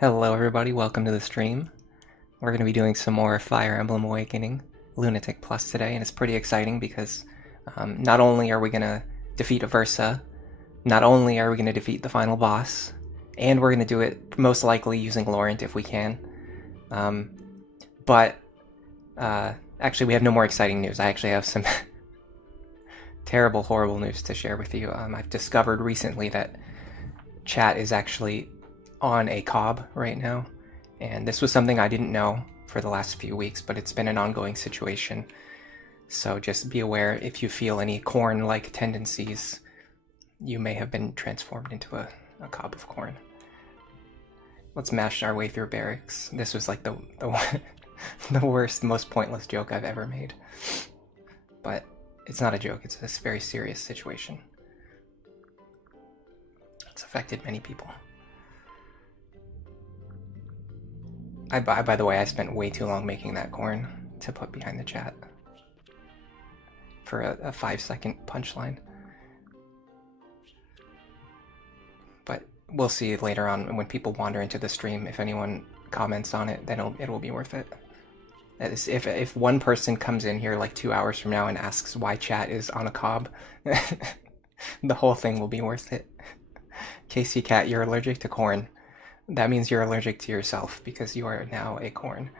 Hello everybody, welcome to the stream. We're going to be doing some more Fire Emblem Awakening Lunatic Plus today, and it's pretty exciting because not only are we going to defeat Aversa, not only are we going to defeat the final boss, and we're going to do it most likely using Laurent if we can. But actually we have no more exciting news. I actually have some terrible, horrible news to share with you. I've discovered recently that chat is actually on a cob right now, and this was something I didn't know for the last few weeks, but it's been an ongoing situation. So just be aware if you feel any corn-like tendencies, you may have been transformed into a cob of corn. Let's mash our way through barracks. This was like the worst, most pointless joke I've ever made. But it's not a joke, it's a very serious situation. It's affected many people. By the way, I spent way too long making that corn to put behind the chat for a 5-second punchline. But we'll see later on when people wander into the stream. If anyone comments on it, then it will be worth it. If one person comes in here like 2 hours from now and asks why chat is on a cob, the whole thing will be worth it. Casey Cat, you're allergic to corn. That means you're allergic to yourself, because you are now a corn.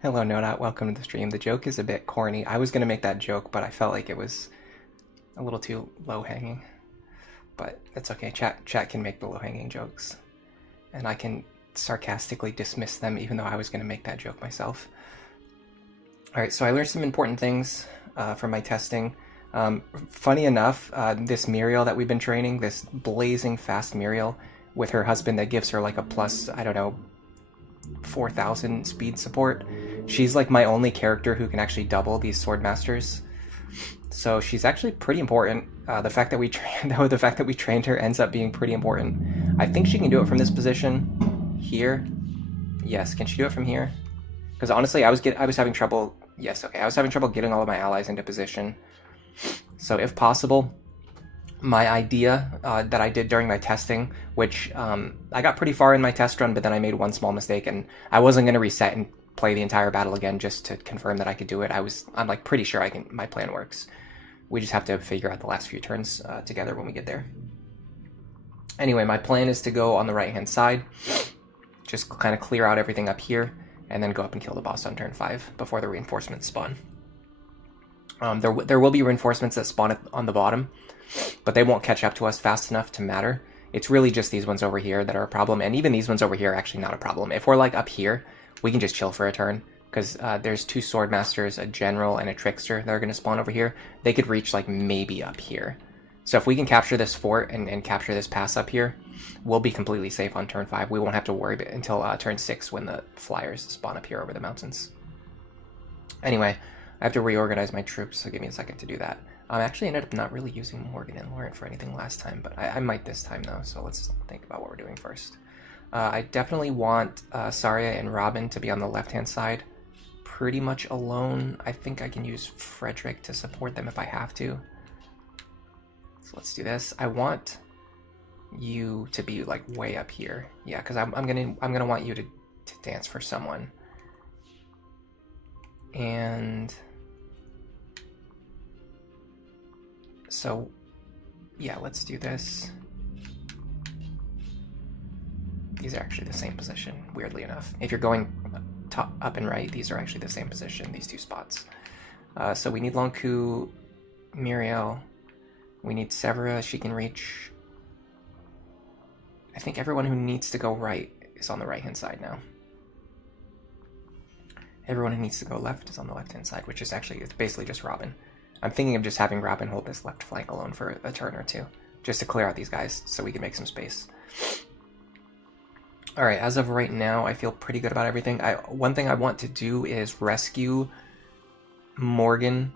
Hello, Nodot. Welcome to the stream. The joke is a bit corny. I was going to make that joke, but I felt like it was a little too low-hanging. But that's okay. Chat can make the low-hanging jokes. And I can sarcastically dismiss them, even though I was going to make that joke myself. Alright, so I learned some important things from my testing. Funny enough, this Miriel that we've been training, this blazing fast Miriel with her husband that gives her like a plus, I don't know, 4,000 speed support. She's like my only character who can actually double these sword masters. So she's actually pretty important. The fact that we trained her ends up being pretty important. I think she can do it from this position here. Yes, can she do it from here? Because honestly, I was having trouble. Yes, okay, I was having trouble getting all of my allies into position. So if possible, my idea that I did during my testing, which I got pretty far in my test run, but then I made one small mistake, and I wasn't going to reset and play the entire battle again just to confirm that I could do it. I'm like pretty sure my plan works. We just have to figure out the last few turns together when we get there. Anyway, my plan is to go on the right hand side, just kind of clear out everything up here, and then go up and kill the boss on turn 5 before the reinforcements spawn. There will be reinforcements that spawn on the bottom, but they won't catch up to us fast enough to matter. It's really just these ones over here that are a problem, and even these ones over here are actually not a problem. If we're like up here, we can just chill for a turn, because there's 2 sword masters, a general, and a trickster that are going to spawn over here. They could reach like maybe up here. So if we can capture this fort and capture this pass up here, we'll be completely safe on turn 5. We won't have to worry about it until turn 6 when the flyers spawn up here over the mountains. Anyway, I have to reorganize my troops, so give me a second to do that. I actually ended up not really using Morgan and Laurent for anything last time, but I might this time though, so let's think about what we're doing first. I definitely want Saria and Robin to be on the left-hand side, pretty much alone. I think I can use Frederick to support them if I have to. So let's do this. I want you to be like way up here. Yeah, because I'm gonna want you to dance for someone. And so, yeah, let's do this. These are actually the same position, weirdly enough. If you're going top, up and right, these are actually the same position, these 2 spots. So we need Lonku, Miriel. We need Severa, she can reach. I think everyone who needs to go right is on the right-hand side now. Everyone who needs to go left is on the left-hand side, which is actually, it's basically just Robin. I'm thinking of just having Robin hold this left flank alone for a turn or 2, just to clear out these guys so we can make some space. Alright, as of right now, I feel pretty good about everything. One thing I want to do is rescue Morgan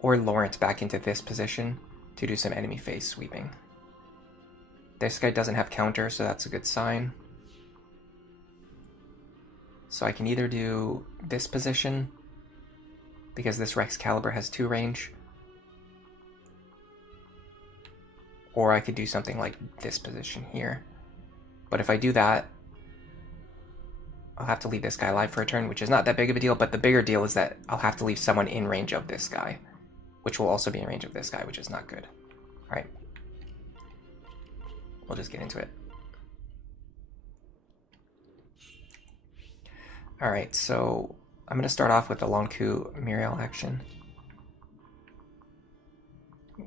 or Laurent back into this position to do some enemy face sweeping. This guy doesn't have counter, so that's a good sign. So I can either do this position, because this Rex Caliber has 2 range, or I could do something like this position here. But if I do that, I'll have to leave this guy alive for a turn, which is not that big of a deal, but the bigger deal is that I'll have to leave someone in range of this guy, which will also be in range of this guy, which is not good. All right. We'll just get into it. All right, so I'm going to start off with the long coup Miriel action.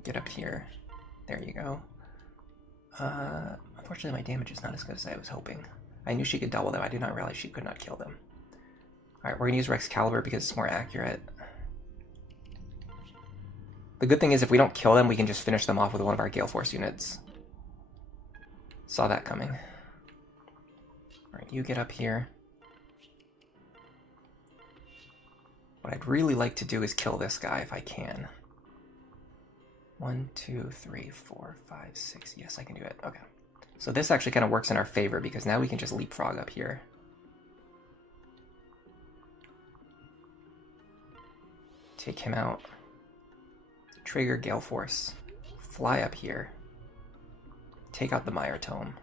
Get up here. There you go. Unfortunately, my damage is not as good as I was hoping. I knew she could double them. I did not realize she could not kill them. Alright, we're going to use Rex Caliber because it's more accurate. The good thing is if we don't kill them, we can just finish them off with one of our Gale Force units. Saw that coming. Alright, you get up here. What I'd really like to do is kill this guy if I can. 1, 2, 3, 4, 5, 6. Yes, I can do it. Okay. So this actually kind of works in our favor because now we can just leapfrog up here. Take him out. Trigger Gale Force. Fly up here. Take out the Mire Tome.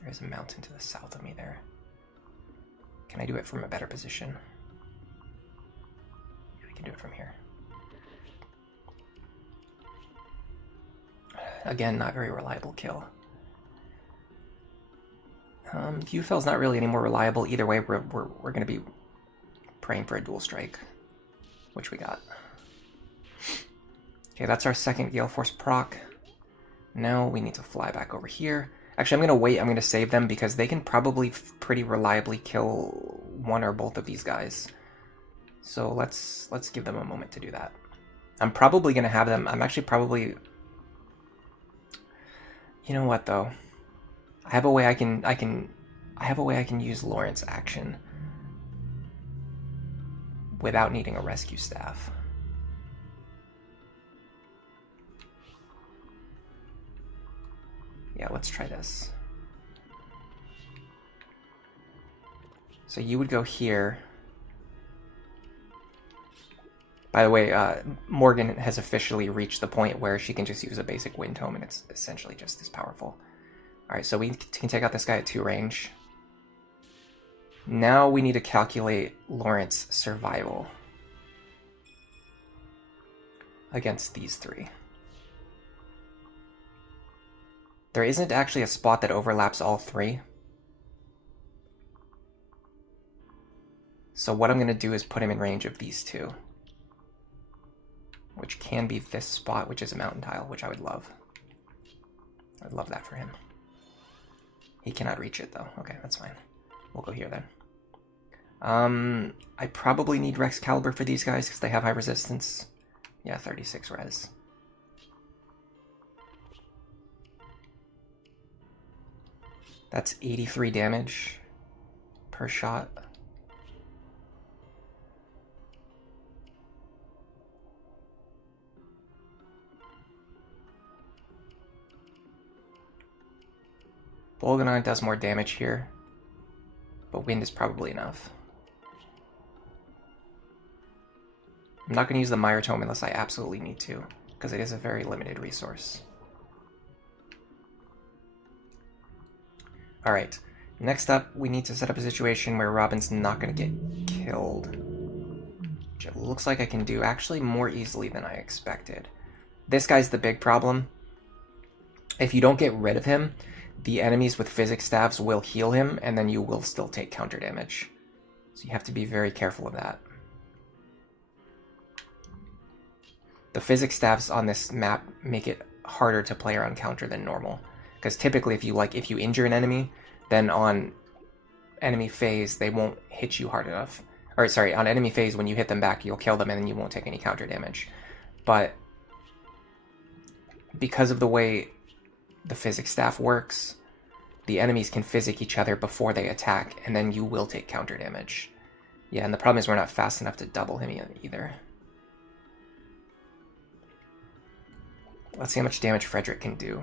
There is a mountain to the south of me there. Can I do it from a better position? Yeah, I can do it from here. Again, not very reliable kill. Viewfell's not really any more reliable. Either way, we're going to be praying for a dual strike, which we got. Okay, that's our second Gale Force proc. Now we need to fly back over here. Actually, I'm going to wait. I'm going to save them because they can probably pretty reliably kill one or both of these guys. So let's give them a moment to do that. I'm probably going to have them. I'm actually probably... You know what though? I have a way I can use Laurent's action without needing a rescue staff. Yeah, let's try this. So you would go here. By the way, Morgan has officially reached the point where she can just use a basic Wind Tome and it's essentially just as powerful. Alright, so we can take out this guy at 2 range. Now we need to calculate Laurent's survival against these 3. There isn't actually a spot that overlaps all 3. So what I'm going to do is put him in range of these 2. Which can be this spot, which is a mountain tile, which I would love. I'd love that for him. He cannot reach it, though. Okay, that's fine. We'll go here, then. I probably need Rex Caliber for these guys, because they have high resistance. Yeah, 36 res. That's 83 damage per shot. Bolganon does more damage here, but wind is probably enough. I'm not going to use the Mire Tome unless I absolutely need to, because it is a very limited resource. Alright, next up we need to set up a situation where Robin's not going to get killed. Which it looks like I can do actually more easily than I expected. This guy's the big problem. If you don't get rid of him, the enemies with physics staffs will heal him, and then you will still take counter damage. So you have to be very careful of that. The physics staffs on this map make it harder to play around counter than normal. Because typically if you injure an enemy, then on enemy phase they won't hit you hard enough. Or sorry, on enemy phase when you hit them back you'll kill them and then you won't take any counter damage. But because of the way the physics staff works, the enemies can physic each other before they attack, and then you will take counter damage. Yeah, and the problem is we're not fast enough to double him either. Let's see how much damage Frederick can do.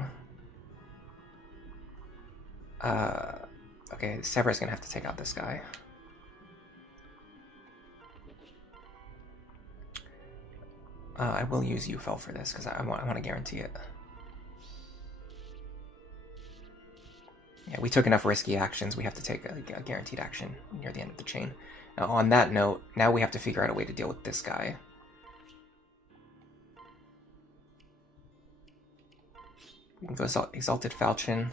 Okay, Severa's gonna have to take out this guy. I will use Ufel for this, because I want to guarantee it. Yeah, we took enough risky actions. We have to take a guaranteed action near the end of the chain. Now, on that note, now we have to figure out a way to deal with this guy. We can go Exalted Falchion.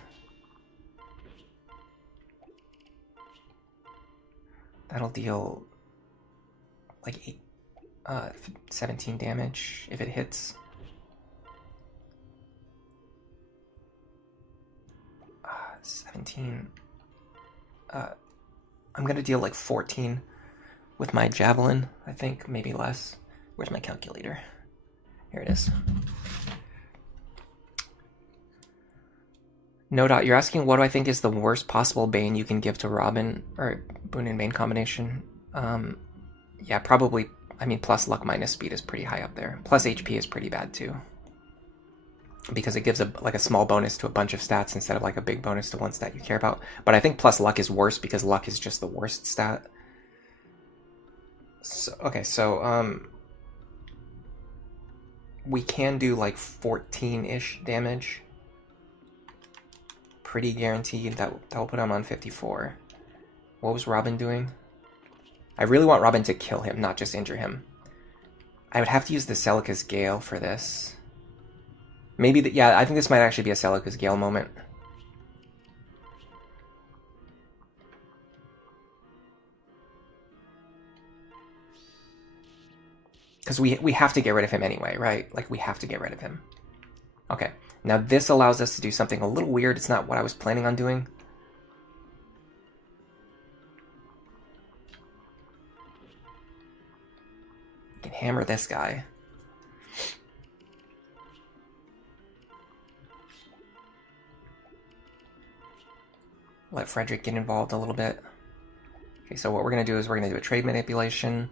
That'll deal like 17 damage if it hits. 17. I'm gonna deal like 14 with my javelin, I think, maybe less. Where's my calculator? Here it is. No Dot, you're asking what do I think is the worst possible Bane you can give to Robin, or Boon and Bane combination? Yeah, probably, I mean, plus luck minus speed is pretty high up there. Plus HP is pretty bad too. Because it gives like a small bonus to a bunch of stats instead of like a big bonus to one stat you care about. But I think plus luck is worse because luck is just the worst stat. So, okay, so we can do like 14-ish damage. Pretty guaranteed. That will put him on 54. What was Robin doing? I really want Robin to kill him, not just injure him. I would have to use the Celica's Gale for this. Maybe, yeah, I think this might actually be a Celica's Gale moment. Because we have to get rid of him anyway, right? Like, we have to get rid of him. Okay, now this allows us to do something a little weird. It's not what I was planning on doing. We can hammer this guy. Let Frederick get involved a little bit. Okay, so what we're going to do is we're going to do a trade manipulation.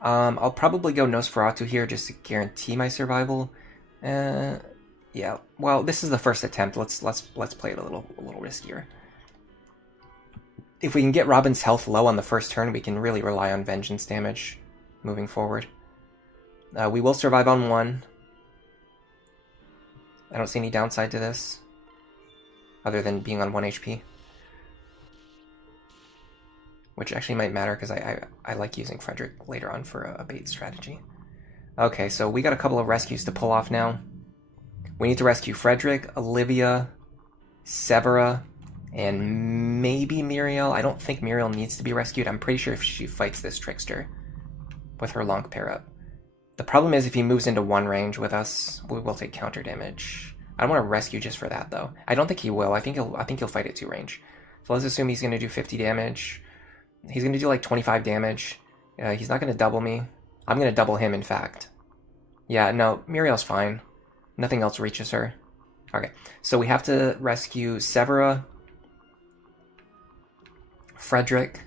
I'll probably go Nosferatu here just to guarantee my survival. Yeah, well, this is the first attempt. Let's play it a little riskier. If we can get Robin's health low on the first turn, we can really rely on vengeance damage moving forward. We will survive on 1. I don't see any downside to this, other than being on 1 HP. Which actually might matter because I like using Frederick later on for a bait strategy. Okay, so we got a couple of rescues to pull off now. We need to rescue Frederick, Olivia, Severa, and maybe Miriel. I don't think Miriel needs to be rescued. I'm pretty sure if she fights this trickster with her long pair up. The problem is if he moves into 1 range with us, we will take counter damage. I don't want to rescue just for that though. I don't think he will. I think he'll fight at 2 range. So let's assume he's going to do 50 damage. He's going to do like 25 damage. He's not going to double me. I'm going to double him, in fact. Yeah, no, Miriel's fine. Nothing else reaches her. Okay, so we have to rescue Severa, Frederick,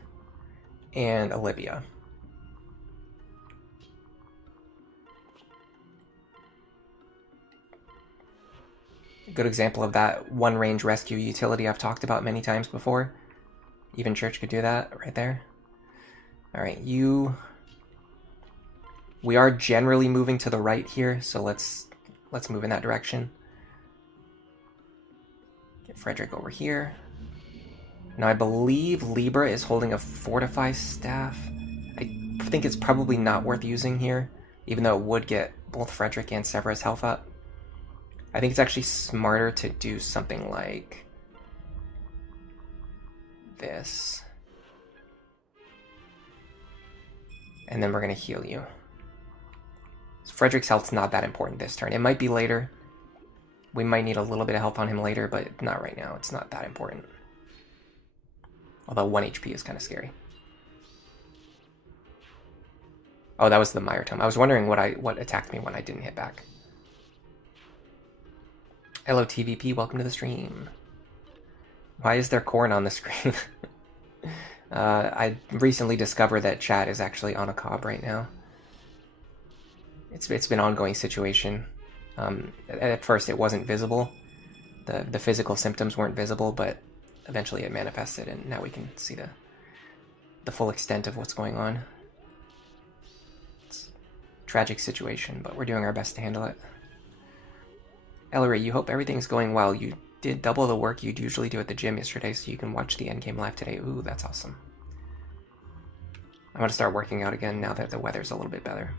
and Olivia. A good example of that 1 range rescue utility I've talked about many times before. Even Church could do that right there. Alright, we are generally moving to the right here, so let's move in that direction. Get Frederick over here. Now I believe Libra is holding a Fortify staff. I think it's probably not worth using here, even though it would get both Frederick and Severa's health up. I think it's actually smarter to do something like this. And then we're going to heal you. So Frederick's health's not that important this turn. It might be later. We might need a little bit of help on him later, but not right now. It's not that important. Although 1 HP is kind of scary. Oh, that was the Mire Tome. I was wondering what attacked me when I didn't hit back. Hello TVP, welcome to the stream. Why is there corn on the screen? I recently discovered that chat is actually on a cob right now. It's been an ongoing situation. At first it wasn't visible. The physical symptoms weren't visible, but eventually it manifested, and now we can see the full extent of what's going on. It's a tragic situation, but we're doing our best to handle it. Ellery, you hope everything's going well. You did double the work you'd usually do at the gym yesterday so you can watch the endgame live today. Ooh, that's awesome. I'm going to start working out again now that the weather's a little bit better.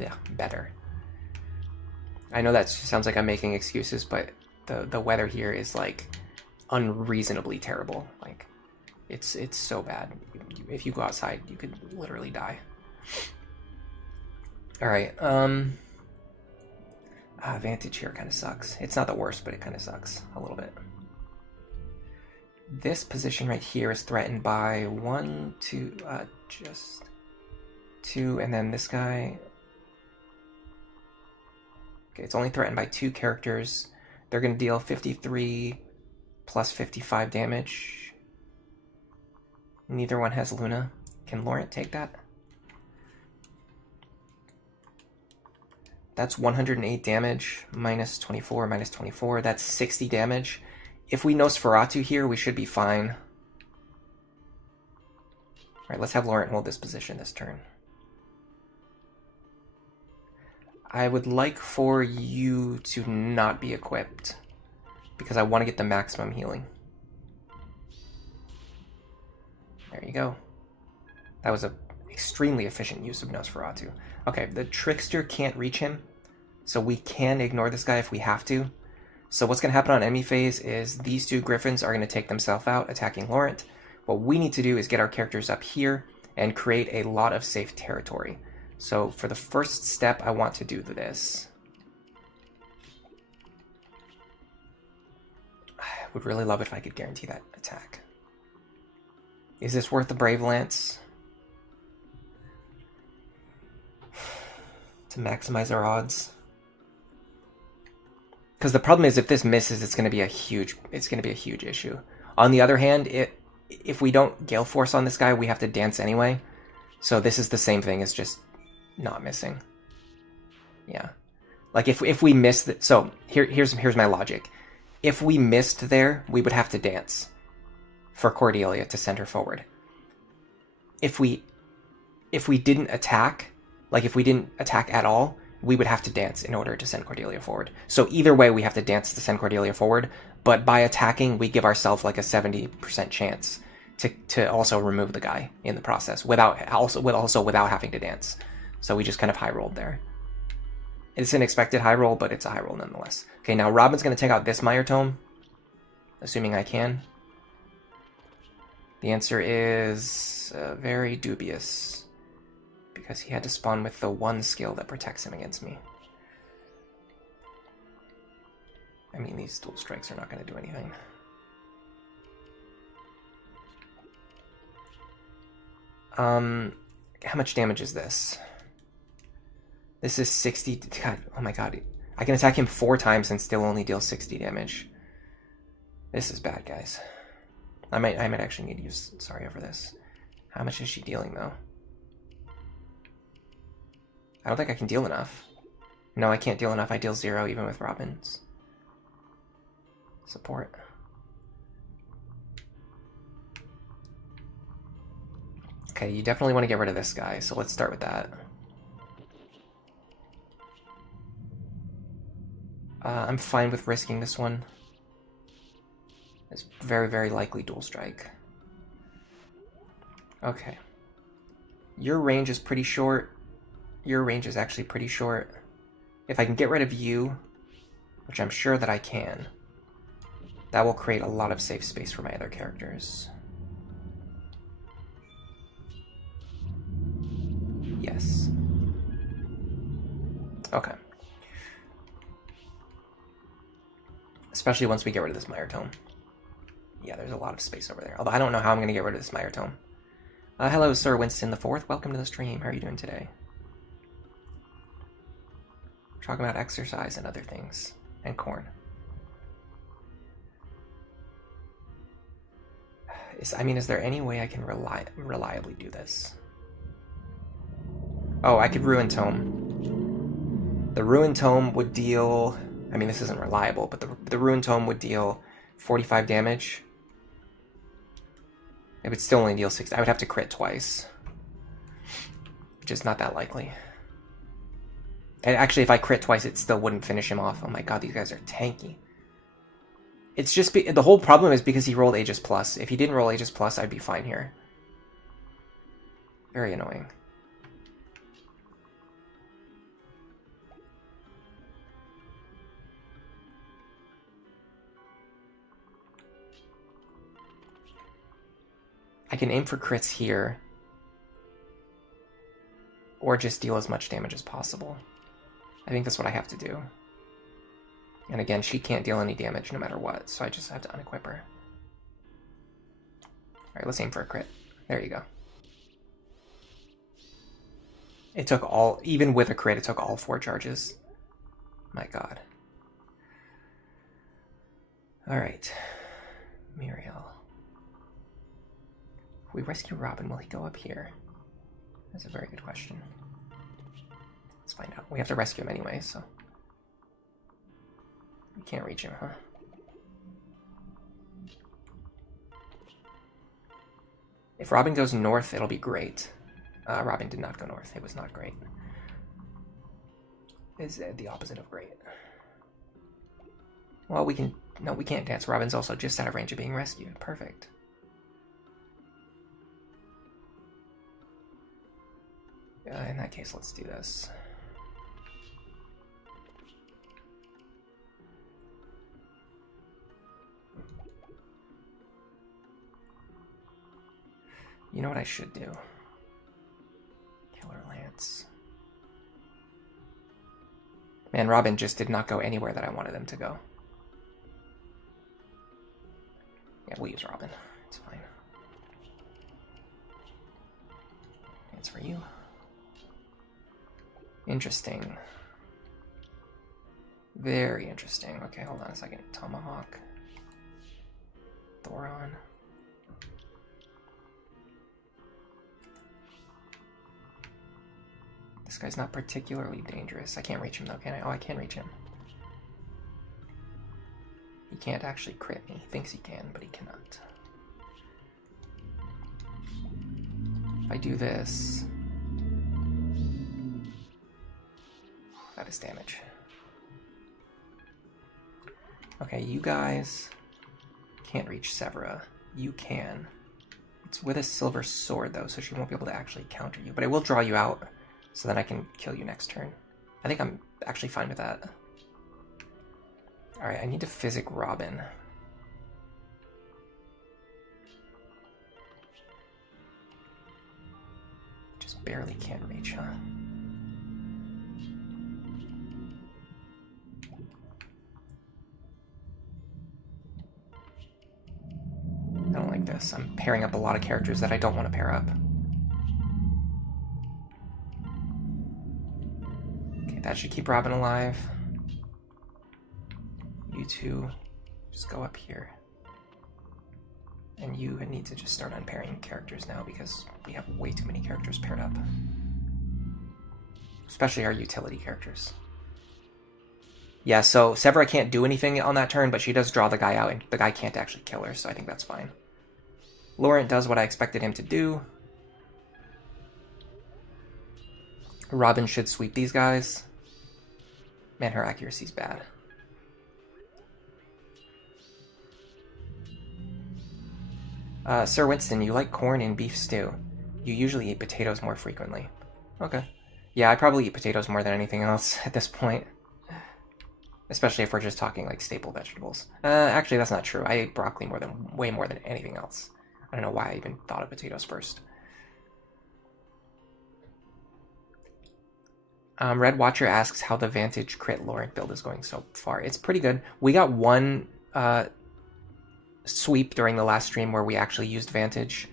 Yeah, better. I know that sounds like I'm making excuses, but the weather here is like unreasonably terrible. Like it's so bad. If you go outside, you could literally die. All right. Vantage here kind of sucks. It's not the worst, but it kind of sucks a little bit. This position right here is threatened by 1, 2, just 2, and then this guy. Okay, it's only threatened by 2 characters. They're going to deal 53 plus 55 damage. Neither one has Luna. Can Laurent take that? That's 108 damage, minus 24, minus 24. That's 60 damage. If we Nosferatu here, we should be fine. Alright, let's have Laurent hold this position this turn. I would like for you to not be equipped, because I want to get the maximum healing. There you go. That was an extremely efficient use of Nosferatu. Okay, the Trickster can't reach him, so we can ignore this guy if we have to. So what's going to happen on enemy phase is these 2 Griffins are going to take themselves out, attacking Laurent. What we need to do is get our characters up here and create a lot of safe territory. So for the first step, I want to do this. I would really love it if I could guarantee that attack. Is this worth the Brave Lance? To maximize our odds? Because the problem is if this misses, it's going to be a huge issue. On the other hand, if we don't Gale Force on this guy, we have to dance anyway. So this is the same thing as just not missing. Yeah. Like if we missed it, so here's my logic. If we missed there, we would have to dance for Cordelia to send her forward. If we didn't attack, like if we didn't attack at all, we would have to dance in order to send Cordelia forward. So either way, we have to dance to send Cordelia forward, but by attacking, we give ourselves like a 70% chance to also remove the guy in the process without having to dance. So we just kind of high rolled there. It's an expected high roll, but it's a high roll nonetheless. Okay, now Robin's going to take out this Meyer Tome, assuming I can. The answer is very dubious, because he had to spawn with the 1 skill that protects him against me. I mean, these dual strikes are not going to do anything. How much damage is this? This is 60. God, oh my god. I can attack him 4 times and still only deal 60 damage. This is bad, guys. I might actually need to use sorry over this. How much is she dealing, though? I don't think I can deal enough. No, I can't deal enough. I deal 0 even with Robin's support. Okay, you definitely want to get rid of this guy, so let's start with that. I'm fine with risking this one. It's very, very likely dual strike. Okay. Your range is pretty short. Your range is actually pretty short. If I can get rid of you, which I'm sure that I can, that will create a lot of safe space for my other characters. Yes. Okay. Especially once we get rid of this Meyer Tome. Yeah, there's a lot of space over there. Although I don't know how I'm going to get rid of this Meyer Tome. Hello, Sir Winston the Fourth. Welcome to the stream. How are you doing today? We're talking about exercise and other things. And corn. Is there any way I can reliably do this? Oh, I could Ruin Tome. The Ruin Tome would deal... I mean, this isn't reliable, but the Ruin Tome would deal 45 damage. It would still only deal 60. I would have to crit twice. Which is not that likely. And actually, if I crit twice, it still wouldn't finish him off. Oh my god, these guys are tanky. It's just the whole problem is because he rolled Aegis Plus. If he didn't roll Aegis Plus, I'd be fine here. Very annoying. I can aim for crits here. Or just deal as much damage as possible. I think that's what I have to do. And again, she can't deal any damage no matter what, so I just have to unequip her. Alright, let's aim for a crit. There you go. It took all, even with a crit, it took all 4 charges. My god. Alright. Miriel. If we rescue Robin, will he go up here? That's a very good question. Let's find out. We have to rescue him anyway, so... We can't reach him, huh? If Robin goes north, it'll be great. Robin did not go north. It was not great. Is the opposite of great. Well, we can... No, we can't dance. Robin's also just out of range of being rescued. Perfect. In that case, let's do this. You know what I should do? Killer Lance. Man, Robin just did not go anywhere that I wanted him to go. Yeah, we'll use Robin. It's fine. It's for you. Interesting. Very interesting. Okay, hold on a second. Tomahawk. Thoron. This guy's not particularly dangerous. I can't reach him though, can I? Oh, I can reach him. He can't actually crit me. He thinks he can, but he cannot. If I do this... That is damage. Okay, you guys can't reach Severa. You can. It's with a silver sword though, so she won't be able to actually counter you. But I will draw you out, so that I can kill you next turn. I think I'm actually fine with that. Alright, I need to physic Robin. Just barely can't reach, huh? I don't like this. I'm pairing up a lot of characters that I don't want to pair up. Okay, that should keep Robin alive. You two, just go up here. And you need to just start unpairing characters now because we have way too many characters paired up. Especially our utility characters. Yeah, so Severa can't do anything on that turn, but she does draw the guy out, and the guy can't actually kill her, so I think that's fine. Laurent does what I expected him to do. Robin should sweep these guys. Man, her accuracy's bad. Sir Winston, you like corn and beef stew. You usually eat potatoes more frequently. Okay. Yeah, I probably eat potatoes more than anything else at this point. Especially if we're just talking like staple vegetables. Actually, that's not true. I ate broccoli way more than anything else. I don't know why I even thought of potatoes first. Red Watcher asks how the Vantage crit Laurent build is going so far. It's pretty good. We got one sweep during the last stream where we actually used Vantage,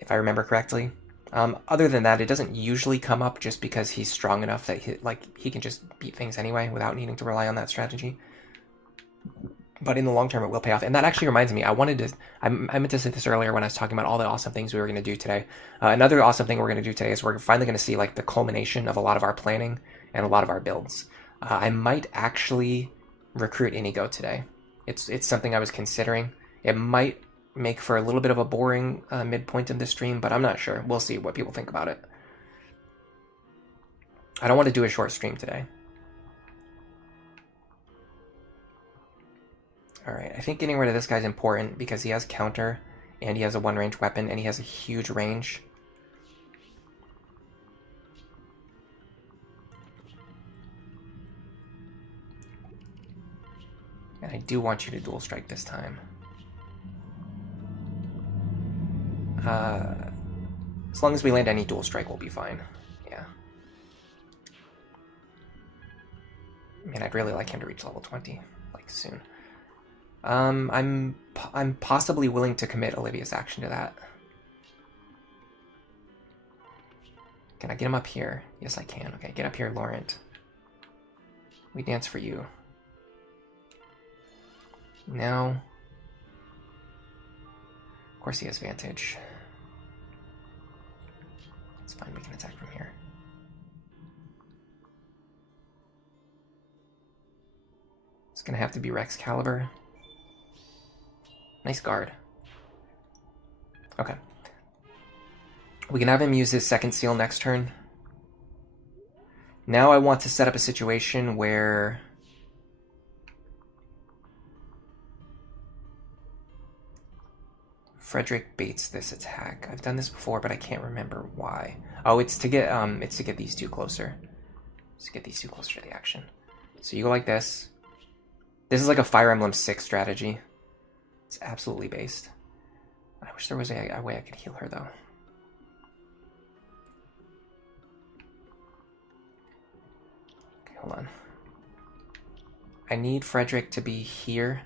if I remember correctly. Other than that, it doesn't usually come up just because he's strong enough that he can just beat things anyway without needing to rely on that strategy. But in the long term, it will pay off. And that actually reminds me, I meant to say this earlier when I was talking about all the awesome things we were going to do today. Another awesome thing we're going to do today is we're finally going to see like the culmination of a lot of our planning and a lot of our builds. I might actually recruit Inigo today. It's something I was considering. It might make for a little bit of a boring midpoint of the stream, but I'm not sure. We'll see what people think about it. I don't want to do a short stream today. Alright, I think getting rid of this guy's important because he has counter, and he has a one-range weapon, and he has a huge range. And I do want you to dual strike this time. As long as we land any dual strike, we'll be fine. Yeah. Man, I'd really like him to reach level 20, like, soon. I'm possibly willing to commit Olivia's action to that. Can I get him up here? Yes, I can. Okay, get up here, Laurent. We dance for you. Now... Of course he has Vantage. It's fine, we can attack from here. It's gonna have to be Rex Caliber. Nice guard. Okay. We can have him use his second seal next turn. Now I want to set up a situation where... Frederick baits this attack. I've done this before, but I can't remember why. Oh, it's to get these two closer. It's to get these two closer to the action. So you go like this. This is like a Fire Emblem 6 strategy. It's absolutely based. I wish there was a way I could heal her, though. Okay, hold on. I need Frederick to be here.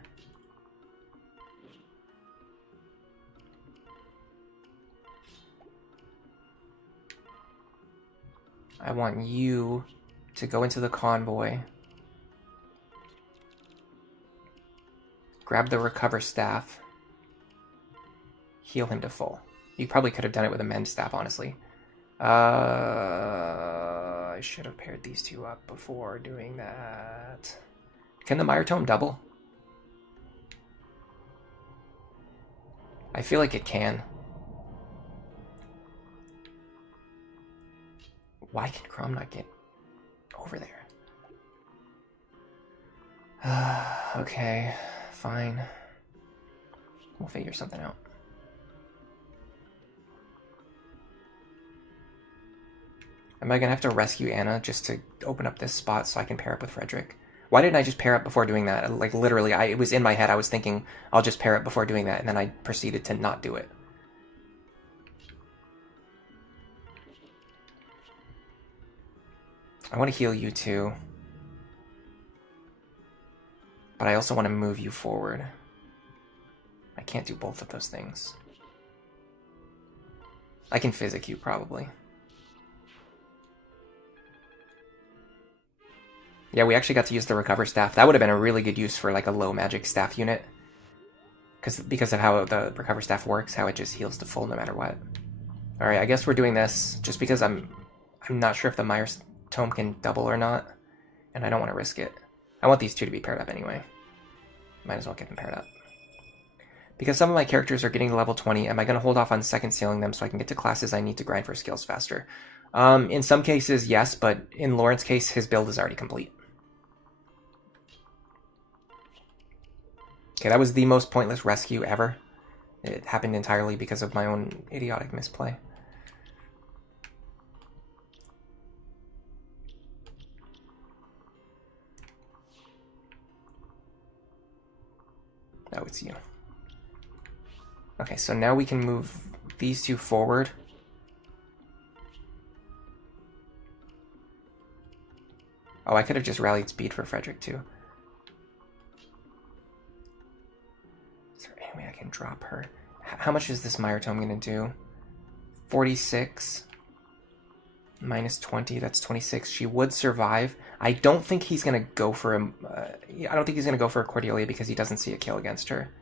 I want you to go into the convoy. Grab the recover staff. Heal him to full. You probably could have done it with a mend staff, honestly. I should have paired these two up before doing that. Can the Mire Tome double? I feel like it can. Why can Crom not get over there? Okay, fine. We'll figure something out. Am I gonna have to rescue Anna just to open up this spot so I can pair up with Frederick? Why didn't I just pair up before doing that? Like, literally, it was in my head. I was thinking, I'll just pair up before doing that, and then I proceeded to not do it. I want to heal you too. But I also want to move you forward. I can't do both of those things. I can physic you, probably. Yeah, we actually got to use the recover staff. That would have been a really good use for like a low magic staff unit. Because of how the recover staff works, how it just heals to full no matter what. Alright, I guess we're doing this just because I'm not sure if the Mire Tome can double or not, and I don't want to risk it. I want these two to be paired up anyway. Might as well get them paired up. Because some of my characters are getting to level 20, am I going to hold off on second sealing them so I can get to classes I need to grind for skills faster? In some cases, yes, but in Laurent's case, his build is already complete. Okay, that was the most pointless rescue ever. It happened entirely because of my own idiotic misplay. Oh, it's you. Okay, so now we can move these two forward. Oh, I could have just rallied speed for Frederick too. Is there any way I can drop her? How much is this Mire Tome going to do? 46 minus 20, that's 26. She would survive. I don't think he's going to go for a... I don't think he's going to go for a Cordelia because he doesn't see a kill against her.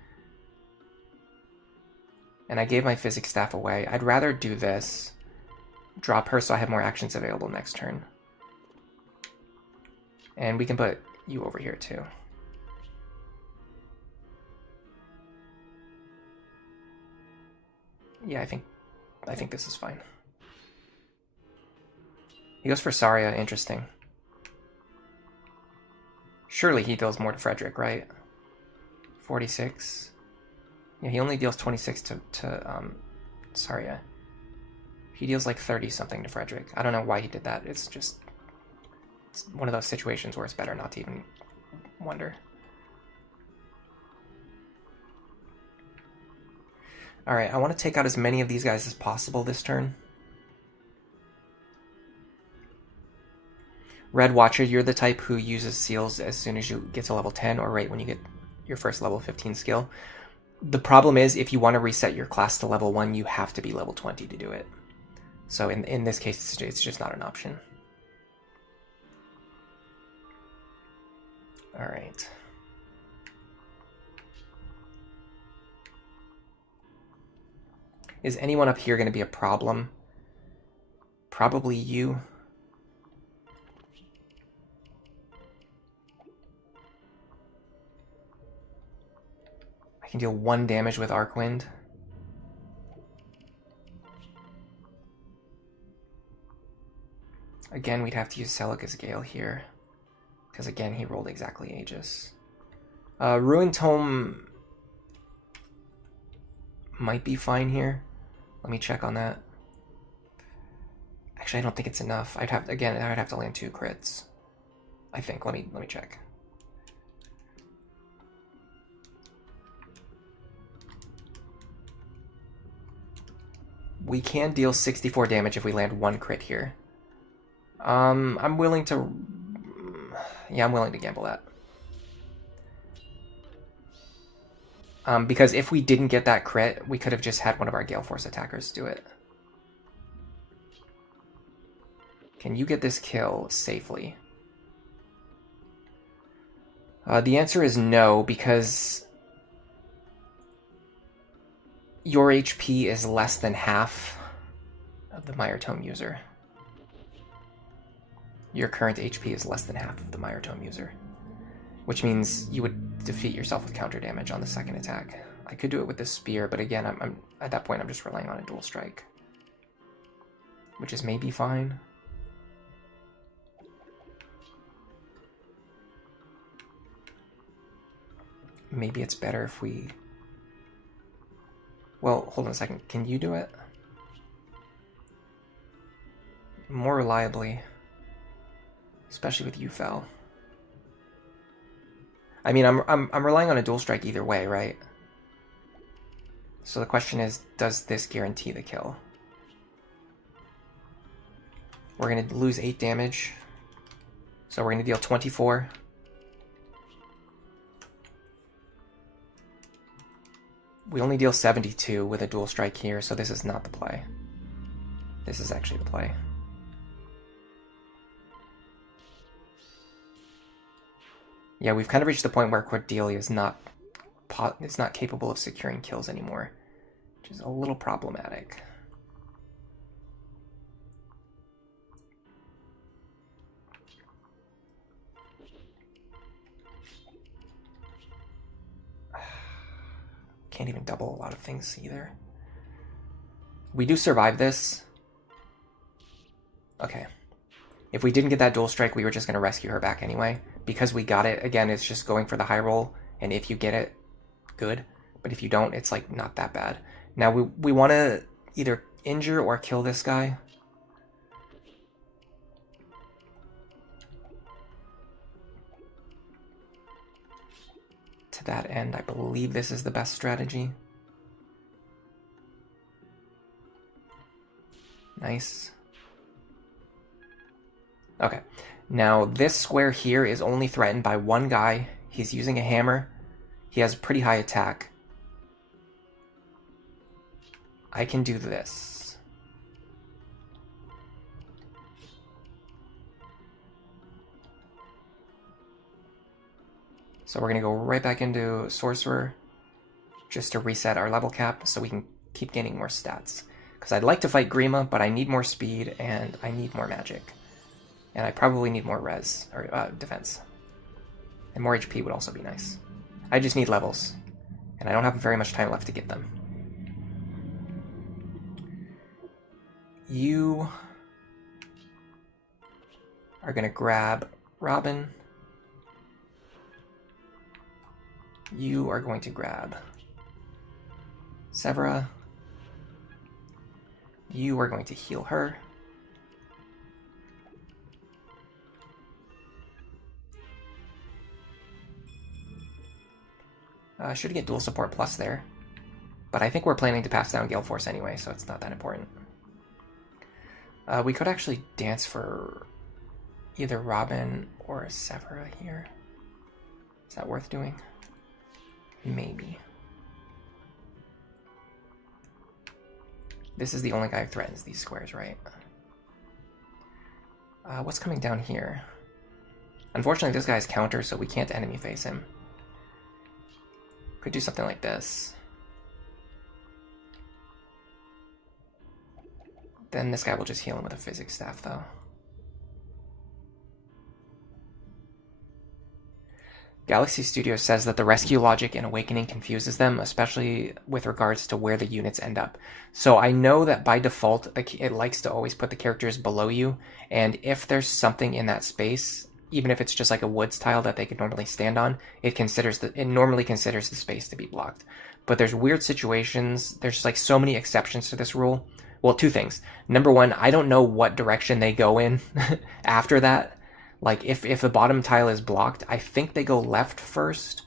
And I gave my physics staff away. I'd rather do this. Drop her so I have more actions available next turn. And we can put you over here too. Yeah, I think this is fine. He goes for Saria, interesting. Surely he deals more to Frederick, right? 46. Yeah, he only deals 26 sorry, he deals like 30 something to Frederick. I don't know why he did that. It's just, it's one of those situations where it's better not to even wonder. Alright, I want to take out as many of these guys as possible this turn. Red Watcher, you're the type who uses seals as soon as you get to level 10 or right when you get your first level 15 skill. The problem is, if you want to reset your class to level 1, you have to be level 20 to do it. So in this case, it's just not an option. Alright. Is anyone up here going to be a problem? Probably you. I can deal 1 damage with Arc Wind. Again, we'd have to use Celica's Gale here, because again, he rolled exactly Aegis. Ruined Tome might be fine here. Let me check on that. Actually, I don't think it's enough. I'd have to land 2 crits. I think. Let me check. We can deal 64 damage if we land 1 crit here. I'm willing to... Yeah, I'm willing to gamble that. Because if we didn't get that crit, we could have just had one of our Gale Force attackers do it. Can you get this kill safely? The answer is no, because your HP is less than half of the Mire Tome user. Your current HP is less than half of the Mire Tome user, which means you would defeat yourself with counter damage on the second attack. I could do it with the spear, but again, I'm at that point I'm just relying on a dual strike, which is maybe fine. Maybe it's better if we... Well, hold on a second. Can you do it? More reliably. Especially with UFEL. I mean, I'm relying on a dual strike either way, right? So the question is, does this guarantee the kill? We're going to lose 8 damage. So we're going to deal 24. We only deal 72 with a dual strike here, so this is not the play. This is actually the play. Yeah, we've kind of reached the point where Cordelia is not capable of securing kills anymore, which is a little problematic. Can't even double a lot of things either. We do survive this. Okay. If we didn't get that dual strike, we were just going to rescue her back anyway. Because we got it, again, it's just going for the high roll. And if you get it, good. But if you don't, it's like not that bad. Now we want to either injure or kill this guy. To that end, I believe this is the best strategy. Nice. Okay. Now, this square here is only threatened by one guy. He's using a hammer. He has pretty high attack. I can do this. So we're going to go right back into Sorcerer just to reset our level cap so we can keep gaining more stats. Because I'd like to fight Grima, but I need more speed and I need more magic. And I probably need more res, or defense. And more HP would also be nice. I just need levels. And I don't have very much time left to get them. You are going to grab Robin. You are going to grab Severa. You are going to heal her. Should get dual support plus there. But I think we're planning to pass down Gale Force anyway, so it's not that important. We could actually dance for either Robin or Severa here. Is that worth doing? Maybe. This is the only guy who threatens these squares, right? What's coming down here? Unfortunately, this guy's counter, so we can't enemy face him. Could do something like this. Then this guy will just heal him with a physics staff, though. Galaxy Studios says that the rescue logic in Awakening confuses them, especially with regards to where the units end up. So I know that by default, it likes to always put the characters below you, and if there's something in that space, even if it's just like a woods tile that they could normally stand on, it normally considers the space to be blocked. But there's weird situations, there's like so many exceptions to this rule. Well, two things. Number one, I don't know what direction they go in after that. Like, if the bottom tile is blocked, I think they go left first,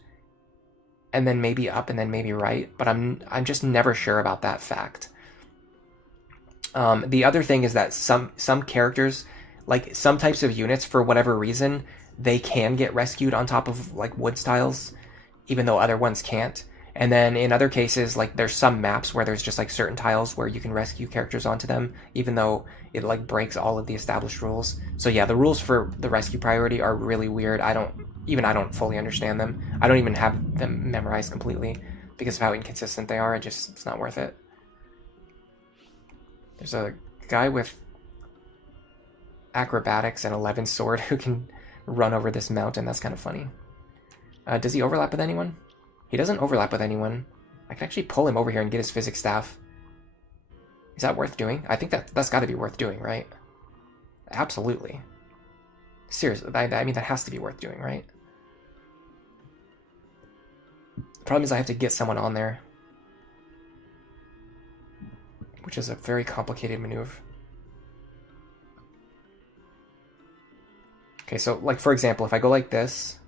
and then maybe up, and then maybe right, but I'm just never sure about that fact. The other thing is that some characters, like some types of units, for whatever reason, they can get rescued on top of, like, woods tiles, even though other ones can't. And then in other cases, like, there's some maps where there's just like certain tiles where you can rescue characters onto them, even though it like breaks all of the established rules. So yeah, the rules for the rescue priority are really weird. I don't fully understand them. I don't even have them memorized completely because of how inconsistent they are. It's not worth it. There's a guy with acrobatics and 11 sword who can run over this mountain. That's kind of funny. Does he overlap with anyone? He doesn't overlap with anyone. I can actually pull him over here and get his physics staff. Is that worth doing? I think that's got to be worth doing, right? Absolutely. Seriously, I mean, that has to be worth doing, right? The problem is I have to get someone on there, which is a very complicated maneuver. Okay, so, like, for example, if I go like this,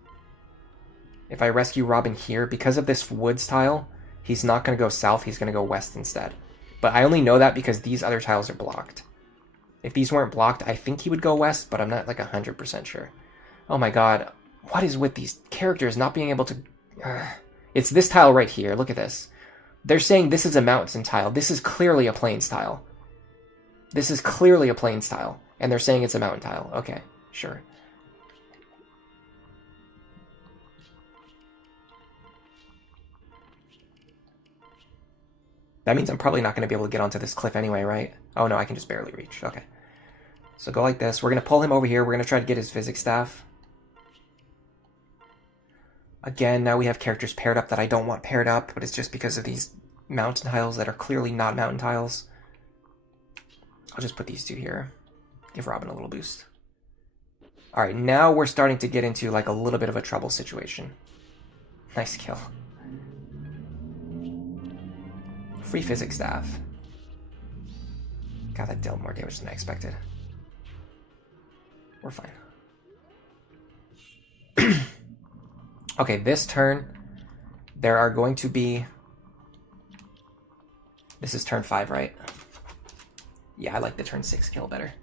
if I rescue Robin here, because of this woods tile, he's not going to go south, he's going to go west instead. But I only know that because these other tiles are blocked. If these weren't blocked, I think he would go west, but I'm not like 100% sure. Oh my god, what is with these characters not being able to... It's this tile right here, look at this. They're saying this is a mountain tile. This is clearly a plains tile. This is clearly a plains tile, and they're saying it's a mountain tile. Okay, sure. That means I'm probably not going to be able to get onto this cliff anyway, right? Oh no, I can just barely reach. Okay. So go like this. We're going to pull him over here. We're going to try to get his physics staff. Again, now we have characters paired up that I don't want paired up, but it's just because of these mountain tiles that are clearly not mountain tiles. I'll just put these two here. Give Robin a little boost. Alright, now we're starting to get into like a little bit of a trouble situation. Nice kill. Free physics staff. God, that dealt more damage than I expected. We're fine. Okay, this turn, there are going to be... This is turn 5, right? Yeah, I like the turn 6 kill better.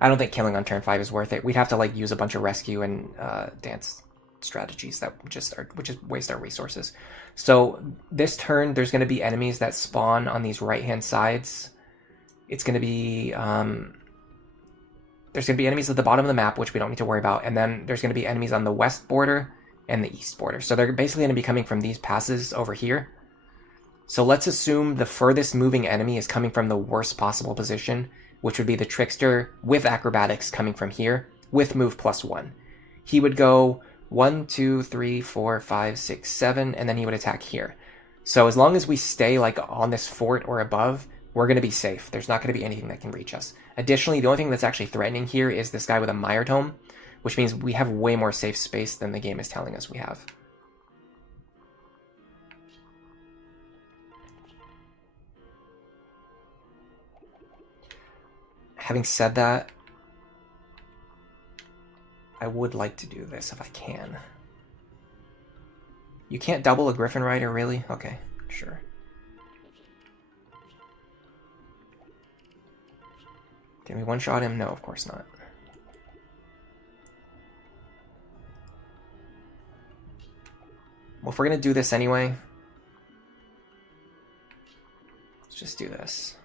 I don't think killing on turn 5 is worth it. We'd have to like use a bunch of rescue and dance strategies that just waste our resources. So this turn, there's going to be enemies that spawn on these right-hand sides. It's going to be... there's going to be enemies at the bottom of the map, which we don't need to worry about. And then there's going to be enemies on the west border and the east border. So they're basically going to be coming from these passes over here. So let's assume the furthest moving enemy is coming from the worst possible position, which would be the Trickster with acrobatics coming from here with move +1. He would go 1, 2, 3, 4, 5, 6, 7, and then he would attack here. So as long as we stay like on this fort or above, we're going to be safe. There's not going to be anything that can reach us. Additionally, the only thing that's actually threatening here is this guy with a Mire Tome, which means we have way more safe space than the game is telling us we have. Having said that, I would like to do this if I can. You can't double a Griffin Rider, really? Okay, sure. Can we one-shot him? No, of course not. Well, if we're gonna do this anyway, let's just do this.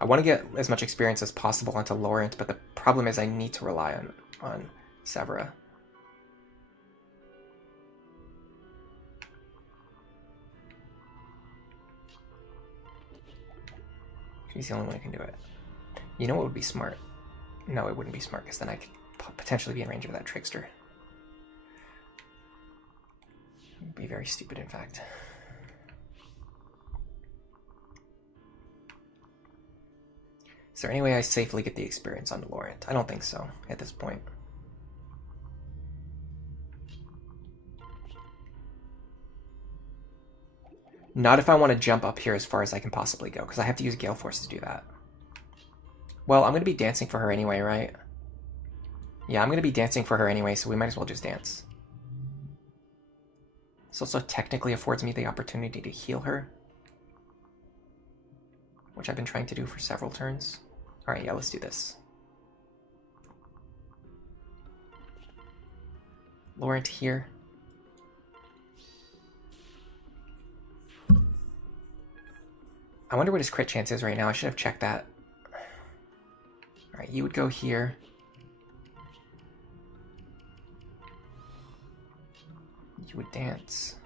I want to get as much experience as possible onto Laurent, but the problem is I need to rely on Severa. She's the only one who can do it. You know what would be smart? No, it wouldn't be smart, because then I could potentially be in range of that Trickster. It would be very stupid, in fact. Is there any way I safely get the experience on Laurent? I don't think so at this point. Not if I want to jump up here as far as I can possibly go, because I have to use Gale Force to do that. Well, I'm going to be dancing for her anyway, right? Yeah, I'm going to be dancing for her anyway, so we might as well just dance. This also technically affords me the opportunity to heal her, which I've been trying to do for several turns. Alright, yeah, let's do this. Laurent here. I wonder what his crit chance is right now. I should have checked that. Alright, you would go here. You would dance.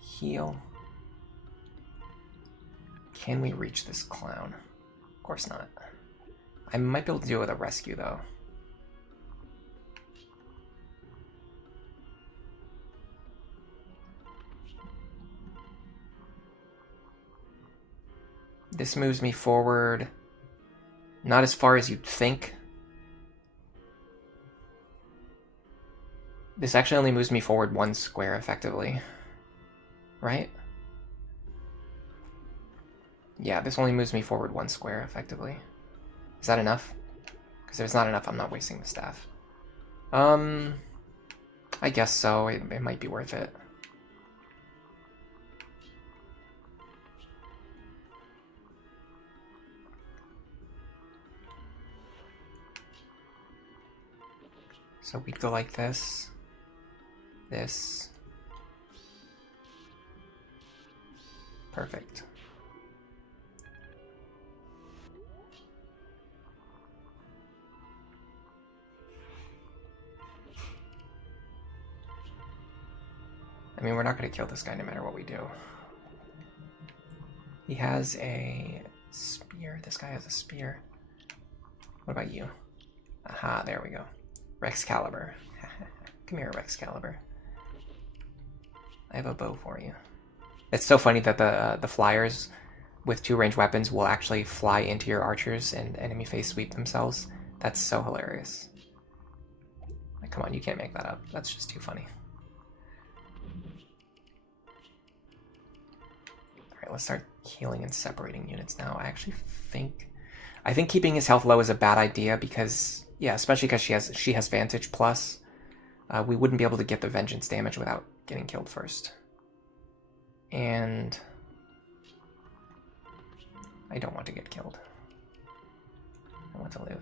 Heal. Can we reach this clown? Of course not. I might be able to do it with a rescue, though. This moves me forward. Not as far as you'd think. This actually only moves me forward 1 square, effectively. Right? Yeah, this only moves me forward 1 square, effectively. Is that enough? Because if it's not enough, I'm not wasting the staff. I guess so. It might be worth it. So we'd go like this. This. Perfect. I mean, we're not going to kill this guy no matter what we do. He has a spear. This guy has a spear. What about you? Aha, there we go. Rexcalibur. Come here, Rexcalibur. I have a bow for you. It's so funny that the flyers with 2 ranged weapons will actually fly into your archers and enemy phase sweep themselves. That's so hilarious. Like, come on, you can't make that up. That's just too funny. Alright, let's start healing and separating units now. I think keeping his health low is a bad idea because, yeah, especially because she has Vantage Plus. We wouldn't be able to get the Vengeance damage without getting killed first. And I don't want to get killed. I want to live.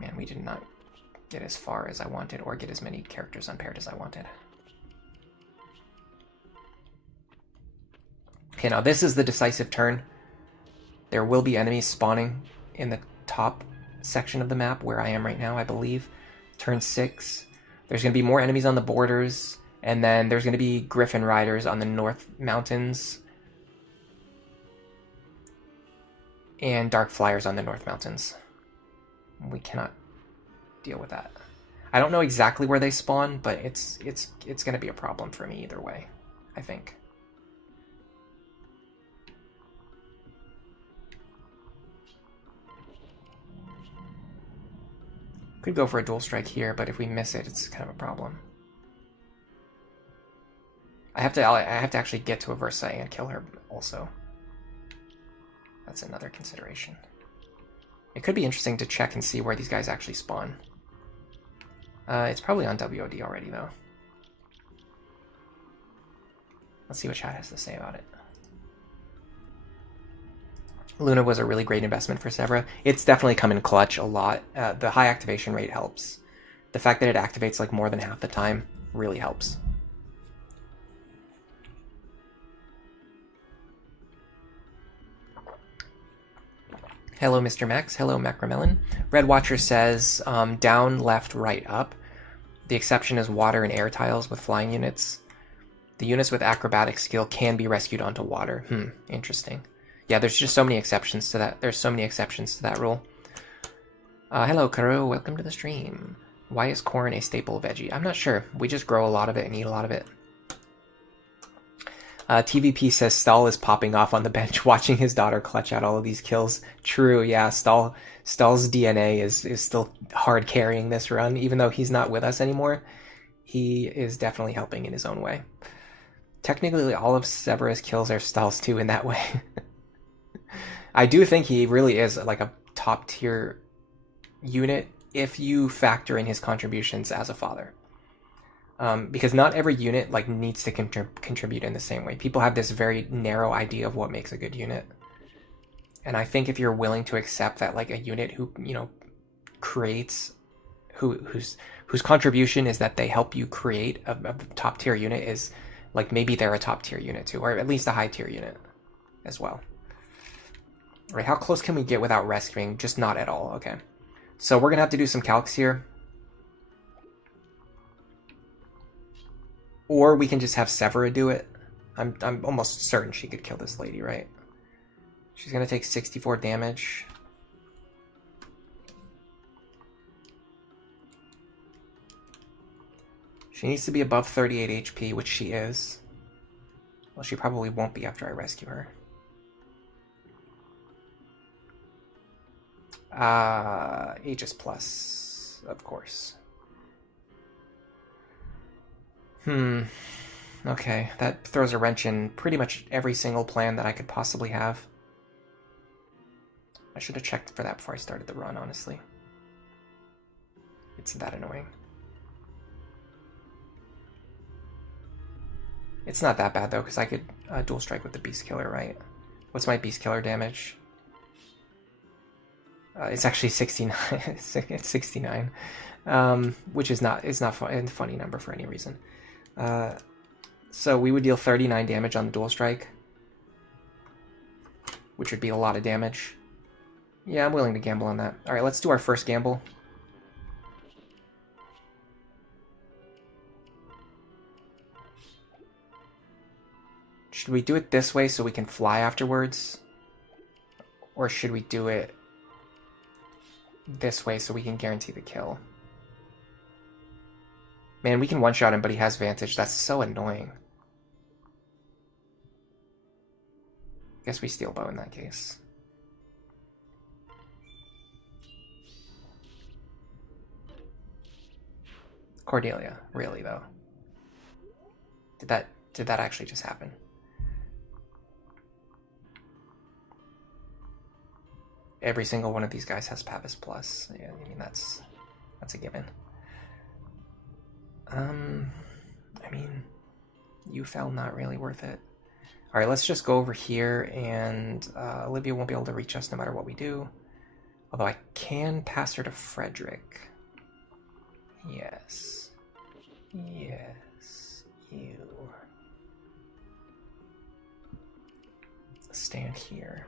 Man, we did not get as far as I wanted or get as many characters unpaired as I wanted. Okay, now this is the decisive turn. There will be enemies spawning in the top section of the map where I am right now, I believe. Turn 6. There's going to be more enemies on the borders, and then there's going to be Griffin Riders on the North Mountains. And Dark Flyers on the North Mountains. We cannot deal with that. I don't know exactly where they spawn, but it's going to be a problem for me either way, I think. Could go for a dual strike here, but if we miss it, it's kind of a problem. I have to actually get to a Versa and kill her also. That's another consideration. It could be interesting to check and see where these guys actually spawn. It's probably on WOD already, though. Let's see what chat has to say about it. Luna was a really great investment for Severa. It's definitely come in clutch a lot. The high activation rate helps. The fact that it activates like more than half the time really helps. Hello, Mr. Max. Hello, Macromelon. Red Watcher says, down, left, right, up. The exception is water and air tiles with flying units. The units with acrobatic skill can be rescued onto water. Interesting. Yeah, there's just so many exceptions to that. There's so many exceptions to that rule. Hello, Karo. Welcome to the stream. Why is corn a staple veggie? I'm not sure. We just grow a lot of it and eat a lot of it. TVP says Stahl is popping off on the bench watching his daughter clutch out all of these kills. True, yeah. Stahl's DNA is still hard carrying this run. Even though he's not with us anymore, he is definitely helping in his own way. Technically, all of Severa's kills are Stahl's too in that way. I do think he really is like a top tier unit if you factor in his contributions as a father. Because not every unit like needs to contribute in the same way. People have this very narrow idea of what makes a good unit. And I think if you're willing to accept that like a unit who, you know, creates, whose contribution is that they help you create a top tier unit is like maybe they're a top tier unit too, or at least a high tier unit as well. All right, how close can we get without rescuing? Just not at all, okay. So we're gonna have to do some calcs here. Or we can just have Severa do it. I'm almost certain she could kill this lady, right? She's gonna take 64 damage. She needs to be above 38 HP, which she is. Well, she probably won't be after I rescue her. Aegis Plus, of course. Okay, that throws a wrench in pretty much every single plan that I could possibly have. I should have checked for that before I started the run, honestly. It's that annoying. It's not that bad, though, because I could dual strike with the Beast Killer, right? What's my Beast Killer damage? It's actually 69. It's 69, which is not a funny number for any reason. So we would deal 39 damage on the dual strike, which would be a lot of damage. Yeah, I'm willing to gamble on that. All right, let's do our first gamble. Should we do it this way so we can fly afterwards? Or should we do it this way so we can guarantee the kill? Man, we can one-shot him, but he has Vantage. That's so annoying. Guess we steal bow in that case. Cordelia, really though? Did that actually just happen? Every single one of these guys has Pavis Plus. Yeah, I mean that's a given. I mean, you fell not really worth it. All right, let's just go over here, and Olivia won't be able to reach us no matter what we do. Although I can pass her to Frederick. Yes. Yes. You. Stand here.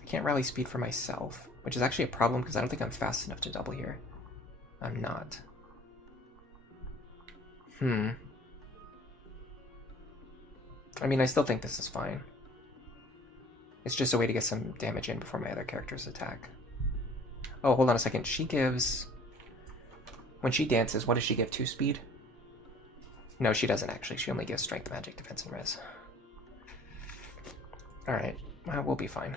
I can't rally speed for myself, which is actually a problem because I don't think I'm fast enough to double here. I'm not. I mean, I still think this is fine. It's just a way to get some damage in before my other characters attack. Oh, hold on a second. She gives... When she dances, what does she give? 2 speed? No, she doesn't actually. She only gives strength, magic, defense, and res. Alright. Well, we'll be fine.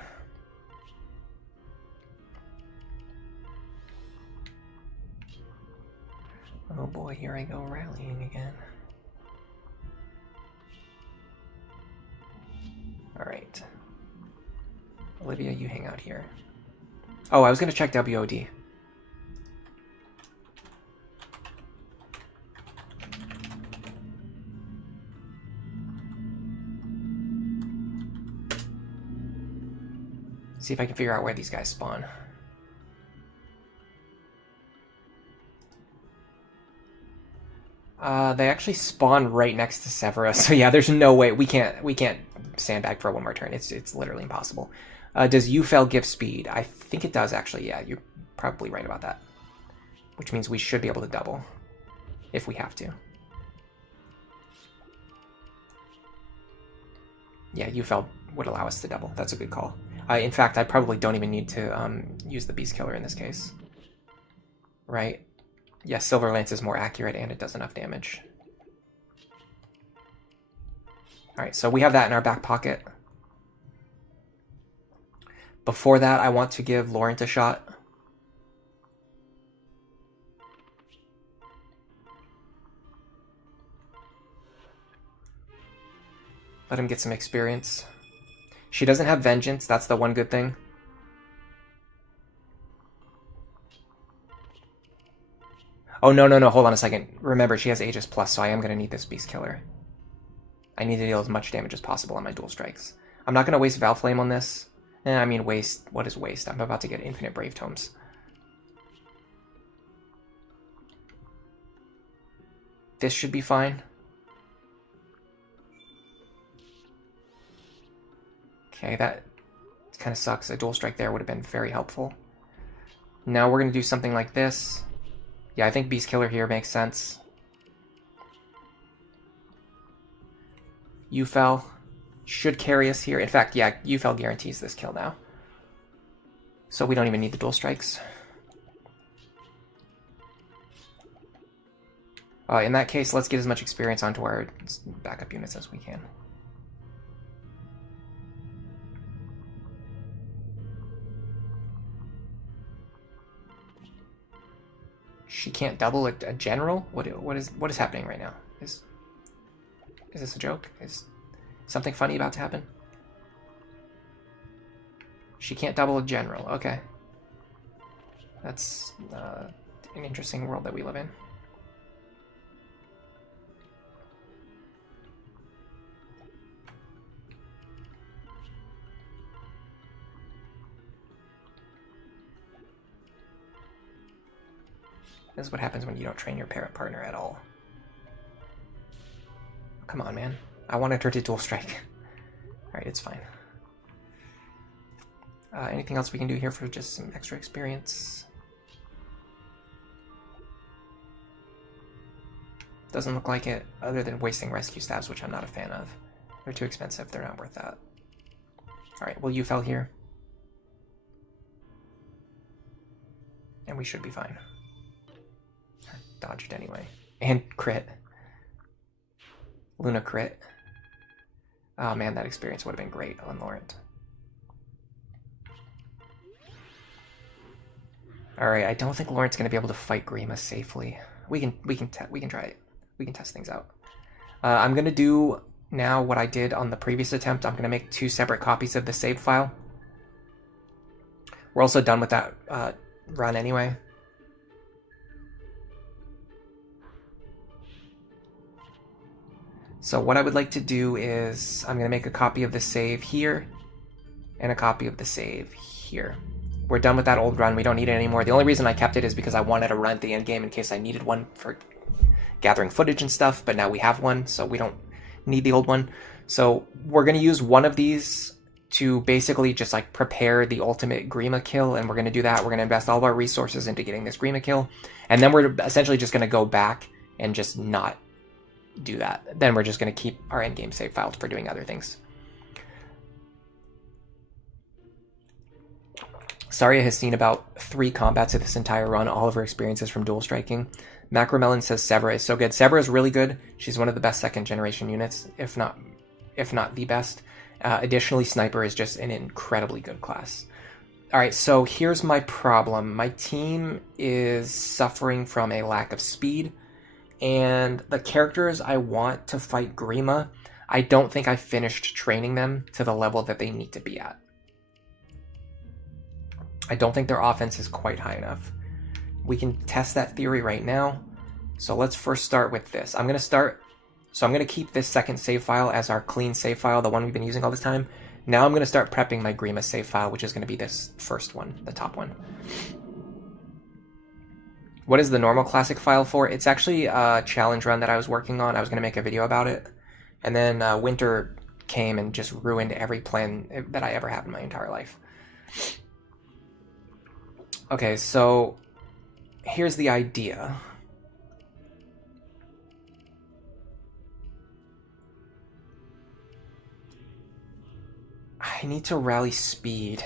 Oh boy, here I go rallying again. Alright. Olivia, you hang out here. Oh, I was going to check WOD. See if I can figure out where these guys spawn. They actually spawn right next to Severa, so yeah, there's no way we can't sandbag for one more turn. It's literally impossible. Does Ufel give speed? I think it does actually. Yeah, you're probably right about that. Which means we should be able to double if we have to. Yeah, Ufel would allow us to double. That's a good call. In fact, I probably don't even need to use the Beast Killer in this case. Right? Yes, Silver Lance is more accurate and it does enough damage. Alright, so we have that in our back pocket. Before that, I want to give Laurent a shot. Let him get some experience. She doesn't have Vengeance, that's the one good thing. Oh, no, hold on a second. Remember, she has Aegis Plus, so I am going to need this Beast Killer. I need to deal as much damage as possible on my dual strikes. I'm not going to waste Valflame on this. I mean, waste. What is waste? I'm about to get Infinite Brave Tomes. This should be fine. Okay, that kind of sucks. A dual strike there would have been very helpful. Now we're going to do something like this. Yeah, I think Beast Killer here makes sense. Ufel should carry us here. In fact, yeah, Ufel guarantees this kill now. So we don't even need the dual strikes. In that case, let's get as much experience onto our backup units as we can. She can't double a general? What is happening right now? Is this a joke? Is something funny about to happen? She can't double a general. Okay. That's an interesting world that we live in. This is what happens when you don't train your parent partner at all. Come on, man. I wanted her to dual strike. Alright, it's fine. Anything else we can do here for just some extra experience? Doesn't look like it, other than wasting rescue stabs, which I'm not a fan of. They're too expensive, they're not worth that. Alright, well, you fell here. And we should be fine. Dodged anyway. And crit. Luna crit. Oh man, that experience would have been great on Laurent. Alright, I don't think Laurent's gonna be able to fight Grima safely. We can try it. We can test things out. I'm gonna do now what I did on the previous attempt. I'm gonna make 2 separate copies of the save file. We're also done with that run anyway. So what I would like to do is I'm going to make a copy of the save here and a copy of the save here. We're done with that old run. We don't need it anymore. The only reason I kept it is because I wanted a run at the end game in case I needed one for gathering footage and stuff, but now we have one, so we don't need the old one. So we're going to use one of these to basically just like prepare the ultimate Grima kill, and we're going to do that. We're going to invest all of our resources into getting this Grima kill, and then we're essentially just going to go back and just not do that. Then we're just going to keep our endgame save files for doing other things. Saria has seen about 3 combats of this entire run, all of her experiences from dual striking. Macromelon says Severa is so good. Severa is really good. She's one of the best second generation units, if not the best. Additionally, Sniper is just an incredibly good class. All right, so here's my problem. My team is suffering from a lack of speed, and the characters I want to fight Grima, I don't think I finished training them to the level that they need to be at. I don't think their offense is quite high enough. We can test that theory right now. So let's first start with this. I'm going to keep this second save file as our clean save file, the one we've been using all this time. Now I'm going to start prepping my Grima save file, which is going to be this first one, the top one. What is the normal classic file for? It's actually a challenge run that I was working on. I was going to make a video about it. And then winter came and just ruined every plan that I ever had in my entire life. Okay, so here's the idea. I need to rally speed.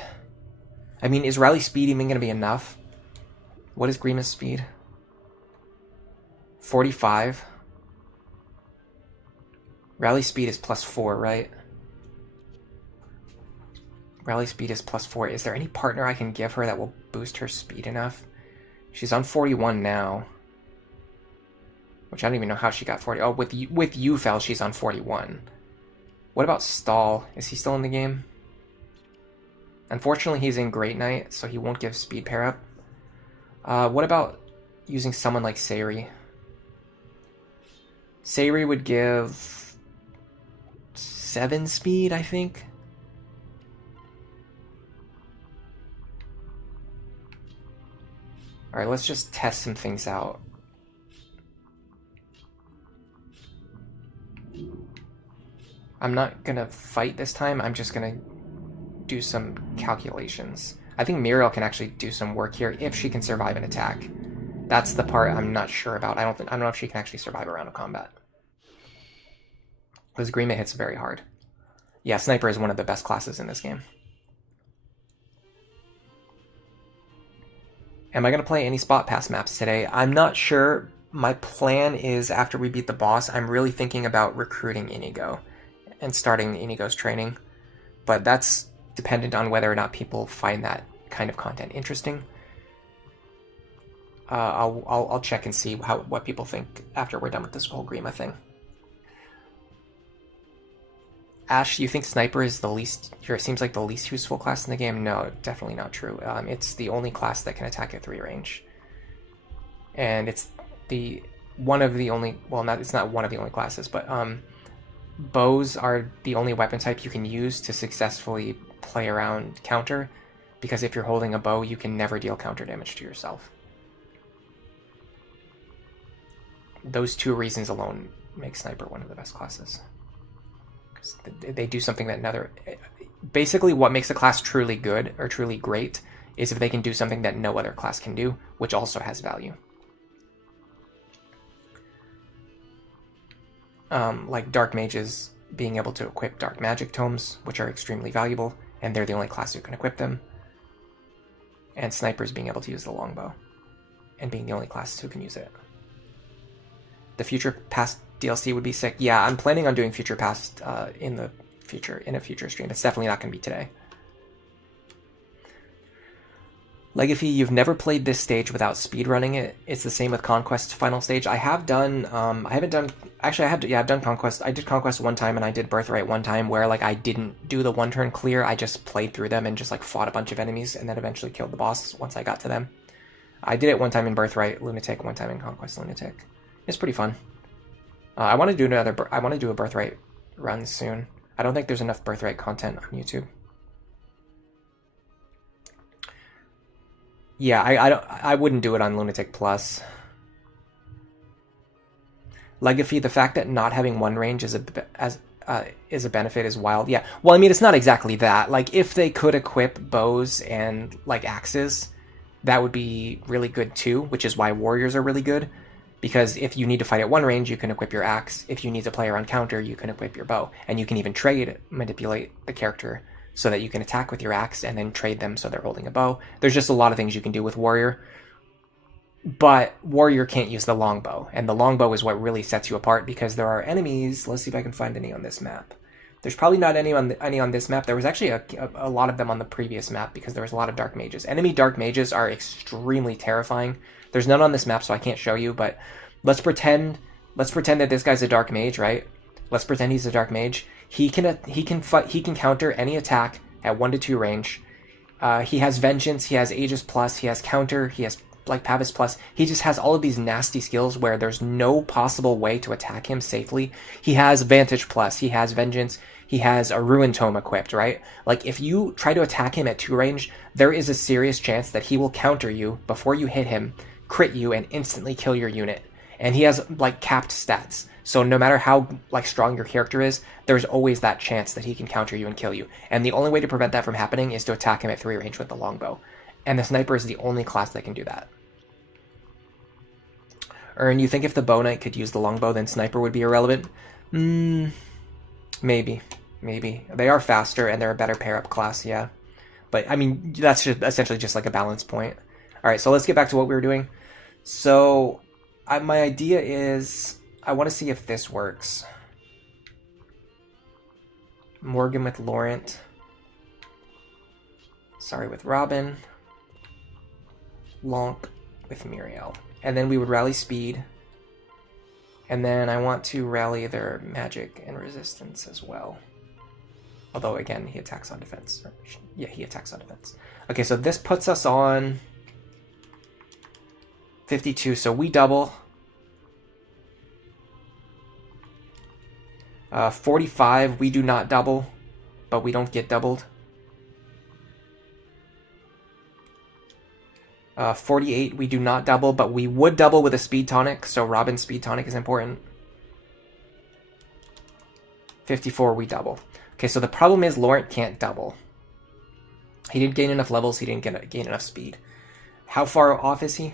I mean, is rally speed even going to be enough? What is Grima's speed? 45. Rally speed is +4, right? Rally speed is +4. Is there any partner I can give her that will boost her speed enough? She's on 41 now. Which I don't even know how she got 40. Oh, with Yufel, she's on 41. What about Stall? Is he still in the game? Unfortunately, he's in Great Knight, so he won't give speed pair up. What about using someone like Sayri? Sayri would give 7 speed, I think. Alright, let's just test some things out. I'm not gonna fight this time, I'm just gonna do some calculations. I think Miriel can actually do some work here if she can survive an attack. That's the part I'm not sure about. I don't know if she can actually survive a round of combat. Because Grima hits very hard. Yeah, Sniper is one of the best classes in this game. Am I going to play any spot pass maps today? I'm not sure. My plan is, after we beat the boss, I'm really thinking about recruiting Inigo and starting Inigo's training. But that's dependent on whether or not people find that kind of content interesting. I'll check and see what people think after we're done with this whole Grima thing. Ash, you think Sniper is seems like the least useful class in the game? No, definitely not true. It's the only class that can attack at 3 range. And it's one of the only, well, it's not one of the only classes, but bows are the only weapon type you can use to successfully play around counter, because if you're holding a bow, you can never deal counter damage to yourself. Those 2 reasons alone make Sniper one of the best classes. They do something that basically what makes a class truly good or truly great is if they can do something that no other class can do, which also has value. Like Dark Mages being able to equip Dark Magic Tomes, which are extremely valuable, and they're the only class who can equip them. And Snipers being able to use the Longbow, and being the only class who can use it. The Future Past DLC would be sick. Yeah, I'm planning on doing Future Past in a future stream. It's definitely not going to be today. Legacy, you've never played this stage without speedrunning it. It's the same with Conquest's final stage. I have done, I've done Conquest. I did Conquest one time and I did Birthright one time where like I didn't do the one turn clear. I just played through them and just like fought a bunch of enemies and then eventually killed the boss once I got to them. I did it one time in Birthright Lunatic, one time in Conquest Lunatic. It's pretty fun. I want to do a Birthright run soon. I don't think there's enough Birthright content on YouTube. Yeah, I wouldn't do it on Lunatic Plus. Legacy, the fact that not having one range is a benefit is wild. Yeah, well, I mean, it's not exactly that. Like, if they could equip bows and like axes, that would be really good too. Which is why warriors are really good, because if you need to fight at one range, you can equip your axe. If you need to play around counter, you can equip your bow, and you can even manipulate the character so that you can attack with your axe and then trade them so they're holding a bow. There's just a lot of things you can do with warrior. But warrior can't use the longbow, and the longbow is what really sets you apart because there are enemies, let's see if I can find any on this map, There's probably not any on this map. There was actually a lot of them on the previous map because there was a lot of dark mages. Enemy dark mages are extremely terrifying. There's none on this map, so I can't show you, but let's pretend that this guy's a dark mage, right? Let's pretend he's a dark mage. He can counter any attack at 1 to 2 range. He has Vengeance, he has Aegis Plus, he has Counter, he has like Pavis Plus. He just has all of these nasty skills where there's no possible way to attack him safely. He has Vantage Plus, he has Vengeance, he has a Ruin Tome equipped, right? Like, if you try to attack him at 2 range, there is a serious chance that he will counter you before you hit him, crit you, and instantly kill your unit. And he has, like, capped stats. So no matter how, like, strong your character is, there's always that chance that he can counter you and kill you. And the only way to prevent that from happening is to attack him at 3 range with the longbow. And the sniper is the only class that can do that. Ern, you think if the bow knight could use the longbow, then sniper would be irrelevant? Maybe. They are faster and they're a better pair-up class, yeah. But, I mean, that's essentially just like a balance point. Alright, so let's get back to what we were doing. So, my idea is, I want to see if this works. Morgan with Laurent. Sorry, with Robin. Lonk with Miriel. And then we would rally speed. And then I want to rally their magic and resistance as well. Although, again, he attacks on defense. Yeah, he attacks on defense. Okay, so this puts us on 52, so we double. 45, we do not double, but we don't get doubled. 48, we do not double, but we would double with a speed tonic, so Robin's speed tonic is important. 54, we double. Okay, so the problem is Laurent can't double. He didn't gain enough levels, he didn't gain enough speed. How far off is he?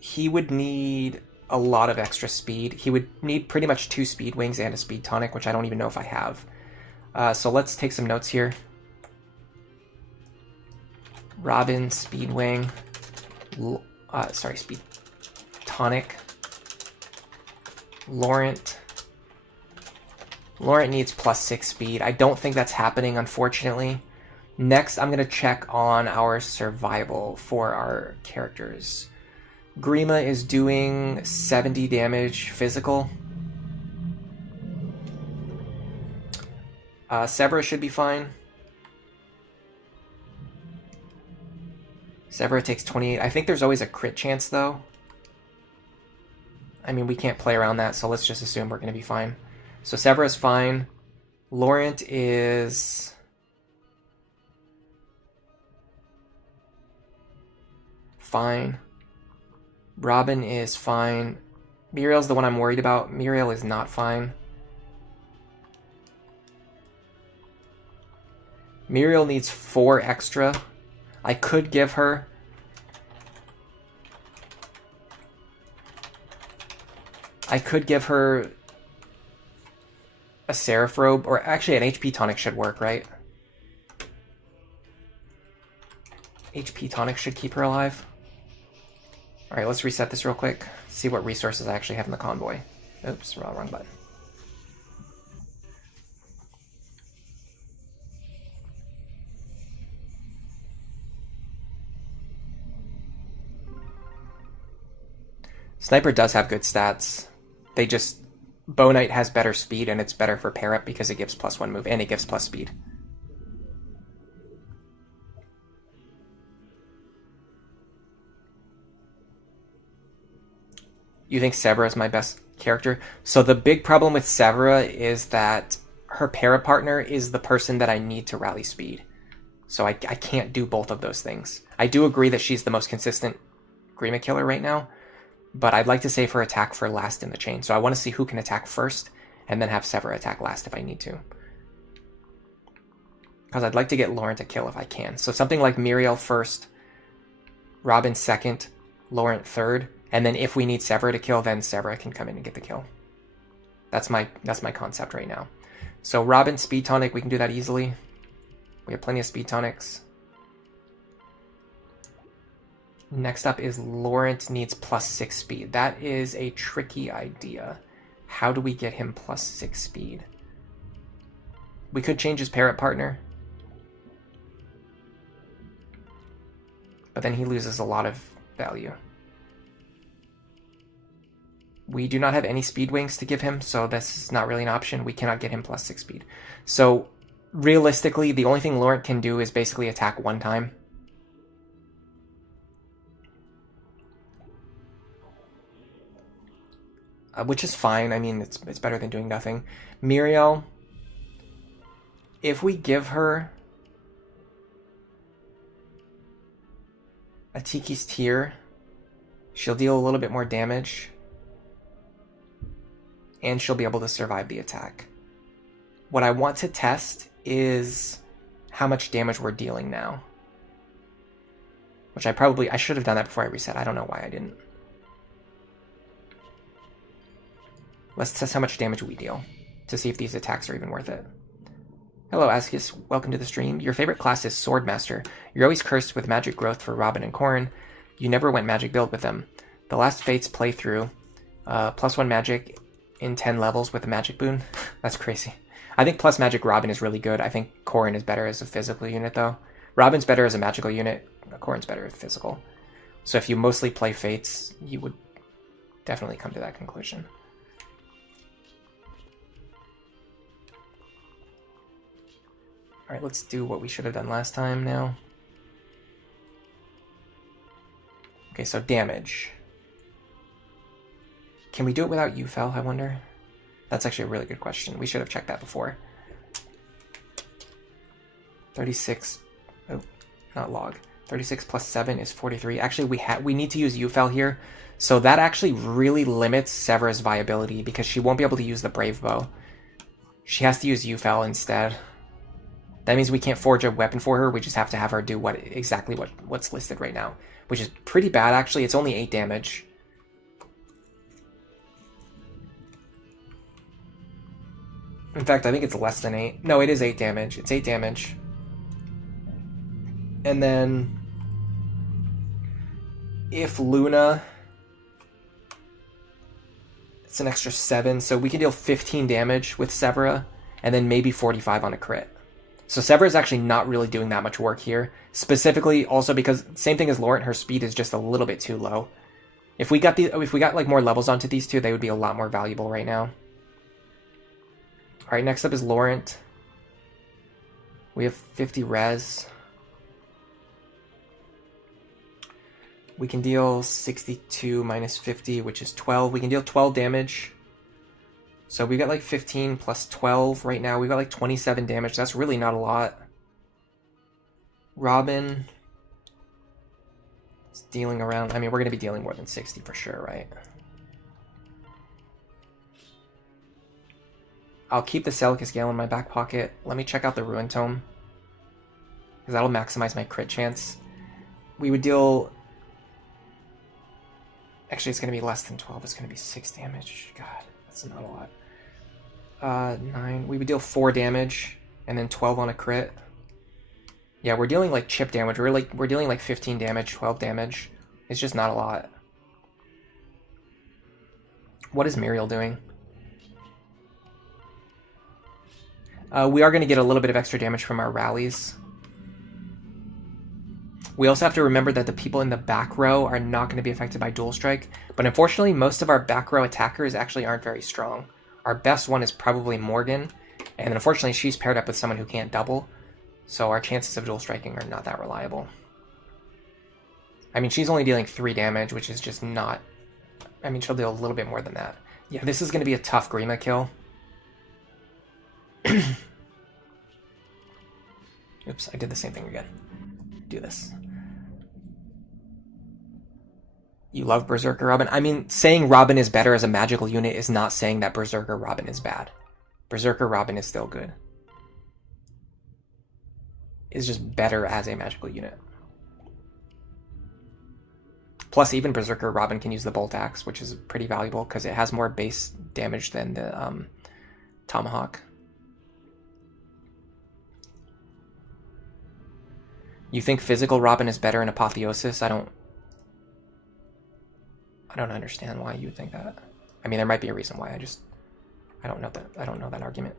He would need a lot of extra speed. He would need pretty much 2 speed wings and a speed tonic, which I don't even know if I have. So let's take some notes here. Robin, speed wing, speed tonic. Laurent needs +6 speed. I don't think that's happening, unfortunately. Next, I'm going to check on our survival for our characters. Grima is doing 70 damage physical. Severa should be fine. Severa takes 28. I think there's always a crit chance, though. I mean, we can't play around that, so let's just assume we're going to be fine. So Severa's fine. Laurent is... fine. Robin is fine. Miriel's the one I'm worried about. Miriel is not fine. Miriel needs 4 extra. I could give her... a Seraph Robe, or actually an HP tonic should work, right? HP tonic should keep her alive. Alright, let's reset this real quick. See what resources I actually have in the convoy. Oops, wrong button. Sniper does have good stats. They just... Bow Knight has better speed, and it's better for pair up because it gives +1 move, and it gives plus speed. You think Severa is my best character? So the big problem with Severa is that her para partner is the person that I need to rally speed. So I can't do both of those things. I do agree that she's the most consistent Grima killer right now, but I'd like to save her attack for last in the chain. So I want to see who can attack first, and then have Severa attack last if I need to. Because I'd like to get Laurent a kill if I can. So something like Miriel first, Robin second, Laurent third, and then if we need Severa to kill, then Severa can come in and get the kill. That's my concept right now. So Robin speed tonic, we can do that easily. We have plenty of speed tonics. Next up is Laurent needs +6 speed. That is a tricky idea. How do we get him +6 speed? We could change his parrot partner. But then he loses a lot of value. We do not have any speed wings to give him, so this is not really an option. We cannot get him +6 speed. So realistically, the only thing Laurent can do is basically attack one time. Which is fine. I mean, it's better than doing nothing. Miriel, if we give her a Tiki's Tear, she'll deal a little bit more damage. And she'll be able to survive the attack. What I want to test is how much damage we're dealing now. Which I should have done that before I reset. I don't know why I didn't. Let's test how much damage we deal to see if these attacks are even worth it. Hello, Ascus. Welcome to the stream. Your favorite class is Swordmaster. You're always cursed with magic growth for Robin and Corrin. You never went magic build with them. The last Fates playthrough, +1 magic in 10 levels with a magic boon. That's crazy. I think plus magic Robin is really good. I think Corrin is better as a physical unit, though. Robin's better as a magical unit. Corrin's better as physical. So if you mostly play Fates, you would definitely come to that conclusion. Alright, let's do what we should have done last time now. Okay, so damage. Can we do it without UFL, I wonder? That's actually a really good question. We should have checked that before. 36... Oh, not log. 36 plus 7 is 43. Actually, we need to use UFL here. So that actually really limits Severa's viability because she won't be able to use the Brave Bow. She has to use UFL instead. That means we can't forge a weapon for her. We just have to have her do exactly what's listed right now. Which is pretty bad, actually. It's only 8 damage. In fact, I think it's less than 8. No, it is 8 damage. It's 8 damage. And then... if Luna... it's an extra 7. So we can deal 15 damage with Severa. And then maybe 45 on a crit. So Severa is actually not really doing that much work here. Specifically, also because same thing as Laurent, her speed is just a little bit too low. If we got like more levels onto these two, they would be a lot more valuable right now. All right, next up is Laurent. We have 50 res. We can deal 62 minus 50, which is 12. We can deal 12 damage. So we got like 15 plus 12 right now. We got like 27 damage. That's really not a lot. Robin is dealing around. I mean, we're going to be dealing more than 60 for sure, right? I'll keep the Celicus Gale in my back pocket. Let me check out the Ruin Tome, because that'll maximize my crit chance. We would deal... actually, it's going to be less than 12. It's going to be 6 damage. God, that's not a lot. 9. We would deal 4 damage, and then 12 on a crit. Yeah, we're dealing like chip damage. We're dealing like 15 damage, 12 damage. It's just not a lot. What is Miriel doing? We are going to get a little bit of extra damage from our rallies. We also have to remember that the people in the back row are not going to be affected by Dual Strike, but unfortunately most of our back row attackers actually aren't very strong. Our best one is probably Morgan, and unfortunately she's paired up with someone who can't double, so our chances of dual striking are not that reliable. I mean, she's only dealing 3 damage, which is just not... I mean, she'll deal a little bit more than that. Yeah, this is going to be a tough Grima kill. Oops, I did the same thing again. Do this. You love Berserker Robin? I mean, saying Robin is better as a magical unit is not saying that Berserker Robin is bad. Berserker Robin is still good. It's just better as a magical unit. Plus, even Berserker Robin can use the Bolt Axe, which is pretty valuable because it has more base damage than the Tomahawk. You think physical Robin is better in Apotheosis? I don't understand why you would think that. I mean, there might be a reason why. I just I don't know that argument.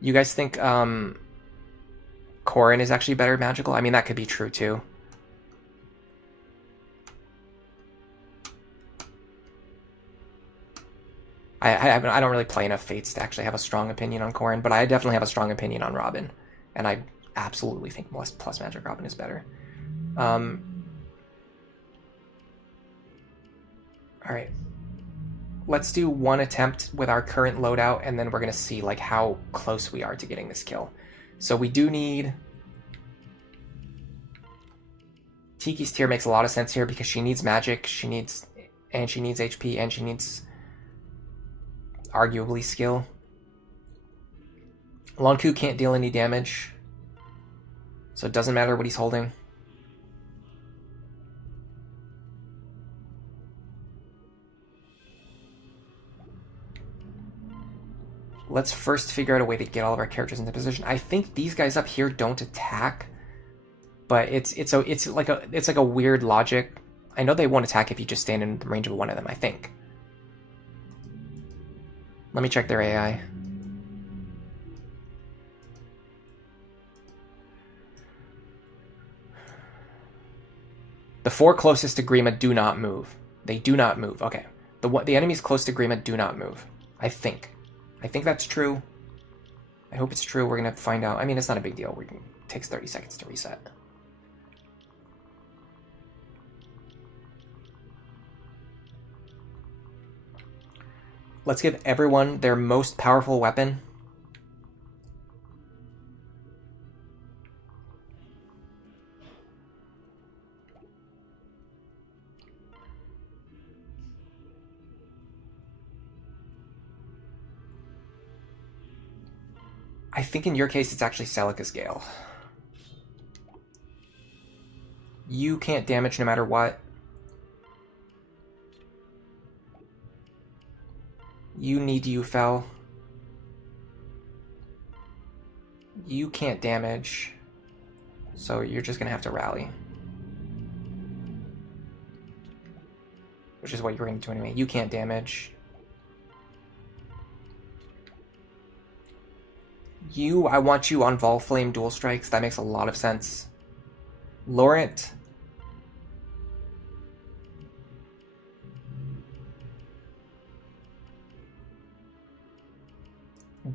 You guys think Corrin is actually better magical? I mean, that could be true too. I don't really play enough Fates to actually have a strong opinion on Corrin, but I definitely have a strong opinion on Robin, and I absolutely think plus magic Robin is better. All right, let's do one attempt with our current loadout, and then we're gonna see like how close we are to getting this kill. So we do need Tiki's tier makes a lot of sense here because she needs magic, she needs HP, and she needs arguably skill. Lonku can't deal any damage, so it doesn't matter what he's holding. Let's first figure out a way to get all of our characters into position. I think these guys up here don't attack, but it's like a weird logic. I know they won't attack if you just stand in the range of one of them, I think. Let me check their AI. The 4 closest to Grima do not move. They do not move. Okay. The enemies close to Grima do not move. I think that's true. I hope it's true. We're going to find out. I mean, it's not a big deal. It takes 30 seconds to reset. Let's give everyone their most powerful weapon. I think in your case it's actually Celica's Gale. You can't damage no matter what. You need Ufel. You can't damage, so you're just gonna have to rally. Which is what you're going to do anyway. You can't damage. I want you on Vol Flame dual strikes. That makes a lot of sense. Laurent.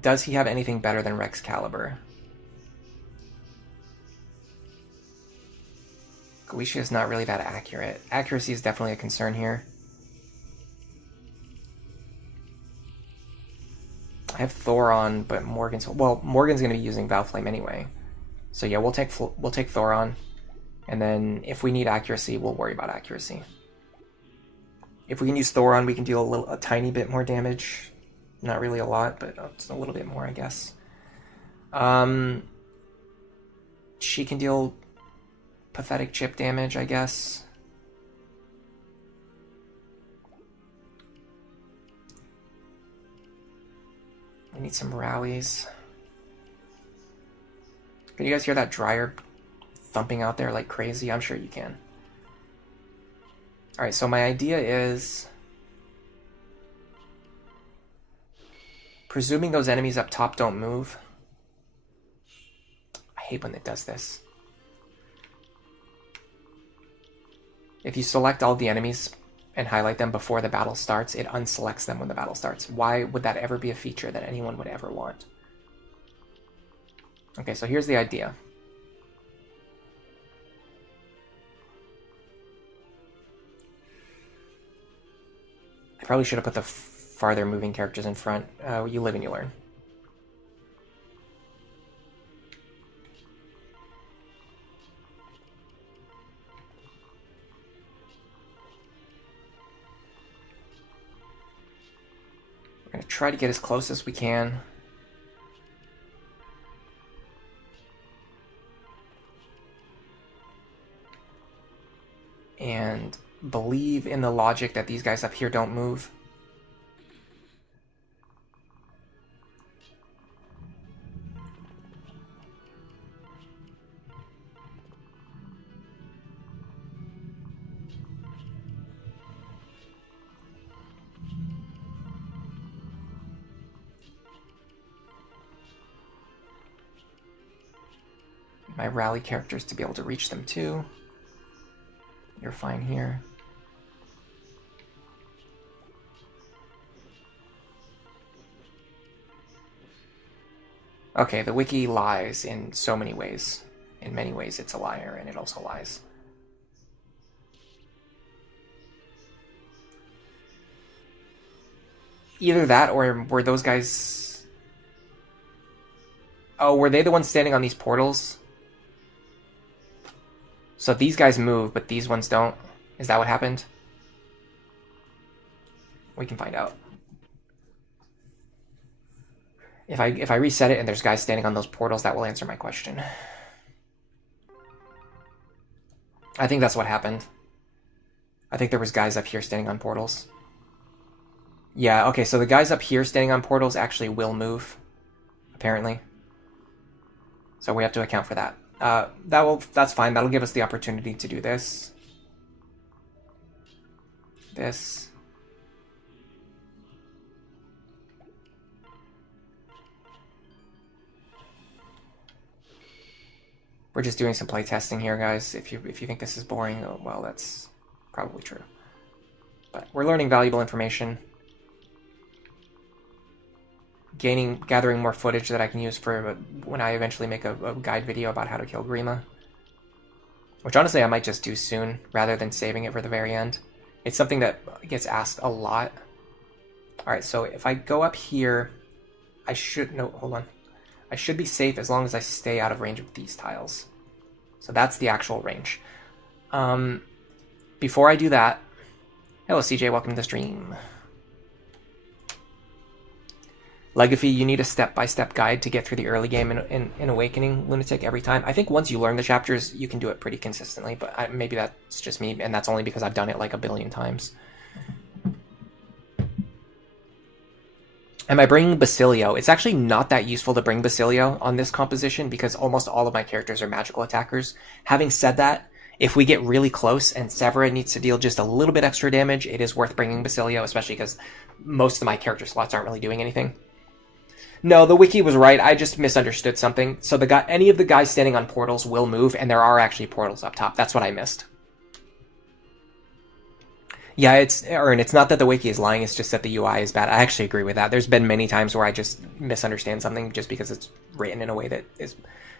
Does he have anything better than Rex Caliber? Galicia is not really that accurate. Accuracy is definitely a concern here. I have Thoron, but Morgan's going to be using Valflame anyway. So yeah, we'll take Thoron, and then if we need accuracy, we'll worry about accuracy. If we can use Thoron, we can deal a tiny bit more damage. Not really a lot, but it's a little bit more, I guess. She can deal pathetic chip damage, I guess. We need some rallies. Can you guys hear that dryer thumping out there like crazy? I'm sure you can. Alright, so my idea is, presuming those enemies up top don't move. I hate when it does this. If you select all the enemies and highlight them before the battle starts, it unselects them when the battle starts. Why would that ever be a feature that anyone would ever want? Okay, so here's the idea. I probably should have put the farther moving characters in front. You live and you learn. We're going to try to get as close as we can. And believe in the logic that these guys up here don't move. my rally characters to be able to reach them too. You're fine here. Okay, the wiki lies in so many ways. In many ways, it's a liar, and it also lies. Either that, or were those guys... Oh, were they the ones standing on these portals? So these guys move, but these ones don't. Is that what happened? We can find out. If I reset it and there's guys standing on those portals, that will answer my question. I think that's what happened. I think there was guys up here standing on portals. Yeah, okay, so the guys up here standing on portals actually will move, apparently. So we have to account for that. That's fine. That'll give us the opportunity to do this. This. We're just doing some play testing here, guys. If you think this is boring, well, that's probably true. But we're learning valuable information. Gathering more footage that I can use for when I eventually make a guide video about how to kill Grima. Which honestly I might just do soon, rather than saving it for the very end. It's something that gets asked a lot. Alright, so if I go up here, I should... No, hold on. I should be safe as long as I stay out of range of these tiles. So that's the actual range. Before I do that... Hello CJ, welcome to the stream. Legacy, you need a step-by-step guide to get through the early game in Awakening, Lunatic, every time. I think once you learn the chapters, you can do it pretty consistently, but maybe that's just me, and that's only because I've done it like a billion times. Am I bringing Basilio? It's actually not that useful to bring Basilio on this composition because almost all of my characters are magical attackers. Having said that, if we get really close and Severa needs to deal just a little bit extra damage, it is worth bringing Basilio, especially because most of my character slots aren't really doing anything. No, the wiki was right. I just misunderstood something. So any of the guys standing on portals will move, and there are actually portals up top. That's what I missed. Yeah, it's not that the wiki is lying, it's just that the UI is bad. I actually agree with that. There's been many times where I just misunderstand something just because it's written in a way that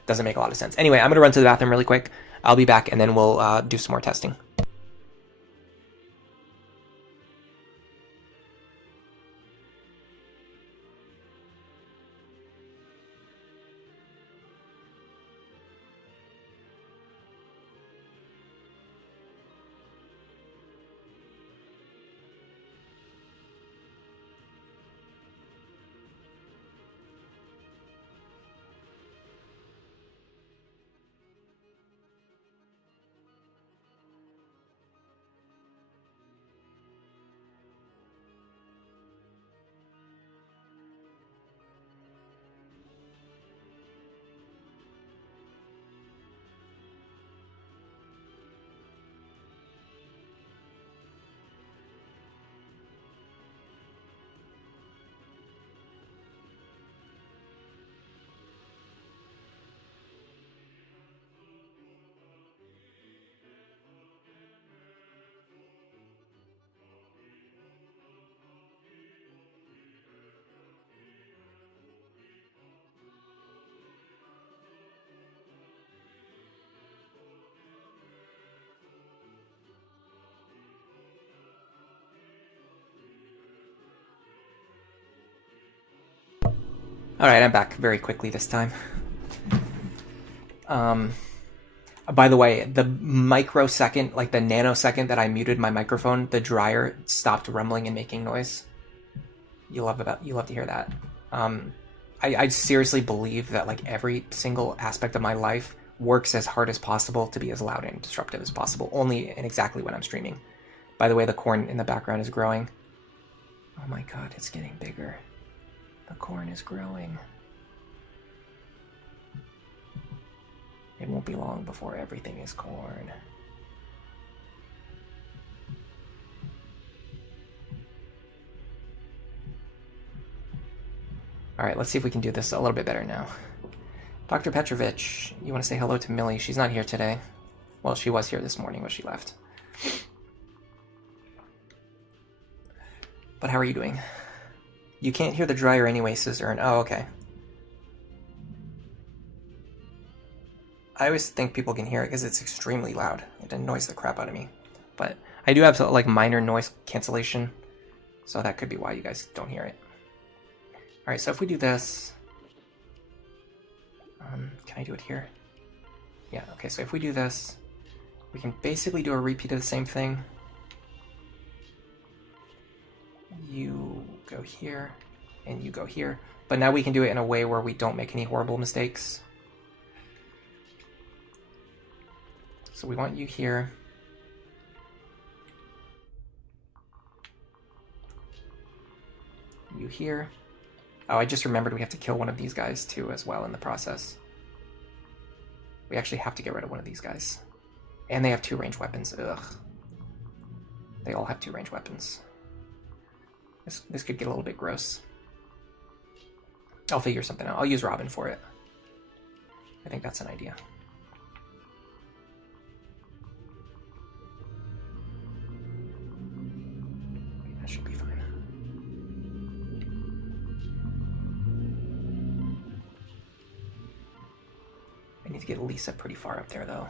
doesn't make a lot of sense. Anyway, I'm going to run to the bathroom really quick. I'll be back, and then we'll do some more testing. Alright, I'm back very quickly this time. By the way, the microsecond, like the nanosecond that I muted my microphone, the dryer stopped rumbling and making noise. You love to hear that. I seriously believe that like every single aspect of my life works as hard as possible to be as loud and disruptive as possible, only and exactly when I'm streaming. By the way, the corn in the background is growing. Oh my god, it's getting bigger. The corn is growing. It won't be long before everything is corn. Alright, let's see if we can do this a little bit better now. Dr. Petrovich, you want to say hello to Millie? She's not here today. Well, she was here this morning, but she left. But how are you doing? You can't hear the dryer anyway, Scissorin. Oh, okay. I always think people can hear it because it's extremely loud. It annoys the crap out of me. But I do have like minor noise cancellation, so that could be why you guys don't hear it. Alright, so if we do this... can I do it here? Yeah, okay, so if we do this, we can basically do a repeat of the same thing. You go here, and you go here. But now we can do it in a way where we don't make any horrible mistakes. So we want you here. You here. Oh, I just remembered we have to kill one of these guys too as well in the process. We actually have to get rid of one of these guys. And they have 2 ranged weapons. Ugh. They all have 2 ranged weapons. This could get a little bit gross. I'll figure something out. I'll use Robin for it. I think that's an idea. That should be fine. I need to get Lisa pretty far up there, though.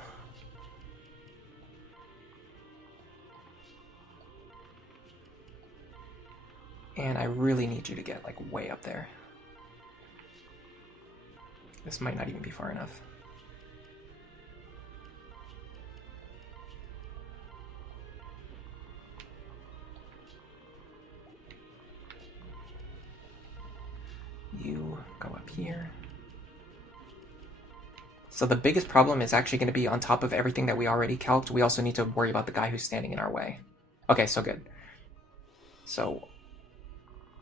And I really need you to get, like, way up there. This might not even be far enough. You go up here. So the biggest problem is actually going to be on top of everything that we already calced. We also need to worry about the guy who's standing in our way. Okay, so good. So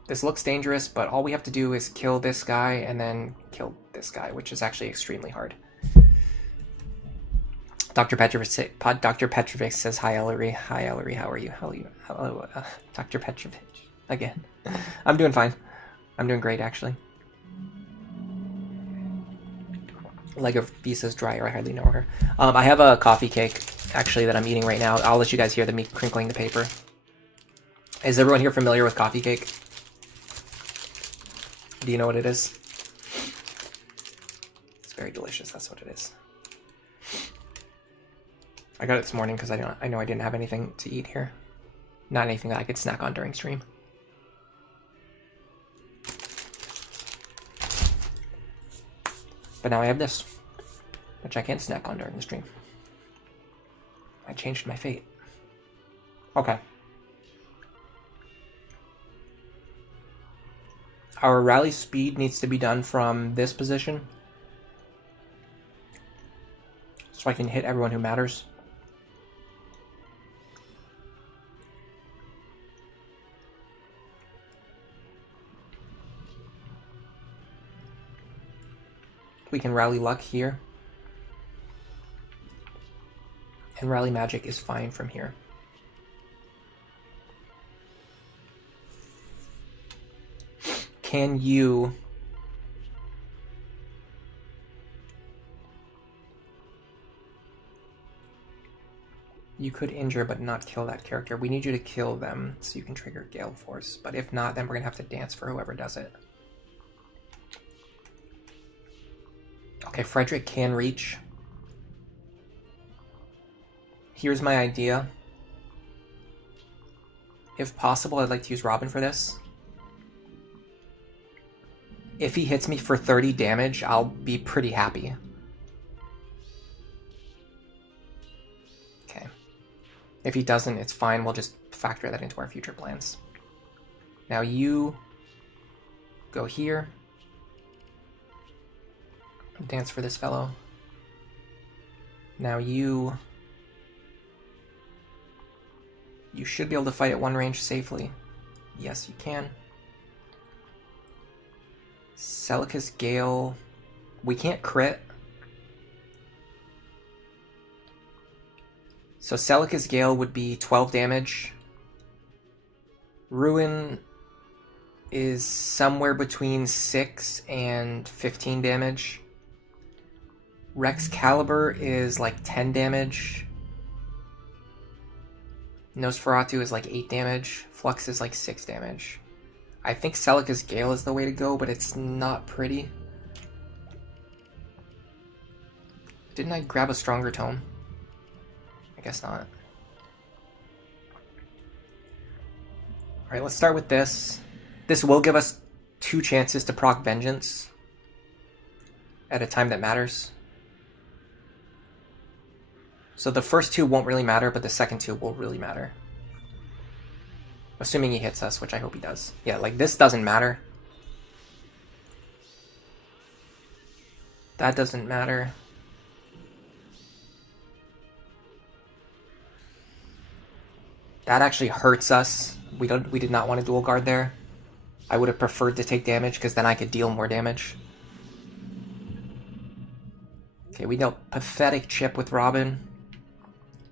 this looks dangerous, but all we have to do is kill this guy and then kill this guy, which is actually extremely hard. Dr. Petrovich says, hi, Ellery. Hi, Ellery. How are you? Hello, Dr. Petrovich. Again. I'm doing fine. I'm doing great, actually. Lego V says dryer. I hardly know her. I have a coffee cake, actually, that I'm eating right now. I'll let you guys hear me crinkling the paper. Is everyone here familiar with coffee cake? Do you know what it is? It's very delicious. That's what it is. I got it this morning because I know I didn't have anything to eat here. Not anything that I could snack on during stream. But now I have this, which I can't snack on during the stream. I changed my fate. Okay. Our rally speed needs to be done from this position, so I can hit everyone who matters. We can rally luck here. And rally magic is fine from here. Can you... You could injure but not kill that character. We need you to kill them so you can trigger Gale Force. But if not, then we're going to have to dance for whoever does it. Okay, Frederick can reach. Here's my idea. If possible, I'd like to use Robin for this. If he hits me for 30 damage, I'll be pretty happy. Okay. If he doesn't, it's fine. We'll just factor that into our future plans. Now you go here. Dance for this fellow. Now you should be able to fight at one range safely. Yes, you can. Celica's Gale. We can't crit. So Celica's Gale would be 12 damage. Ruin is somewhere between 6 and 15 damage. Rex Caliber is like 10 damage. Nosferatu is like 8 damage. Flux is like 6 damage. I think Celica's Gale is the way to go, but it's not pretty. Didn't I grab a stronger tome? I guess not. Alright, let's start with this. This will give us 2 chances to proc Vengeance at a time that matters. So the first 2 won't really matter, but the second 2 will really matter. Assuming he hits us, which I hope he does. Yeah, like this doesn't matter. That doesn't matter. That actually hurts us. We did not want to dual guard there. I would have preferred to take damage because then I could deal more damage. Okay, we dealt Pathetic Chip with Robin.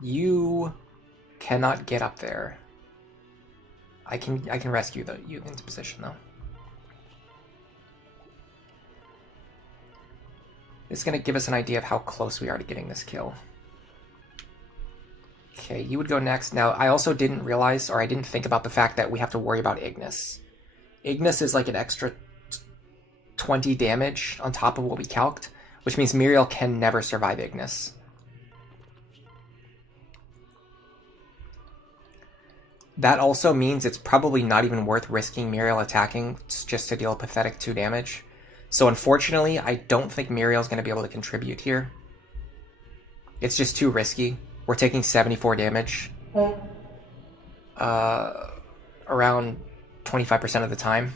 You cannot get up there. I can rescue you into position though. It's gonna give us an idea of how close we are to getting this kill. Okay, you would go next. Now, I also didn't realize, or I didn't think about the fact that we have to worry about Ignis. Ignis is like an extra 20 damage on top of what we calced, which means Miriel can never survive Ignis. That also means it's probably not even worth risking Miriel attacking just to deal Pathetic 2 damage. So unfortunately, I don't think Miriel's going to be able to contribute here. It's just too risky. We're taking 74 damage. Around 25% of the time.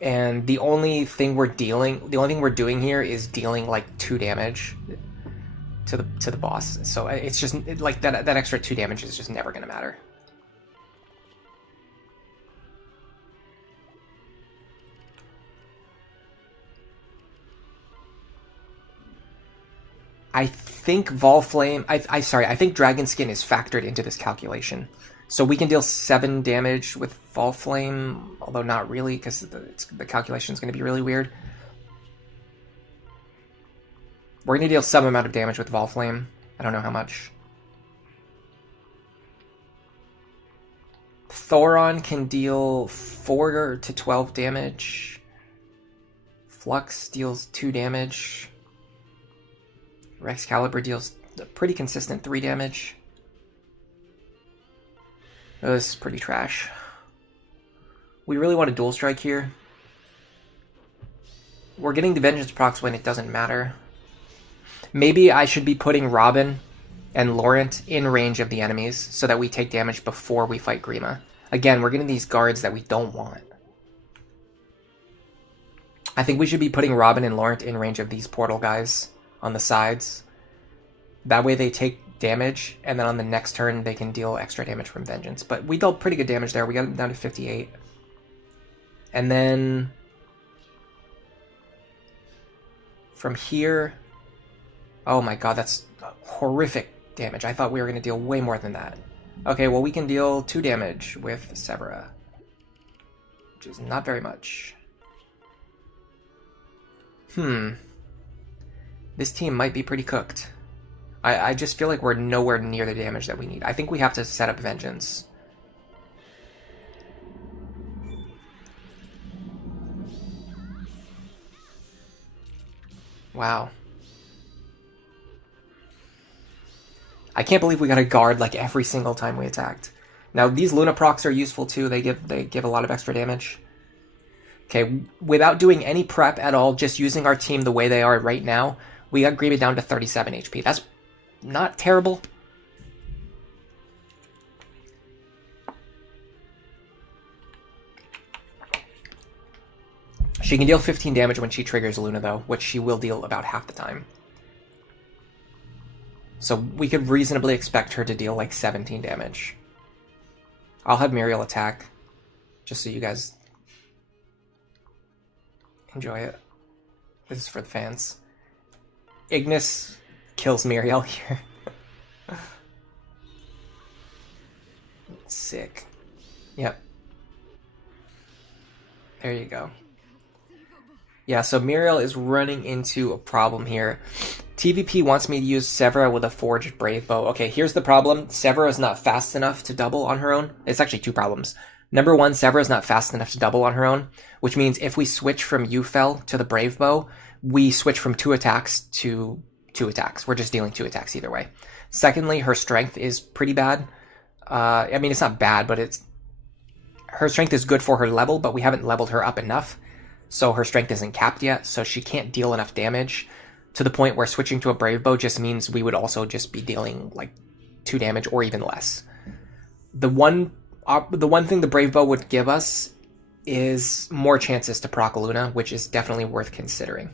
And the only thing we're doing here is dealing like 2 damage to the boss. So it's just like that extra 2 damage is just never going to matter. I think Volflame... I think Dragon Skin is factored into this calculation. So we can deal 7 damage with Volflame, although not really, because the calculation is going to be really weird. We're going to deal some amount of damage with Volflame. I don't know how much. Thoron can deal 4 to 12 damage. Flux deals 2 damage. Rex Caliber deals a pretty consistent 3 damage. Oh, this is pretty trash. We really want a dual strike here. We're getting the Vengeance procs when it doesn't matter. Maybe I should be putting Robin and Laurent in range of the enemies so that we take damage before we fight Grima. Again, we're getting these guards that we don't want. I think we should be putting Robin and Laurent in range of these portal guys on the sides. That way they take damage, and then on the next turn they can deal extra damage from Vengeance. But we dealt pretty good damage there. We got them down to 58. And then from here... Oh my god, that's horrific damage. I thought we were going to deal way more than that. Okay, well we can deal 2 damage with Severa, which is not very much. This team might be pretty cooked. I just feel like we're nowhere near the damage that we need. I think we have to set up Vengeance. Wow. I can't believe we got a guard like every single time we attacked. Now these Luna procs are useful too. They give a lot of extra damage. Okay, without doing any prep at all, just using our team the way they are right now, we got Grima down to 37 HP. That's not terrible. She can deal 15 damage when she triggers Luna though, which she will deal about half the time. So we could reasonably expect her to deal like 17 damage. I'll have Miriel attack, just so you guys enjoy it. This is for the fans. Ignis kills Miriel here. Sick. Yep. There you go. Yeah, so Miriel is running into a problem here. TVP wants me to use Severa with a Forged Brave Bow. Okay, here's the problem. Severa is not fast enough to double on her own. It's actually two problems. Number one, Severa is not fast enough to double on her own, which means if we switch from Ufel to the Brave Bow, we switch from 2 attacks to 2 attacks. We're just dealing 2 attacks either way. Secondly, her strength is pretty bad. I mean, it's not bad, but her strength is good for her level, but we haven't leveled her up enough. So her strength isn't capped yet, so she can't deal enough damage to the point where switching to a Brave Bow just means we would also just be dealing like 2 damage or even less. The one thing the Brave Bow would give us is more chances to proc Luna, which is definitely worth considering.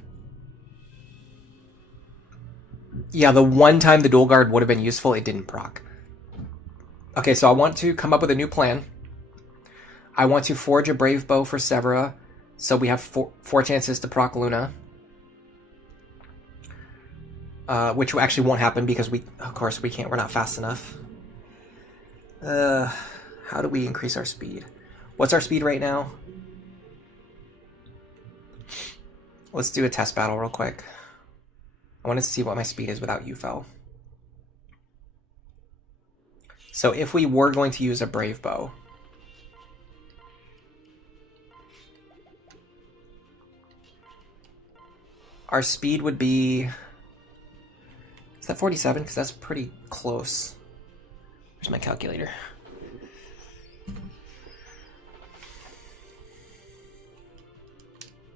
Yeah, the one time the Dual Guard would have been useful, it didn't proc. Okay, so I want to come up with a new plan. I want to forge a Brave Bow for Severa, so we have 4 chances to proc Luna. Which actually won't happen because of course we can't, we're not fast enough. How do we increase our speed? What's our speed right now? Let's do a test battle real quick. I want to see what my speed is without Ufel. So if we were going to use a Brave Bow, our speed would be... Is that 47? Because that's pretty close. Where's my calculator?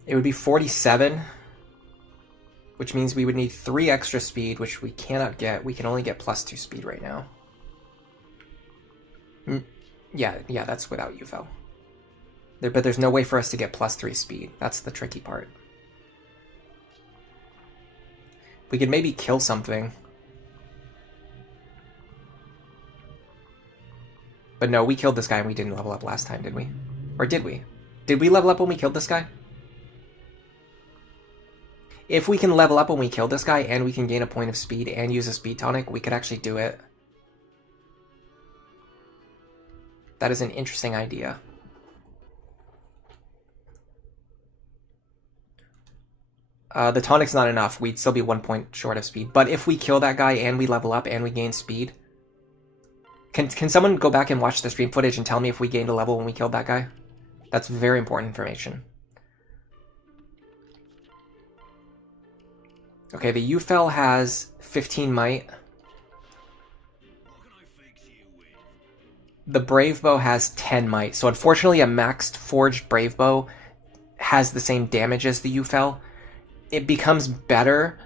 It would be 47, which means we would need 3 extra speed, which we cannot get. We can only get +2 speed right now. Yeah, that's without Ufel. But there's no way for us to get +3 speed. That's the tricky part. We could maybe kill something. But no, we killed this guy and we didn't level up last time, did we? Or did we? Did we level up when we killed this guy? If we can level up when we kill this guy and we can gain a point of speed and use a speed tonic, we could actually do it. That is an interesting idea. The tonic's not enough. We'd still be 1 point short of speed. But if we kill that guy and we level up and we gain speed... Can someone go back and watch the stream footage and tell me if we gained a level when we killed that guy? That's very important information. Okay, the Ufel has 15 might. The Brave Bow has 10 might. So unfortunately a maxed forged Brave Bow has the same damage as the Ufel. It becomes better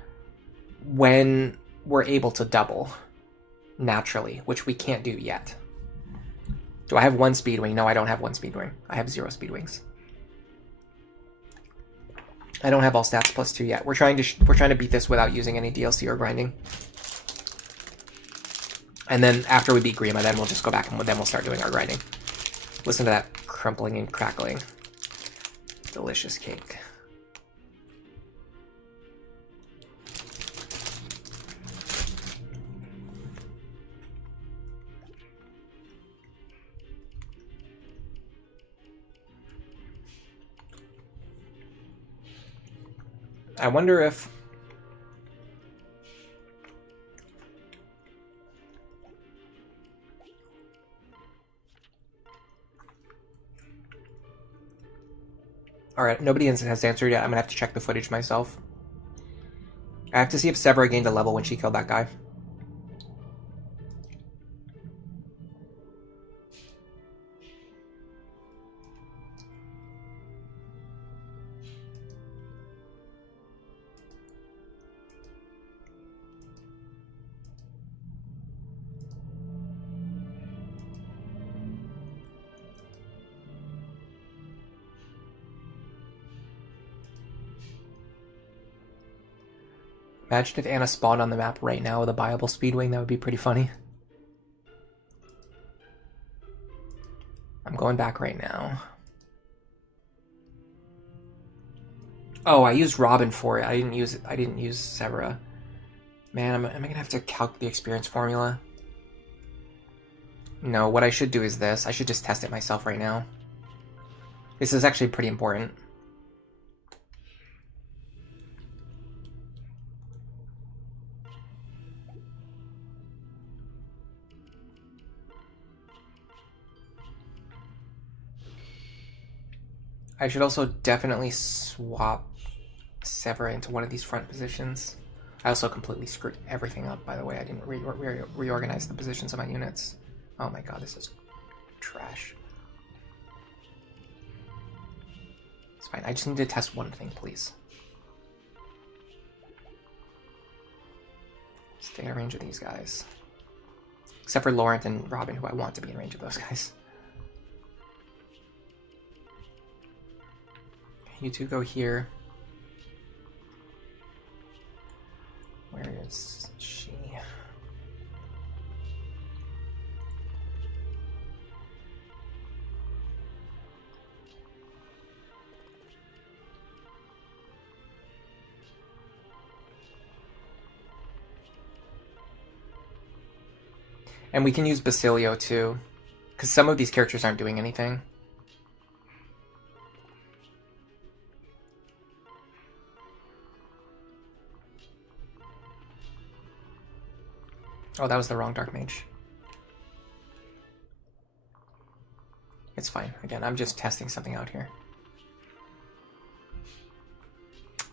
when we're able to double naturally, which we can't do yet. Do I have 1 speed wing? No, I don't have 1 speed wing. I have 0 speed wings. I don't have all stats +2 yet. We're trying to beat this without using any DLC or grinding. And then after we beat Grima, then we'll just go back and then we'll start doing our grinding. Listen to that crumpling and crackling. Delicious cake. I wonder if... Alright, nobody has answered yet. I'm gonna have to check the footage myself. I have to see if Severa gained a level when she killed that guy. Imagine if Anna spawned on the map right now with a viable speedwing. That would be pretty funny. I'm going back right now. Oh, I used Robin for it. I didn't use Severa. Man, am I gonna have to calc the experience formula? No, what I should do is this. I should just test it myself right now. This is actually pretty important. I should also definitely swap Sever into one of these front positions. I also completely screwed everything up, by the way. I didn't reorganize the positions of my units. Oh my god, this is trash. It's fine. I just need to test one thing, please. Stay in range of these guys. Except for Laurent and Robin, who I want to be in range of those guys. You two go here. Where is she? And we can use Basilio too, because some of these characters aren't doing anything. Oh, that was the wrong Dark Mage. It's fine. Again, I'm just testing something out here.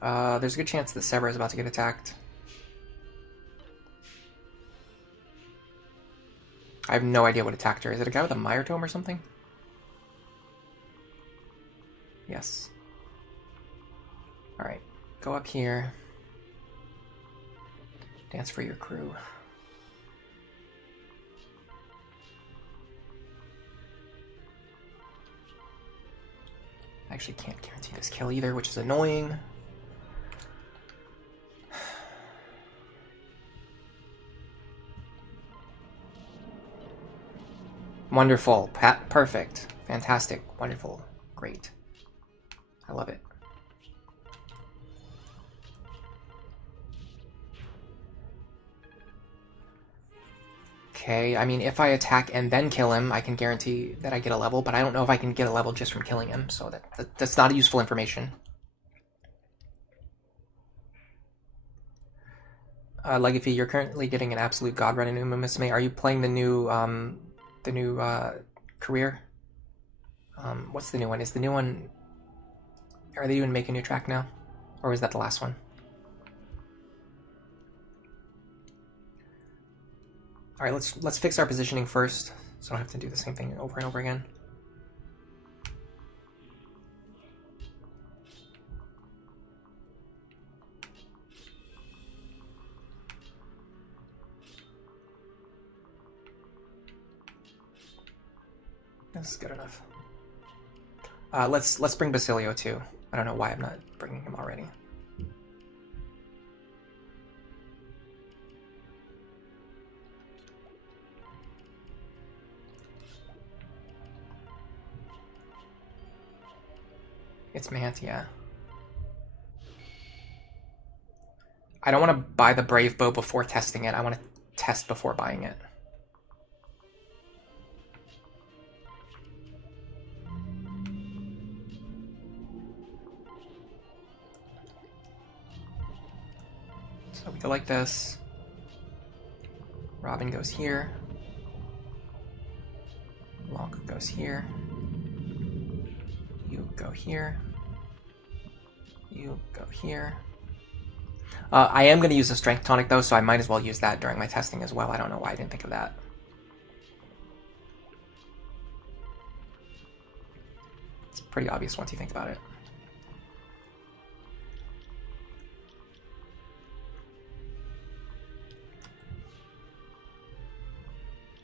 There's a good chance that Sever is about to get attacked. I have no idea what attacked her. Is it a guy with a Mire Tome or something? Yes. Alright, go up here. Dance for your crew. I actually can't guarantee this kill either, which is annoying. Wonderful. Perfect. Fantastic. Wonderful. Great. I love it. Okay, I mean, if I attack and then kill him, I can guarantee that I get a level, but I don't know if I can get a level just from killing him, so that's not useful information. Legacy, you're currently getting an absolute god run in Uma Musume. Are you playing the new career? What's the new one? Is the new one... Are they doing Make a New Track now? Or was that the last one? Alright, let's fix our positioning first, so I don't have to do the same thing over and over again. This is good enough. Let's bring Basilio too. I don't know why I'm not bringing him already. It's Mant, yeah. I don't want to buy the Brave Bow before testing it. I want to test before buying it. So we go like this. Robin goes here. Blanc goes here. You go here. You go here. I am going to use a strength tonic though, so I might as well use that during my testing as well. I don't know why I didn't think of that. It's pretty obvious once you think about it.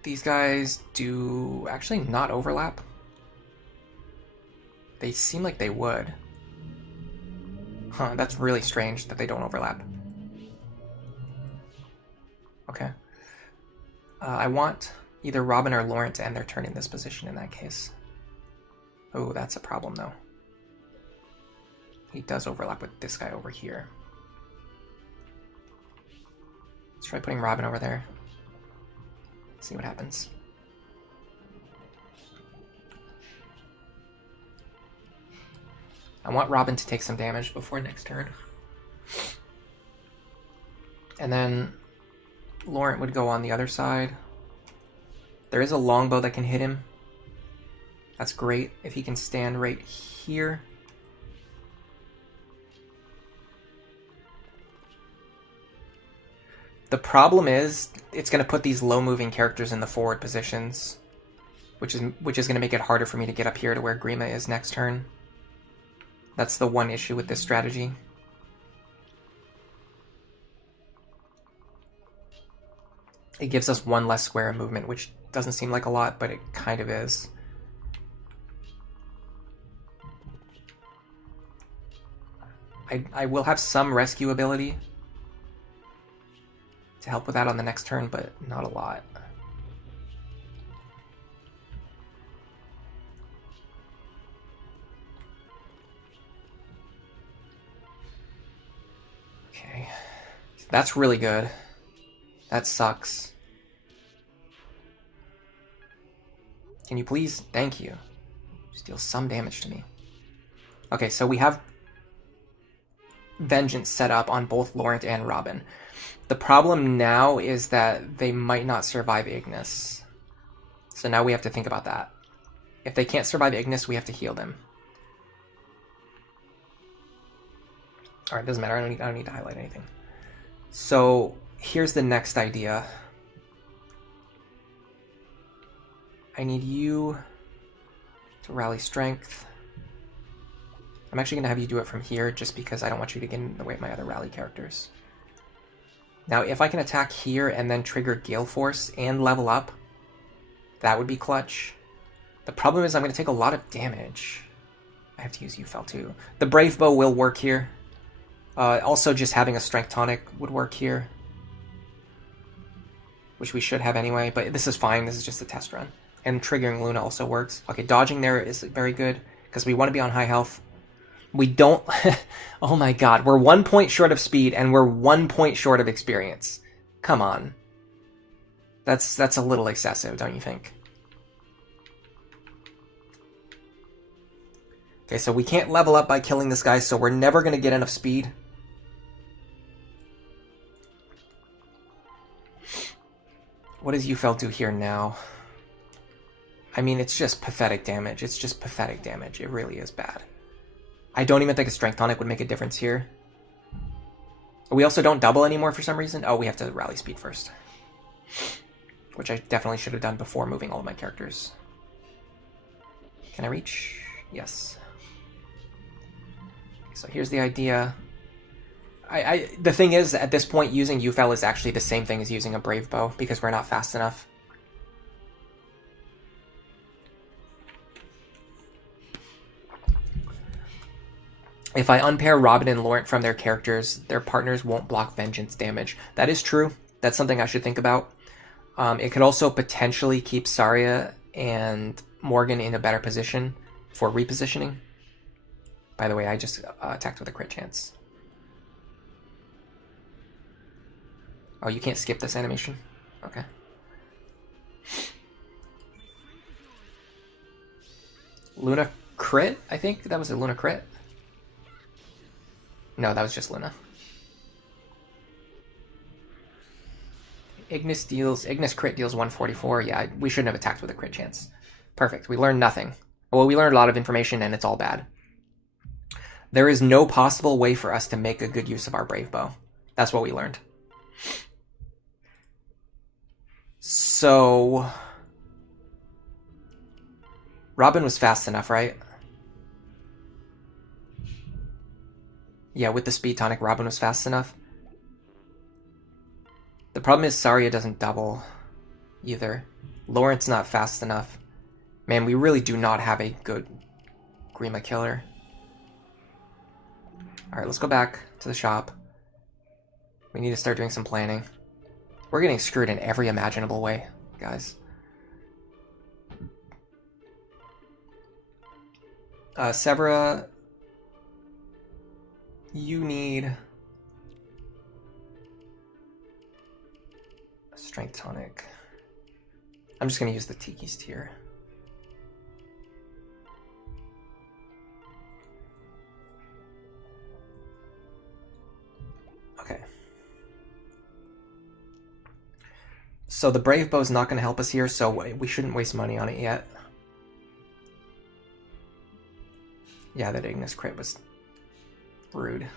These guys do actually not overlap. They seem like they would. Huh, that's really strange that they don't overlap. Okay. I want either Robin or Laurent to end their turn in this position in that case. Oh, that's a problem though. He does overlap with this guy over here. Let's try putting Robin over there. See what happens. I want Robin to take some damage before next turn. And then Laurent would go on the other side. There is a longbow that can hit him. That's great if he can stand right here. The problem is it's going to put these low-moving characters in the forward positions, which is going to make it harder for me to get up here to where Grima is next turn. That's the one issue with this strategy. It gives us one less square of movement, which doesn't seem like a lot, but it kind of is. I will have some rescue ability to help with that on the next turn, but not a lot. Okay. That's really good. That sucks. Can you please? Thank you. Just deal some damage to me. Okay, so we have Vengeance set up on both Laurent and Robin. The problem now is that they might not survive Ignis. So now we have to think about that. If they can't survive Ignis, we have to heal them. Alright, doesn't matter. I don't need to highlight anything. So here's the next idea. I need you to rally strength. I'm actually going to have you do it from here just because I don't want you to get in the way of my other rally characters. Now, if I can attack here and then trigger Gale Force and level up, that would be clutch. The problem is I'm going to take a lot of damage. I have to use UFEL too. The Brave Bow will work here. Also, just having a Strength Tonic would work here. Which we should have anyway, but this is fine. This is just a test run. And triggering Luna also works. Okay, dodging there is very good because we want to be on high health. We don't... Oh my god, we're 1 point short of speed and we're 1 point short of experience. Come on. That's a little excessive, don't you think? Okay, so we can't level up by killing this guy, so we're never going to get enough speed. What does UFEL do here now? I mean, it's just pathetic damage. It's just pathetic damage. It really is bad. I don't even think a Strength Tonic would make a difference here. We also don't double anymore for some reason. Oh, we have to rally speed first. Which I definitely should have done before moving all of my characters. Can I reach? Yes. So here's the idea. The thing is, at this point, using UFEL is actually the same thing as using a Brave Bow, because we're not fast enough. If I unpair Robin and Laurent from their characters, their partners won't block Vengeance damage. That is true. That's something I should think about. It could also potentially keep Saria and Morgan in a better position for repositioning. By the way, I just attacked with a crit chance. Oh, you can't skip this animation? Okay. Luna crit? I think that was a Luna crit. No, that was just Luna. Ignis crit deals 144. Yeah, we shouldn't have attacked with a crit chance. Perfect. We learned nothing. Well, we learned a lot of information and it's all bad. There is no possible way for us to make a good use of our Brave Bow. That's what we learned. So... Robin was fast enough, right? Yeah, with the Speed Tonic, Robin was fast enough. The problem is Saria doesn't double either. Laurent's not fast enough. Man, we really do not have a good Grima killer. Alright, let's go back to the shop. We need to start doing some planning. We're getting screwed in every imaginable way, guys. Severa, you need a Strength Tonic. I'm just going to use the Tiki's Tear. Okay. So the Brave Bow's not going to help us here, so we shouldn't waste money on it yet. Yeah, that Ignis crit was rude.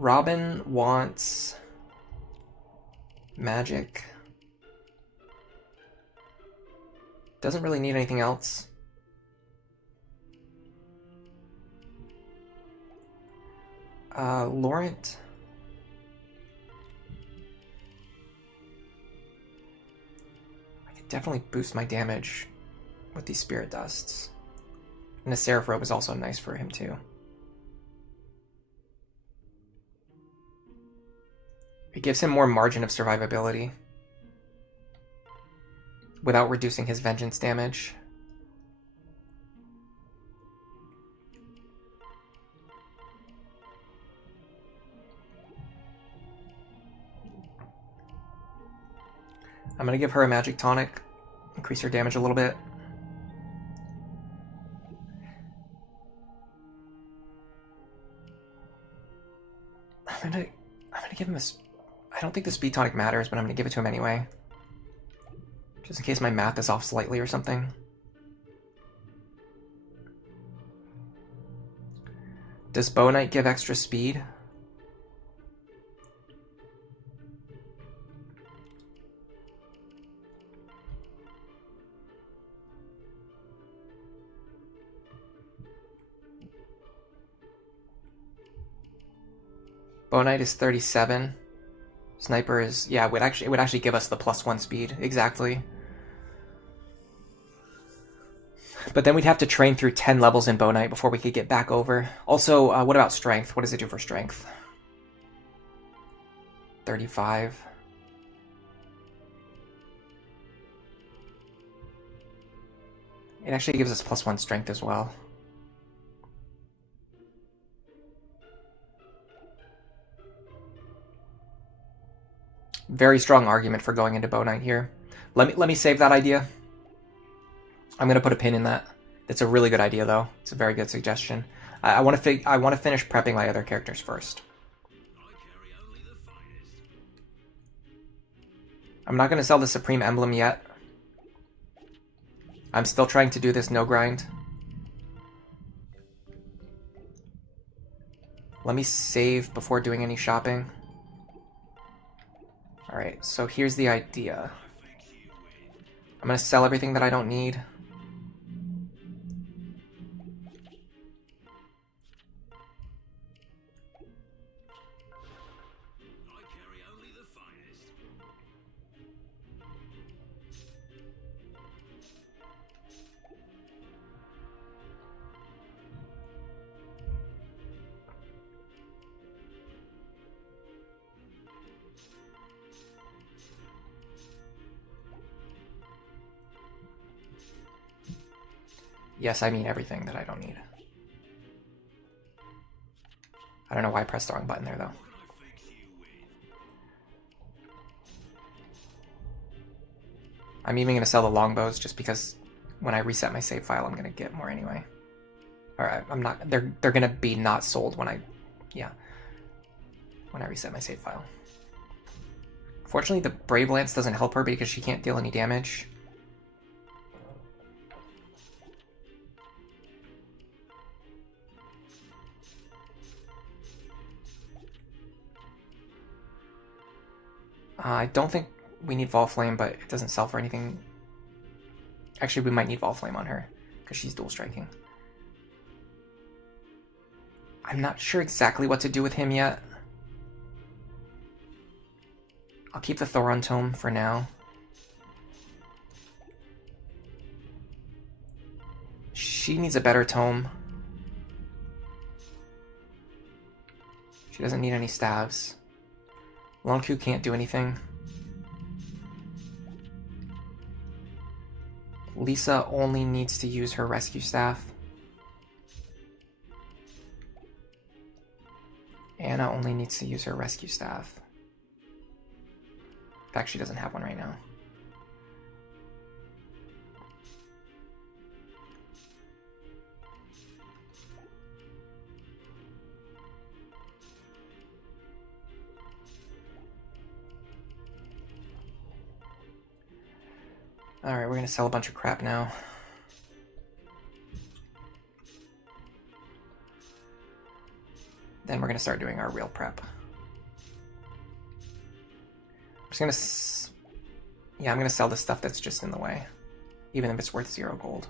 Robin wants magic. Doesn't really need anything else. Laurent. I could definitely boost my damage with these spirit dusts. And the Seraph Robe is also nice for him too. It gives him more margin of survivability without reducing his vengeance damage. I'm going to give her a magic tonic, increase her damage a little bit. I'm gonna give him a... I don't think the speed tonic matters, but I'm going to give it to him anyway. Just in case my math is off slightly or something. Does Bow Knight give extra speed? Bow Knight is 37. Sniper is, yeah, it would actually give us the +1 speed, exactly. But then we'd have to train through 10 levels in Bow Knight before we could get back over. Also, what about strength? What does it do for strength? 35. It actually gives us +1 strength as well. Very strong argument for going into Bow Knight here. Let me save that idea. I'm gonna put a pin in that. It's a really good idea though. It's a very good suggestion. I want to finish prepping my other characters first. I'm not gonna sell the Supreme Emblem yet. I'm still trying to do this no grind. Let me save before doing any shopping. Alright, so here's the idea. I'm gonna sell everything that I don't need. Yes, I mean everything that I don't need. I don't know why I pressed the wrong button there, though. I'm even going to sell the longbows just because when I reset my save file, I'm going to get more anyway. Alright, I'm not... They're going to be not sold when I... Yeah. When I reset my save file. Fortunately, the Brave Lance doesn't help her because she can't deal any damage. I don't think we need Vol Flame, but it doesn't sell for anything. Actually, we might need Vol Flame on her, because she's dual striking. I'm not sure exactly what to do with him yet. I'll keep the Thoron Tome for now. She needs a better tome. She doesn't need any staves. Lonku can't do anything. Lisa only needs to use her rescue staff. Anna only needs to use her rescue staff. In fact, she doesn't have one right now. Alright, we're gonna sell a bunch of crap now. then we're going to start doing our real prep. I'm just going to... Yeah, I'm going to sell the stuff that's just in the way, even if it's worth 0 gold.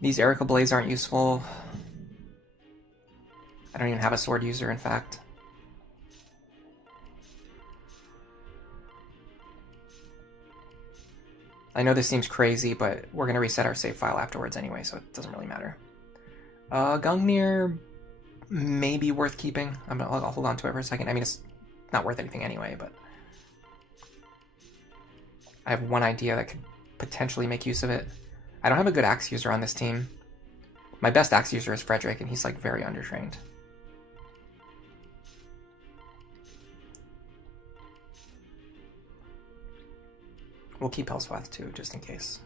These Erica Blades aren't useful. I don't even have a sword user, in fact. I know this seems crazy, but we're going to reset our save file afterwards anyway, so it doesn't really matter. Gungnir may be worth keeping. I'll hold on to it for a second. I mean, it's not worth anything anyway, but I have one idea that could potentially make use of it. I don't have a good axe user on this team. My best axe user is Frederick, and he's like very undertrained. We'll keep Hellswath too, just in case.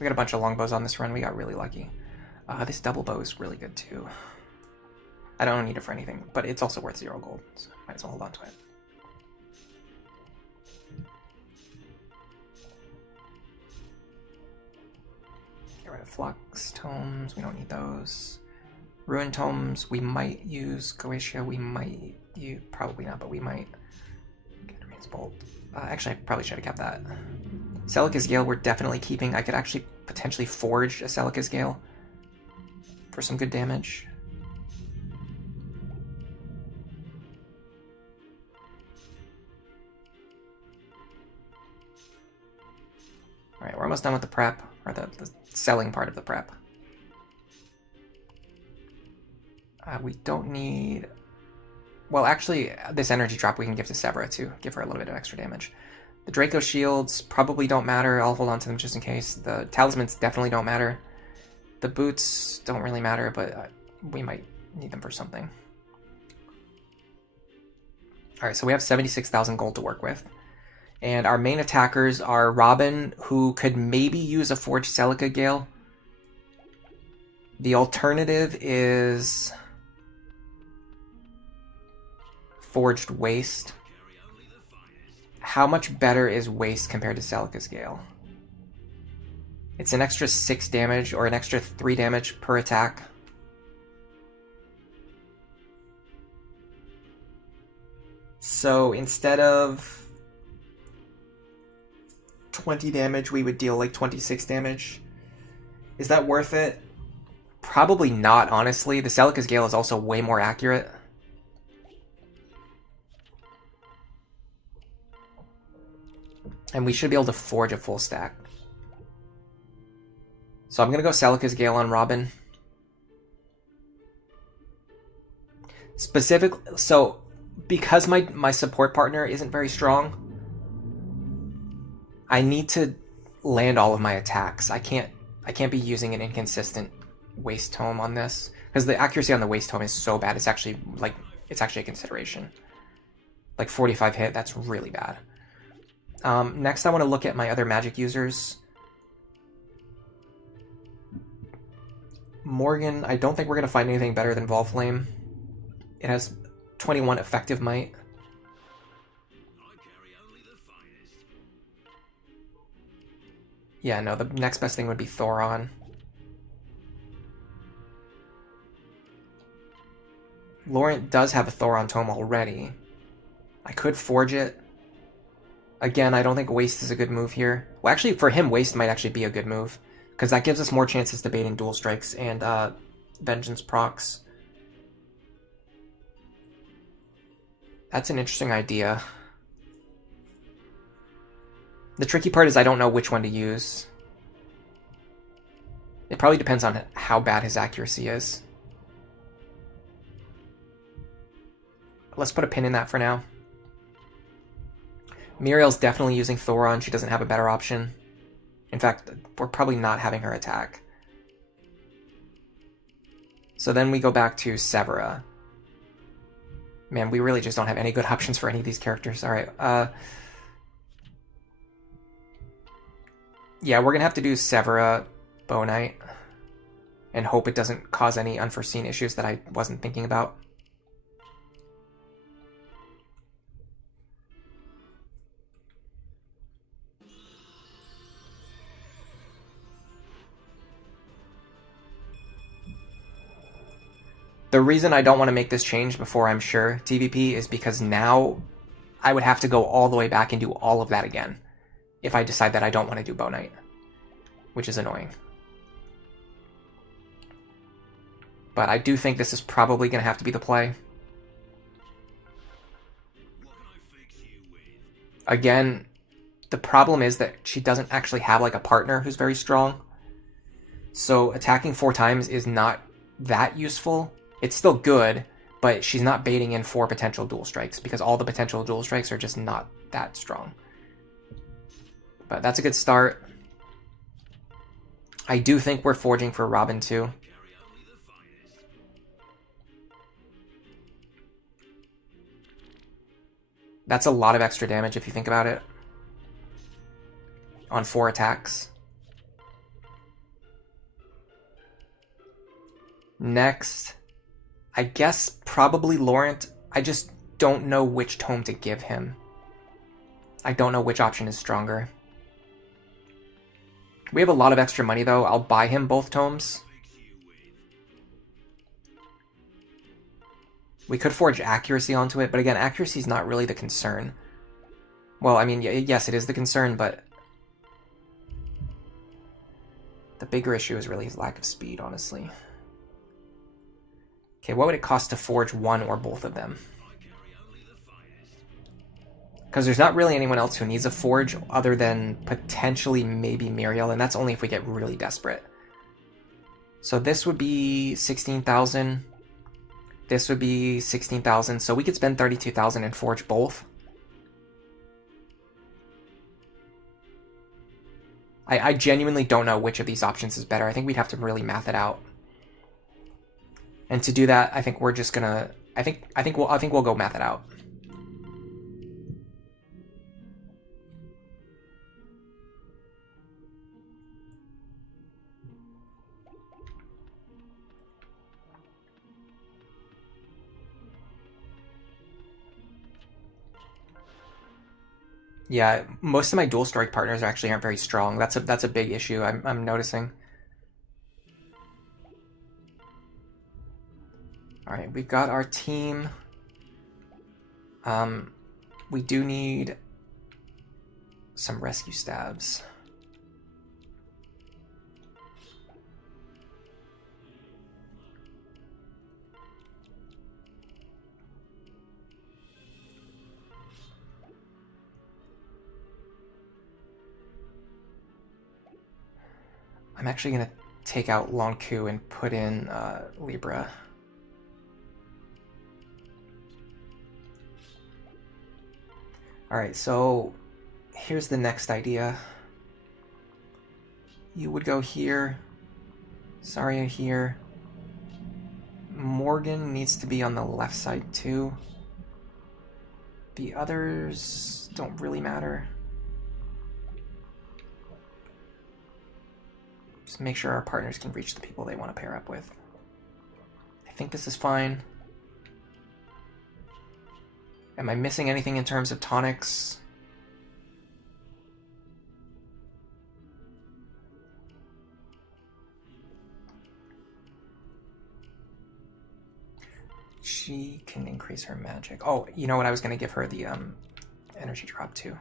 We got a bunch of longbows on this run. We got really lucky. This double bow is really good too. I don't need it for anything, but it's also worth 0 gold, so might as well hold on to it. Get rid of Flux Tomes. We don't need those. Ruin Tomes, we might use Goetia, we might use, probably not, but we might. Get Rain's Bolt. Actually, I probably should have kept that. Celica's Gale we're definitely keeping. I could actually potentially forge a Celica's Gale for some good damage. Alright, we're almost done with the prep, or the selling part of the prep. We don't need... Well, actually, this energy drop we can give to Severa, too. Give her a little bit of extra damage. The Draco Shields probably don't matter. I'll hold on to them just in case. The Talismans definitely don't matter. The Boots don't really matter, but we might need them for something. Alright, so we have 76,000 gold to work with. And our main attackers are Robin, who could maybe use a Forged Celica Gale. The alternative is... Forged Waste. How much better is Waste compared to Celica's Gale? It's an extra 6 damage or an extra 3 damage per attack. So instead of 20 damage, we would deal like 26 damage. Is that worth it? Probably not, honestly. The Celica's Gale is also way more accurate. And we should be able to forge a full stack. So I'm going to go Celica's Gale on Robin. So because my support partner isn't very strong, I need to land all of my attacks. I can't be using an inconsistent Waste Tome on this, because the accuracy on the Waste Tome is so bad. It's actually a consideration. Like 45 hit, that's really bad. Next, I want to look at my other magic users. Morgan, I don't think we're going to find anything better than Volflame. It has 21 effective might. Yeah, no, the next best thing would be Thoron. Laurent does have a Thoron Tome already. I could forge it. Again, I don't think Waste is a good move here. Well, actually, for him, Waste might actually be a good move, because that gives us more chances to bait in Dual Strikes and Vengeance procs. That's an interesting idea. The tricky part is I don't know which one to use. It probably depends on how bad his accuracy is. Let's put a pin in that for now. Miriel's definitely using Thoron. She doesn't have a better option. In fact, we're probably not having her attack. So then we go back to Severa. Man, we really just don't have any good options for any of these characters. Alright, yeah, we're gonna have to do Severa Bow Knight and hope it doesn't cause any unforeseen issues that I wasn't thinking about. The reason I don't want to make this change before I'm sure TVP is because now I would have to go all the way back and do all of that again if I decide that I don't want to do Bow Knight, which is annoying. But I do think this is probably going to have to be the play. Again, the problem is that she doesn't actually have like a partner who's very strong. So attacking 4 times is not that useful. It's still good, but she's not baiting in 4 potential dual strikes because all the potential dual strikes are just not that strong. But that's a good start. I do think we're forging for Robin too. That's a lot of extra damage if you think about it. On 4 attacks. Next, I guess probably Laurent. I just don't know which tome to give him. I don't know which option is stronger. We have a lot of extra money though. I'll buy him both tomes. We could forge accuracy onto it, but again, accuracy is not really the concern. Well, I mean, yes, it is the concern, but the bigger issue is really his lack of speed, honestly. Okay, what would it cost to forge one or both of them? Because there's not really anyone else who needs a forge other than potentially maybe Miriel, and that's only if we get really desperate. So this would be 16,000. This would be 16,000, so we could spend 32,000 and forge both. I genuinely don't know which of these options is better. I think we'd have to really math it out. And to do that, I think we're just gonna. I think we'll go math it out. Yeah, most of my dual strike partners actually aren't very strong. That's a big issue I'm noticing. All right, we've got our team. We do need some rescue stabs. I'm actually going to take out Lonku and put in Libra. Alright, so here's the next idea. You would go here, Saria here. Morgan needs to be on the left side too. The others don't really matter. Just make sure our partners can reach the people they want to pair up with. I think this is fine. Am I missing anything in terms of tonics? She can increase her magic. Oh, you know what? I was going to give her the energy drop too.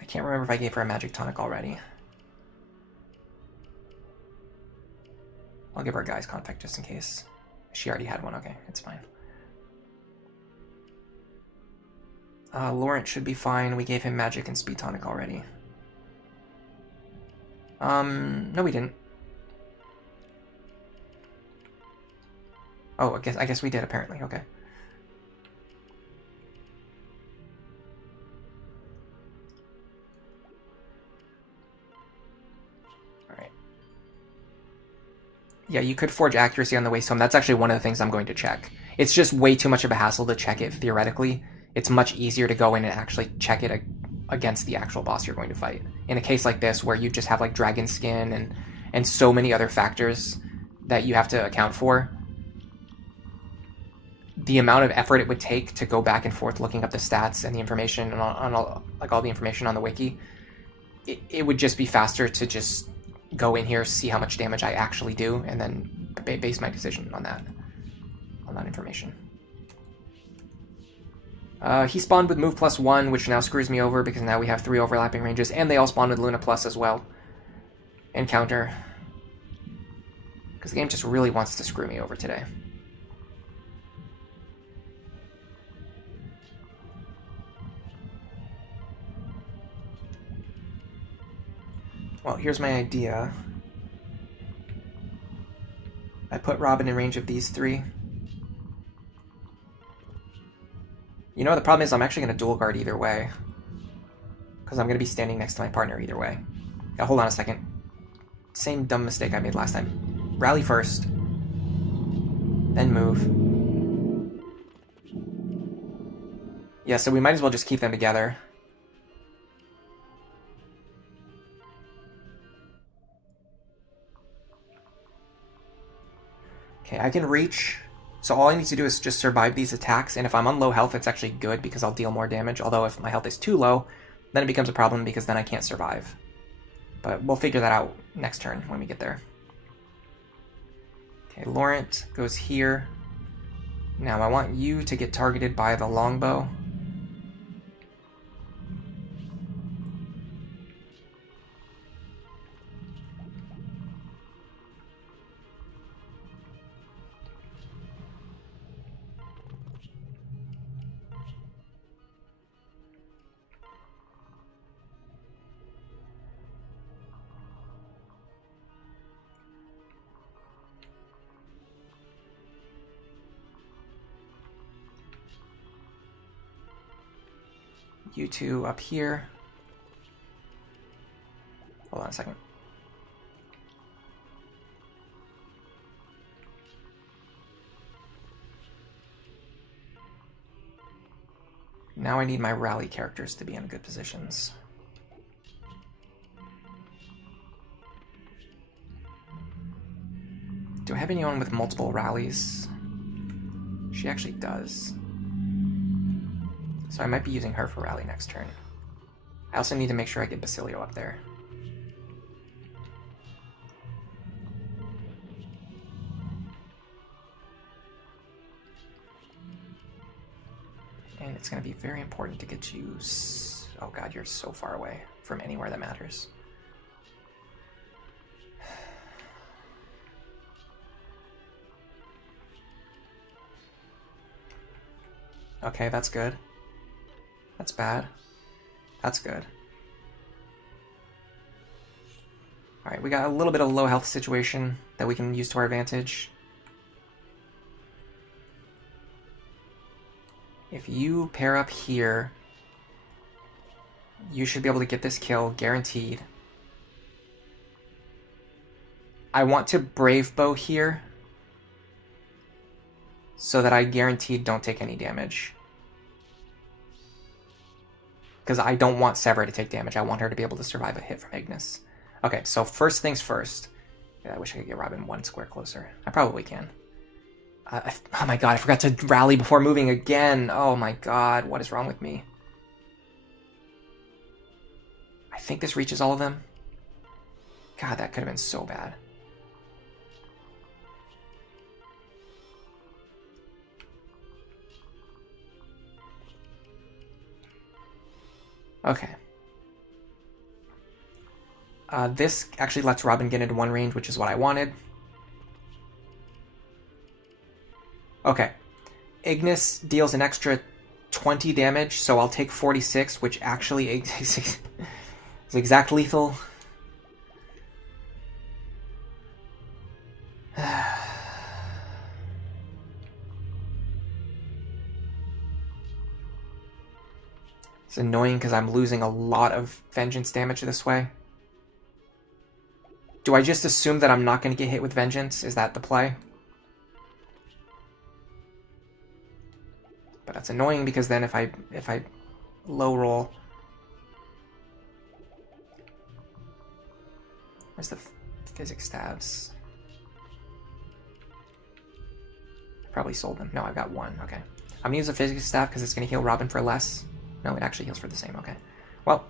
I can't remember if I gave her a magic tonic already. I'll give her a guy's contact just in case. She already had one. Okay, it's fine. Laurent should be fine. We gave him magic and speed tonic already. No, we didn't. Oh, I guess we did apparently. Okay. Yeah, you could forge accuracy on the way home. That's actually one of the things I'm going to check. It's just way too much of a hassle to check it theoretically. It's much easier to go in and actually check it against the actual boss you're going to fight. In a case like this, where you just have like dragon skin and so many other factors that you have to account for, the amount of effort it would take to go back and forth looking up the stats and the information and on all the information on the wiki, it would just be faster to just go in here, see how much damage I actually do, and then base my decision on that information. He spawned with move +1, which now screws me over because now we have 3 overlapping ranges, and they all spawned with Luna Plus as well. And counter. Because the game just really wants to screw me over today. Well, here's my idea. I put Robin in range of these 3. You know, the problem is I'm actually going to dual guard either way. Because I'm going to be standing next to my partner either way. Now, hold on a second. Same dumb mistake I made last time. Rally first. Then move. Yeah, so we might as well just keep them together. Okay, I can reach. So all I need to do is just survive these attacks, and if I'm on low health, it's actually good because I'll deal more damage. Although if my health is too low, then it becomes a problem because then I can't survive. But we'll figure that out next turn when we get there. Okay, Laurent goes here. Now I want you to get targeted by the longbow. You two up here. Hold on a second. Now I need my rally characters to be in good positions. Do I have anyone with multiple rallies? She actually does. So I might be using her for rally next turn. I also need to make sure I get Basilio up there. And it's going to be very important to get you... Oh god, you're so far away from anywhere that matters. Okay, that's good. That's bad. That's good. Alright, we got a little bit of low health situation that we can use to our advantage. If you pair up here, you should be able to get this kill, guaranteed. I want to Brave Bow here so that I guaranteed don't take any damage. Because I don't want Sever to take damage. I want her to be able to survive a hit from Ignis. Okay, so first things first. Yeah, I wish I could get Robin 1 square closer. I probably can. Oh my god, I forgot to rally before moving again. Oh my god, what is wrong with me? I think this reaches all of them. God, that could have been so bad. Okay. This actually lets Robin get into 1 range, which is what I wanted. Okay. Ignis deals an extra 20 damage, so I'll take 46, which actually is exact lethal. It's annoying because I'm losing a lot of vengeance damage this way. Do I just assume that I'm not going to get hit with vengeance? Is that the play? But that's annoying because then if I low roll... Where's the physics stabs? Probably sold them. No, I've got 1. Okay. I'm going to use a physics stab because it's going to heal Robin for less. No, it actually heals for the same. Okay. Well,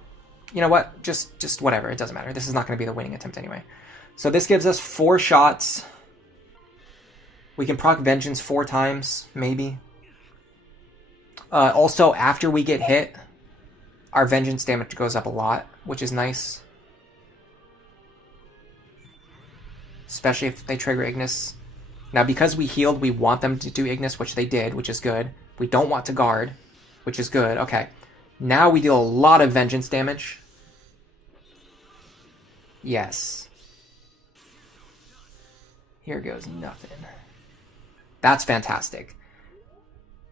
you know what? Just whatever. It doesn't matter. This is not going to be the winning attempt anyway. So this gives us 4 shots. We can proc Vengeance 4 times, maybe. Also, after we get hit, our Vengeance damage goes up a lot, which is nice. Especially if they trigger Ignis. Now, because we healed, we want them to do Ignis, which they did, which is good. We don't want to guard, which is good. Okay. Now we deal a lot of Vengeance damage. Yes. Here goes nothing. That's fantastic.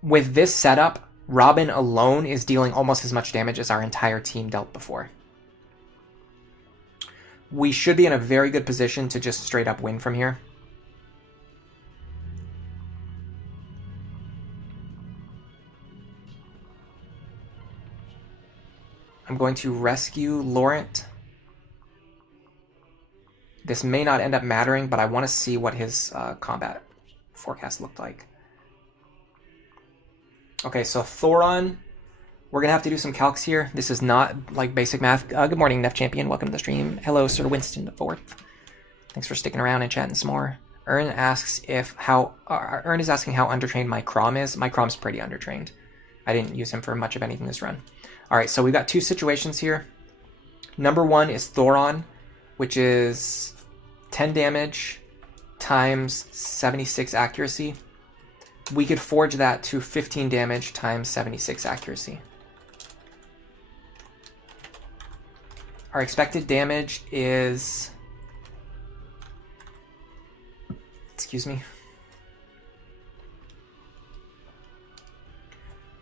With this setup, Robin alone is dealing almost as much damage as our entire team dealt before. We should be in a very good position to just straight up win from here. I'm going to rescue Laurent. This may not end up mattering, but I want to see what his combat forecast looked like. Okay, so Thoron, we're going to have to do some calcs here. This is not like basic math. Good morning, Nef Champion. Welcome to the stream. Hello, Sir Winston the Fourth. Thanks for sticking around and chatting some more. Ern asks Ern is asking how undertrained my Crom is. My Crom's pretty undertrained. I didn't use him for much of anything this run. All right, so we've got 2 situations here. Number 1 is Thoron, which is 10 damage times 76 accuracy. We could forge that to 15 damage times 76 accuracy. Our expected damage is... Excuse me.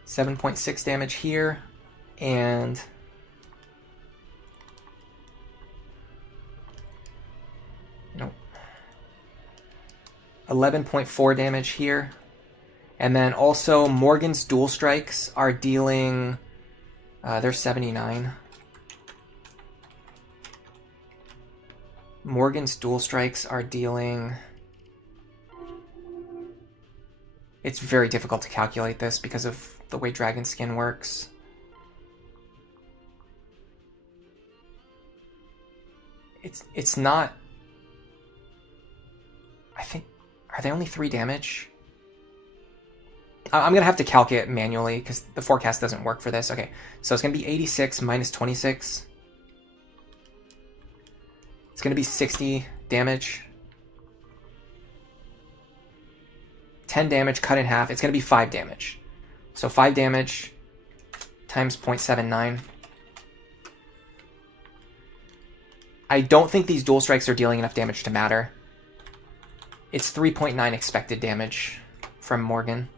7.6 damage here, and... Nope. 11.4 damage here. And then also Morgan's dual strikes are dealing... they're 79. Morgan's dual strikes are dealing... It's very difficult to calculate this because of the way Dragon Skin works. It's not... I think... Are they only 3 damage? I'm going to have to calculate it manually because the forecast doesn't work for this. Okay, so it's going to be 86 minus 26. It's going to be 60 damage. 10 damage cut in half. It's going to be 5 damage. So 5 damage times 0.79. I don't think these dual strikes are dealing enough damage to matter. It's 3.9 expected damage from Morgan.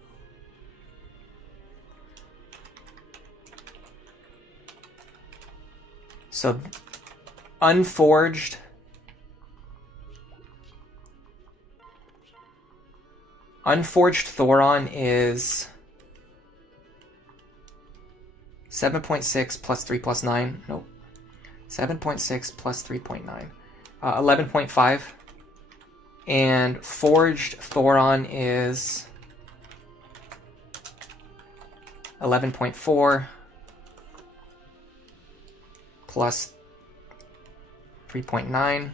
So, unforged. Unforged Thoron is 7.6 plus 3 plus 9. Nope. 7.6 plus 3.9. 11.5. And forged Thoron is 11.4. Plus 3.9,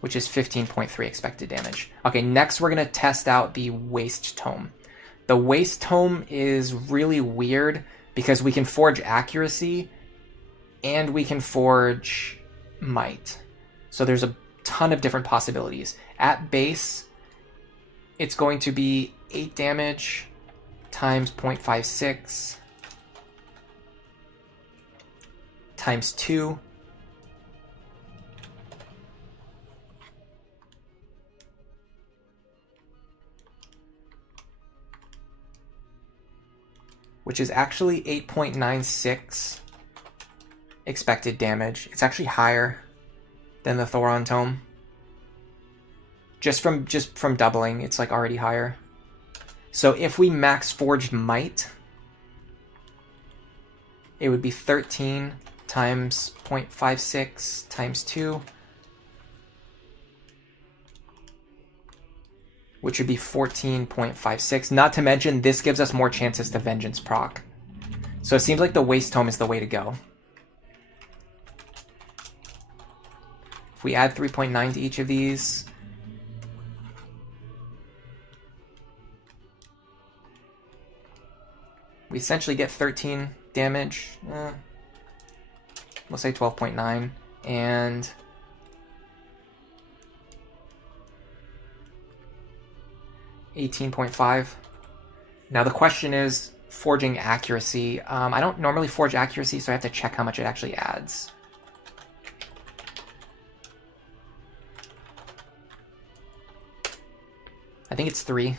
which is 15.3 expected damage. Okay, next we're going to test out the Waste Tome. The Waste Tome is really weird because we can forge accuracy and we can forge might. So there's a ton of different possibilities. At base, it's going to be 8 damage times 0.56 times 2. Which is actually 8.96 expected damage. It's actually higher than the Thoron Tome. Just from doubling, it's like already higher. So if we max Forged Might, it would be 13 times 0.56 times 2, which would be 14.56. Not to mention, this gives us more chances to Vengeance proc. So it seems like the Waste Tome is the way to go. If we add 3.9 to each of these, we essentially get 13 damage. We'll say 12.9 and 18.5. Now the question is forging accuracy. I don't normally forge accuracy, so I have to check how much it actually adds. I think it's 3.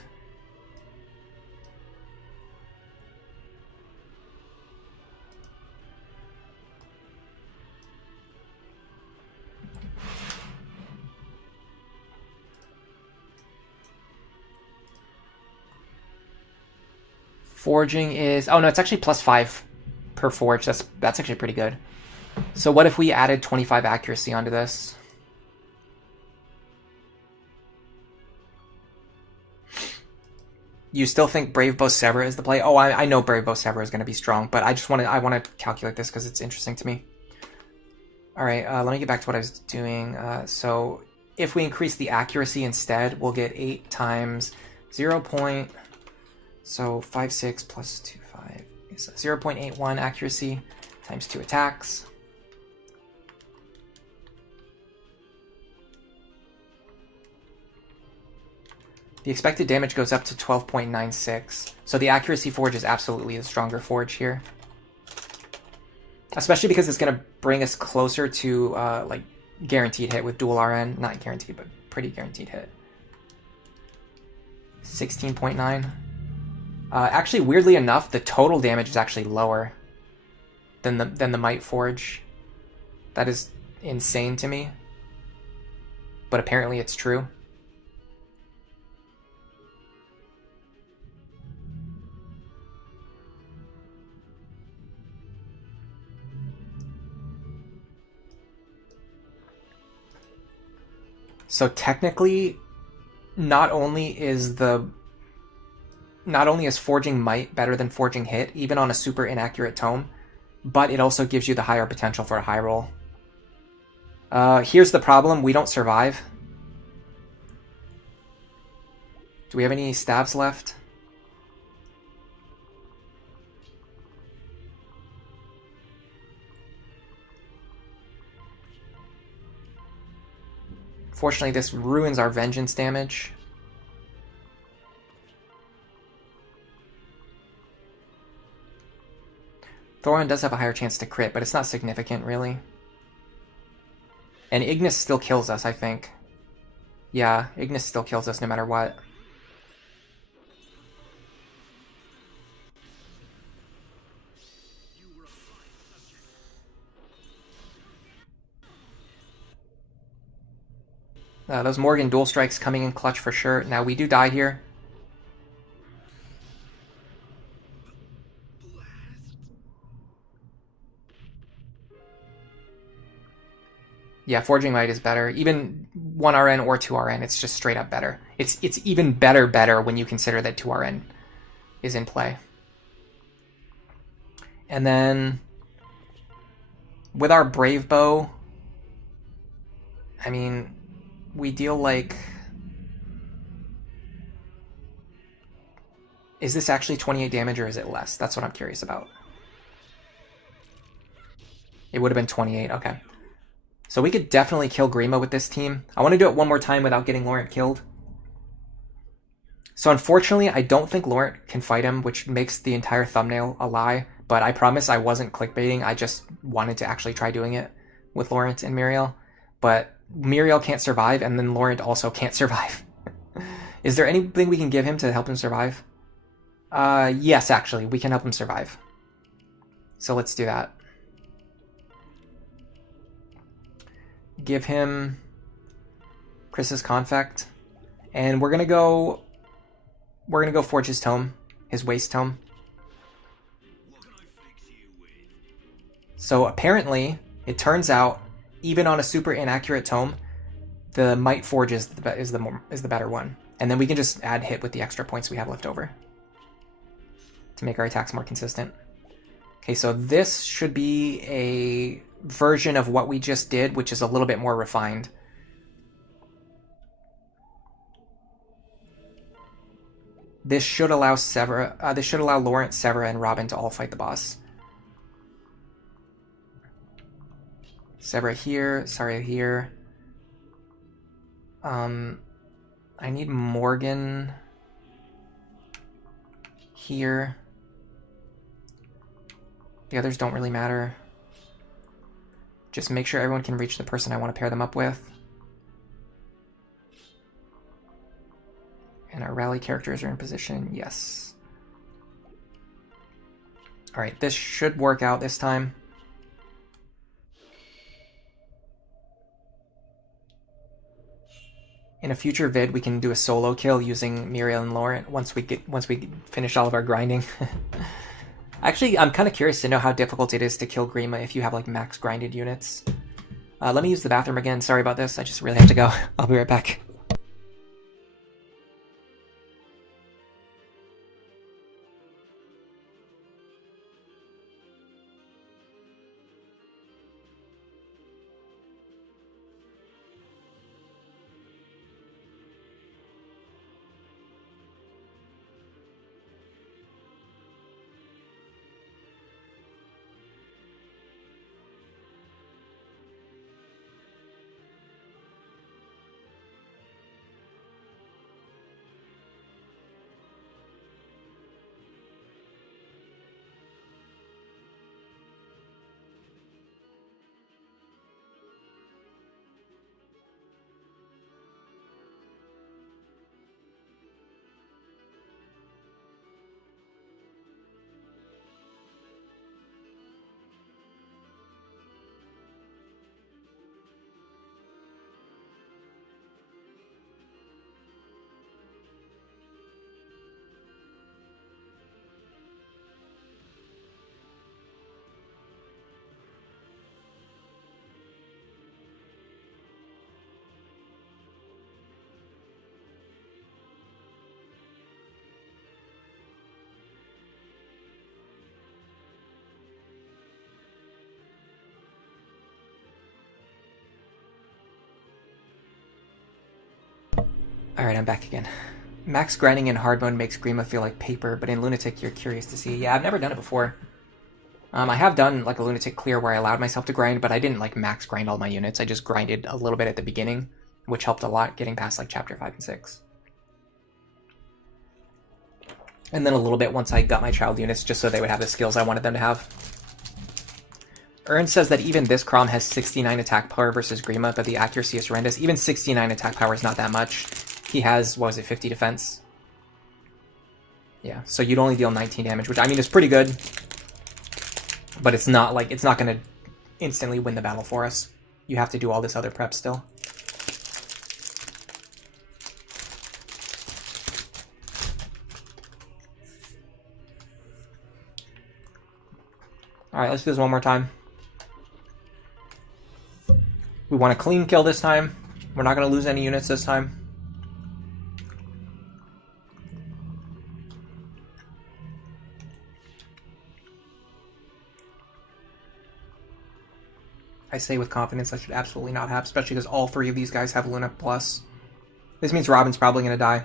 Forging is... oh no, it's actually +5 per forge. That's actually pretty good. So what if we added 25 accuracy onto this? You still think Brave Bow Sever is the play? Oh, I know Brave Bow Sever is going to be strong, but I want to calculate this because it's interesting to me. All right, let me get back to what I was doing. So if we increase the accuracy instead, we'll get 8 times 0. So 5, 6 plus 2, 5 is 0.81 accuracy times 2 attacks. The expected damage goes up to 12.96. So the accuracy forge is absolutely the stronger forge here. Especially because it's going to bring us closer to like guaranteed hit with dual RN. Not guaranteed, but pretty guaranteed hit. 16.9. Actually, weirdly enough, the total damage is actually lower than the Might Forge. That is insane to me. But apparently it's true. So technically, not only is forging might better than forging hit, even on a super inaccurate tome, but it also gives you the higher potential for a high roll. Here's the problem: we don't survive. Do we have any stabs left? Fortunately, this ruins our vengeance damage. Laurent does have a higher chance to crit, but it's not significant, really. And Ignis still kills us, I think. Yeah, Ignis still kills us no matter what. Those Morgan dual strikes coming in clutch for sure. Now, we do die here. Yeah, Forging Might is better. Even 1RN or 2RN, it's just straight up better. It's even better when you consider that 2RN is in play. And then with our Brave Bow, I mean, we deal like... Is this actually 28 damage or is it less? That's what I'm curious about. It would have been 28, okay. So we could definitely kill Grima with this team. I want to do it one more time without getting Laurent killed. So unfortunately, I don't think Laurent can fight him, which makes the entire thumbnail a lie. But I promise I wasn't clickbaiting. I just wanted to actually try doing it with Laurent and Miriel. But Miriel can't survive, and then Laurent also can't survive. Is there anything we can give him to help him survive? Yes, actually, we can help him survive. So let's do that. Give him Chris's Confect, and we're gonna go forge his tome, his waste tome. So apparently, it turns out, even on a super inaccurate tome, the Might Forge is the better one, and then we can just add hit with the extra points we have left over to make our attacks more consistent. Okay, so this should be a version of what we just did, which is a little bit more refined. This should allow Laurent, Severa, and Robin to all fight the boss. Severa here, Saria here. I need Morgan here. The others don't really matter. Just make sure everyone can reach the person I want to pair them up with. And our rally characters are in position. Yes. Alright, this should work out this time. In a future vid, we can do a solo kill using Miriel and Laurent once we finish all of our grinding. Actually, I'm kind of curious to know how difficult it is to kill Grima if you have like max grinded units. Let me use the bathroom again. Sorry about this. I just really have to go. I'll be right back. Alright, I'm back again. Max grinding in hard mode makes Grima feel like paper, but in Lunatic you're curious to see. Yeah, I've never done it before. I have done like a Lunatic clear where I allowed myself to grind, but I didn't like max grind all my units. I just grinded a little bit at the beginning, which helped a lot getting past like chapter 5 and 6. And then a little bit once I got my child units, just so they would have the skills I wanted them to have. Ern says that even this Crom has 69 attack power versus Grima, but the accuracy is horrendous. Even 69 attack power is not that much. He has, what was it, 50 defense? Yeah, so you'd only deal 19 damage, which I mean is pretty good. But it's not like, it's not going to instantly win the battle for us. You have to do all this other prep still. Alright, let's do this one more time. We want a clean kill this time. We're not going to lose any units this time. I say with confidence I should absolutely not have, especially because all three of these guys have Luna Plus. This means Robin's probably going to die.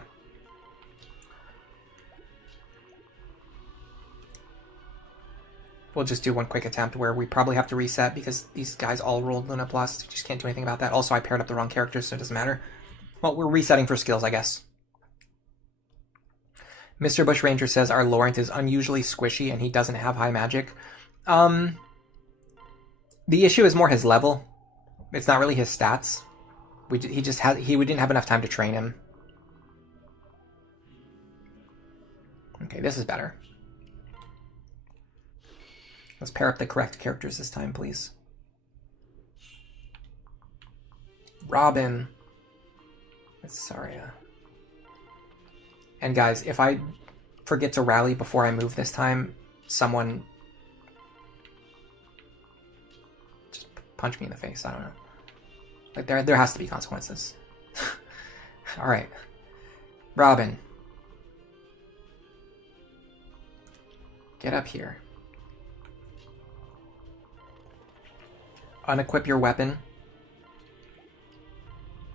We'll just do one quick attempt where we probably have to reset because these guys all rolled Luna Plus. You just can't do anything about that. Also, I paired up the wrong characters, so it doesn't matter. Well, we're resetting for skills, I guess. Mr. Bushranger says our Laurent is unusually squishy and he doesn't have high magic. The issue is more his level. It's not really his stats. We didn't have enough time to train him. Okay, this is better. Let's pair up the correct characters this time, please. Robin. Saria. And guys, if I forget to rally before I move this time, someone just punch me in the face. I don't know. Like there has to be consequences. All right, Robin, get up here. unequip your weapon.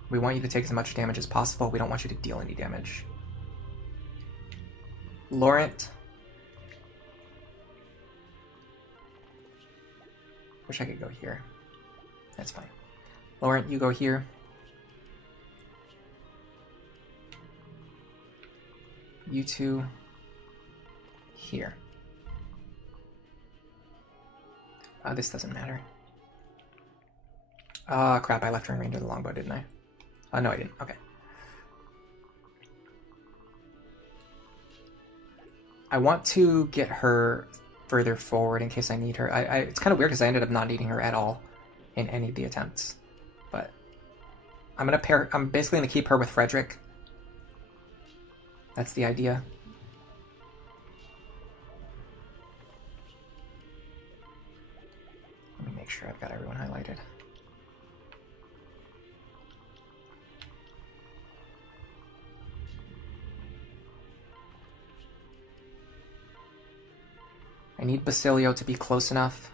We want you to take as much damage as possible. We don't want you to deal any damage. Laurent. Wish I could go here. That's fine. Laurent, you go here. You two here. This doesn't matter. Crap, I left her in range of the longbow, didn't I? No, I didn't. Okay. I want to get her further forward in case I need her. It's kind of weird because I ended up not needing her at all in any of the attempts. But I'm basically gonna keep her with Frederick. That's the idea. Let me make sure I've got everyone highlighted. I need Basilio to be close enough.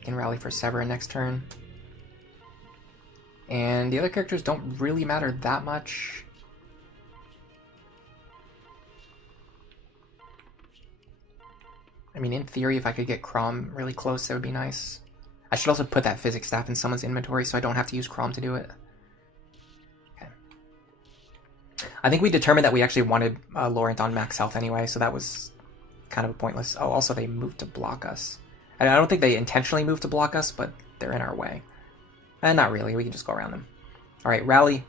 I can rally for Severin next turn. And the other characters don't really matter that much. I mean, in theory, if I could get Crom really close, that would be nice. I should also put that physics staff in someone's inventory so I don't have to use Crom to do it. Okay. I think we determined that we actually wanted Laurent on max health anyway, so that was kind of pointless. Oh, also they moved to block us. I don't think they intentionally moved to block us, but they're in our way. Not really, we can just go around them. Alright, rally.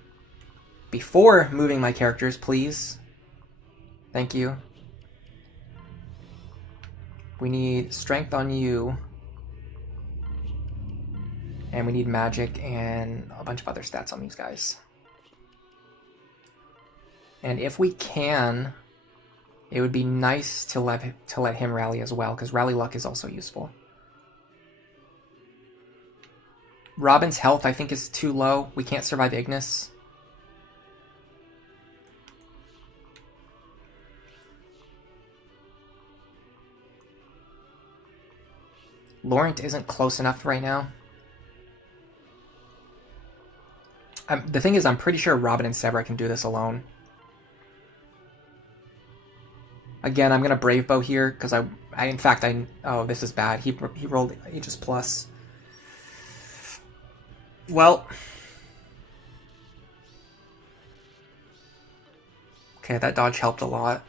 Before moving my characters, please. Thank you. We need strength on you. And we need magic and a bunch of other stats on these guys. And if we can, it would be nice to let him rally as well, because rally luck is also useful. Robin's health, I think, is too low. We can't survive Ignis. Laurent isn't close enough right now. The thing is, I'm pretty sure Robin and Severa can do this alone. Again, I'm gonna Brave Bow here, because oh, this is bad. He rolled Aegis Plus. Well, okay, that dodge helped a lot.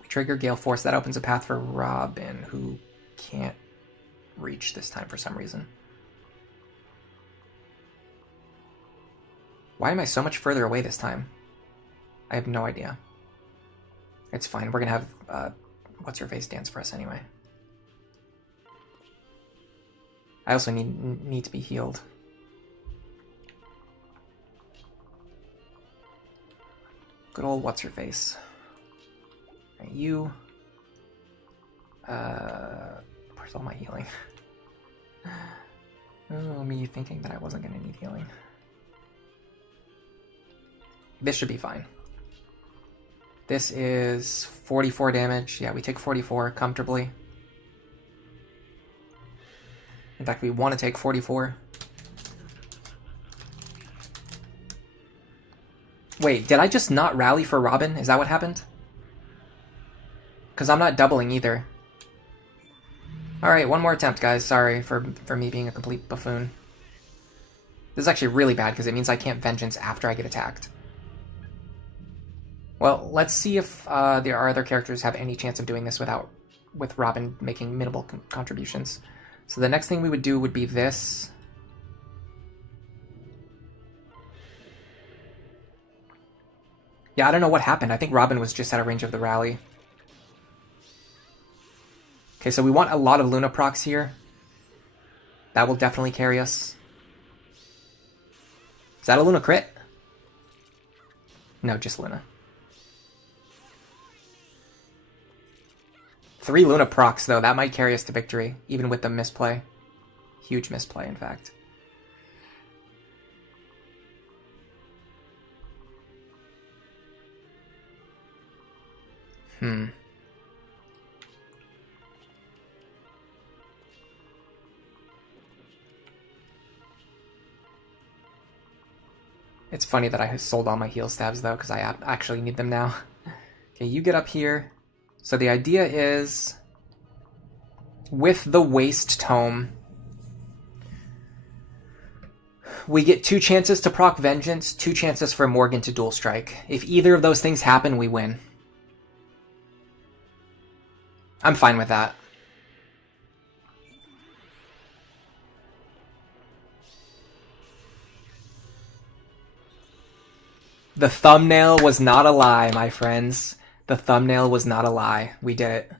We trigger Gale Force. That opens a path for Robin, who can't reach this time for some reason. Why am I so much further away this time? I have no idea. It's fine. We're gonna have what's-her-face dance for us anyway. I also need to be healed. Good old what's-her-face. Right, you. Where's all my healing? Oh, me thinking that I wasn't gonna need healing. This should be fine. This is 44 damage. Yeah, we take 44 comfortably. In fact, we want to take 44. Wait, did I just not rally for Robin? Is that what happened? Because I'm not doubling either. Alright, one more attempt, guys. Sorry for me being a complete buffoon. This is actually really bad because it means I can't Vengeance after I get attacked. Well, let's see if there are other characters have any chance of doing this with Robin making minimal contributions. So the next thing we would do would be this. Yeah, I don't know what happened. I think Robin was just out of range of the rally. Okay, so we want a lot of Luna procs here. That will definitely carry us. Is that a Luna crit? No, just Luna. 3 Luna procs, though. That might carry us to victory, even with the misplay. Huge misplay, in fact. funny that I sold all my heal stabs though, because I actually need them now. Okay, you get up here. So the idea is, with the Waste Tome, we get 2 chances to proc Vengeance, 2 chances for Morgan to dual strike. If either of those things happen, we win. I'm fine with that. The thumbnail was not a lie, my friends. The thumbnail was not a lie. We did it.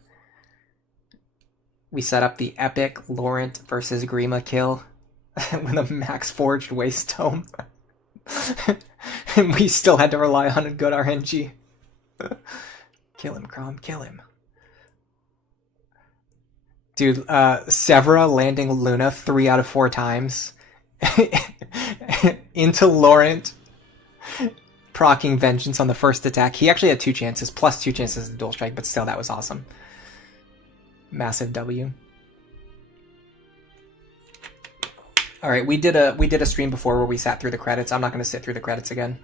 We set up the epic Laurent versus Grima kill with a max forged Waste Tome. And we still had to rely on a good RNG. Kill him, Crom, kill him. Dude, Severa landing Luna 3 out of 4 times. Into Laurent. Proccing Vengeance on the first attack. He actually had 2 chances, plus 2 chances to dual strike, but still, that was awesome. Massive W. Alright, we did a stream before where we sat through the credits. I'm not going to sit through the credits again.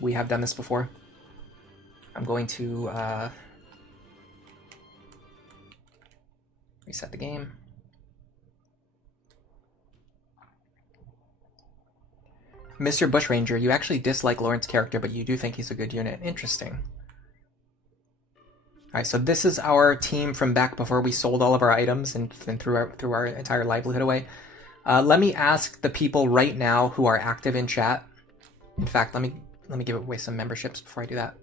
We have done this before. I'm going to reset the game. Mr. Bushranger, you actually dislike Laurent's character, but you do think he's a good unit. Interesting. Alright, so this is our team from back before we sold all of our items and threw our entire livelihood away. Let me ask the people right now who are active in chat. In fact, let me give away some memberships before I do that.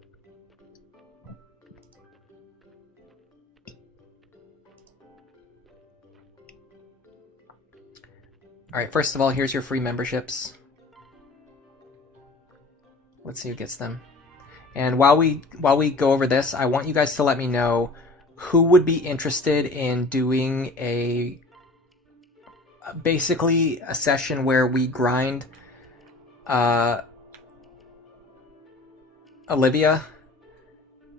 Alright, first of all, here's your free memberships. Let's see who gets them. And while we go over this, I want you guys to let me know who would be interested in doing basically a session where we grind Olivia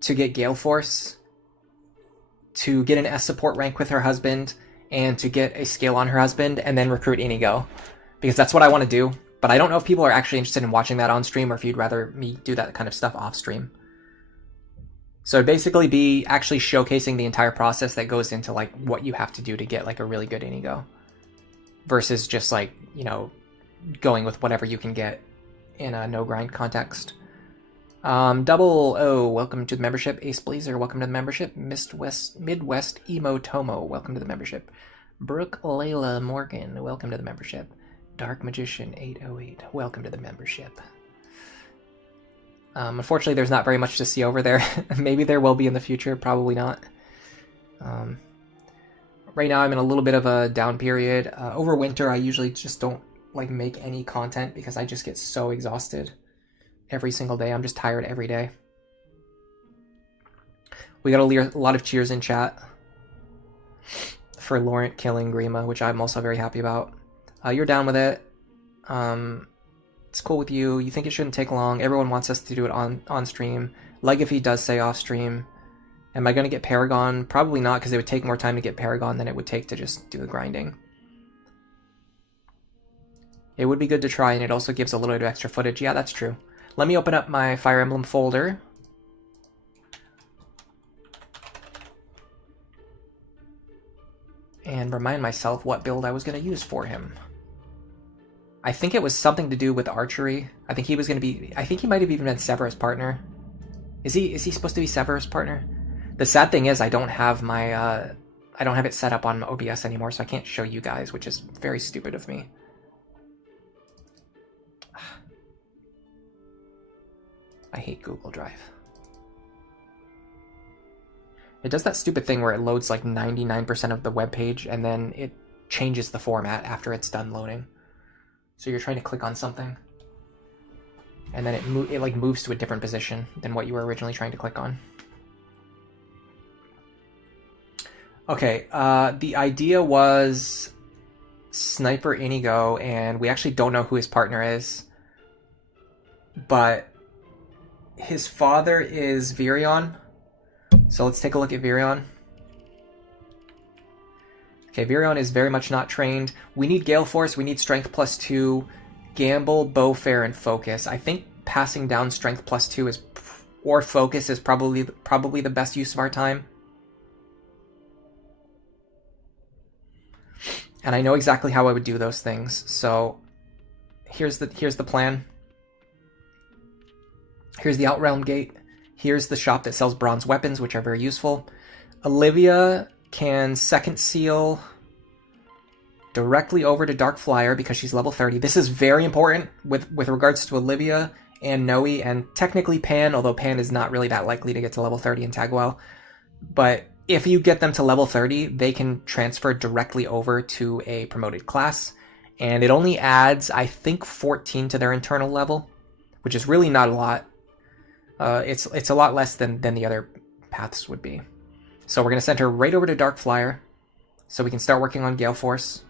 to get Gale Force, to get an S support rank with her husband, and to get a scale on her husband, and then recruit Inigo. Because that's what I want to do. But I don't know if people are actually interested in watching that on stream, or if you'd rather me do that kind of stuff off stream. So it'd basically be actually showcasing the entire process that goes into like what you have to do to get like a really good Inigo. Versus just like, you know, going with whatever you can get in a no grind context. Double O, welcome to the membership. Ace Blazer, welcome to the membership. Midwest Emo Tomo, welcome to the membership. Brooke Layla Morgan, welcome to the membership. Dark Magician 808, welcome to the membership. Unfortunately, there's not very much to see over there. Maybe there will be in the future, probably not. Right now I'm in a little bit of a down period. Over winter, I usually just don't like make any content because I just get so exhausted every single day. I'm just tired every day. We got a lot of cheers in chat for Laurent killing Grima, which I'm also very happy about. You're down with it. It's cool with you. You think it shouldn't take long. Everyone wants us to do it on stream. Like if he does say off stream. Am I going to get Paragon? Probably not, because it would take more time to get Paragon than it would take to just do the grinding. It would be good to try, and it also gives a little bit of extra footage. Yeah, that's true. Let me open up my Fire Emblem folder. And remind myself what build I was going to use for him. I think it was something to do with archery. I think he was going to be... I think he might have even been Severa's partner. Is he supposed to be Severa's partner? The sad thing is I don't have my... I don't have it set up on OBS anymore, so I can't show you guys, which is very stupid of me. I hate Google Drive. It does that stupid thing where it loads like 99% of the web page and then it changes the format after it's done loading. So you're trying to click on something and then it like moves to a different position than what you were originally trying to click on. Okay, the idea was Sniper Inigo, and we actually don't know who his partner is, but his father is Virion. So let's take a look at Virion. Okay, Virion is very much not trained. We need Gale Force, we need Strength +2, gamble, bow fair, and focus. I think passing down strength +2 is, or focus is probably the best use of our time. And I know exactly how I would do those things. So here's the plan. Here's the Outrealm Gate. Here's the shop that sells bronze weapons, which are very useful. Olivia can second seal directly over to Dark Flyer because she's level 30. This is very important with regards to Olivia and Noe, and technically Pan, although Pan is not really that likely to get to level 30 in Tagwell. But if you get them to level 30, they can transfer directly over to a promoted class. And it only adds, I think, 14 to their internal level, which is really not a lot. It's a lot less than the other paths would be. So we're going to send her right over to Dark Flyer so we can start working on Gale Force.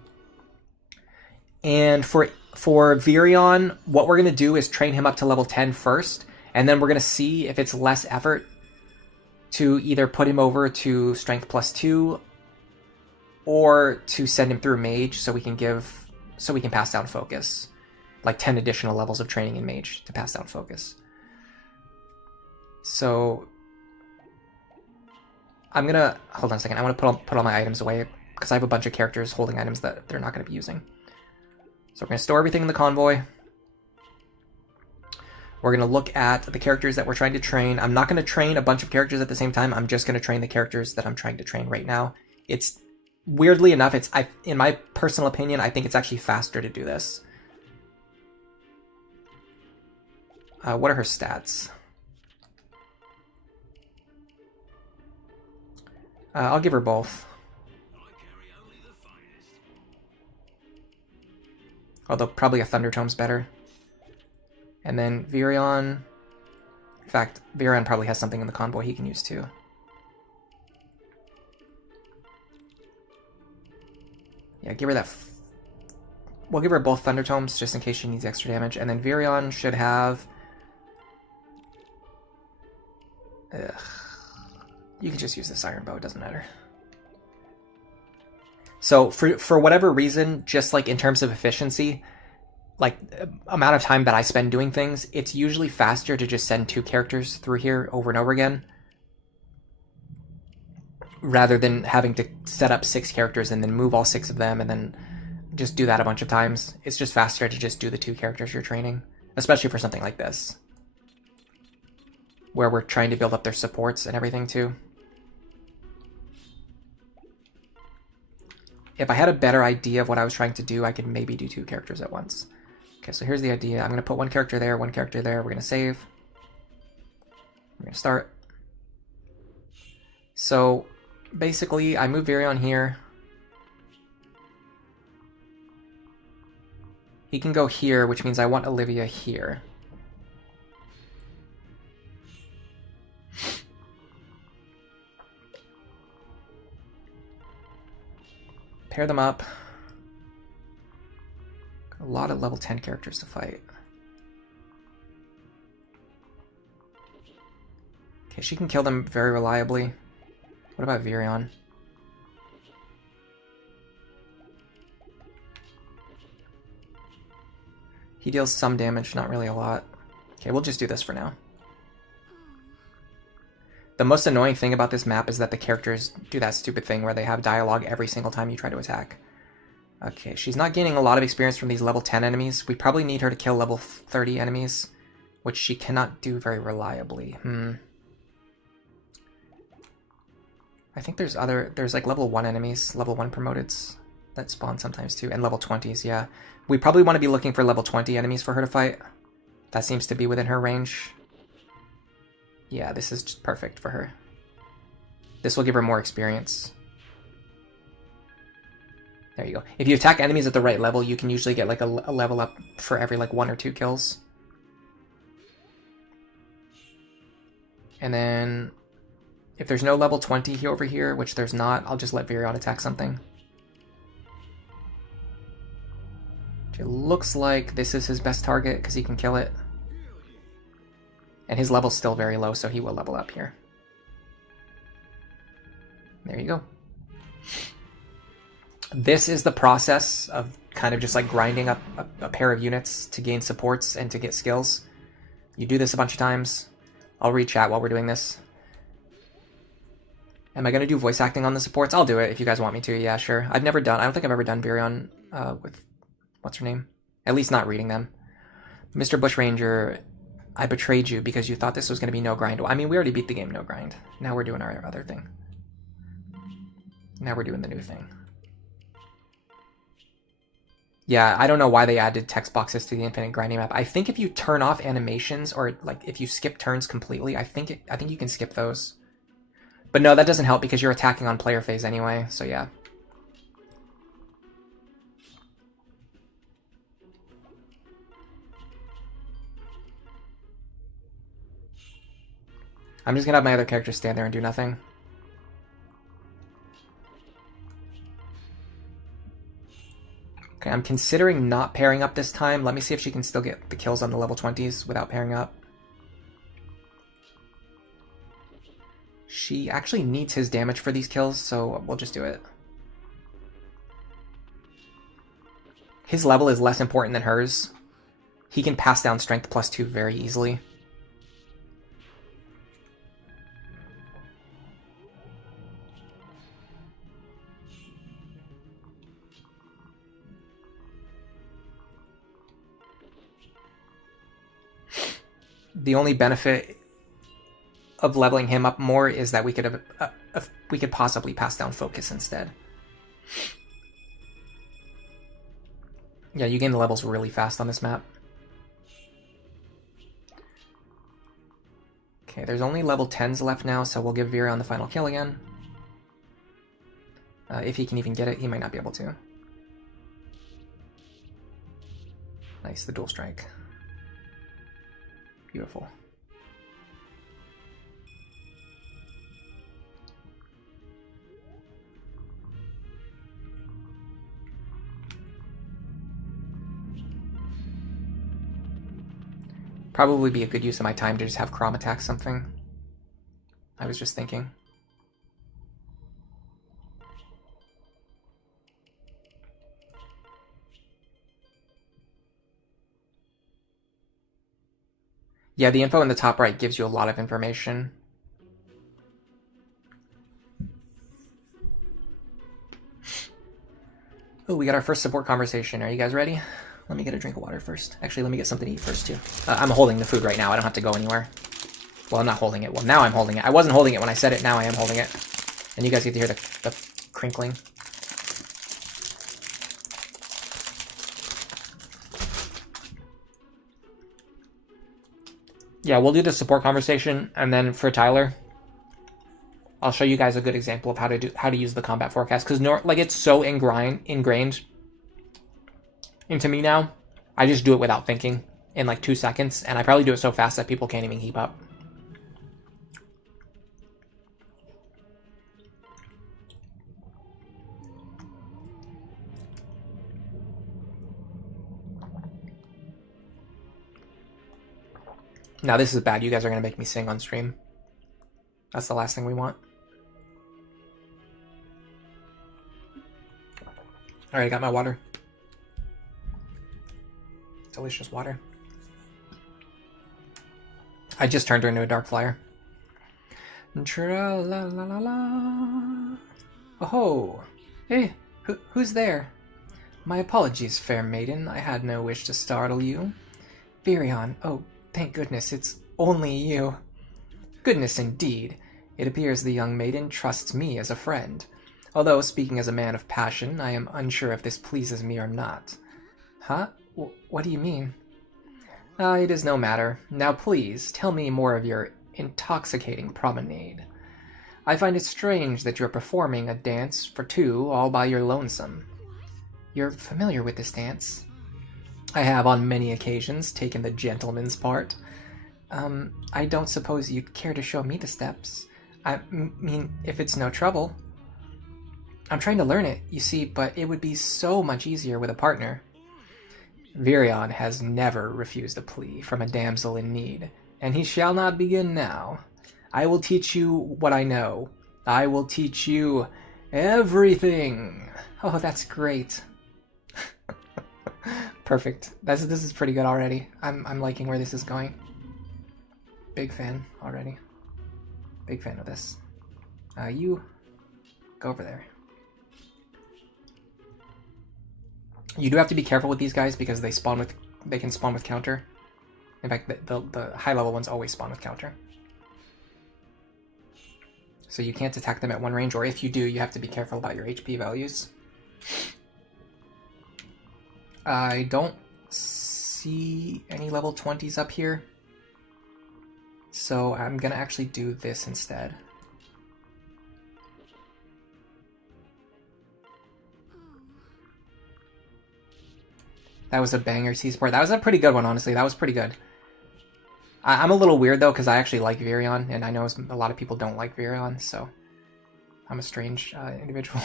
And for Virion, what we're going to do is train him up to level 10 first, and then we're going to see if it's less effort to either put him over to Strength +2 or to send him through Mage so we can pass down Focus. Like 10 additional levels of training in Mage to pass down Focus. So I'm going to... Hold on a second. I want to put all my items away because I have a bunch of characters holding items that they're not going to be using. So we're going to store everything in the convoy. We're going to look at the characters that we're trying to train. I'm not going to train a bunch of characters at the same time. I'm just going to train the characters that I'm trying to train right now. It's, weirdly enough, in my personal opinion, I think it's actually faster to do this. What are her stats? I'll give her both. Although probably a Thunder Tome's better. And then Virion. In fact, Virion probably has something in the convoy he can use too. Yeah, give her that. We'll give her both Thunder Tomes just in case she needs extra damage. And then Virion should have... Ugh. You can just use this Iron Bow, it doesn't matter. So for whatever reason, just like in terms of efficiency, like amount of time that I spend doing things, it's usually faster to just send 2 characters through here over and over again, rather than having to set up 6 characters and then move all 6 of them and then just do that a bunch of times. It's just faster to just do the 2 characters you're training, especially for something like this, where we're trying to build up their supports and everything too. If I had a better idea of what I was trying to do, I could maybe do 2 characters at once. Okay, so here's the idea. I'm going to put 1 character there, 1 character there. We're going to save. We're going to start. So basically, I move Virion here. He can go here, which means I want Olivia here. Pair them up. Got a lot of level 10 characters to fight. Okay, she can kill them very reliably. What about Virion? He deals some damage, not really a lot. Okay, we'll just do this for now. The most annoying thing about this map is that the characters do that stupid thing where they have dialogue every single time you try to attack. Okay, she's not gaining a lot of experience from these level 10 enemies. We probably need her to kill level 30 enemies, which she cannot do very reliably. I think there's like level 1 enemies, level 1 promoteds that spawn sometimes too, and level 20s, yeah. We probably want to be looking for level 20 enemies for her to fight. That seems to be within her range. Yeah, this is just perfect for her. This will give her more experience. There you go. If you attack enemies at the right level, you can usually get like a level up for every like 1 or 2 kills. And then if there's no level 20 here over here, which there's not, I'll just let Virion attack something. It looks like this is his best target because he can kill it. And his level's still very low, so he will level up here. There you go. This is the process of kind of just like grinding up a pair of units to gain supports and to get skills. You do this a bunch of times. I'll read chat while we're doing this. Am I going to do voice acting on the supports? I'll do it if you guys want me to. Yeah, sure. I don't think I've ever done Virion with, what's her name? At least not reading them. Mr. Bushranger, I betrayed you because you thought this was going to be no grind. I mean, we already beat the game no grind. Now we're doing our other thing. Now we're doing the new thing. Yeah, I don't know why they added text boxes to the infinite grinding map. I think if you turn off animations or like if you skip turns completely, I think you can skip those. But no, that doesn't help because you're attacking on player phase anyway, so yeah. I'm just gonna have my other characters stand there and do nothing. Okay, I'm considering not pairing up this time. Let me see if she can still get the kills on the level 20s without pairing up. She actually needs his damage for these kills, so we'll just do it. His level is less important than hers. He can pass down strength +2 very easily. The only benefit of leveling him up more is that we could possibly pass down focus instead. Yeah, you gain the levels really fast on this map. Okay, there's only level 10s left now, so we'll give Virion the final kill again. If he can even get it, he might not be able to. Nice, the dual strike. Beautiful. Probably be a good use of my time to just have Chrom attack something. I was just thinking. Yeah, the info in the top right gives you a lot of information. Oh, we got our first support conversation. Are you guys ready? Let me get a drink of water first. Actually, let me get something to eat first, too. I'm holding the food right now. I don't have to go anywhere. Well, I'm not holding it. Well, now I'm holding it. I wasn't holding it when I said it. Now I am holding it. And you guys get to hear the crinkling. Yeah, we'll do the support conversation, and then for Tyler, I'll show you guys a good example of how to use the combat forecast, because like it's so ingrained into me now. I just do it without thinking in like 2 seconds, and I probably do it so fast that people can't even keep up. Now this is bad. You guys are going to make me sing on stream. That's the last thing we want. Alright, I got my water. Delicious water. I just turned her into a dark flyer. Tra-la-la-la-la. Oh, hey, who's there? My apologies, fair maiden. I had no wish to startle you. Virion, oh, thank goodness, it's only you. Goodness indeed. It appears the young maiden trusts me as a friend. Although, speaking as a man of passion, I am unsure if this pleases me or not. Huh? What do you mean? It is no matter. Now please, tell me more of your intoxicating promenade. I find it strange that you're performing a dance for two all by your lonesome. You're familiar with this dance? I have on many occasions taken the gentleman's part. I don't suppose you'd care to show me the steps. I mean, if it's no trouble. I'm trying to learn it, you see, but it would be so much easier with a partner. Virion has never refused a plea from a damsel in need, and he shall not begin now. I will teach you what I know. I will teach you everything. Oh, that's great. Perfect. This is pretty good already. I'm liking where this is going. Big fan already. Big fan of this. You go over there. You do have to be careful with these guys because they can spawn with counter. In fact, the high level ones always spawn with counter. So you can't attack them at one range, or if you do, you have to be careful about your HP values. I don't see any level 20s up here, so I'm gonna actually do this instead. That was a banger C-Sport. That was a pretty good one, honestly. That was pretty good. I'm a little weird, though, because I actually like Virion, and I know a lot of people don't like Virion, so I'm a strange individual.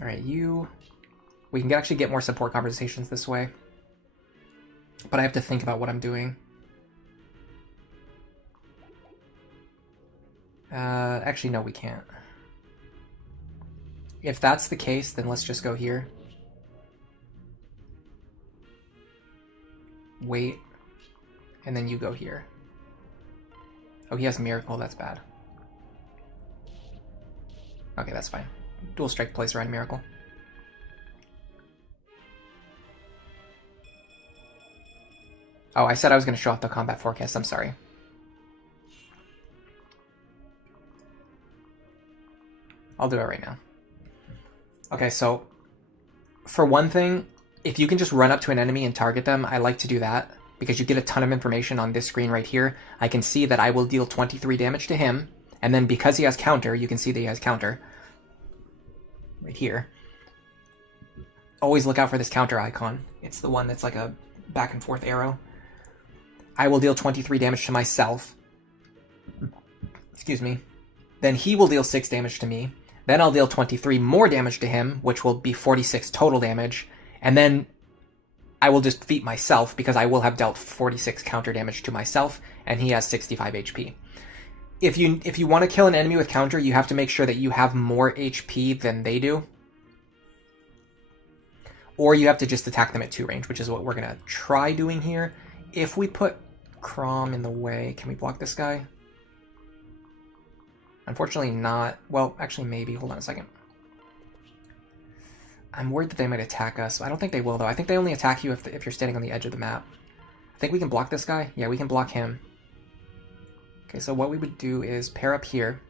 Alright, you... We can actually get more support conversations this way. But I have to think about what I'm doing. Actually, no, we can't. If that's the case, then let's just go here. Wait. And then you go here. Oh, he has Miracle, that's bad. Okay, that's fine. Dual Strike plays around Miracle. Oh, I said I was going to show off the combat forecast, I'm sorry. I'll do it right now. Okay, so for one thing, if you can just run up to an enemy and target them, I like to do that because you get a ton of information on this screen right here. I can see that I will deal 23 damage to him, and then because he has counter, you can see that he has counter right here. Always look out for this counter icon. It's the one that's like a back and forth arrow. I will deal 23 damage to myself. Excuse me. Then he will deal 6 damage to me. Then I'll deal 23 more damage to him, which will be 46 total damage. And then I will just defeat myself because I will have dealt 46 counter damage to myself, and he has 65 HP. If you want to kill an enemy with counter, you have to make sure that you have more HP than they do. Or you have to just attack them at 2 range, which is what we're going to try doing here. If we put Crom in the way, can we block this guy? Unfortunately not. Well, actually maybe. Hold on a second. I'm worried that they might attack us. I don't think they will, though. I think they only attack you if you're standing on the edge of the map. I think we can block this guy. Yeah, we can block him. Okay, so what we would do is pair up here.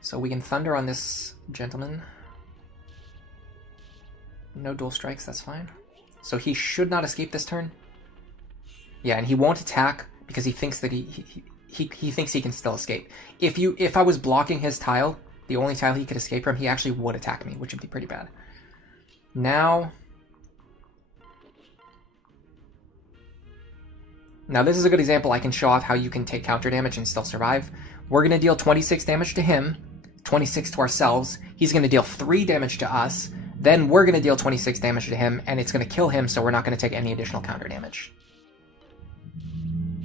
So we can Thunder on this gentleman. No dual strikes, that's fine. So he should not escape this turn. Yeah, and he won't attack because he thinks that he thinks he can still escape. If I was blocking his tile, the only tile he could escape from, he actually would attack me, which would be pretty bad. Now this is a good example. I can show off how you can take counter damage and still survive. We're going to deal 26 damage to him, 26 to ourselves. He's going to deal 3 damage to us. Then we're going to deal 26 damage to him, and it's going to kill him, so we're not going to take any additional counter damage.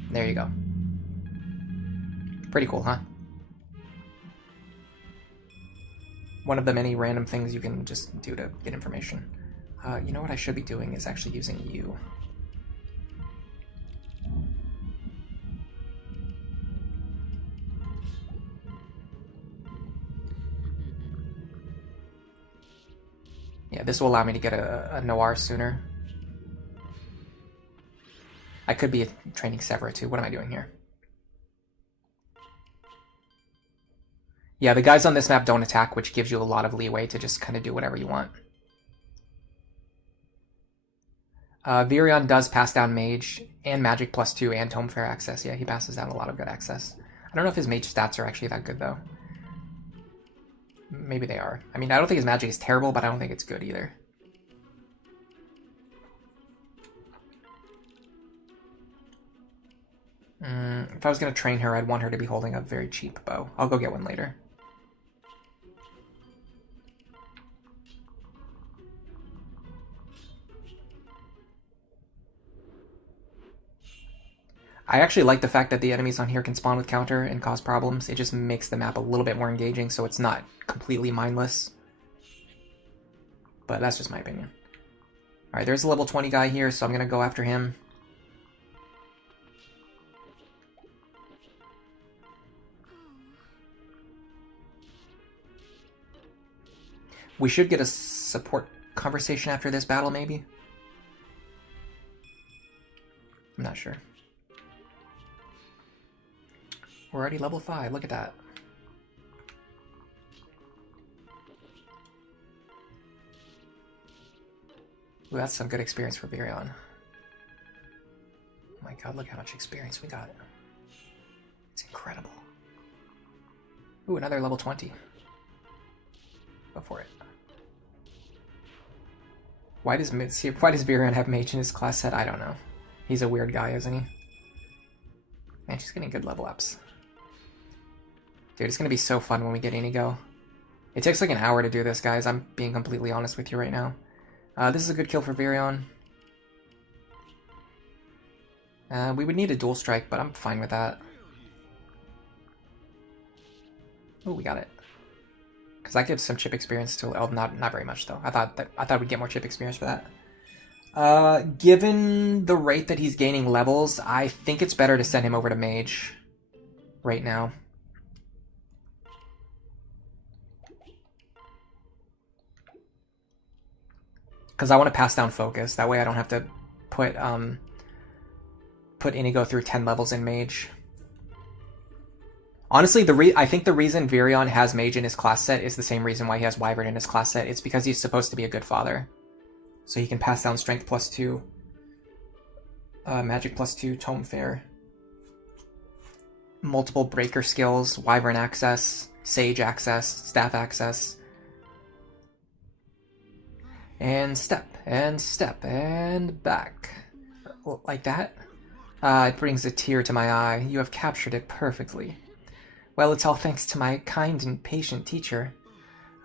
There you go. Pretty cool, huh? One of the many random things you can just do to get information. You know what I should be doing is actually using you. Yeah, this will allow me to get a Noir sooner. I could be training Severa too. What am I doing here? Yeah, the guys on this map don't attack, which gives you a lot of leeway to just kind of do whatever you want. Virion does pass down Mage and Magic +2 and Tome Fair access. Yeah, he passes down a lot of good access. I don't know if his Mage stats are actually that good, though. Maybe they are. I mean, I don't think his Magic is terrible, but I don't think it's good either. If I was going to train her, I'd want her to be holding a very cheap bow. I'll go get one later. I actually like the fact that the enemies on here can spawn with counter and cause problems. It just makes the map a little bit more engaging, so it's not completely mindless. but that's just my opinion. Alright, there's a level 20 guy here, so I'm going to go after him. We should get a support conversation after this battle, maybe? I'm not sure. We're already level 5, look at that. Ooh, that's some good experience for Virion. Oh my god, look how much experience we got. It's incredible. Ooh, another level 20. Go for it. Why does Virion have mage in his class set? I don't know. He's a weird guy, isn't he? Man, she's getting good level ups. Dude, it's gonna be so fun when we get Inigo. It takes like an hour to do this, guys. I'm being completely honest with you right now. This is a good kill for Virion. We would need a dual strike, but I'm fine with that. Oh, we got it. Because that gives some chip experience to... Oh, not very much, though. I thought we'd get more chip experience for that. Given the rate that he's gaining levels, I think it's better to send him over to Mage right now. Because I want to pass down focus. That way I don't have to put Inigo through 10 levels in Mage. Honestly, I think the reason Virion has Mage in his class set is the same reason why he has Wyvern in his class set. It's because he's supposed to be a good father. So he can pass down Strength +2, Magic +2, Tome Fair, multiple Breaker skills, Wyvern access, Sage access, Staff access, and step, and back. Like that? It brings a tear to my eye. You have captured it perfectly. Well, it's all thanks to my kind and patient teacher.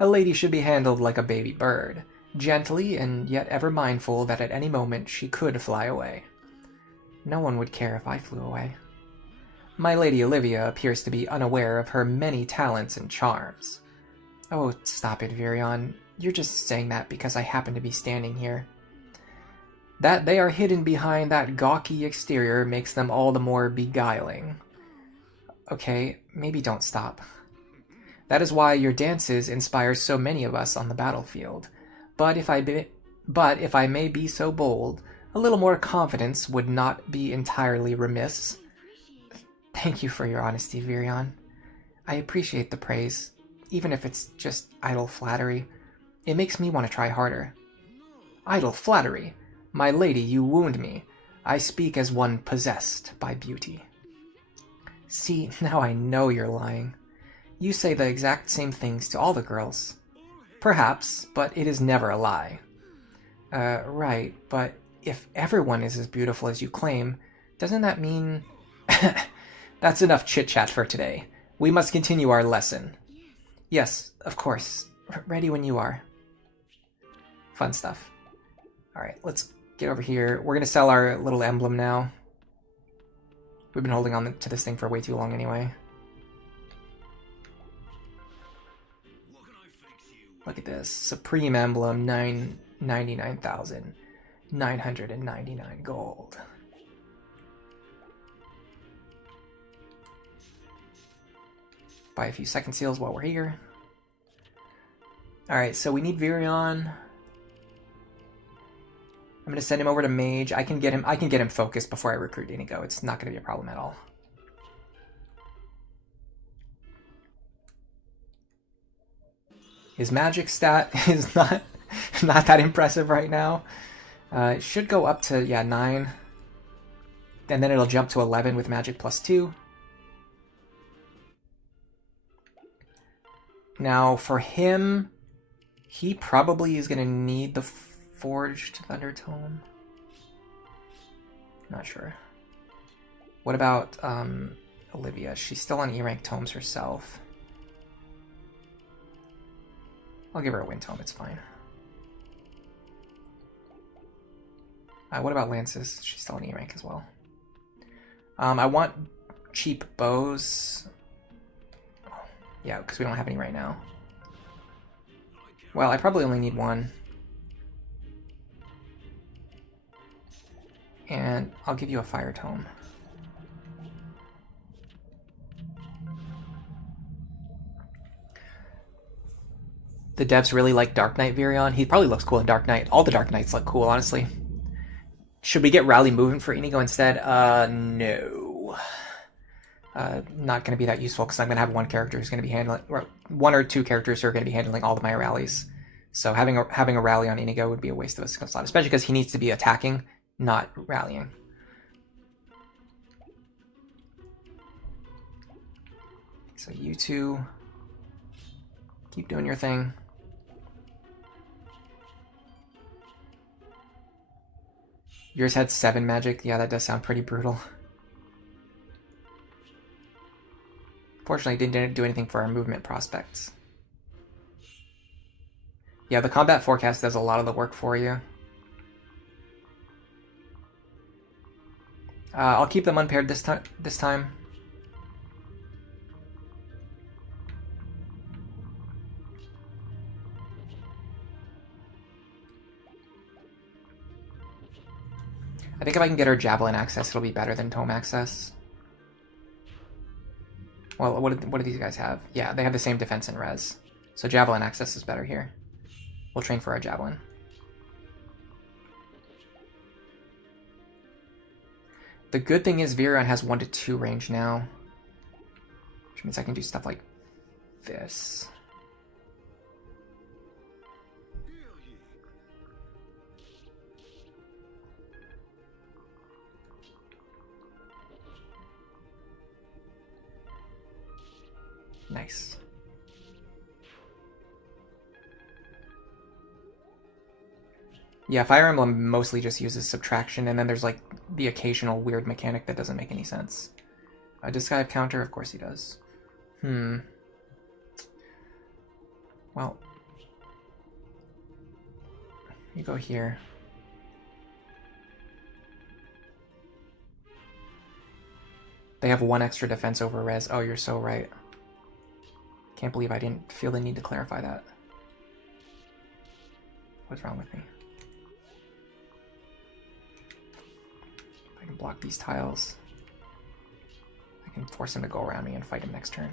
A lady should be handled like a baby bird, gently and yet ever mindful that at any moment she could fly away. No one would care if I flew away. My Lady Olivia appears to be unaware of her many talents and charms. Oh, stop it, Virion. You're just saying that because I happen to be standing here. That they are hidden behind that gawky exterior makes them all the more beguiling. Okay, maybe don't stop. That is why your dances inspire so many of us on the battlefield. But if I may be so bold, a little more confidence would not be entirely remiss. Thank you for your honesty, Virion. I appreciate the praise, even if it's just idle flattery. It makes me want to try harder. Idle flattery? My lady, you wound me. I speak as one possessed by beauty. See, now I know you're lying. You say the exact same things to all the girls. Perhaps, but it is never a lie. Right, but if everyone is as beautiful as you claim, doesn't that mean... That's enough chit-chat for today. We must continue our lesson. Yes, of course. Ready when you are. Fun stuff. Alright, let's get over here. We're gonna sell our little emblem now. We've been holding on to this thing for way too long anyway. Look at this. Supreme Emblem, 99,999 gold. Buy a few second seals while we're here. Alright, so we need Virion. I'm gonna send him over to Mage. I can get him focused before I recruit Inigo. It's not gonna be a problem at all. His magic stat is not that impressive right now. It should go up to 9. And then it'll jump to 11 with magic +2. Now for him, he probably is gonna need the Forged Thunder Tome. Not sure. What about Olivia? She's still on E-rank tomes herself. I'll give her a Wind Tome, it's fine. What about Lances? She's still on E-rank as well. I want cheap bows. Yeah, because we don't have any right now. Well, I probably only need one. And I'll give you a fire tome. The devs really like Dark Knight Virion. He probably looks cool in Dark Knight. All the Dark Knights look cool, honestly. Should we get Rally moving for Inigo instead? No. Not going to be that useful because I'm going to have one character who's going to be handling, or one or two characters who are going to be handling all of my rallies. So having a rally on Inigo would be a waste of a skill slot, especially because he needs to be attacking, not rallying. So you two keep doing your thing. Yours had 7 magic. Yeah, that does sound pretty brutal. Fortunately, it didn't do anything for our movement prospects. Yeah, the combat forecast does a lot of the work for you. I'll keep them unpaired this time. I think if I can get her javelin access, it'll be better than tome access. Well, what do these guys have? Yeah, they have the same defense and res. So javelin access is better here. We'll train for our javelin. The good thing is Virion has 1 to 2 range now, which means I can do stuff like this. Nice. Yeah, Fire Emblem mostly just uses subtraction, and then there's like the occasional weird mechanic that doesn't make any sense. Does Sky have counter? Of course he does. Well, you go here. They have 1 extra defense over res. Oh, you're so right. Can't believe I didn't feel the need to clarify that. What's wrong with me? If I can block these tiles, I can force him to go around me and fight him next turn.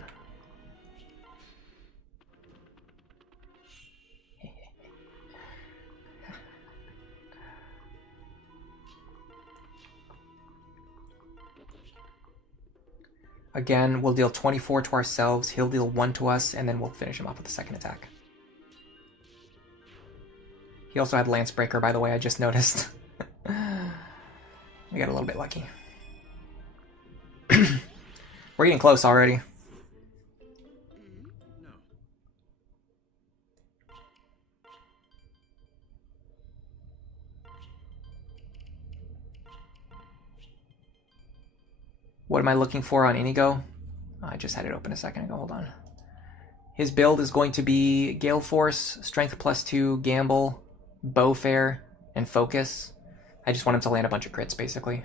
Again, we'll deal 24 to ourselves, he'll deal 1 to us, and then we'll finish him off with the second attack. He also had Lancebreaker, by the way, I just noticed. We got a little bit lucky. We're getting close already. What am I looking for on Inigo? Oh, I just had it open a second ago, hold on. His build is going to be Gale Force, Strength +2, Gamble, Bowfair, and Focus. I just want him to land a bunch of crits, basically,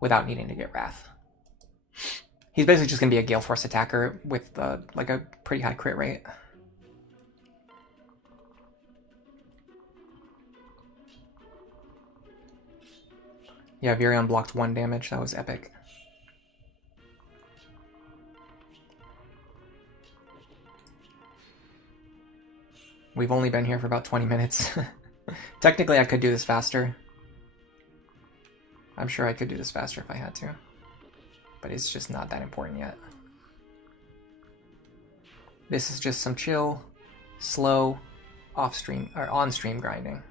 without needing to get Wrath. He's basically just going to be a Gale Force attacker with like a pretty high crit rate. Yeah, Virion blocked 1 damage, that was epic. We've only been here for about 20 minutes. Technically, I could do this faster. I'm sure I could do this faster if I had to. But it's just not that important yet. This is just some chill, slow, off-stream, or on-stream grinding.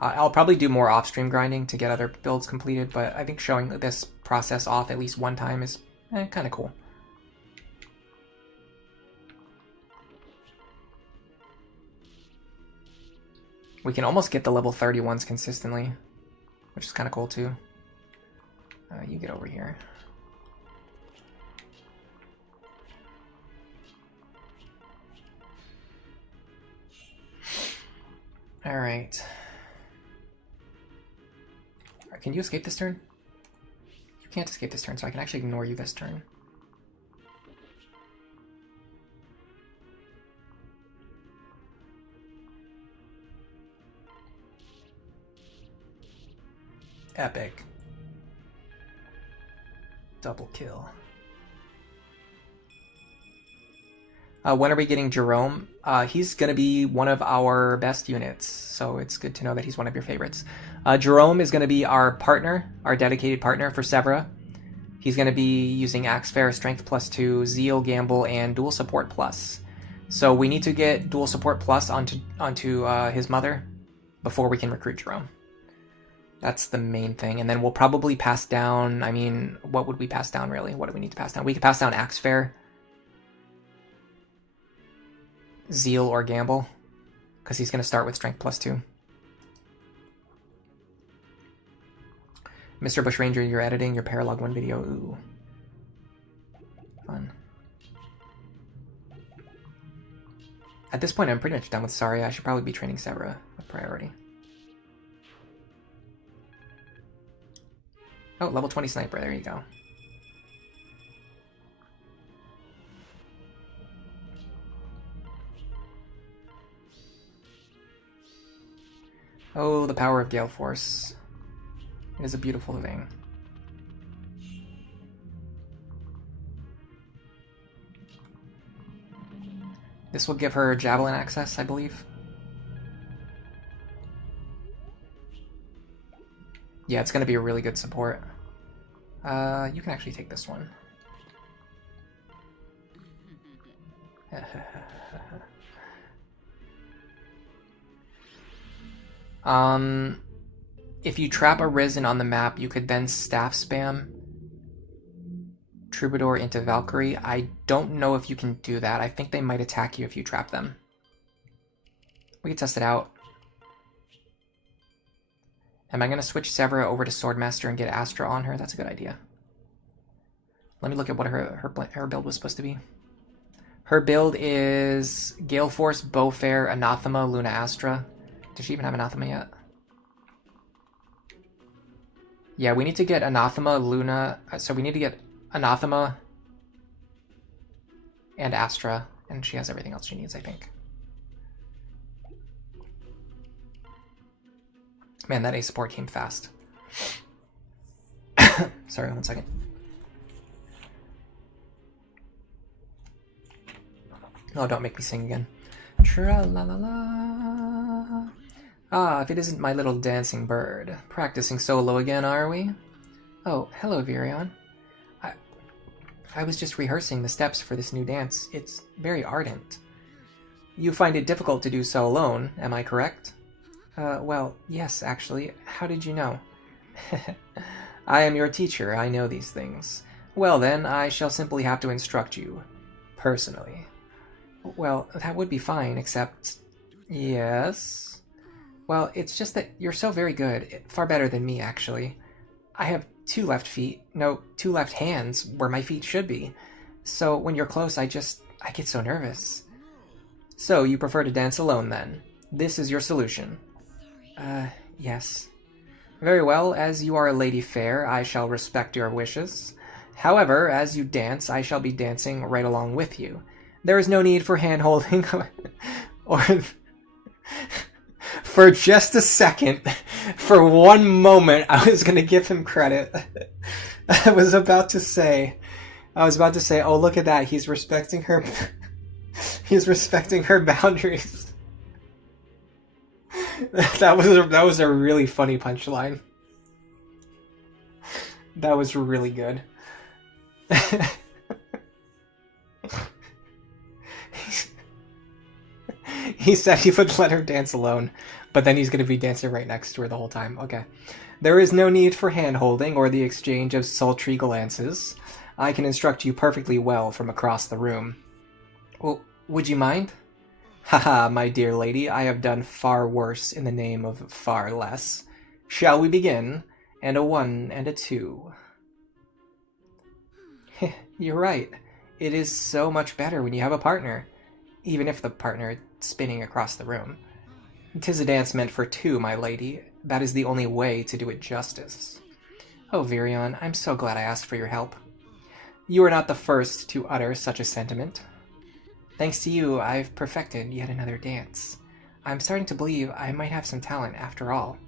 I'll probably do more off-stream grinding to get other builds completed, but I think showing this process off at least 1 time is kind of cool. We can almost get the level 31s consistently, which is kind of cool too. You get over here. Alright. Can you escape this turn? You can't escape this turn, so I can actually ignore you this turn. Epic. Double kill. When are we getting Jerome? He's going to be one of our best units, so it's good to know that he's one of your favorites. Jerome is going to be our partner, our dedicated partner for Severa. He's going to be using Axe Fair, Strength +2, Zeal, Gamble, and Dual Support Plus. So we need to get Dual Support Plus onto his mother before we can recruit Jerome. That's the main thing. And then we'll probably pass down... I mean, what would we pass down, really? What do we need to pass down? We could pass down Axe Fair, Zeal, or Gamble, because he's going to start with Strength +2. Mr. Bushranger, you're editing your Paralog 1 video. Ooh. Fun. At this point, I'm pretty much done with Saria. I should probably be training Severa with priority. Oh, level 20 Sniper. There you go. Oh, the power of Gale Force. It is a beautiful thing. This will give her Javelin access, I believe. Yeah, it's going to be a really good support. You can actually take this one. If you trap a Risen on the map, you could then staff spam Troubadour into Valkyrie. I don't know if you can do that. I think they might attack you if you trap them. We can test it out. Am I going to switch Severa over to Swordmaster and get Astra on her? That's a good idea. Let me look at what her build was supposed to be. Her build is Gale Force, Bowfair, Anathema, Luna Astra. Does she even have Anathema yet? Yeah, we need to get Anathema, Luna... So we need to get Anathema and Astra, and she has everything else she needs, I think. Man, that A support came fast. Sorry, 1 second. Oh, don't make me sing again. Tra-la-la-la. Ah, if it isn't my little dancing bird. Practicing solo again, are we? Oh, hello, Virion. I was just rehearsing the steps for this new dance. It's very ardent. You find it difficult to do so alone, am I correct? Well, yes, actually. How did you know? I am your teacher, I know these things. Well then, I shall simply have to instruct you. Personally. Well, that would be fine, except... Yes? Well, it's just that you're so very good. Far better than me, actually. I have 2 left feet. No, 2 left hands, where my feet should be. So when you're close, I get so nervous. So, you prefer to dance alone, then? This is your solution. Yes. Very well, as you are a lady fair, I shall respect your wishes. However, as you dance, I shall be dancing right along with you. There is no need for hand-holding, or... For just a second, for one moment, I was going to give him credit. I was about to say, oh, look at that, he's respecting her... He's respecting her boundaries. That was a really funny punchline. That was really good. He said he would let her dance alone, but then he's going to be dancing right next to her the whole time. Okay. There is no need for hand-holding or the exchange of sultry glances. I can instruct you perfectly well from across the room. Well, would you mind? Haha, my dear lady, I have done far worse in the name of far less. Shall we begin? And a 1 and a 2. You're right. It is so much better when you have a partner, even if the partner is spinning across the room. 'Tis a dance meant for 2, my lady. That is the only way to do it justice. Oh, Virion, I'm so glad I asked for your help. You are not the first to utter such a sentiment. Thanks to you, I've perfected yet another dance. I'm starting to believe I might have some talent after all.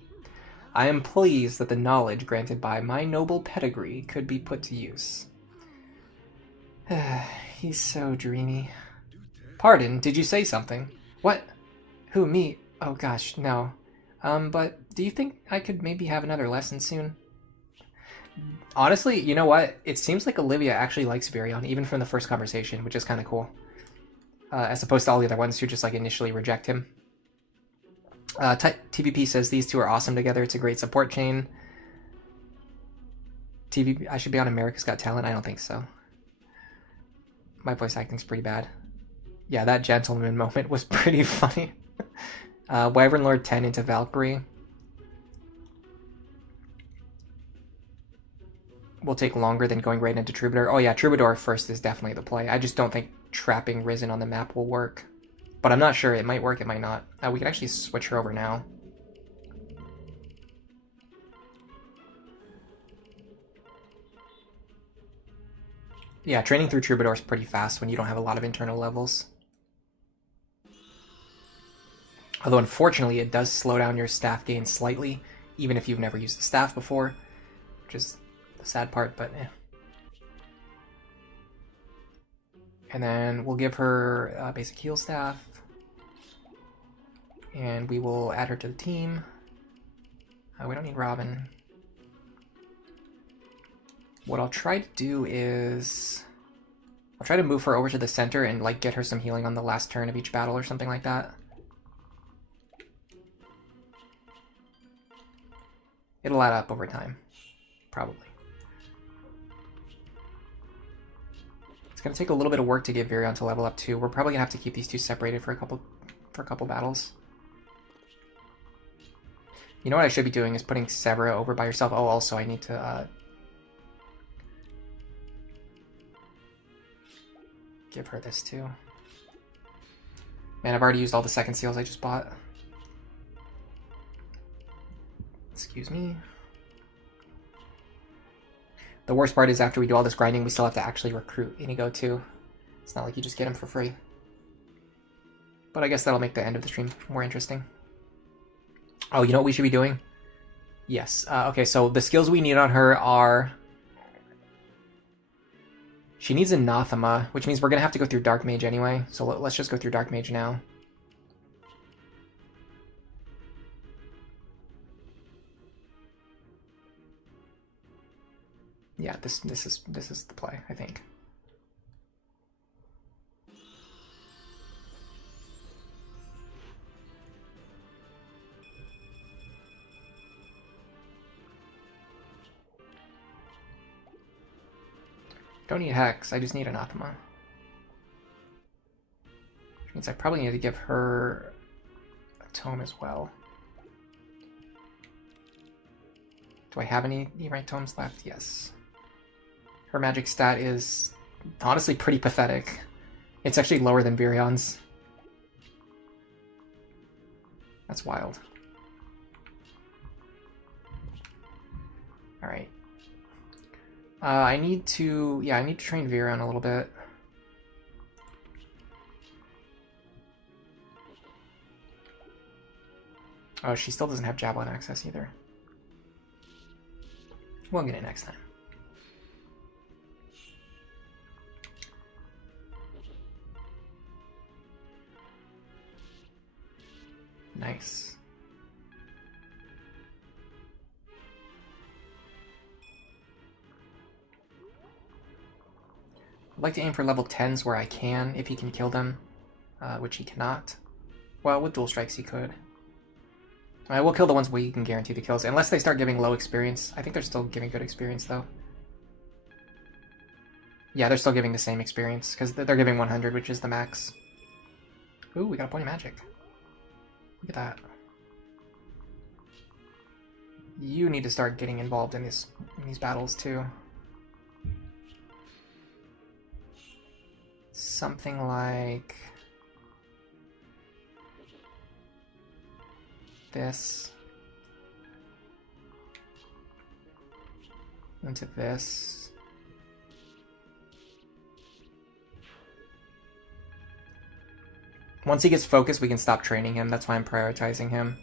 I am pleased that the knowledge granted by my noble pedigree could be put to use. He's so dreamy. Pardon, did you say something? What? Who, me? Oh gosh, no. But do you think I could maybe have another lesson soon? Honestly, you know what? It seems like Olivia actually likes Virion, even from the first conversation, which is kind of cool. As opposed to all the other ones who just like initially reject him. TVP says these two are awesome together. It's a great support chain. TVP, I should be on America's Got Talent? I don't think so. My voice acting's pretty bad. Yeah, that gentleman moment was pretty funny. Wyvern Lord 10 into Valkyrie. Will take longer than going right into Troubadour. Oh yeah, Troubadour first is definitely the play. I just don't think trapping Risen on the map will work. But I'm not sure. It might work, it might not. We can actually switch her over now. Yeah, training through Troubadour is pretty fast when you don't have a lot of internal levels. Although unfortunately it does slow down your staff gain slightly, even if you've never used the staff before, which is the sad part, but eh. And then we'll give her basic heal staff, and we will add her to the team. We don't need Robin. What I'll try to do is I'll try to move her over to the center and like get her some healing on the last turn of each battle or something like that. It'll add up over time, probably. It's gonna take a little bit of work to get Virion to level up too. We're probably gonna have to keep these two separated for a couple battles. You know what I should be doing is putting Severa over by herself. Oh, also I need to give her this too. Man, I've already used all the second seals I just bought. Excuse me. The worst part is after we do all this grinding, we still have to actually recruit Inigo too. It's not like you just get him for free. But I guess that'll make the end of the stream more interesting. Oh, you know what we should be doing? Yes. Okay, so the skills we need on her are... She needs Anathema, which means we're going to have to go through Dark Mage anyway. So let's just go through Dark Mage now. Yeah, this is the play, I think. Don't need Hex, I just need Anathema. Which means I probably need to give her a tome as well. Do I have any E-rank tomes left? Yes. Her magic stat is honestly pretty pathetic. It's actually lower than Virion's. That's wild. Alright. I need to train Virion a little bit. Oh, she still doesn't have Javelin access either. We'll get it next time. Nice. I'd like to aim for level 10s where I can, if he can kill them, which he cannot. Well, with dual strikes he could. I will kill the ones where you can guarantee the kills, unless they start giving low experience. I think they're still giving good experience, though. Yeah, they're still giving the same experience, because they're giving 100, which is the max. Ooh, we got a point of magic. Look at that. You need to start getting involved in these battles, too. Something like this into this. Once he gets focused, we can stop training him. That's why I'm prioritizing him,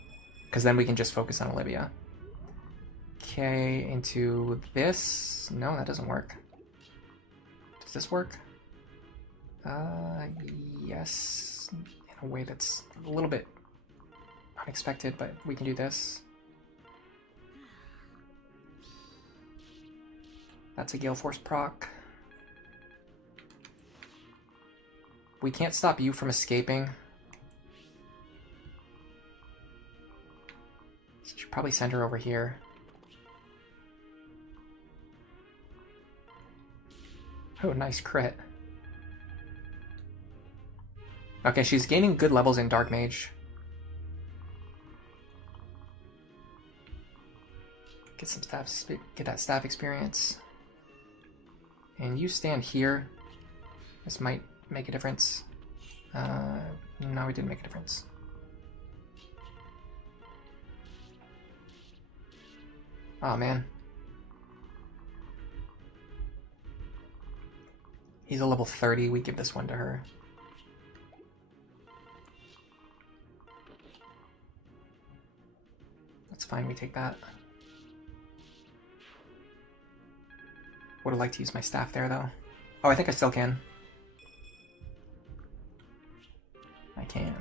because then we can just focus on Olivia. decay into this. No, that doesn't work. Does this work? Yes, in a way that's a little bit unexpected, but we can do this. That's a Gale Force proc. We can't stop you from escaping. So I should probably send her over here. Oh, nice crit. Okay, she's gaining good levels in Dark Mage. Get some staff, get that staff experience. And you stand here. This might make a difference. No, we didn't make a difference. Oh man. He's a level 30, we give this one to her. That's fine, we take that. Would have liked to use my staff there though. Oh, I think I still can. I can.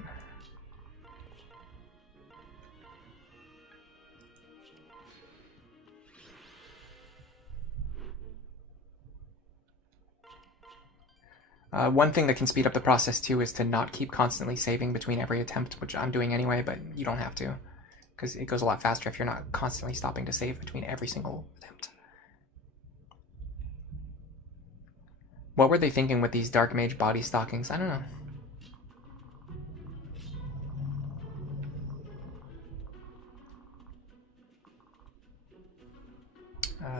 One thing that can speed up the process too is to not keep constantly saving between every attempt, which I'm doing anyway, but you don't have to, because it goes a lot faster if you're not constantly stopping to save between every single attempt. What were they thinking with these Dark Mage body stockings? I don't know.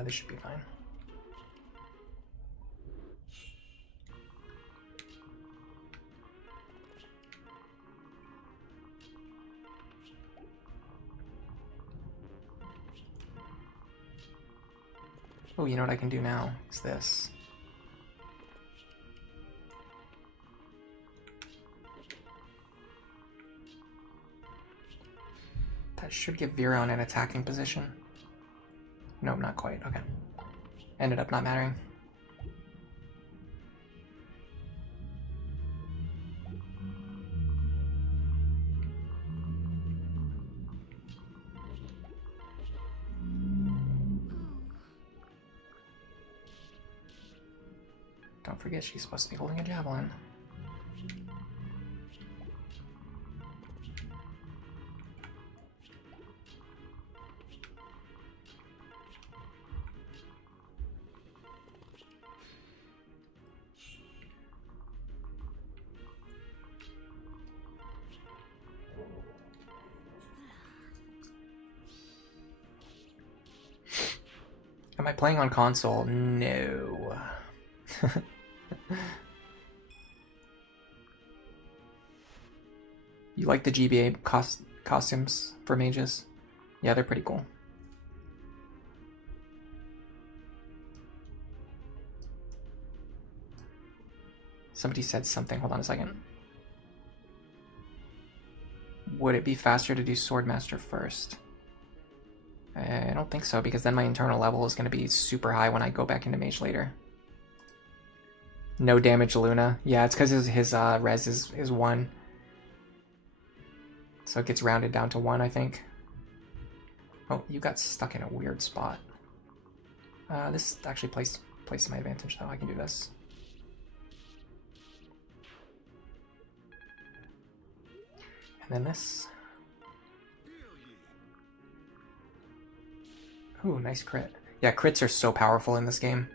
This should be fine. Oh, you know what I can do now? Is this. That should give Viron an attacking position. Nope, not quite. Okay. Ended up not mattering. Don't forget she's supposed to be holding a javelin. Am I playing on console? No. You like the GBA costumes for mages? Yeah, they're pretty cool. Somebody said something. Hold on a second. Would it be faster to do Swordmaster first? I don't think so, because then my internal level is going to be super high when I go back into Mage later. No damage Luna. Yeah, it's because his res is 1. So it gets rounded down to 1, I think. Oh, you got stuck in a weird spot. This actually plays to my advantage, though. I can do this. And then this. Ooh, nice crit. Yeah, crits are so powerful in this game.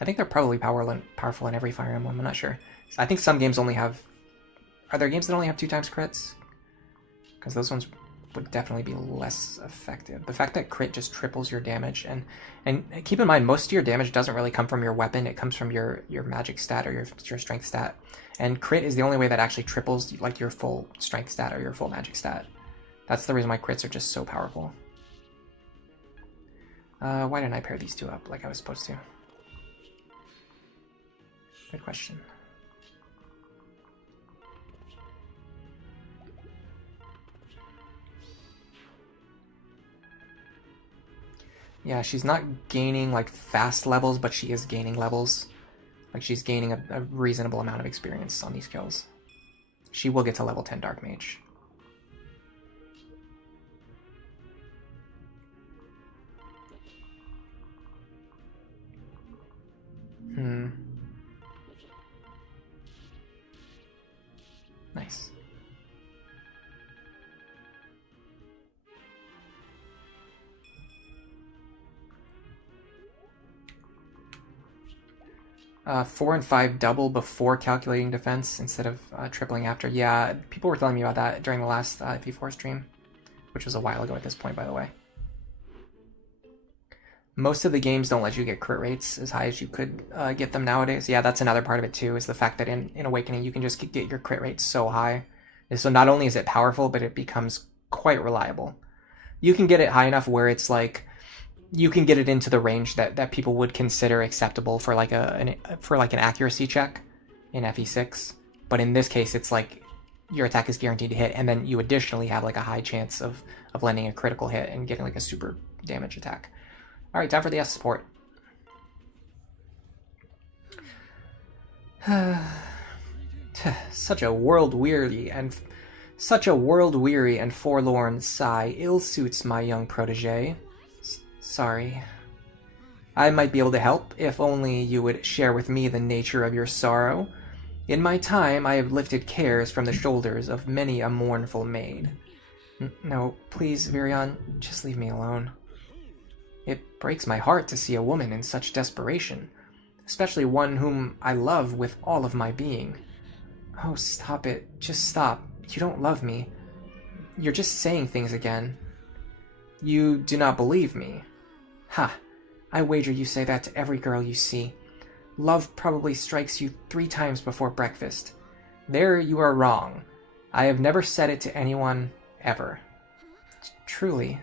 I think they're probably powerful in every Fire Emblem, I'm not sure. I think some games only have... Are there games that only have 2 times crits? Because those ones would definitely be less effective. The fact that crit just triples your damage, and keep in mind, most of your damage doesn't really come from your weapon, it comes from your magic stat or your strength stat. And crit is the only way that actually triples like your full strength stat or your full magic stat. That's the reason why crits are just so powerful. Why didn't I pair these two up like I was supposed to? Good question. Yeah, she's not gaining like fast levels, but she is gaining levels. Like she's gaining a reasonable amount of experience on these kills. She will get to level 10 Dark Mage. Nice. Four and 5 double before calculating defense instead of tripling after. Yeah, people were telling me about that during the last V4 stream, which was a while ago at this point, by the way. Most of the games don't let you get crit rates as high as you could get them nowadays. Yeah, that's another part of it too, is the fact that in Awakening you can just get your crit rates so high. And so not only is it powerful, but it becomes quite reliable. You can get it high enough where it's like, you can get it into the range that people would consider acceptable for like an accuracy check in FE6. But in this case, it's like your attack is guaranteed to hit, and then you additionally have like a high chance of landing a critical hit and getting like a super damage attack. All right, time for the S support. Such a world-weary and forlorn sigh ill suits my young protege. Sorry. I might be able to help, if only you would share with me the nature of your sorrow. In my time, I have lifted cares from the shoulders of many a mournful maid. No, please, Virion, just leave me alone. It breaks my heart to see a woman in such desperation, especially one whom I love with all of my being. Oh, stop it. Just stop. You don't love me. You're just saying things again. You do not believe me. Ha! I wager you say that to every girl you see. Love probably strikes you 3 times before breakfast. There you are wrong. I have never said it to anyone, ever. Truly.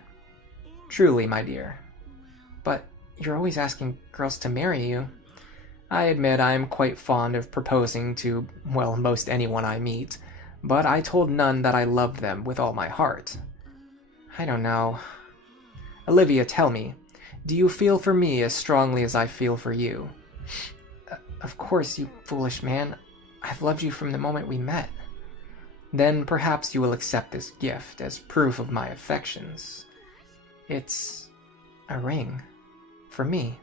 Truly, my dear. But you're always asking girls to marry you. I admit I'm quite fond of proposing to, well, most anyone I meet, but I told none that I loved them with all my heart. I don't know. Olivia, tell me, do you feel for me as strongly as I feel for you? Of course, you foolish man. I've loved you from the moment we met. Then perhaps you will accept this gift as proof of my affections. It's a ring. For me.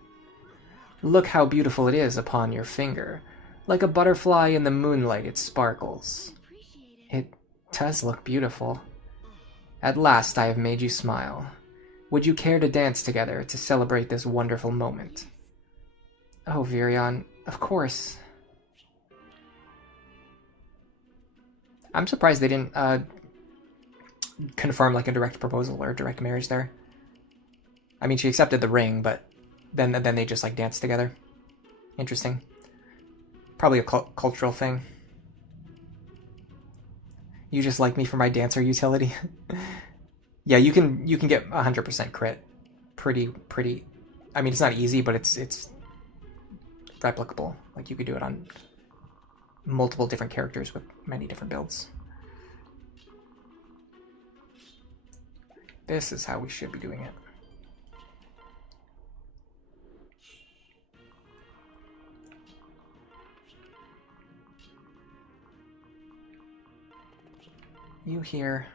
Look how beautiful it is upon your finger. Like a butterfly in the moonlight it sparkles. It does look beautiful. At last I have made you smile. Would you care to dance together to celebrate this wonderful moment? Oh, Virion, of course. I'm surprised they didn't confirm like a direct proposal or a direct marriage there. I mean, she accepted the ring, but then they just like danced together. Interesting. Probably a cultural thing. You just like me for my dancer utility. Yeah, you can get 100% crit. Pretty. I mean, it's not easy, but it's replicable. Like you could do it on multiple different characters with many different builds. This is how we should be doing it. You here.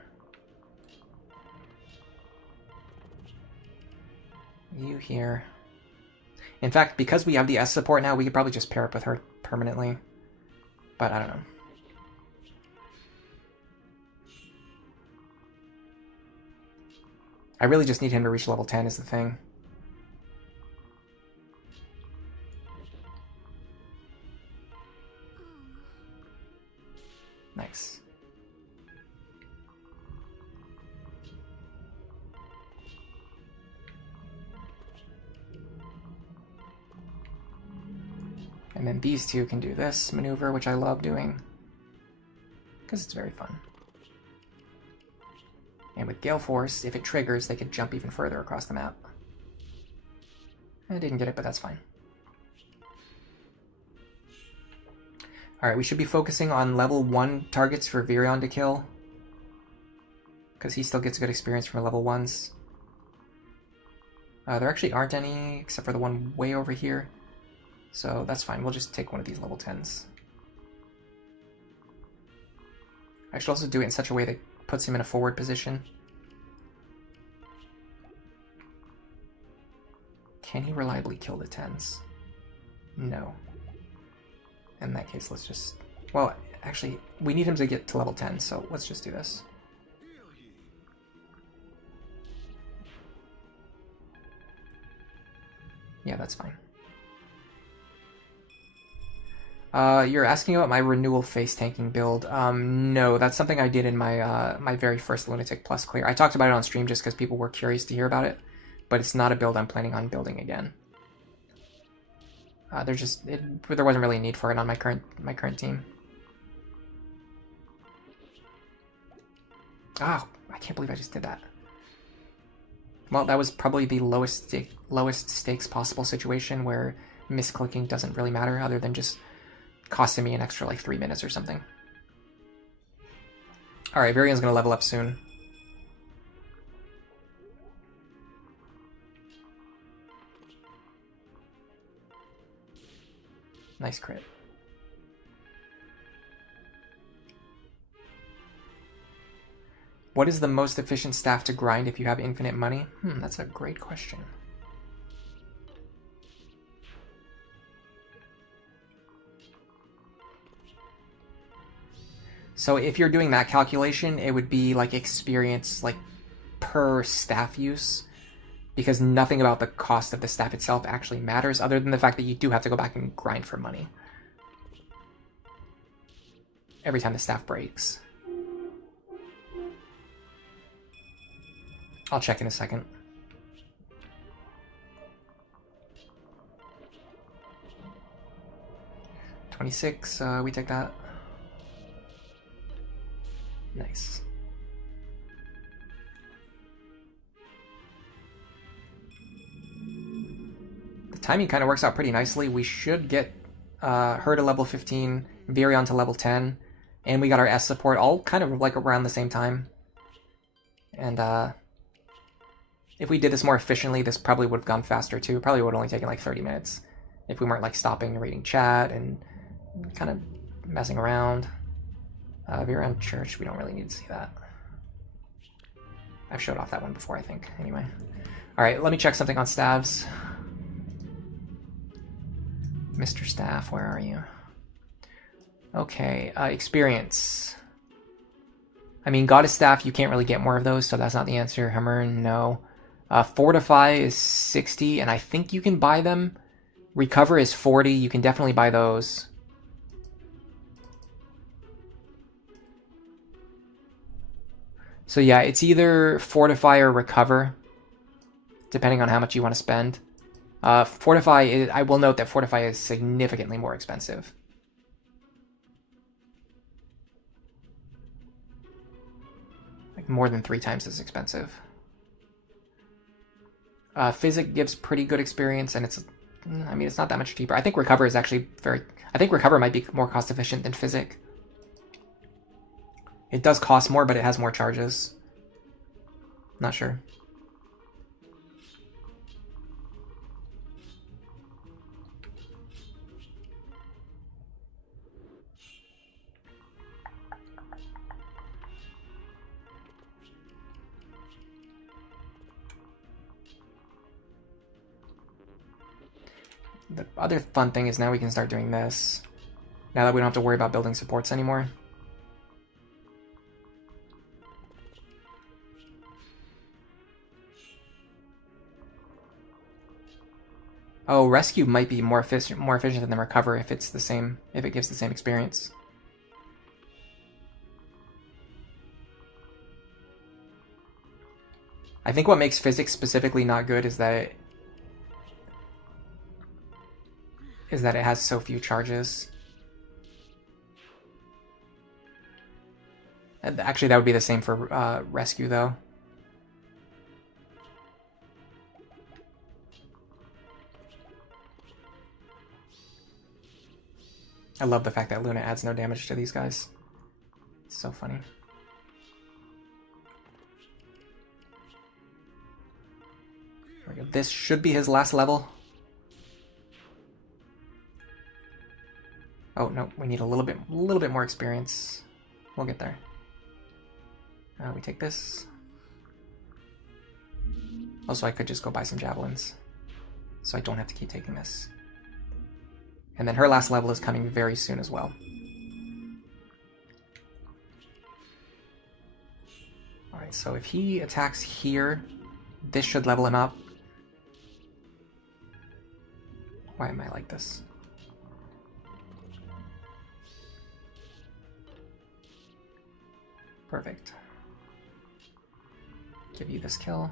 You here. In fact, because we have the S support now, we could probably just pair up with her permanently. But I don't know. I really just need him to reach level 10 is the thing. Nice. And then these two can do this maneuver, which I love doing, because it's very fun. And with Gale Force, if it triggers, they could jump even further across the map. I didn't get it, but that's fine. Alright, we should be focusing on level 1 targets for Virion to kill, because he still gets good experience from level 1s. There actually aren't any, except for the one way over here. So that's fine, we'll just take one of these level 10s. I should also do it in such a way that puts him in a forward position. Can he reliably kill the 10s? No. In that case, let's just... Well, actually, we need him to get to level 10, so let's just do this. Yeah, that's fine. You're asking about my renewal face tanking build. No, that's something I did in my my very first Lunatic Plus clear. I talked about it on stream just because people were curious to hear about it, but it's not a build I'm planning on building again. There wasn't really a need for it on my current team. Ah, I can't believe I just did that. Well, that was probably the lowest stakes possible situation where misclicking doesn't really matter, other than just costing me an extra like 3 minutes or something. Alright, Varian's gonna level up soon. Nice crit. What is the most efficient staff to grind if you have infinite money? That's a great question. So if you're doing that calculation, it would be like experience like per staff use, because nothing about the cost of the staff itself actually matters, other than the fact that you do have to go back and grind for money every time the staff breaks. I'll check in a second. $26, we take that. Nice. The timing kind of works out pretty nicely. We should get her to level 15, Virion to level 10, and we got our S support all kind of like around the same time. And if we did this more efficiently, this probably would have gone faster too. Probably would have only taken like 30 minutes if we weren't like stopping and reading chat and kind of messing around. Virion Church, we don't really need to see that. I've showed off that one before, I think. Anyway. Alright, let me check something on stabs. Mr. Staff, where are you? Okay, experience. I mean, Goddess Staff, you can't really get more of those, so that's not the answer. Hammer, no. Fortify is 60, and I think you can buy them. Recover is 40, you can definitely buy those. So yeah, it's either Fortify or Recover, depending on how much you want to spend. Fortify, I will note that Fortify is significantly more expensive. Like more than 3 times as expensive. Physic gives pretty good experience, and it's, I mean, it's not that much cheaper. I think Recover is actually I think Recover might be more cost efficient than Physic. It does cost more, but it has more charges. Not sure. The other fun thing is now we can start doing this. Now that we don't have to worry about building supports anymore. Oh, rescue might be more efficient than recover if it's the same, if it gives the same experience. I think what makes physics specifically not good is that it has so few charges. Actually, that would be the same for rescue, though. I love the fact that Luna adds no damage to these guys. It's so funny. we go. This should be his last level. Oh no, we need a little bit more experience. We'll get there. We take this. Also, I could just go buy some javelins, so I don't have to keep taking this. And then her last level is coming very soon as well. Alright, so if he attacks here, this should level him up. Why am I like this? Perfect. Give you this kill.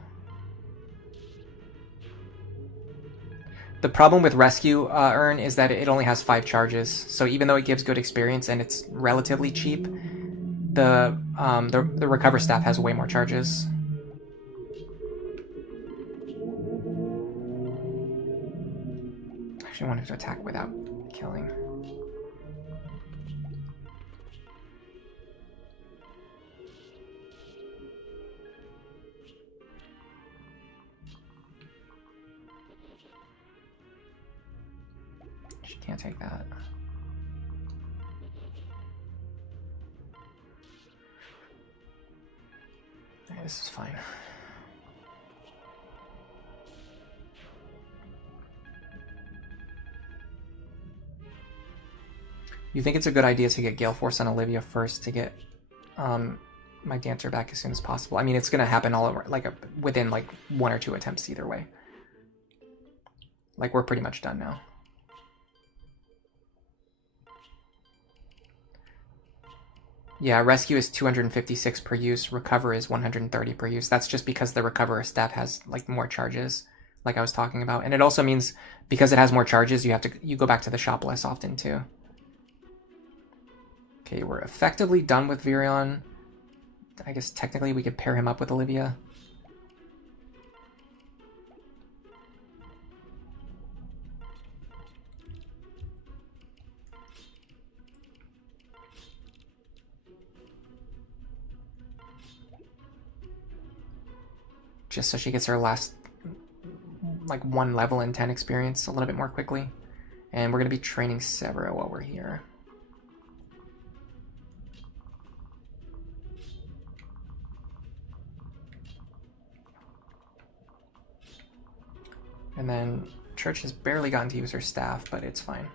The problem with Rescue Urn is that it only has 5 charges, so even though it gives good experience and it's relatively cheap, the Recover Staff has way more charges. Actually, I wanted to attack without killing. She can't take that. Okay, this is fine. You think it's a good idea to get Gale Force on Olivia first to get my Dancer back as soon as possible? I mean, it's gonna happen all over, like within like 1 or 2 attempts either way. Like, we're pretty much done now. Yeah, Rescue is 256 per use, Recover is 130 per use. That's just because the Recover Staff has like more charges, like I was talking about. And it also means because it has more charges, you go back to the shop less often too. Okay, we're effectively done with Virion. I guess technically we could pair him up with Olivia. Just so she gets her last, like, 1 level in 10 experience a little bit more quickly. And we're going to be training Severa while we're here. And then Church has barely gotten to use her staff, but it's fine.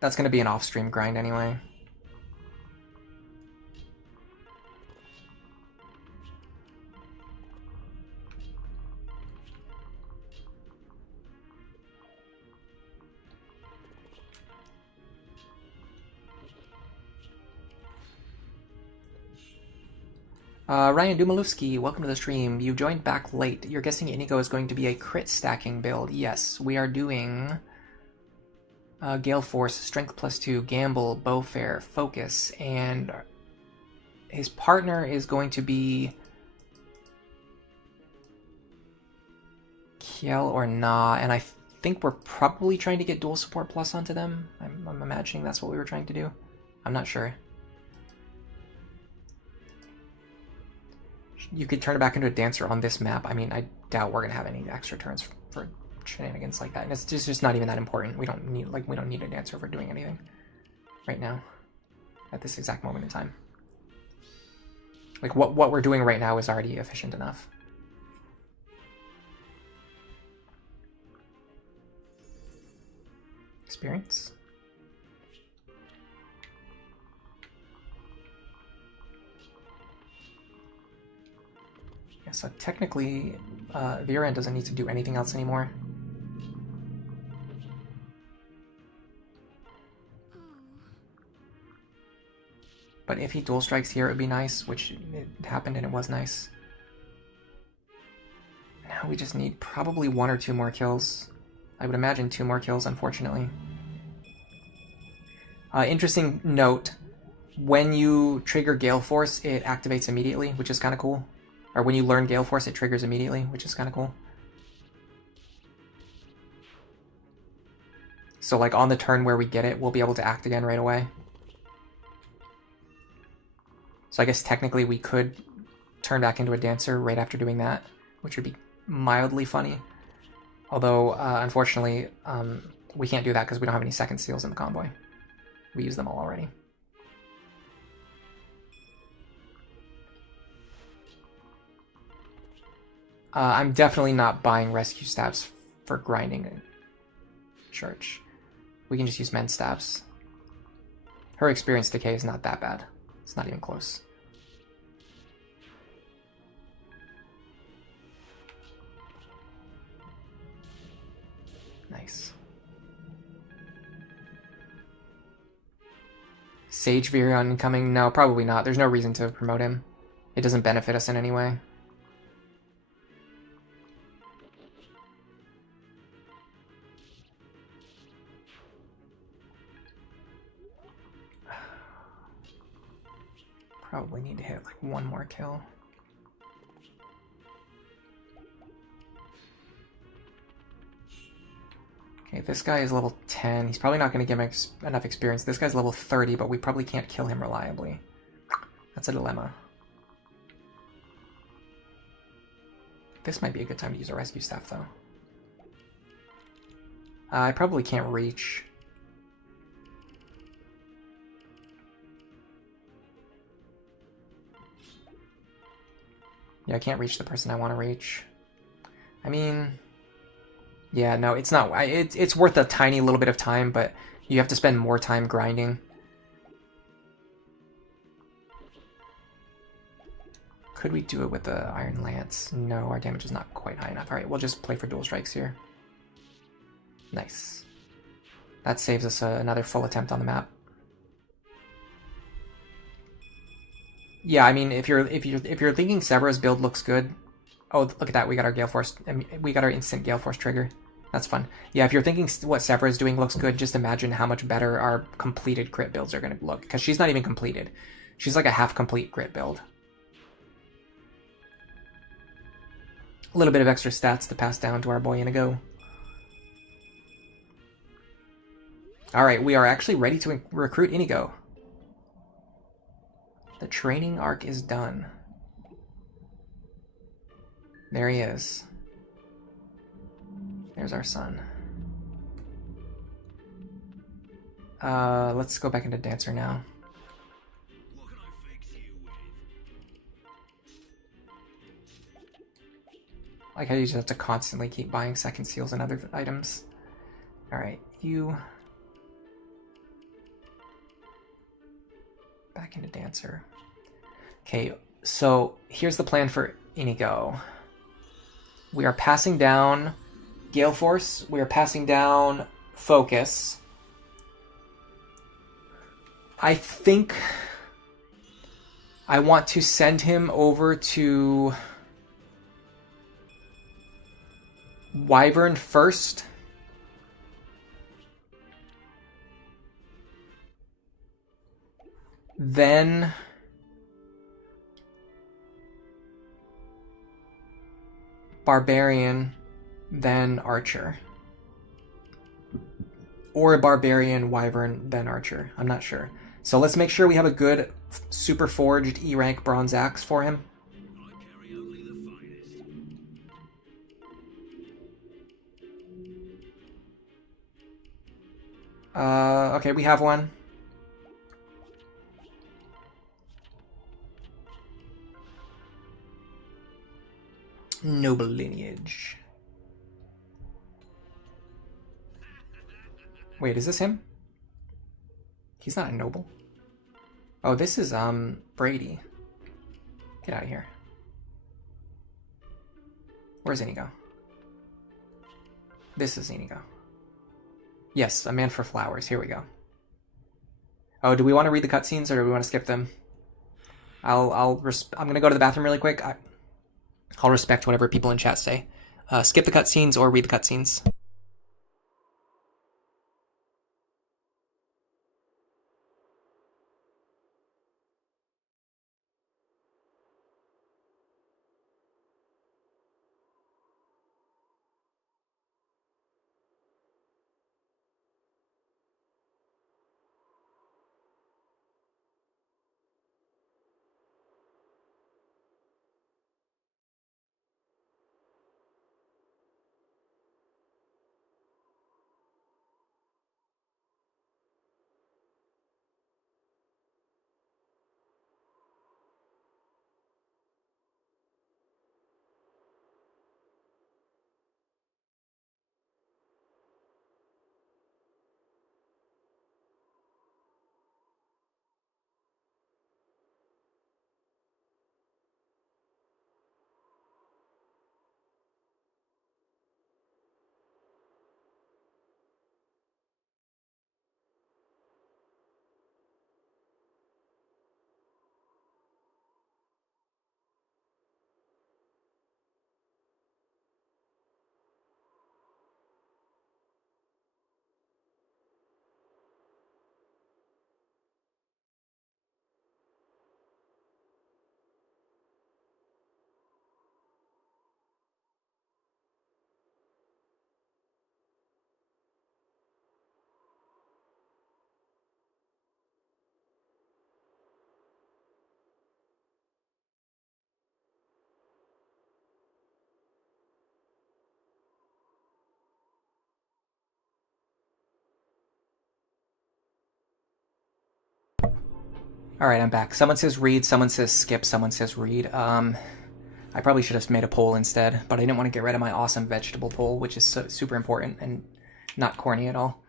That's going to be an off-stream grind anyway. Ryan Dumalewski, welcome to the stream. You joined back late. You're guessing Inigo is going to be a crit stacking build. Yes, we are doing Gale Force, Strength +2, Gamble, Bowfair, Focus, and his partner is going to be Kiel or Na, and I think we're probably trying to get dual support plus onto them. I'm imagining that's what we were trying to do. I'm not sure. You could turn it back into a Dancer on this map. I mean, I doubt we're gonna have any extra turns for shenanigans like that, and it's just not even that important. We don't need a Dancer for doing anything right now at this exact moment in time. Like what we're doing right now is already efficient enough. Experience. Yeah, so technically, Viren doesn't need to do anything else anymore. But if he dual strikes here, it would be nice, which it happened and it was nice. Now we just need probably 1 or 2 more kills. I would imagine 2 more kills, unfortunately. Interesting note, when you trigger Gale Force, it activates immediately, which is kind of cool. Or when you learn Gale Force, it triggers immediately, which is kind of cool. So like on the turn where we get it, we'll be able to act again right away. So I guess technically we could turn back into a Dancer right after doing that, which would be mildly funny. Although, unfortunately, we can't do that because we don't have any second seals in the convoy. We used them all already. I'm definitely not buying rescue staffs for grinding a church. We can just use men's staffs. Her experience decay is not that bad. It's not even close. Nice. Sage Virion incoming? No, probably not. There's no reason to promote him. It doesn't benefit us in any way. Probably need to hit like one more kill. Okay, this guy is level 10. He's probably not going to give enough experience. This guy's level 30, but we probably can't kill him reliably. That's a dilemma. This might be a good time to use a rescue staff, though. I probably can't reach. Yeah, I can't reach the person I want to reach. I mean... Yeah, no, it's not... It's worth a tiny little bit of time, but you have to spend more time grinding. Could we do it with the Iron Lance? No, our damage is not quite high enough. Alright, we'll just play for dual strikes here. Nice. That saves us another full attempt on the map. Yeah, I mean, if you're thinking Severa's build looks good... Oh, look at that, we got our Gale Force... we got our instant Gale Force trigger. That's fun. Yeah, if you're thinking what Severa's doing looks good, just imagine how much better our completed crit builds are going to look. Because she's not even completed. She's like a half-complete crit build. A little bit of extra stats to pass down to our boy Inigo. Alright, we are actually ready to recruit Inigo. The training arc is done. There he is. There's our son. Let's go back into Dancer now. Like how you just have to constantly keep buying second seals and other items. Alright, you... Back into Dancer. Okay, so here's the plan for Inigo. We are passing down Gale Force. We are passing down Focus. I think I want to send him over to Wyvern first. Then Barbarian, then Archer. Or a Barbarian, Wyvern, then Archer. I'm not sure. So let's make sure we have a good super forged E-rank bronze axe for him. Okay, we have one. Noble lineage. Wait, is this him? He's not a noble. Oh, this is, Brady. Get out of here. Where's Inigo? This is Inigo. Yes, a man for flowers. Here we go. Oh, do we want to read the cutscenes or do we want to skip them? I'm gonna go to the bathroom really quick. I'll respect whatever people in chat say. Skip the cutscenes or read the cutscenes. Alright, I'm back. Someone says read, someone says skip, someone says read. I probably should have made a poll instead, but I didn't want to get rid of my awesome vegetable poll, which is super important and not corny at all.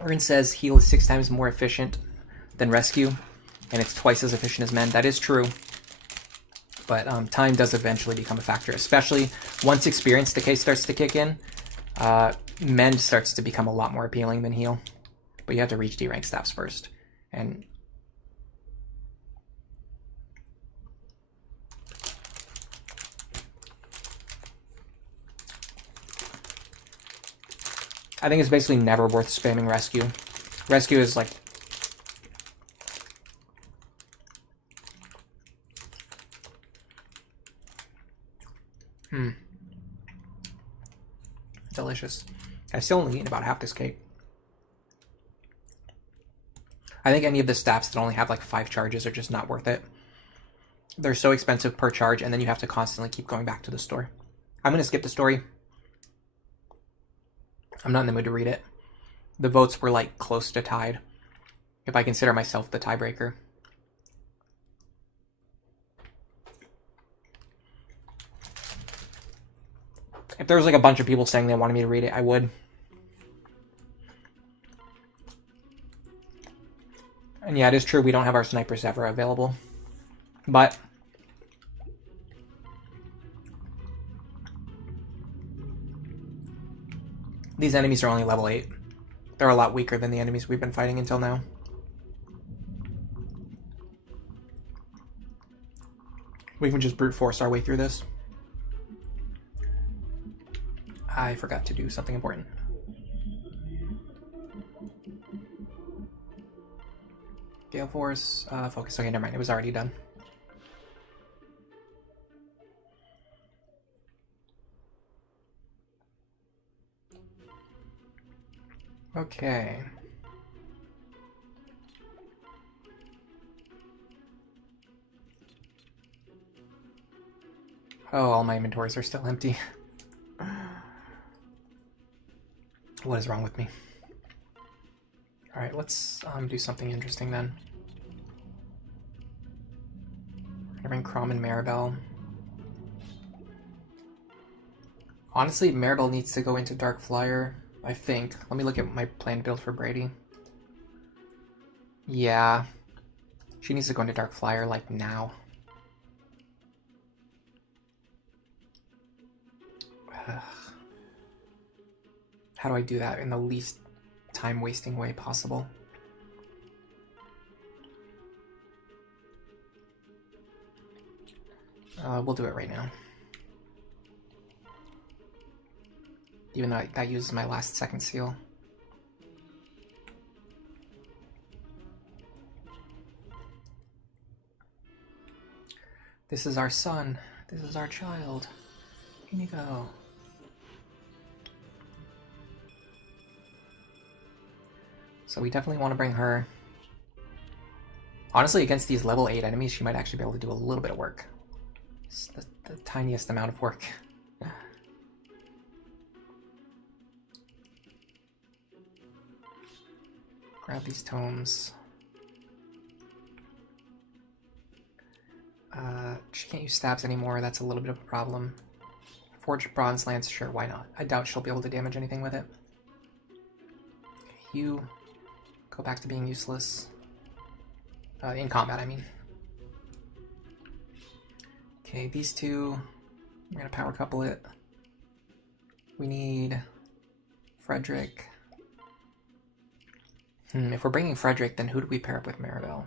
Ern says heal is 6 times more efficient than rescue, and it's twice as efficient as mend. That is true, but time does eventually become a factor, especially once experience decay starts to kick in. Mend starts to become a lot more appealing than heal, but you have to reach D rank staffs first. And I think it's basically never worth spamming rescue. Rescue is like... Delicious. I still only eat about half this cake. I think any of the staffs that only have like 5 charges are just not worth it. They're so expensive per charge, and then you have to constantly keep going back to the store. I'm going to skip the story. I'm not in the mood to read it. The votes were like close to tied, if I consider myself the tiebreaker. If there was like a bunch of people saying they wanted me to read it, I would. And yeah, it is true we don't have our snipers ever available. But these enemies are only level 8. They're a lot weaker than the enemies we've been fighting until now. We can just brute force our way through this. I forgot to do something important. Gale Force, focus. Okay, never mind. It was already done. Okay. Oh, all my inventories are still empty. What is wrong with me? Alright, let's do something interesting then. We're gonna bring Crom and Maribel. Honestly, Maribel needs to go into Dark Flyer, I think. Let me look at my planned build for Brady. Yeah. She needs to go into Dark Flyer, like, now. How do I do that in the least time-wasting way possible? We'll do it right now. Even though that uses my last second seal. This is our son. This is our child. Inigo. So we definitely want to bring her. Honestly, against these level 8 enemies, she might actually be able to do a little bit of work. It's the tiniest amount of work. Grab these tomes. She can't use stabs anymore, that's a little bit of a problem. Forged Bronze Lance, sure, why not? I doubt she'll be able to damage anything with it. You go back to being useless. In combat, I mean. Okay, these two, we're gonna power couple it. We need Frederick. If we're bringing Frederick, then who do we pair up with Maribel?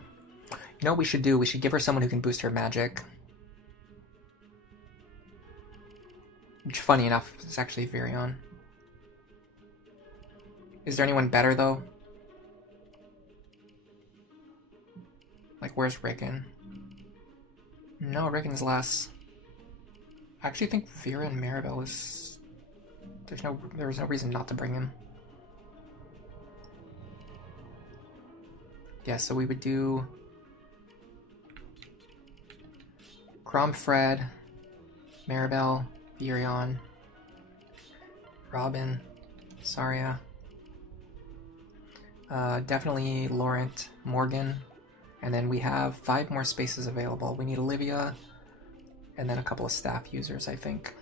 You know what we should do? We should give her someone who can boost her magic. Which, funny enough, is actually Virion. Is there anyone better, though? Like, where's Rickon? No, Rickon's less. I actually think Vera and Maribel is... There's no reason not to bring him. Yeah, so we would do... Crom, Fred, Maribel, Virion, Robin, Saria. Definitely Laurent, Morgan, and then we have 5 more spaces available. We need Olivia, and then a couple of staff users, I think.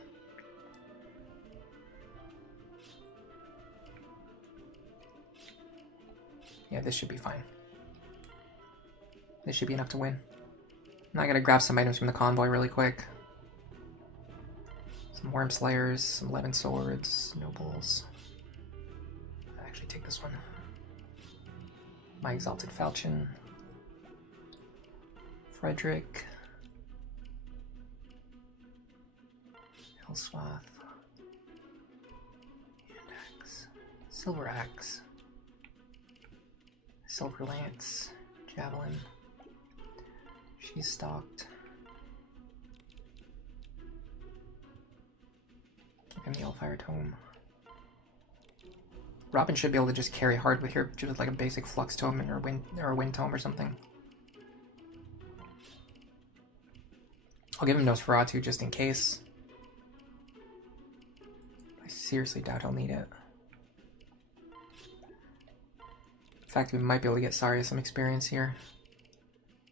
Yeah, this should be fine. This should be enough to win. Now I gotta grab some items from the convoy really quick. Some Worm Slayers, some 11 Swords, Nobles. I'll actually take this one. My Exalted Falchion. Frederick. Hellswath. Hand Axe. Silver Axe. Silver Lance. Javelin. She's stocked. Give him the Hellfire Tome. Robin should be able to just carry hard with here, just like a basic Flux Tome or a Wind Tome or something. I'll give him Nosferatu just in case. I seriously doubt he'll need it. In fact, we might be able to get Saria some experience here.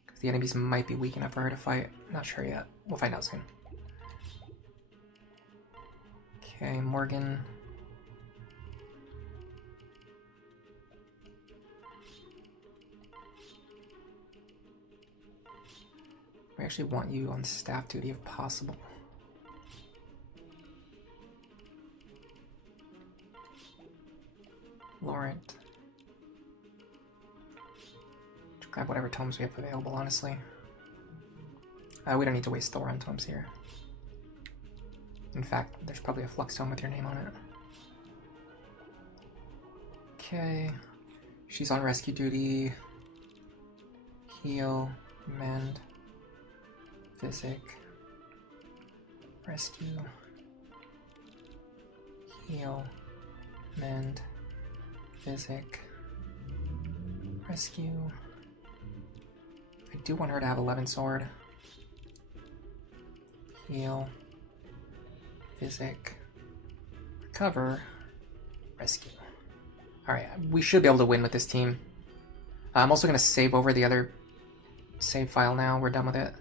Because the enemies might be weak enough for her to fight. Not sure yet. We'll find out soon. Okay, Morgan. We actually want you on staff duty if possible. Laurent. Just grab whatever tomes we have available, honestly. We don't need to waste the Laurent tomes here. In fact, there's probably a Flux Tome with your name on it. Okay. She's on rescue duty. Heal. Mend. Physic. Rescue. Heal. Mend. Physic. Rescue. I do want her to have 11 sword. Heal. Physic. Recover. Rescue. Alright, we should be able to win with this team. I'm also going to save over the other save file now. We're done with it.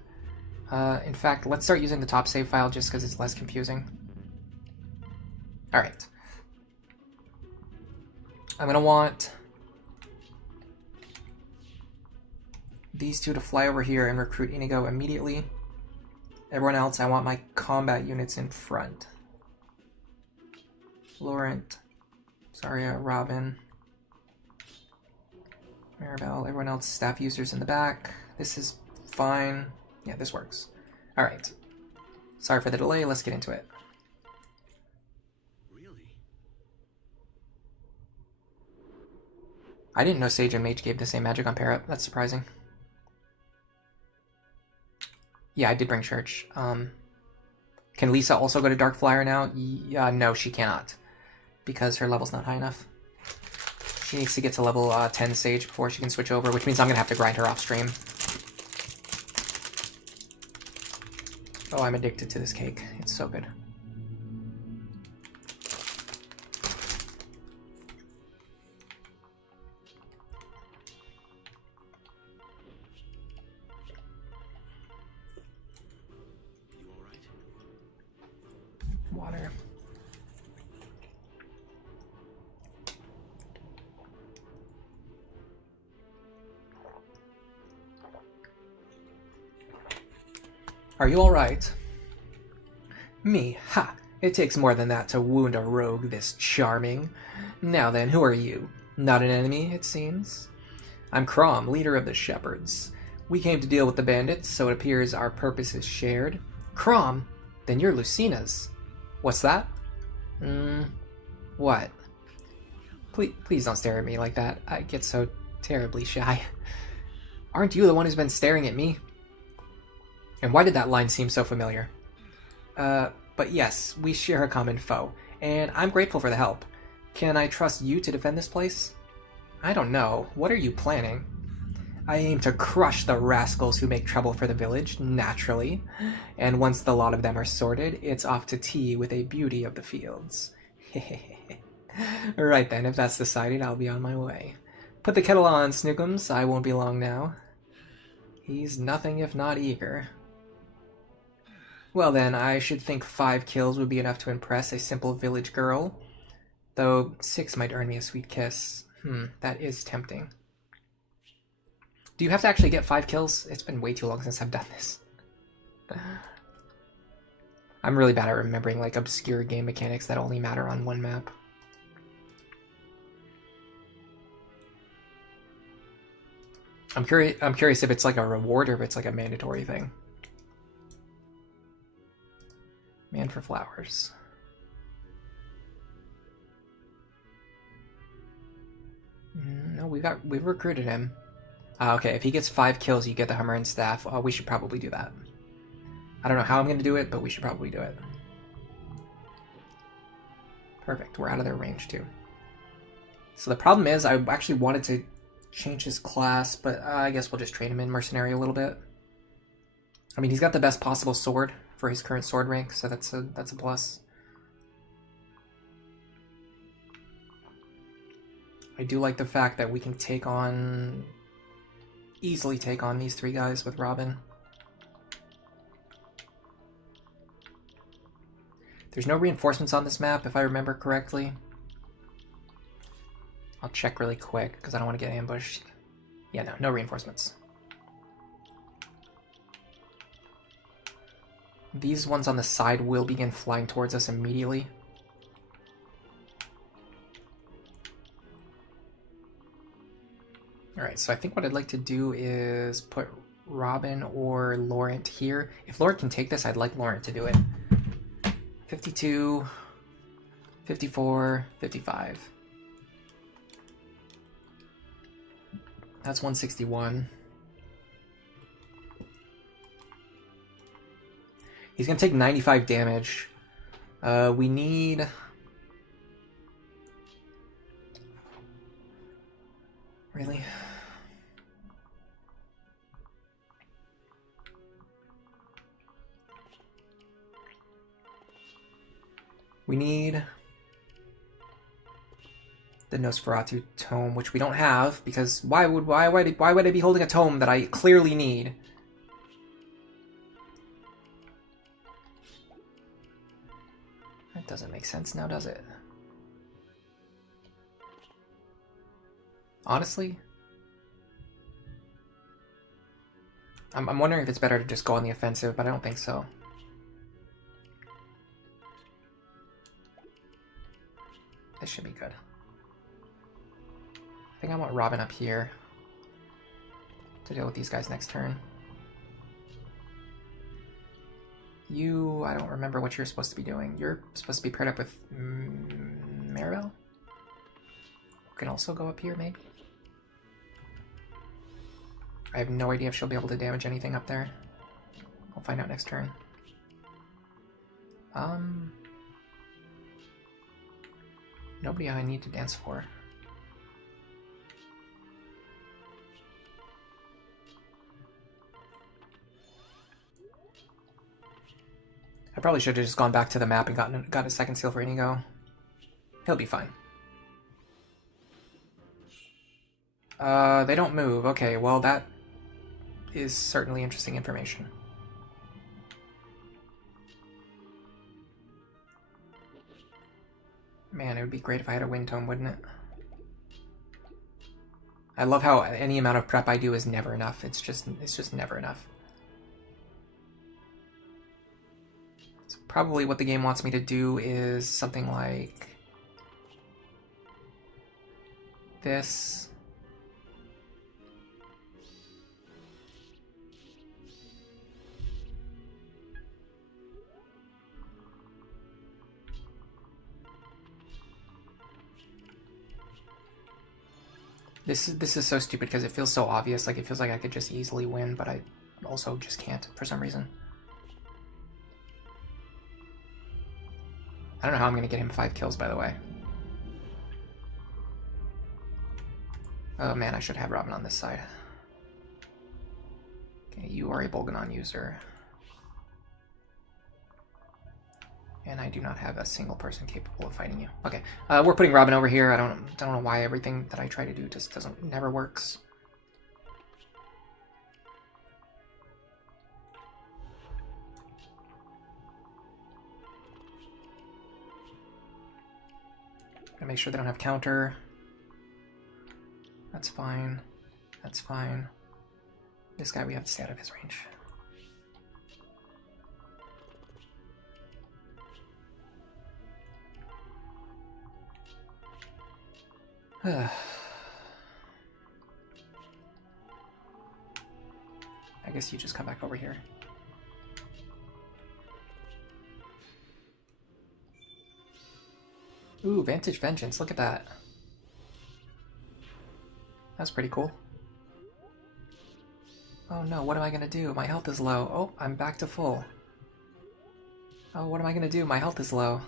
In fact, let's start using the top save file just because it's less confusing. Alright. I'm going to want these two to fly over here and recruit Inigo immediately. Everyone else, I want my combat units in front. Laurent, Saria, Robin, Miriel, everyone else, staff users in the back. This is fine. Yeah, this works. Alright. Sorry for the delay, let's get into it. Really? I didn't know Sage and Mage gave the same magic on pair up. That's surprising. Yeah, I did bring Church. Can Lisa also go to Dark Flyer now? No, she cannot. Because her level's not high enough. She needs to get to level 10 Sage before she can switch over, which means I'm going to have to grind her off stream. Oh, I'm addicted to this cake. It's so good. You all right? Water. Are you alright? Me? Ha! It takes more than that to wound a rogue this charming. Now then, who are you? Not an enemy, it seems? I'm Crom, leader of the Shepherds. We came to deal with the bandits, so it appears our purpose is shared. Crom? Then you're Lucina's. What's that? What? Please don't stare at me like that. I get so terribly shy. Aren't you the one who's been staring at me? And why did that line seem so familiar? But yes, we share a common foe, and I'm grateful for the help. Can I trust you to defend this place? I don't know. What are you planning? I aim to crush the rascals who make trouble for the village, naturally. And once the lot of them are sorted, it's off to tea with a beauty of the fields. Right then, if that's decided, I'll be on my way. Put the kettle on, Snookums. I won't be long now. He's nothing if not eager. Well then, I should think 5 kills would be enough to impress a simple village girl. Though 6 might earn me a sweet kiss. That is tempting. Do you have to actually get 5 kills? It's been way too long since I've done this. I'm really bad at remembering like obscure game mechanics that only matter on one map. I'm curious if it's like a reward or if it's like a mandatory thing. Man for flowers. No, we've recruited him. Okay, if he gets 5 kills, you get the hammer and staff. We should probably do that. I don't know how I'm going to do it, but we should probably do it. Perfect. We're out of their range, too. So the problem is, I actually wanted to change his class, but I guess we'll just trade him in mercenary a little bit. I mean, he's got the best possible sword for his current sword rank, so that's a plus. I do like the fact that we can easily take on these 3 guys with Robin. There's no reinforcements on this map, if I remember correctly. I'll check really quick, because I don't want to get ambushed. Yeah, no reinforcements. These ones on the side will begin flying towards us immediately. Alright, so I think what I'd like to do is put Robin or Laurent here. If Laurent can take this, I'd like Laurent to do it. 52, 54, 55. That's 161. He's going to take 95 damage. We need... Really? We need the Nosferatu tome, which we don't have, because why would I be holding a tome that I clearly need? That doesn't make sense now, does it? Honestly? I'm wondering if it's better to just go on the offensive, but I don't think so. This should be good. I think I want Robin up here to deal with these guys next turn. I don't remember what you're supposed to be doing. You're supposed to be paired up with Miriel? Who can also go up here, maybe? I have no idea if she'll be able to damage anything up there. I'll find out next turn. Nobody I need to dance for. I probably should have just gone back to the map and got a second seal for Inigo. He'll be fine. They don't move. Okay, well that is certainly interesting information. Man, it would be great if I had a wind tome, wouldn't it? I love how any amount of prep I do is never enough. It's just never enough. So probably what the game wants me to do is something like this. This is so stupid because it feels so obvious. Like, it feels like I could just easily win, but I also just can't for some reason. I don't know how I'm going to get him 5 kills, by the way. Oh man, I should have Robin on this side. Okay, you are a Bolganon user. And I do not have a single person capable of fighting you. Okay, we're putting Robin over here. I don't know why everything that I try to do just never works. Gotta make sure they don't have counter. That's fine. That's fine. This guy, we have to stay out of his range. I guess you just come back over here. Ooh, Vantage Vengeance, look at that. That's pretty cool. Oh no, what am I gonna do? My health is low. Oh, I'm back to full. Oh, what am I gonna do? My health is low.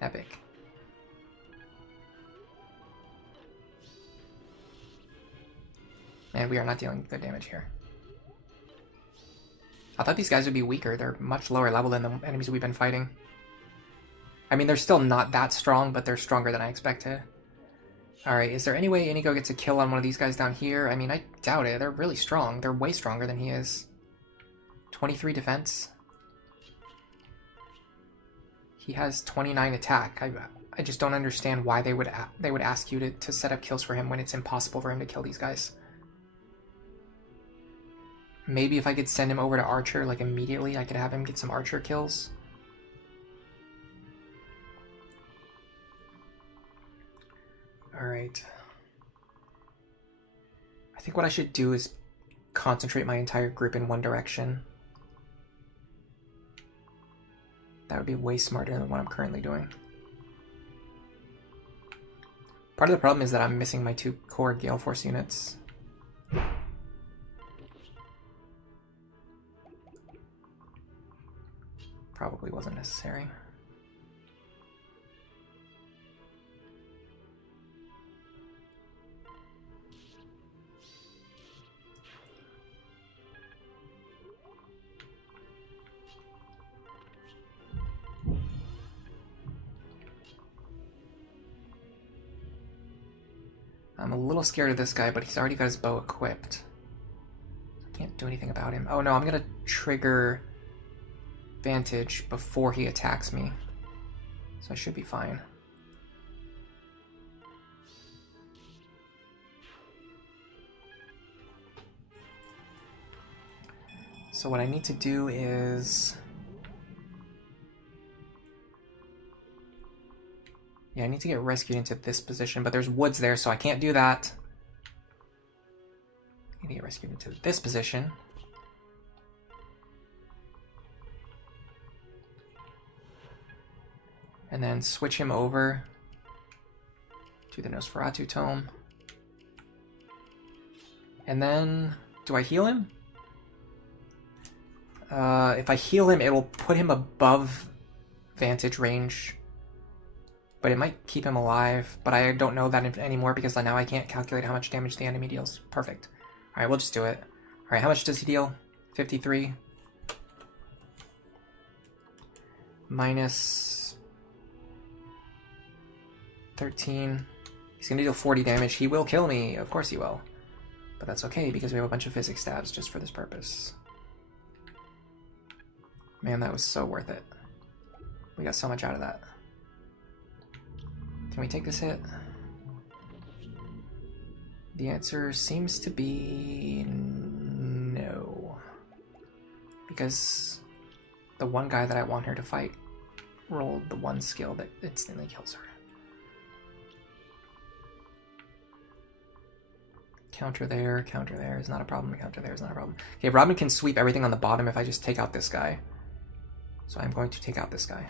Epic. Man, we are not dealing good damage here. I thought these guys would be weaker. They're much lower level than the enemies we've been fighting. I mean, they're still not that strong, but they're stronger than I expected. Alright, is there any way Inigo gets a kill on one of these guys down here? I mean, I doubt it. They're really strong. They're way stronger than he is. 23 defense. He has 29 attack. I just don't understand why they would ask you to set up kills for him when it's impossible for him to kill these guys. Maybe if I could send him over to Archer, like immediately, I could have him get some Archer kills. Alright. I think what I should do is concentrate my entire group in one direction. That would be way smarter than what I'm currently doing. Part of the problem is that I'm missing my 2 core Gale Force units. Probably wasn't necessary. I'm a little scared of this guy, but he's already got his bow equipped. I can't do anything about him. Oh no, I'm gonna trigger Vantage before he attacks me. So I should be fine. So what I need to do is... yeah, I need to get rescued into this position, but there's woods there, so I can't do that. I need to get rescued into this position. And then switch him over to the Nosferatu Tome. And then, do I heal him? If I heal him, it'll put him above Vantage range. But it might keep him alive, but I don't know that anymore because now I can't calculate how much damage the enemy deals. Perfect. Alright, we'll just do it. Alright, how much does he deal? 53. Minus 13. He's gonna deal 40 damage. He will kill me. Of course he will. But that's okay because we have a bunch of physics stabs just for this purpose. Man, that was so worth it. We got so much out of that. Can we take this hit? The answer seems to be no. Because the one guy that I want her to fight rolled the one skill that instantly kills her. Counter there is not a problem, counter there is not a problem. Okay, Robin can sweep everything on the bottom if I just take out this guy. So I'm going to take out this guy.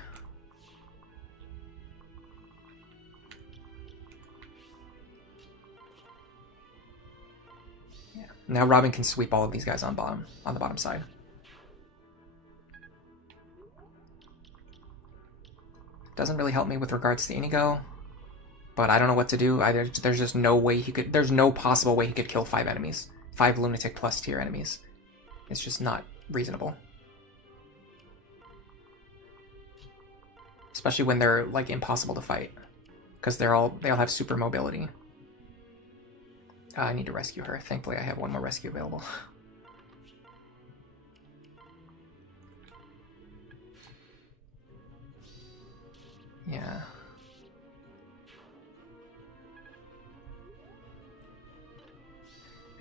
Yeah. Now Robin can sweep all of these guys on the bottom side. Doesn't really help me with regards to Inigo, but I don't know what to do. There's just no way he could. There's no possible way he could kill 5 enemies. 5 Lunatic plus tier enemies. It's just not reasonable. Especially when they're like impossible to fight. Because they all have super mobility. I need to rescue her. Thankfully I have one more rescue available. Yeah.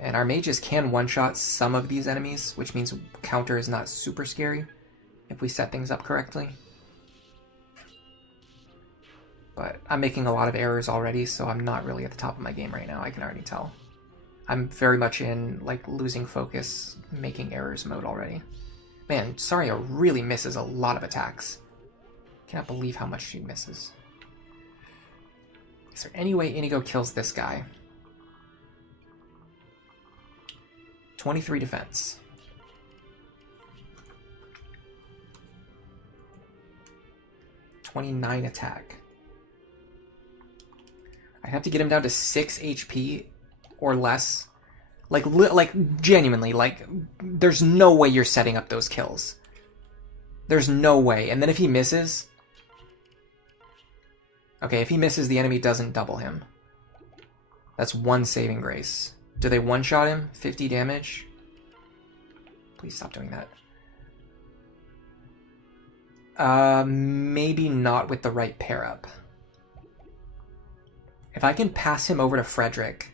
And our mages can one-shot some of these enemies, which means counter is not super scary if we set things up correctly. But I'm making a lot of errors already, so I'm not really at the top of my game right now, I can already tell. I'm very much in, like, losing focus, making errors mode already. Man, Saria really misses a lot of attacks. Can't believe how much she misses. Is there any way Inigo kills this guy? 23 defense. $29 attack. I have to get him down to 6 HP or less. Like genuinely, like, there's no way you're setting up those kills. There's no way. And then if he misses... Okay, if he misses, the enemy doesn't double him. That's 1 saving grace. Do they one-shot him? 50 damage? Please stop doing that. Maybe not with the right pair-up. If I can pass him over to Frederick...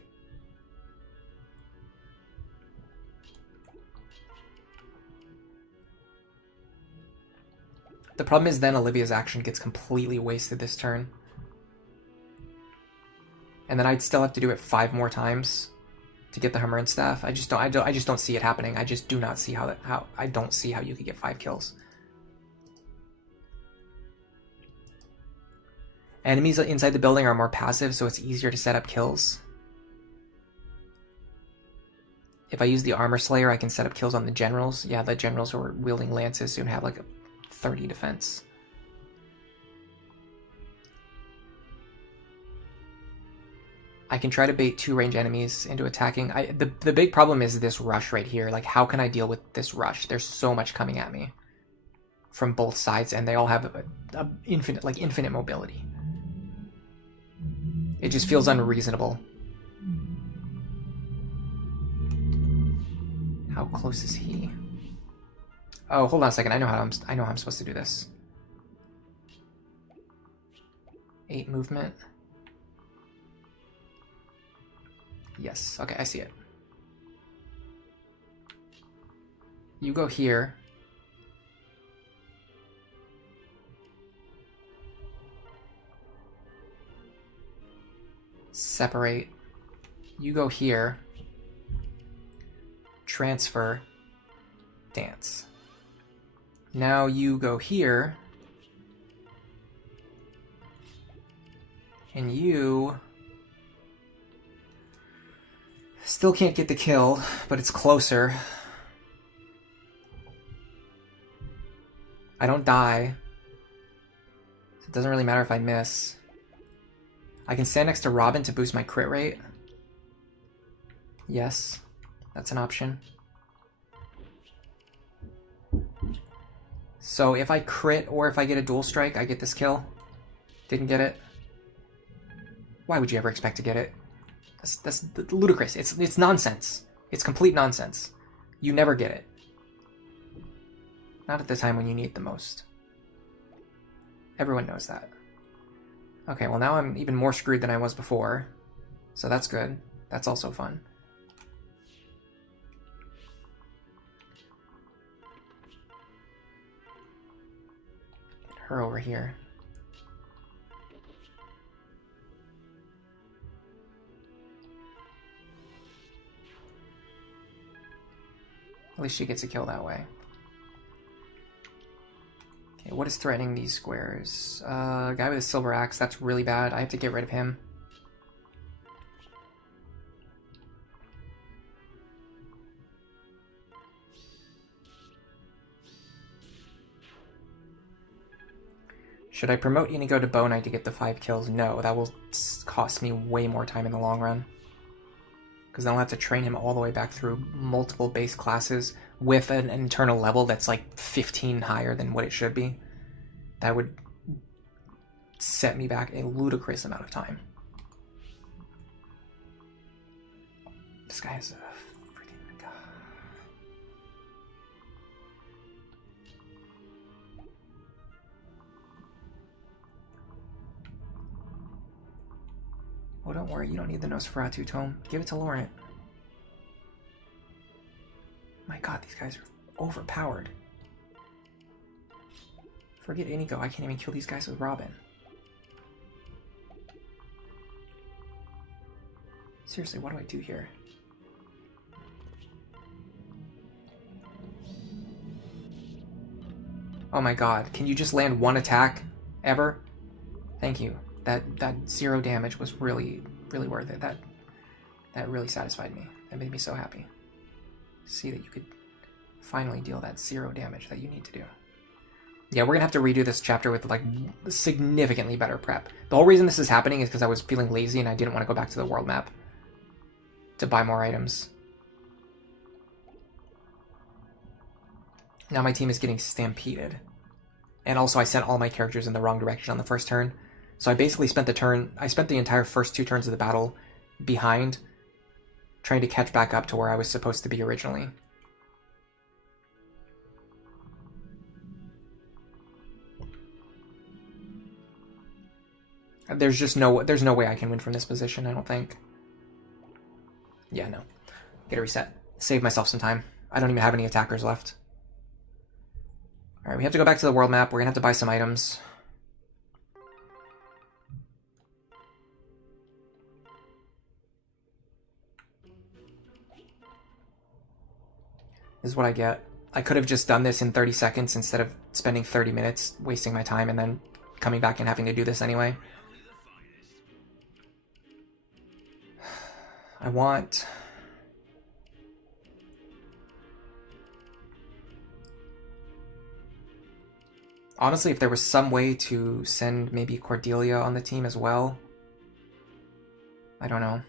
The problem is then Olivia's action gets completely wasted this turn. And then I'd still have to do it 5 more times to get the hammer and staff. I just don't see it happening. I just do not see how I don't see how you could get 5 kills. Enemies inside the building are more passive, so it's easier to set up kills. If I use the Armor Slayer, I can set up kills on the generals. Yeah, the generals who are wielding lances soon have like a 30 defense. I can try to bait 2 range enemies into attacking. The big problem is this rush right here. Like, how can I deal with this rush? There's so much coming at me from both sides, and they all have a infinite mobility. It just feels unreasonable. How close is he? Oh, hold on a second. I know how I'm supposed to do this. 8 movement. Yes, okay, I see it. You go here. Separate. You go here. Transfer. Dance. Now you go here. And you... Still can't get the kill, but it's closer. I don't die. So it doesn't really matter if I miss. I can stand next to Robin to boost my crit rate. Yes, that's an option. So if I crit or if I get a dual strike, I get this kill. Didn't get it. Why would you ever expect to get it? That's ludicrous. It's nonsense. It's complete nonsense. You never get it. Not at the time when you need it the most. Everyone knows that. Okay, well now I'm even more screwed than I was before. So that's good. That's also fun. Get her over here. At least she gets a kill that way. Okay, what is threatening these squares? Guy with a silver axe, that's really bad. I have to get rid of him. Should I promote Inigo to Bow Knight to get the 5 kills? No, that will cost me way more time in the long run. because then I'll have to train him all the way back through multiple base classes with an internal level that's like 15 higher than what it should be. That would set me back a ludicrous amount of time. This guy is a freaking god. Oh, don't worry, you don't need the Nosferatu tome. Give it to Laurent. My god, these guys are overpowered. Forget Inigo, I can't even kill these guys with Robin. Seriously, what do I do here? Oh my god, can you just land one attack ever? Thank you. That 0 damage was really worth it. That really satisfied me. That made me so happy. See that you could finally deal that 0 damage that you need to do. Yeah, we're gonna have to redo this chapter with like significantly better prep. The whole reason this is happening is because I was feeling lazy and I didn't want to go back to the world map to buy more items. Now my team is getting stampeded. And also I sent all my characters in the wrong direction on the first turn. So I basically spent the entire first 2 turns of the battle behind, trying to catch back up to where I was supposed to be originally. There's no way I can win from this position, I don't think. Yeah, no. Get a reset. Save myself some time. I don't even have any attackers left. Alright, we have to go back to the world map. We're gonna have to buy some items. This is what I get. I could have just done this in 30 seconds instead of spending 30 minutes wasting my time and then coming back and having to do this anyway. I want... Honestly, if there was some way to send maybe Cordelia on the team as well. I don't know.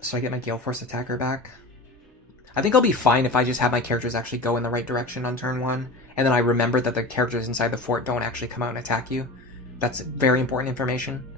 So I get my Gale Force attacker back. I think I'll be fine if I just have my characters actually go in the right direction on turn 1. And then I remember that the characters inside the fort don't actually come out and attack you. That's very important information.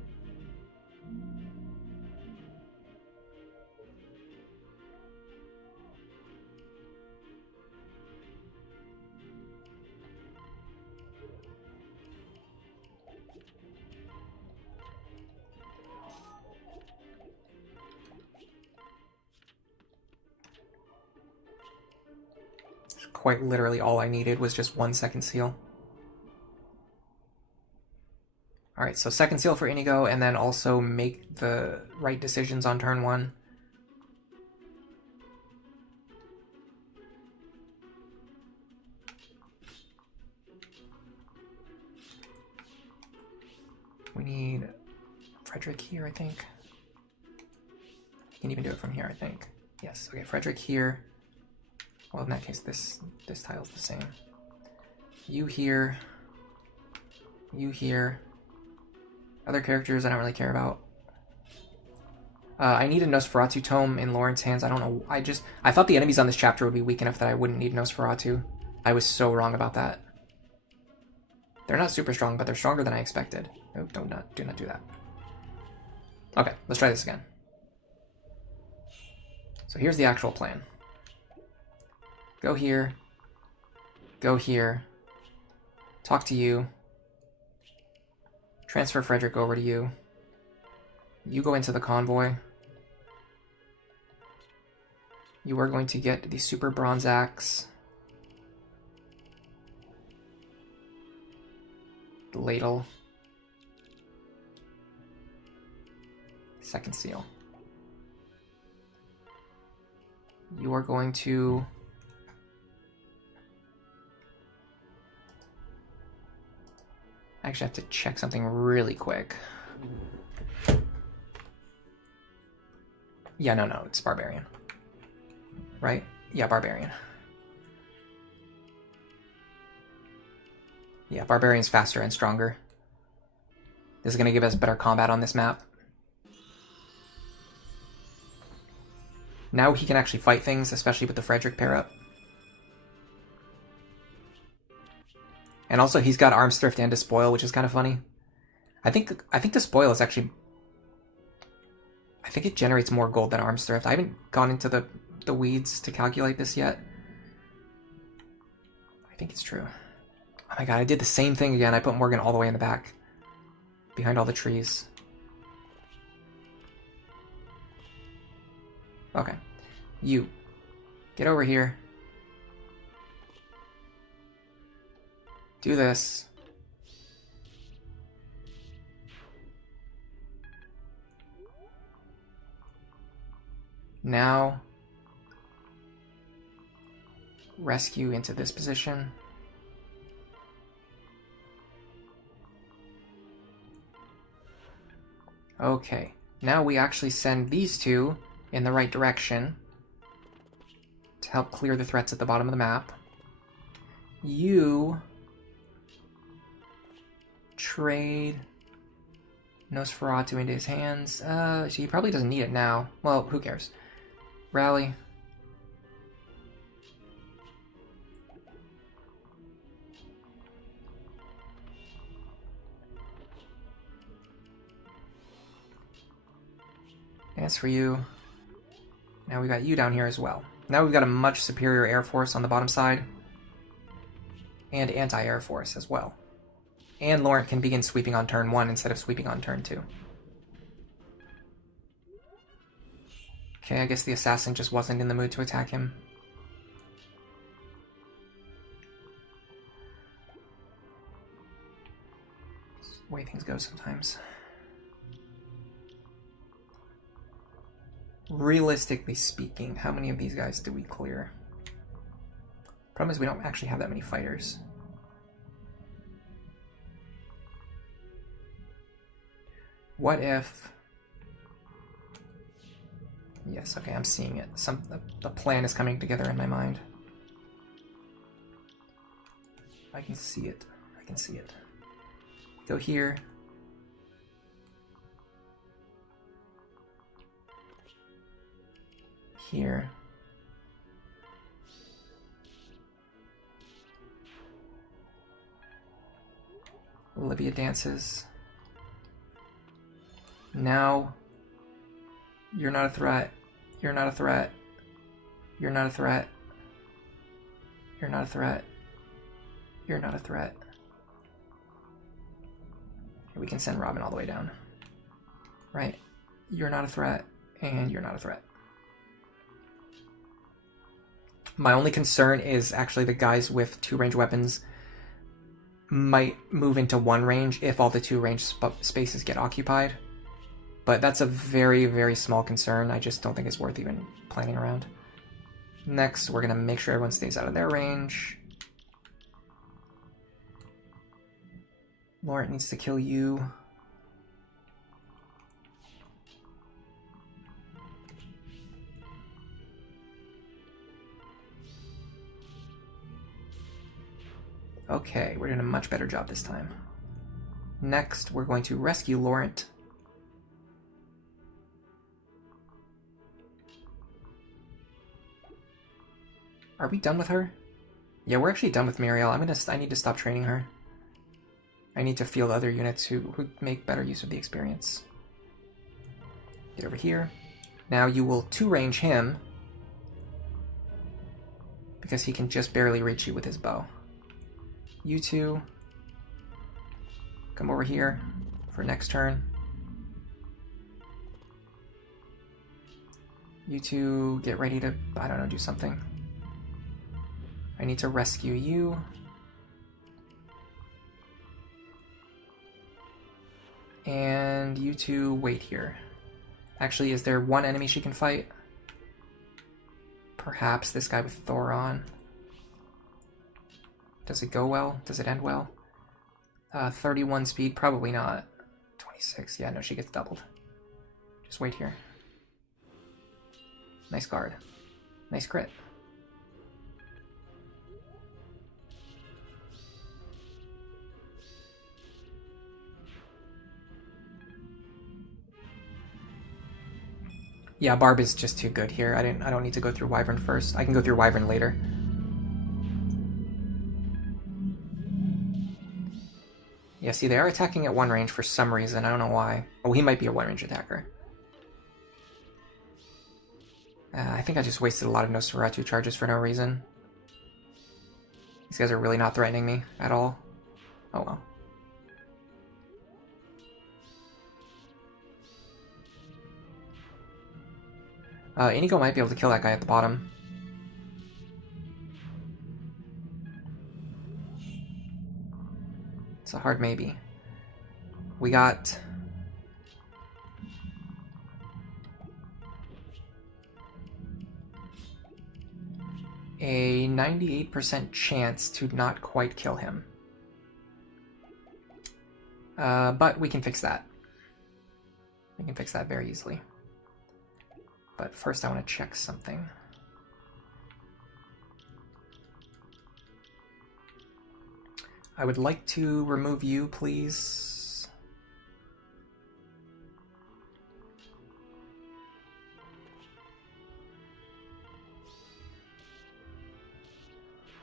Quite literally all I needed was just 1 second seal. Alright, so second seal for Inigo, and then also make the right decisions on turn 1. We need Frederick here, I think. You can even do it from here, I think. Yes, okay, Frederick here. Well, in that case, this tile's the same. You here. You here. Other characters I don't really care about. I need a Nosferatu tome in Laurent's hands. I don't know. I thought the enemies on this chapter would be weak enough that I wouldn't need Nosferatu. I was so wrong about that. They're not super strong, but they're stronger than I expected. Oh, do not do that. Okay, let's try this again. So here's the actual plan. Go here. Go here. Talk to you. Transfer Frederick over to you. You go into the convoy. You are going to get the Super Bronze Axe. The Ladle. Second seal. You are going to... I actually have to check something really quick. Yeah, no, it's Barbarian. Right? Yeah, Barbarian. Yeah, Barbarian's faster and stronger. This is going to give us better combat on this map. Now he can actually fight things, especially with the Frederick pair up. And also he's got Arms Thrift and Despoil, which is kind of funny. I think Despoil is actually... I think it generates more gold than Arms Thrift. I haven't gone into the weeds to calculate this yet. I think it's true. Oh my god, I did the same thing again. I put Morgan all the way in the back. Behind all the trees. Okay. You. Get over here. Do this. Now, rescue into this position. Okay, now we actually send these two in the right direction to help clear the threats at the bottom of the map. You trade Nosferatu into his hands. He probably doesn't need it now. Well, who cares? Rally. As for you, now we got you down here as well. Now we've got a much superior air force on the bottom side. And anti-air force as well. And Laurent can begin sweeping on turn 1 instead of sweeping on turn 2. Okay, I guess the assassin just wasn't in the mood to attack him. It's the way things go sometimes. Realistically speaking, how many of these guys do we clear? Problem is we don't actually have that many fighters. What if... Yes, okay, I'm seeing it. The plan is coming together in my mind. I can see it. I can see it. Go here. Here. Olivia dances. Now, you're not a threat. You're not a threat. You're not a threat. You're not a threat. You're not a threat. We can send Robin all the way down. Right? You're not a threat, and you're not a threat. My only concern is actually the guys with 2 range weapons might move into 1 range if all the 2 range spaces get occupied. But that's a very, very small concern. I just don't think it's worth even planning around. Next, we're going to make sure everyone stays out of their range. Laurent needs to kill you. Okay, we're doing a much better job this time. Next, we're going to rescue Laurent. Are we done with her? Yeah, we're actually done with Miriel. I need to stop training her. I need to field other units who make better use of the experience. Get over here. Now you will 2-range him, because he can just barely reach you with his bow. You two, come over here for next turn. You two get ready to, I don't know, do something. I need to rescue you. And you two wait here. Actually, is there one enemy she can fight? Perhaps this guy with Thoron. Does it go well? Does it end well? 31 speed? Probably not. 26. Yeah, no, she gets doubled. Just wait here. Nice guard. Nice crit. Yeah, Barb is just too good here. I don't need to go through Wyvern first. I can go through Wyvern later. Yeah, see, they are attacking at one range for some reason. I don't know why. Oh, he might be a one range attacker. I think I just wasted a lot of Nosferatu charges for no reason. These guys are really not threatening me at all. Oh well. Inigo might be able to kill that guy at the bottom. It's a hard maybe. We got... a 98% chance to not quite kill him. But we can fix that. We can fix that very easily. But first I want to check something. I would like to remove you, please.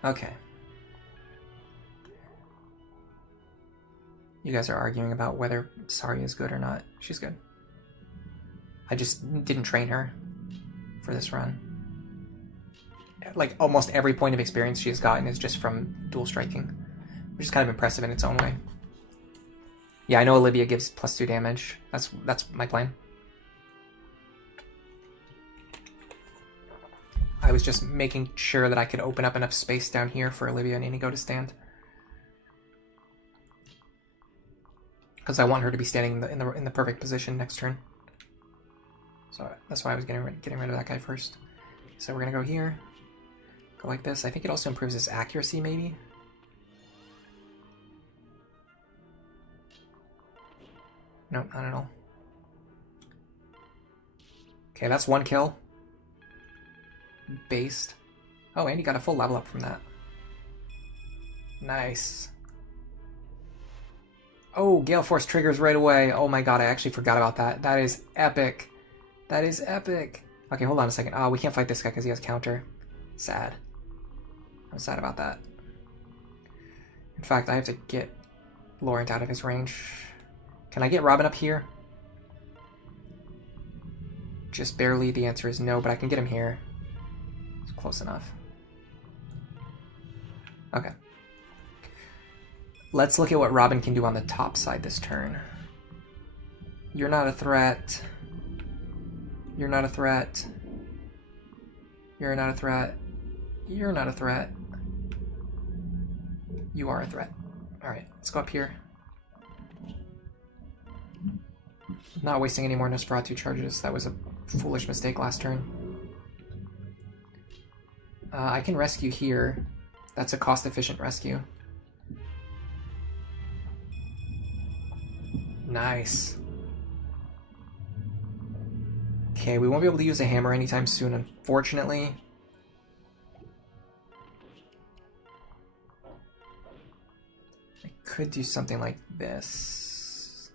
Okay. You guys are arguing about whether Sari is good or not. She's good. I just didn't train her for this run. Like, almost every point of experience she has gotten is just from dual striking, which is kind of impressive in its own way. Yeah, I know Olivia gives +2 damage. That's my plan. I was just making sure that I could open up enough space down here for Olivia and Inigo to stand. Because I want her to be standing in the perfect position next turn. So that's why I was getting rid of that guy first. So we're gonna go here, go like this. I think it also improves his accuracy, maybe. Nope, not at all. Okay, that's one kill. Based. Oh, and he got a full level up from that. Nice. Oh, Gale Force triggers right away. Oh my god, I actually forgot about that. That is epic. That is epic. Okay, hold on a second. Oh, we can't fight this guy because he has counter. Sad. I'm sad about that. In fact, I have to get Laurent out of his range. Can I get Robin up here? Just barely. The answer is no, but I can get him here. It's close enough. Okay. Let's look at what Robin can do on the top side this turn. You're not a threat. You're not a threat. You're not a threat. You're not a threat. You are a threat. Alright, let's go up here. Not wasting any more Nosferatu charges. That was a foolish mistake last turn. I can rescue here. That's a cost-efficient rescue. Nice. Okay, we won't be able to use a hammer anytime soon, unfortunately. I could do something like this.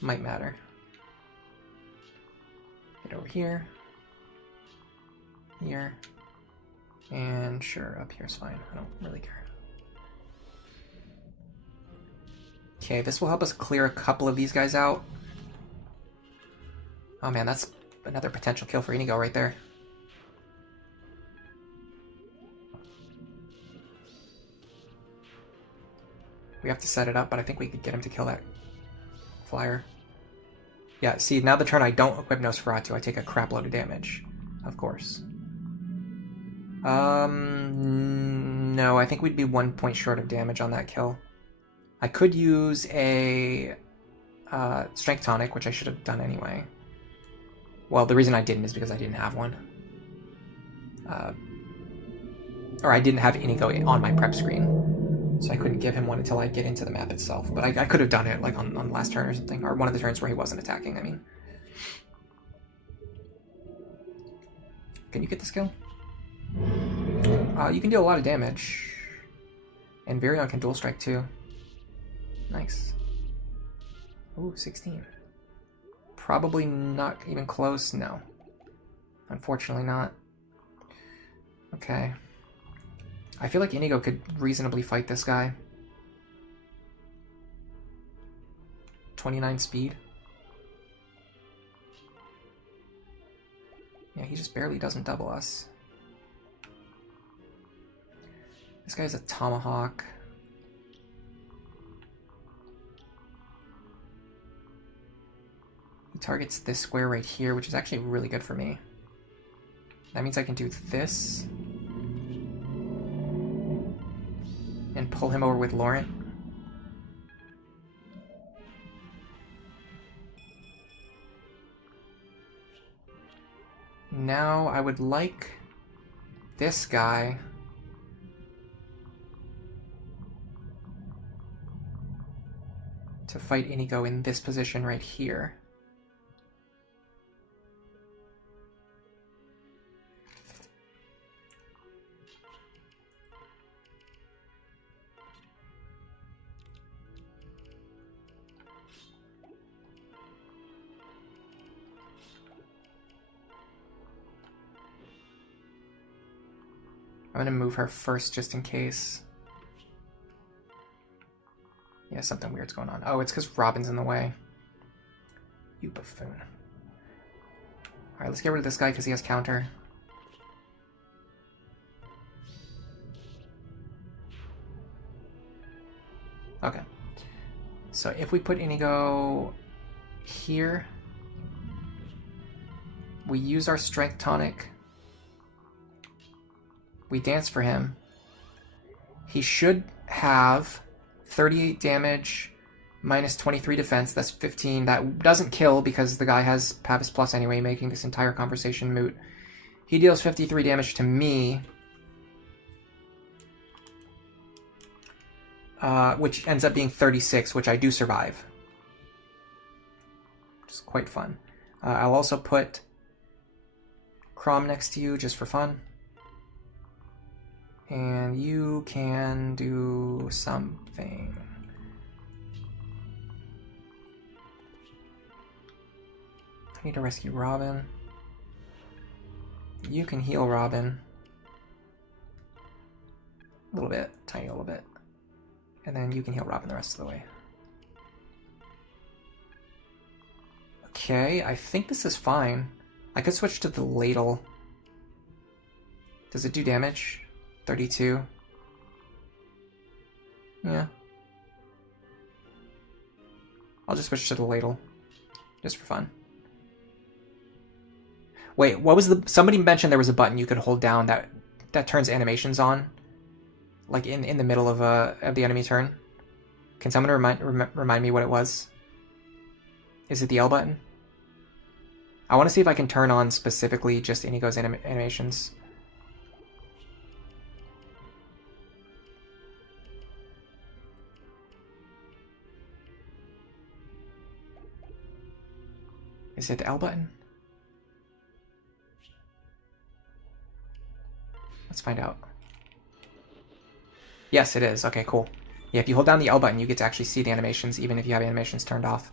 Might matter. Get over here. Here. And sure, up here's fine. I don't really care. Okay, this will help us clear a couple of these guys out. Oh man, that's another potential kill for Inigo right there. We have to set it up, but I think we could get him to kill that flyer. Yeah, see, now the turn I don't equip Nosferatu, I take a crap load of damage. Of course. No, I think we'd be 1 point short of damage on that kill. I could use a Strength Tonic, which I should have done anyway. Well, the reason I didn't is because I didn't have one. Or I didn't have Inigo on my prep screen, so I couldn't give him one until I get into the map itself. But I could have done it like on the last turn or something, or one of the turns where he wasn't attacking, I mean. Can you get this kill? You can deal a lot of damage. And Virion can dual strike too. Nice. Ooh, 16. Probably not even close, no. Unfortunately not. Okay. I feel like Inigo could reasonably fight this guy. 29 speed. Yeah, he just barely doesn't double us. This guy's a tomahawk. He targets this square right here, which is actually really good for me. That means I can do this. And pull him over with Laurent. Now I would like this guy to fight Inigo in this position right here. I'm gonna move her first just in case. Yeah, something weird's going on. Oh, it's because Robin's in the way. You buffoon. Alright, let's get rid of this guy because he has counter. Okay. So if we put Inigo here, we use our strength tonic. We dance for him. He should have 38 damage, minus 23 defense. That's 15. That doesn't kill because the guy has Pavis Plus anyway, making this entire conversation moot. He deals 53 damage to me, which ends up being 36, which I do survive. Which is quite fun. I'll also put Crom next to you just for fun. And you can do something. I need to rescue Robin. You can heal Robin. A little bit, tiny little bit. And then you can heal Robin the rest of the way. Okay, I think this is fine. I could switch to the ladle. Does it do damage? 32. Yeah. I'll just switch to the ladle. Just for fun. Wait, what was the... Somebody mentioned there was a button you could hold down that turns animations on. Like in the middle of the enemy turn. Can someone remind me what it was? Is it the L button? I want to see if I can turn on specifically just Inigo's animations. Is it the L button? Let's find out. Yes, it is. Okay, cool. Yeah, if you hold down the L button, you get to actually see the animations, even if you have animations turned off.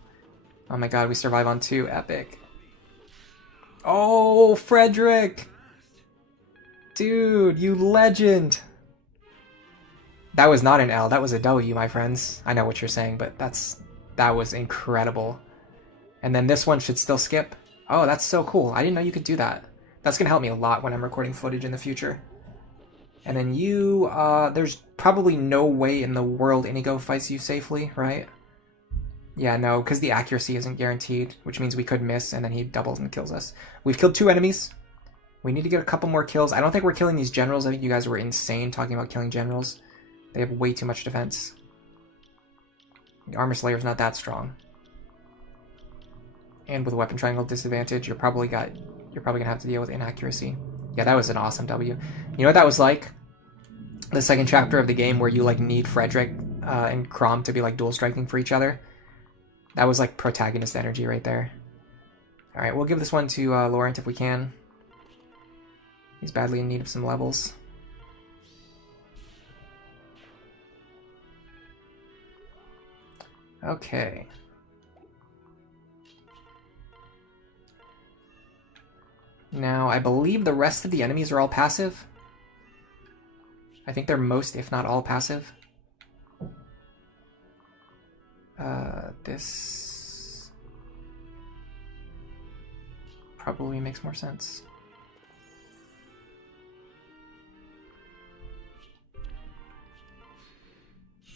Oh my god, we survive on 2. Epic. Oh, Frederick! Dude, you legend! That was not an L, that was a W, my friends. I know what you're saying, but that was incredible. And then this one should still skip. Oh, that's so cool. I didn't know you could do that. That's going to help me a lot when I'm recording footage in the future. And then you, there's probably no way in the world Inigo fights you safely, right? Yeah, no, because the accuracy isn't guaranteed, which means we could miss, and then he doubles and kills us. We've killed 2 enemies. We need to get a couple more kills. I don't think we're killing these generals. I think you guys were insane talking about killing generals. They have way too much defense. The Armor Slayer's not that strong. And with a weapon triangle disadvantage, you're probably gonna have to deal with inaccuracy. Yeah, that was an awesome W. You know what that was like? The second chapter of the game where you like need Frederick and Crom to be like dual striking for each other. That was like protagonist energy right there. All right, we'll give this one to Laurent if we can. He's badly in need of some levels. Okay. Now, I believe the rest of the enemies are all passive. I think they're most, if not all, passive. This probably makes more sense.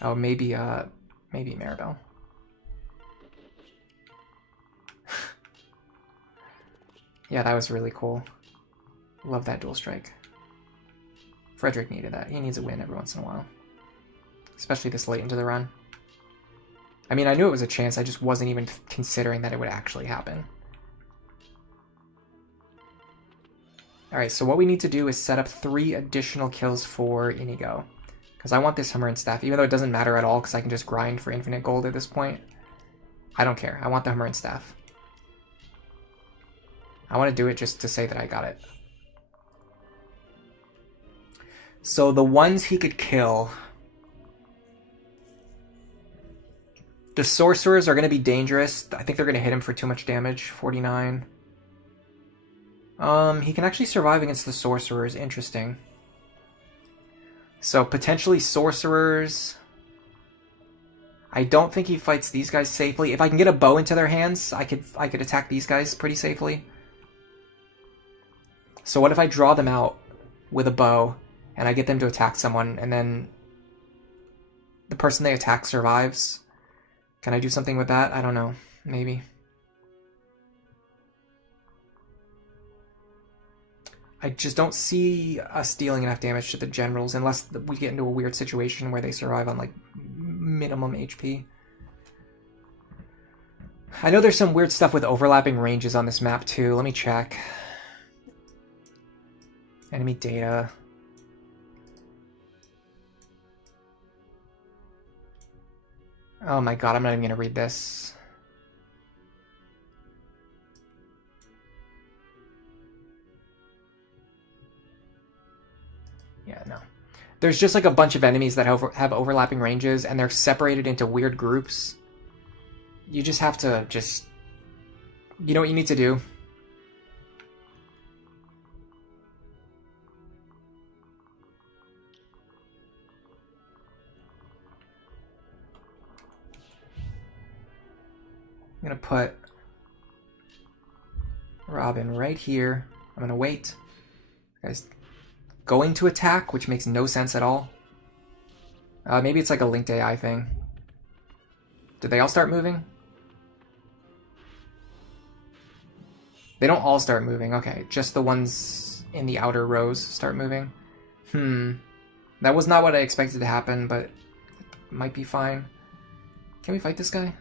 Oh, maybe Maribel. Yeah, that was really cool. Love that dual strike. Frederick needed that. He needs a win every once in a while. Especially this late into the run. I mean, I knew it was a chance, I just wasn't even considering that it would actually happen. Alright, so what we need to do is set up 3 additional kills for Inigo. Because I want this Hammer and Staff, even though it doesn't matter at all because I can just grind for infinite gold at this point. I don't care. I want the Hammer and Staff. I want to do it just to say that I got it. So the ones he could kill... The Sorcerers are going to be dangerous. I think they're going to hit him for too much damage. 49. He can actually survive against the Sorcerers. Interesting. So potentially Sorcerers. I don't think he fights these guys safely. If I can get a bow into their hands, I could attack these guys pretty safely. So what if I draw them out with a bow and I get them to attack someone and then the person they attack survives? Can I do something with that? I don't know. Maybe. I just don't see us dealing enough damage to the generals unless we get into a weird situation where they survive on like minimum HP. I know there's some weird stuff with overlapping ranges on this map too. Let me check. Enemy data. Oh my god, I'm not even going to read this. Yeah, no. There's just like a bunch of enemies that have overlapping ranges, and they're separated into weird groups. You just have to just... You know what you need to do? I'm going to put Robin right here. I'm going to wait. Guys, going to attack, which makes no sense at all. Maybe it's like a linked AI thing. Did they all start moving? They don't all start moving. Okay, just the ones in the outer rows start moving. That was not what I expected to happen, but it might be fine. Can we fight this guy?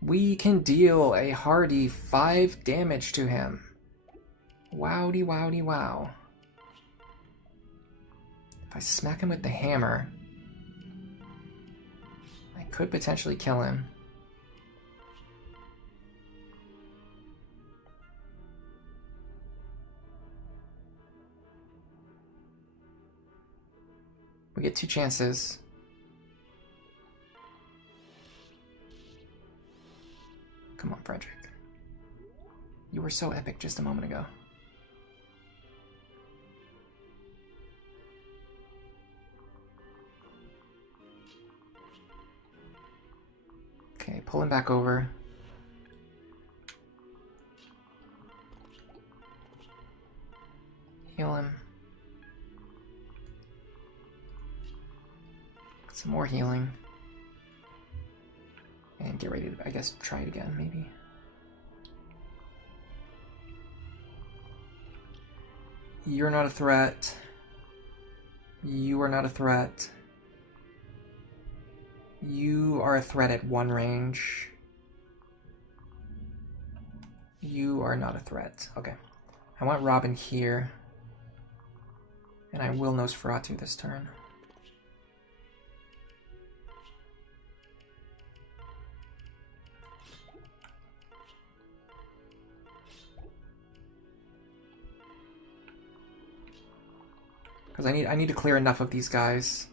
We can deal a hearty 5 damage to him. Wowdy, wowdy, wow. If I smack him with the hammer, I could potentially kill him. We get 2 chances. Come on, Frederick. You were so epic just a moment ago. Okay, pull him back over. Heal him. Some more healing. And get ready to, I guess, try it again, maybe. You're not a threat. You are not a threat. You are a threat at 1 range. You are not a threat. Okay. I want Robin here. And I will Nosferatu this turn. Because I need to clear enough of these guys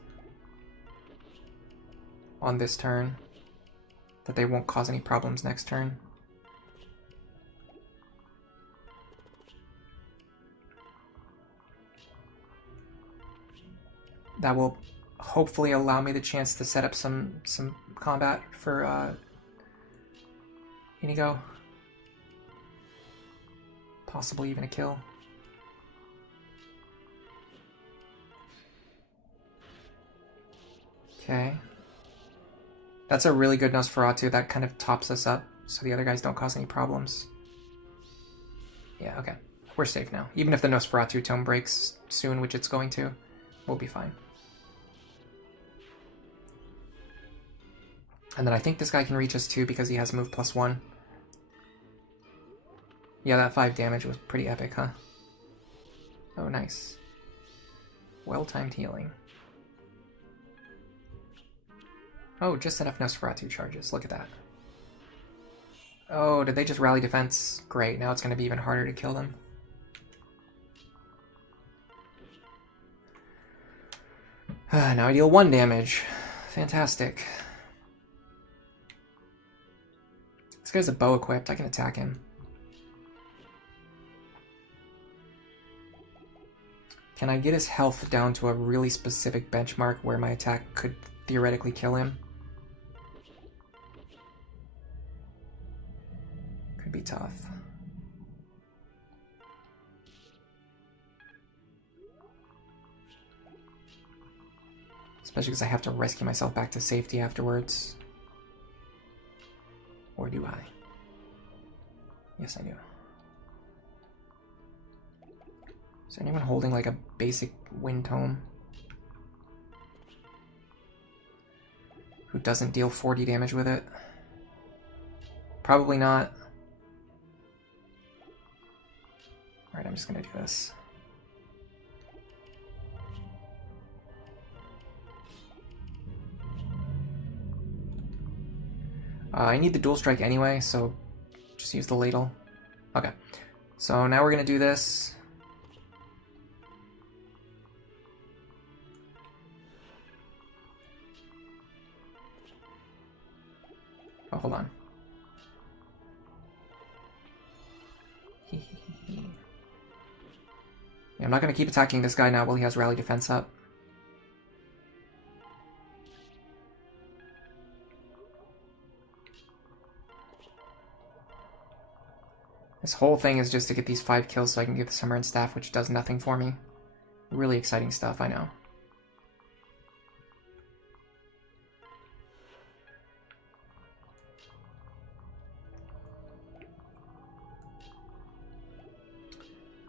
on this turn that they won't cause any problems next turn. That will hopefully allow me the chance to set up some combat for Inigo. Possibly even a kill. Okay. That's a really good Nosferatu. That kind of tops us up so the other guys don't cause any problems. Yeah, okay. We're safe now. Even if the Nosferatu tome breaks soon, which it's going to, we'll be fine. And then I think this guy can reach us too because he has move +1. Yeah, that 5 damage was pretty epic, huh? Oh, nice. Well-timed healing. Oh, just enough Nosferatu charges. Look at that. Oh, did they just rally defense? Great, now it's going to be even harder to kill them. Now I deal 1 damage. Fantastic. This guy's a bow equipped. I can attack him. Can I get his health down to a really specific benchmark where my attack could theoretically kill him? Could be tough. Especially because I have to rescue myself back to safety afterwards. Or do I? Yes, I do. Is there anyone holding like a basic wind tome? Who doesn't deal 40 damage with it? Probably not. Alright, I'm just gonna do this. I need the dual strike anyway, so just use the ladle. Okay, so now we're gonna do this. Oh, hold on. Yeah, I'm not gonna keep attacking this guy now while he has rally defense up. This whole thing is just to get these 5 kills so I can get the Summer and Staff, which does nothing for me. Really exciting stuff, I know.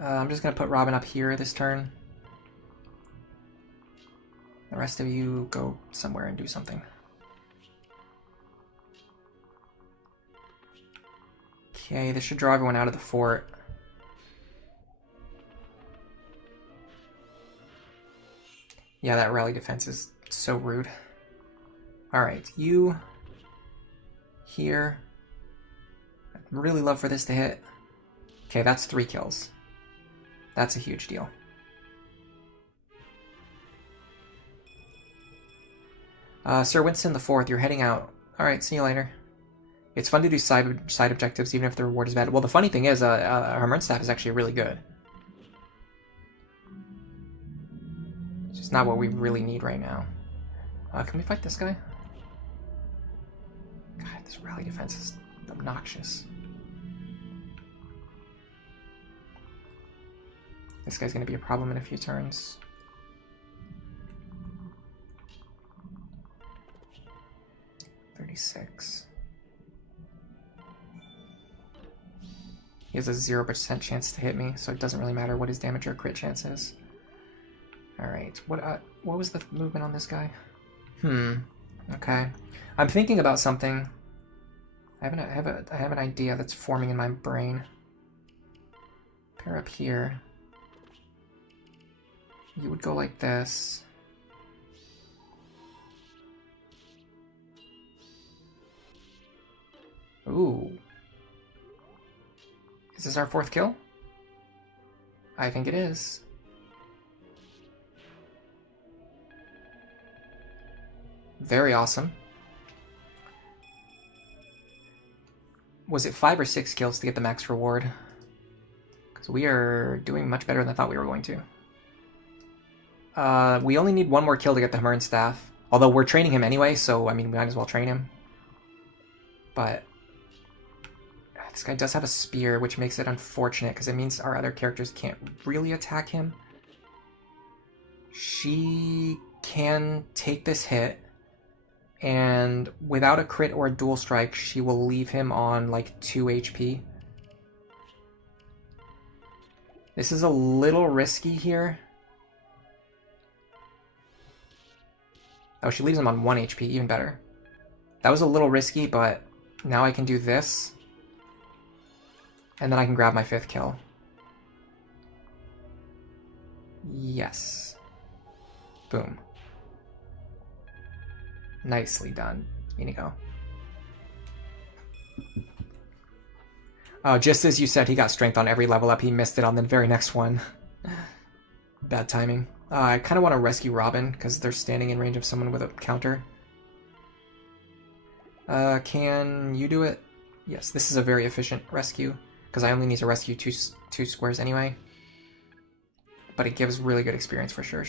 I'm just going to put Robin up here this turn. The rest of you go somewhere and do something. Okay, this should draw everyone out of the fort. Yeah, that rally defense is so rude. Alright, you here. I'd really love for this to hit. Okay, that's 3 kills. That's a huge deal. Sir Winston the Fourth, you're heading out. Alright, see you later. It's fun to do side objectives, even if the reward is bad. Well, the funny thing is, Hammer Staff is actually really good. It's just not what we really need right now. Can we fight this guy? God, this rally defense is obnoxious. This guy's going to be a problem in a few turns. $36. He has a 0% chance to hit me, so it doesn't really matter what his damage or crit chance is. Alright, what was the movement on this guy? Okay. I'm thinking about something. I have an idea that's forming in my brain. Pair up here. You would go like this. Ooh. Is this our 4th kill? I think it is. Very awesome. Was it 5 or 6 kills to get the max reward? Because we are doing much better than I thought we were going to. We only need 1 more kill to get the Hammer and Staff. Although we're training him anyway, so I mean, we might as well train him. But this guy does have a spear, which makes it unfortunate because it means our other characters can't really attack him. She can take this hit, and without a crit or a dual strike, she will leave him on like 2 HP. This is a little risky here. Oh, she leaves him on 1 HP, even better. That was a little risky, but now I can do this. And then I can grab my 5th kill. Yes. Boom. Nicely done, Inigo. Oh, just as you said, he got strength on every level up. He missed it on the very next one. Bad timing. I kind of want to rescue Robin, because they're standing in range of someone with a counter. Can you do it? Yes, this is a very efficient rescue, because I only need to rescue two squares anyway. But it gives really good experience for sure.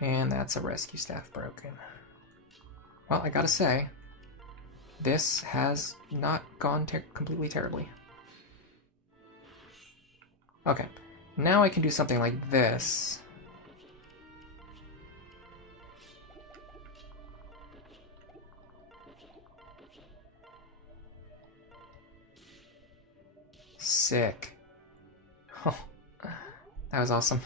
And that's a rescue staff broken. Well, I gotta say, this has not gone completely terribly. Okay, now I can do something like this. Sick. Oh, that was awesome.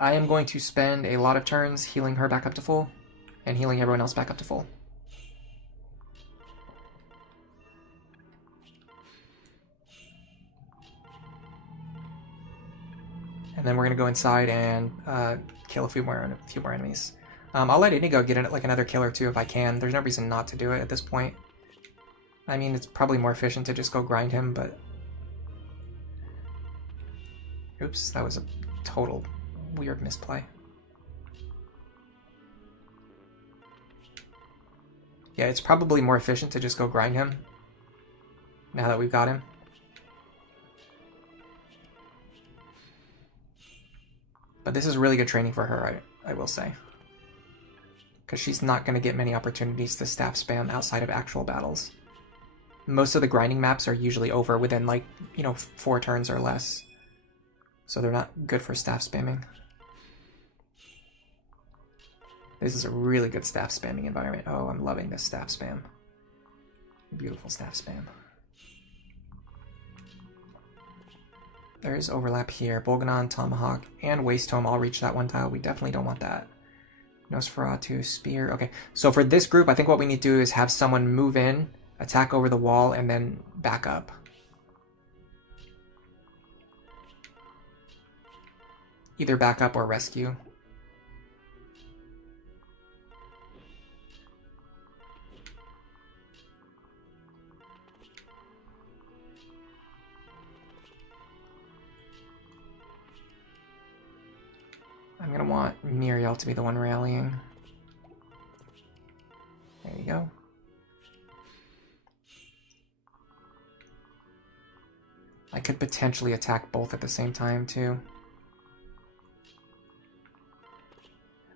I am going to spend a lot of turns healing her back up to full, and healing everyone else back up to full. And then we're going to go inside and kill a few more enemies. I'll let Inigo get in like another kill or two if I can. There's no reason not to do it at this point. I mean, it's probably more efficient to just go grind him, but... Oops, that was a total weird misplay. Yeah, it's probably more efficient to just go grind him now that we've got him. But this is really good training for her, I will say. Because she's not going to get many opportunities to staff spam outside of actual battles. Most of the grinding maps are usually over within, like, 4 turns or less. So they're not good for staff spamming. This is a really good staff spamming environment. Oh, I'm loving this staff spam. Beautiful staff spam. There is overlap here. Bolganon, Tomahawk, and Waste Tome all reach that one tile. We definitely don't want that. Nosferatu, Spear. Okay, so for this group, I think what we need to do is have someone move in, attack over the wall, and then back up. Either back up or rescue. I'm gonna want Miriel to be the one rallying. There you go. I could potentially attack both at the same time, too.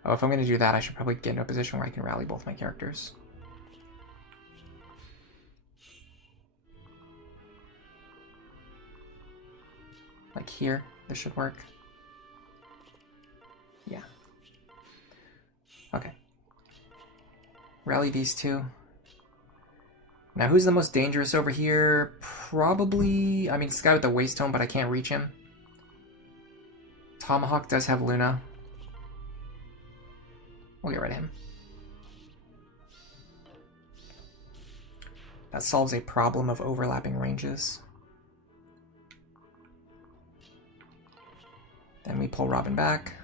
Oh, if I'm gonna do that, I should probably get into a position where I can rally both my characters. Like here, this should work. Yeah. Okay. Rally these two. Now, who's the most dangerous over here? Probably... I mean, this guy with the Waste Tome, but I can't reach him. Tomahawk does have Luna. We'll get rid of him. That solves a problem of overlapping ranges. Then we pull Robin back.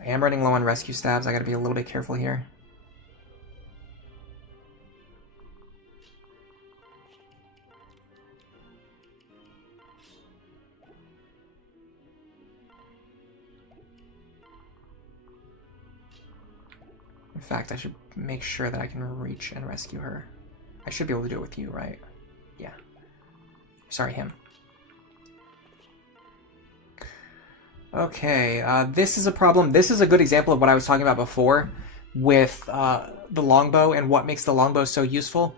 I am running low on rescue stabs. I gotta be a little bit careful here. In fact, I should make sure that I can reach and rescue her. I should be able to do it with you, right? Yeah. Sorry, him. Okay, this is a problem. This is a good example of what I was talking about before with the longbow and what makes the longbow so useful.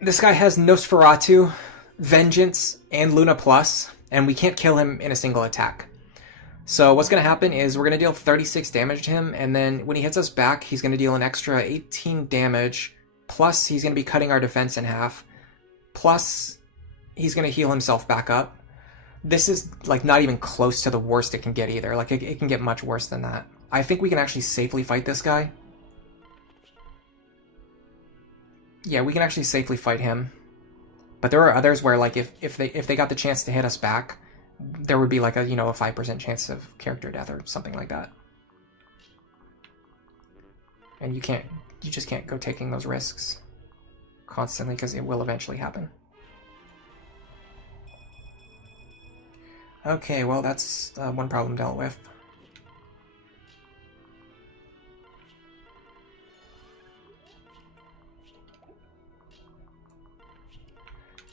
This guy has Nosferatu, Vengeance, and Luna Plus, and we can't kill him in a single attack. So what's going to happen is we're going to deal 36 damage to him, and then when he hits us back, he's going to deal an extra 18 damage, plus he's going to be cutting our defense in half, plus he's going to heal himself back up. This is like not even close to the worst it can get either. Like it can get much worse than that. I think we can actually safely fight this guy. Yeah, we can actually safely fight him. But there are others where like if they got the chance to hit us back, there would be like a, you know, a 5% chance of character death or something like that. And you just can't go taking those risks constantly because it will eventually happen. Okay, well that's one problem dealt with.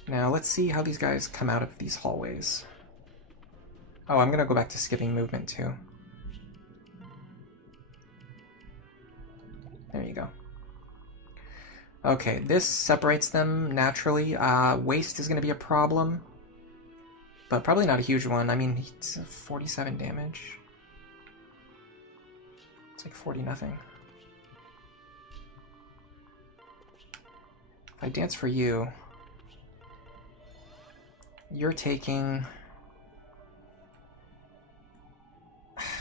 Now let's see how these guys come out of these hallways. Oh, I'm gonna go back to skipping movement too. There you go. Okay, this separates them naturally. Waste is gonna be a problem, but probably not a huge one. I mean, it's 47 damage. It's like 40-0. If I dance for you, you're taking,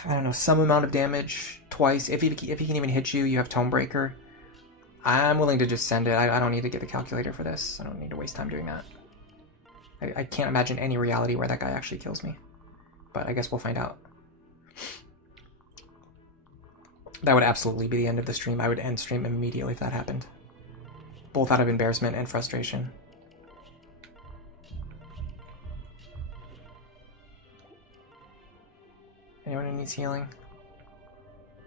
I don't know, some amount of damage twice. If he can even hit you, you have Tomebreaker. I'm willing to just send it. I don't need to get the calculator for this. I don't need to waste time doing that. I can't imagine any reality where that guy actually kills me. But I guess we'll find out. That would absolutely be the end of the stream. I would end stream immediately if that happened. Both out of embarrassment and frustration. Anyone who needs healing?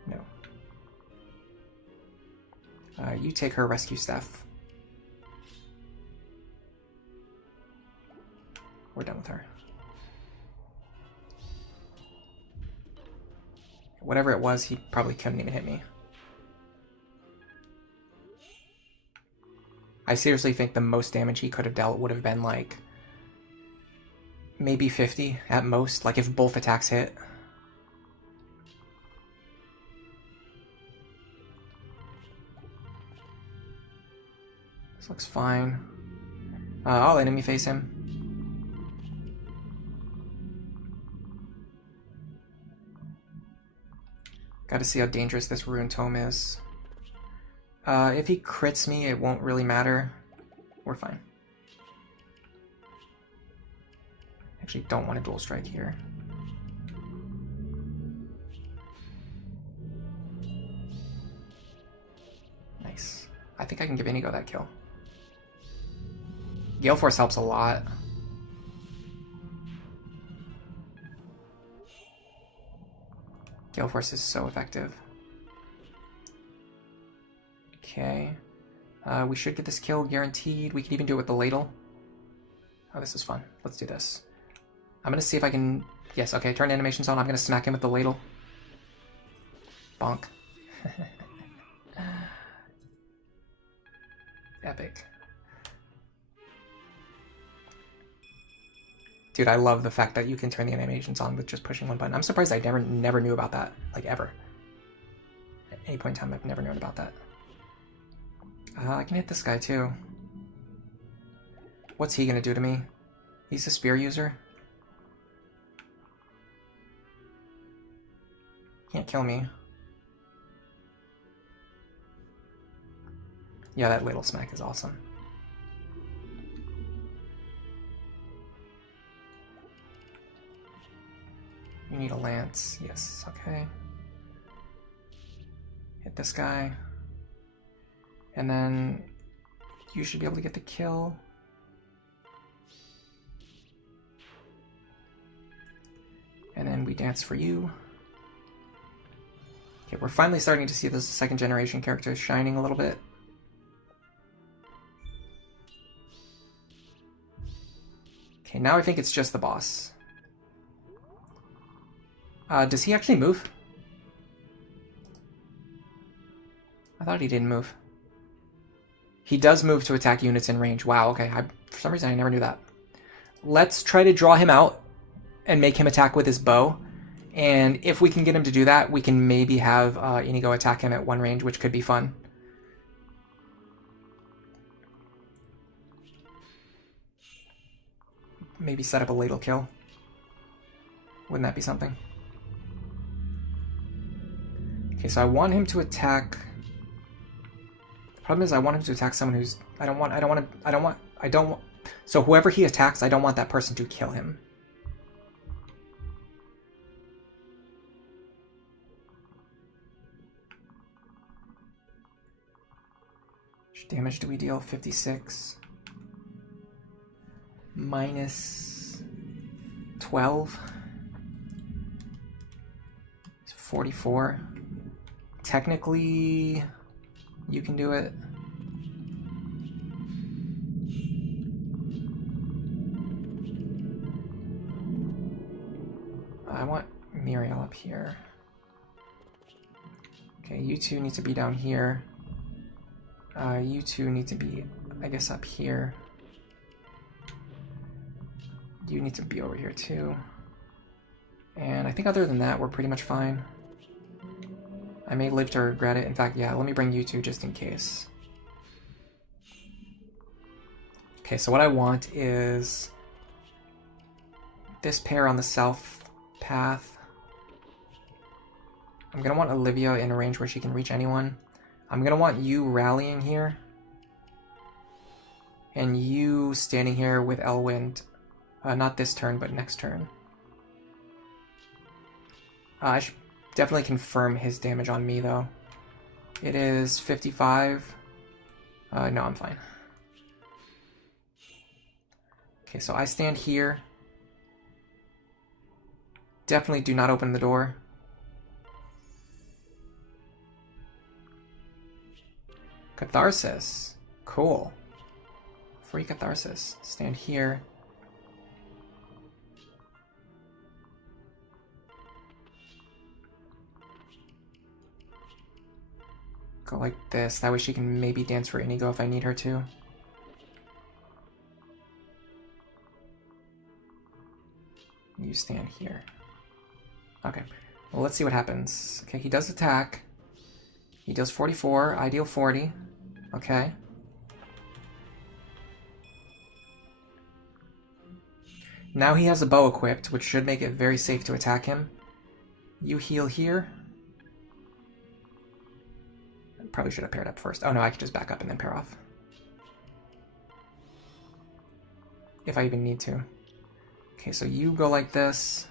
No. You take her rescue staff. We're done with her. Whatever it was, he probably couldn't even hit me. I seriously think the most damage he could have dealt would have been like maybe 50 at most, like if both attacks hit. This looks fine. I'll enemy face him. Gotta see how dangerous this Ruined Tome is. If he crits me, it won't really matter. We're fine. Actually, don't want a dual strike here. Nice. I think I can give Inigo that kill. Gale Force helps a lot. Gale Force is so effective. Okay. We should get this kill guaranteed. We can even do it with the ladle. Oh, this is fun. Let's do this. I'm gonna see if I can... Yes, okay, turn animations on. I'm gonna smack him with the ladle. Bonk. Epic. Dude, I love the fact that you can turn the animations on with just pushing one button. I'm surprised I never knew about that. Like, ever. At any point in time, I've never known about that. I can hit this guy, too. What's he gonna do to me? He's a spear user. Can't kill me. Yeah, that ladle smack is awesome. You need a lance. Yes, okay. Hit this guy. And then you should be able to get the kill. And then we dance for you. Okay, we're finally starting to see those second generation characters shining a little bit. Okay, now I think it's just the boss. Does he actually move? I thought he didn't move. He does move to attack units in range. Wow, okay. For some reason, I never knew that. Let's try to draw him out and make him attack with his bow. And if we can get him to do that, we can maybe have Inigo attack him at one range, which could be fun. Maybe set up a ladle kill. Wouldn't that be something? Okay, so I want him to attack... The problem is I want him to attack someone who's... So whoever he attacks, I don't want that person to kill him. How much damage do we deal? 56. Minus 12. 44. Technically, you can do it. I want Miriel up here. Okay, you two need to be down here. You two need to be, I guess, up here. You need to be over here too. And I think other than that, we're pretty much fine. I may live to regret it. In fact, yeah, let me bring you two just in case. Okay, so what I want is this pair on the south path. I'm going to want Olivia in a range where she can reach anyone. I'm going to want you rallying here. And you standing here with Elwind. Not this turn, but next turn. I should definitely confirm his damage on me, though. It is 55. No, I'm fine. Okay, so I stand here. Definitely do not open the door. Catharsis. Cool. Free Catharsis. Stand here. Go like this. That way she can maybe dance for Inigo if I need her to. You stand here. Okay. Well, let's see what happens. Okay, he does attack. He deals 44. I deal 40. Okay. Now he has a bow equipped, which should make it very safe to attack him. You heal here. Probably should have paired up first. Oh no, I could just back up and then pair off. If I even need to. Okay, so you go like this.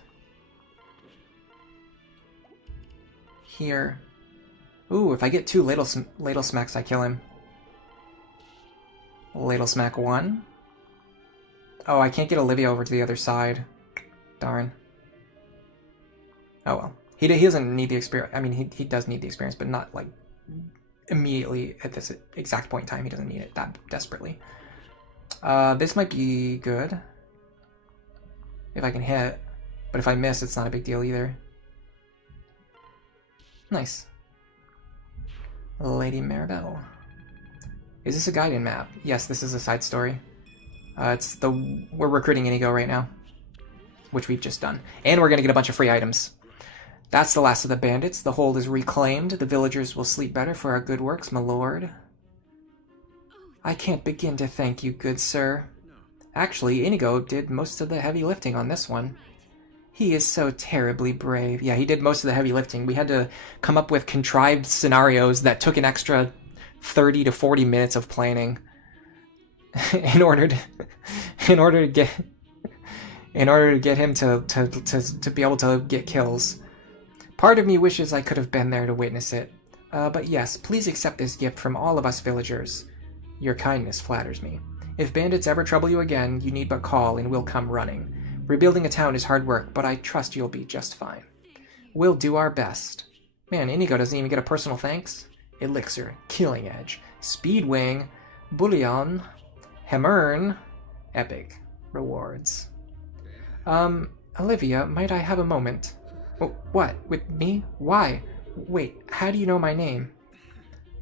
Here. Ooh, if I get two ladle smacks, I kill him. Ladle smack 1. Oh, I can't get Olivia over to the other side. Darn. Oh well. He doesn't need the experience. I mean, he does need the experience, but not like immediately at this exact point in time. He doesn't need it that desperately. This might be good. If I can hit. But if I miss, it's not a big deal either. Nice. Lady Maribel. Is this a guide-in map? Yes, this is a side story. We're recruiting Inigo right now. Which we've just done. And we're gonna get a bunch of free items. That's the last of the bandits. The hold is reclaimed. The villagers will sleep better for our good works, my lord. I can't begin to thank you, good sir. Actually, Inigo did most of the heavy lifting on this one. He is so terribly brave. Yeah, he did most of the heavy lifting. We had to come up with contrived scenarios that took an extra 30 to 40 minutes of planning in order to get him to be able to get kills. Part of me wishes I could have been there to witness it. But yes, please accept this gift from all of us villagers. Your kindness flatters me. If bandits ever trouble you again, you need but call and we'll come running. Rebuilding a town is hard work, but I trust you'll be just fine. We'll do our best. Man, Inigo doesn't even get a personal thanks. Elixir, Killing Edge, Speedwing, Bullion, Hemern, Epic. Rewards. Olivia, might I have a moment? What? With me? Why? Wait, how do you know my name?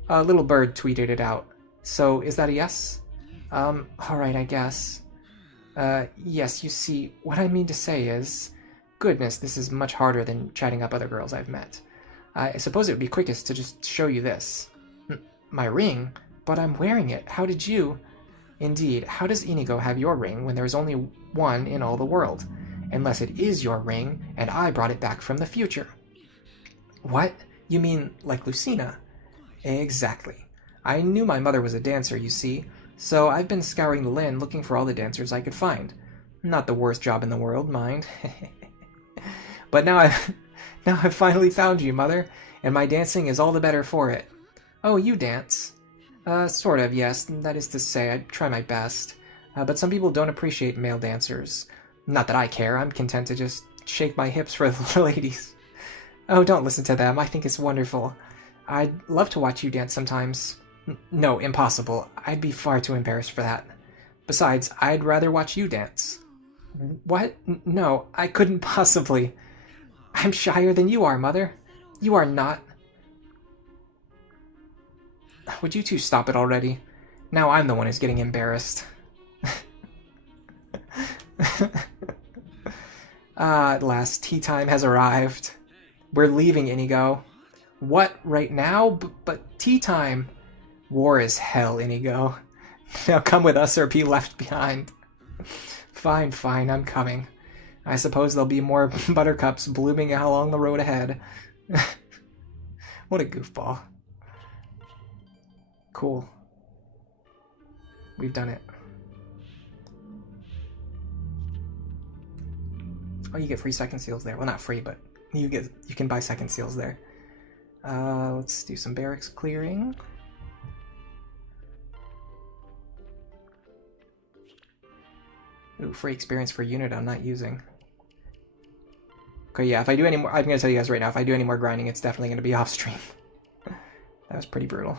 A little bird tweeted it out. So, is that a yes? Alright, I guess. Yes, you see, what I mean to say is... Goodness, this is much harder than chatting up other girls I've met. I suppose it would be quickest to just show you this. My ring? But I'm wearing it. How did you... Indeed, how does Inigo have your ring when there is only one in all the world? Unless it is your ring, and I brought it back from the future. What? You mean like Lucina? Exactly. I knew my mother was a dancer, you see, so I've been scouring the land looking for all the dancers I could find. Not the worst job in the world, mind. But now I've finally found you, Mother, and my dancing is all the better for it. Oh, you dance? Sort of, yes. That is to say, I try my best. But some people don't appreciate male dancers. Not that I care. I'm content to just shake my hips for the ladies. Oh, don't listen to them. I think it's wonderful. I'd love to watch you dance sometimes. No, impossible. I'd be far too embarrassed for that. Besides, I'd rather watch you dance. What? No, I couldn't possibly. I'm shyer than you are, Mother. You are not. Would you two stop it already? Now I'm the one who's getting embarrassed. At last, tea time has arrived. We're leaving, Inigo. What, right now? But tea time. War is hell, Inigo. Now come with us or be left behind. Fine, fine, I'm coming. I suppose there'll be more buttercups blooming along the road ahead. What a goofball. Cool. We've done it. Oh, you get free second seals there. Well, not free, but you can buy second seals there. Let's do some barracks clearing. Ooh, free experience per unit I'm not using. Okay, yeah, if I do any more, I'm gonna tell you guys right now, if I do any more grinding, it's definitely gonna be off stream. That was pretty brutal.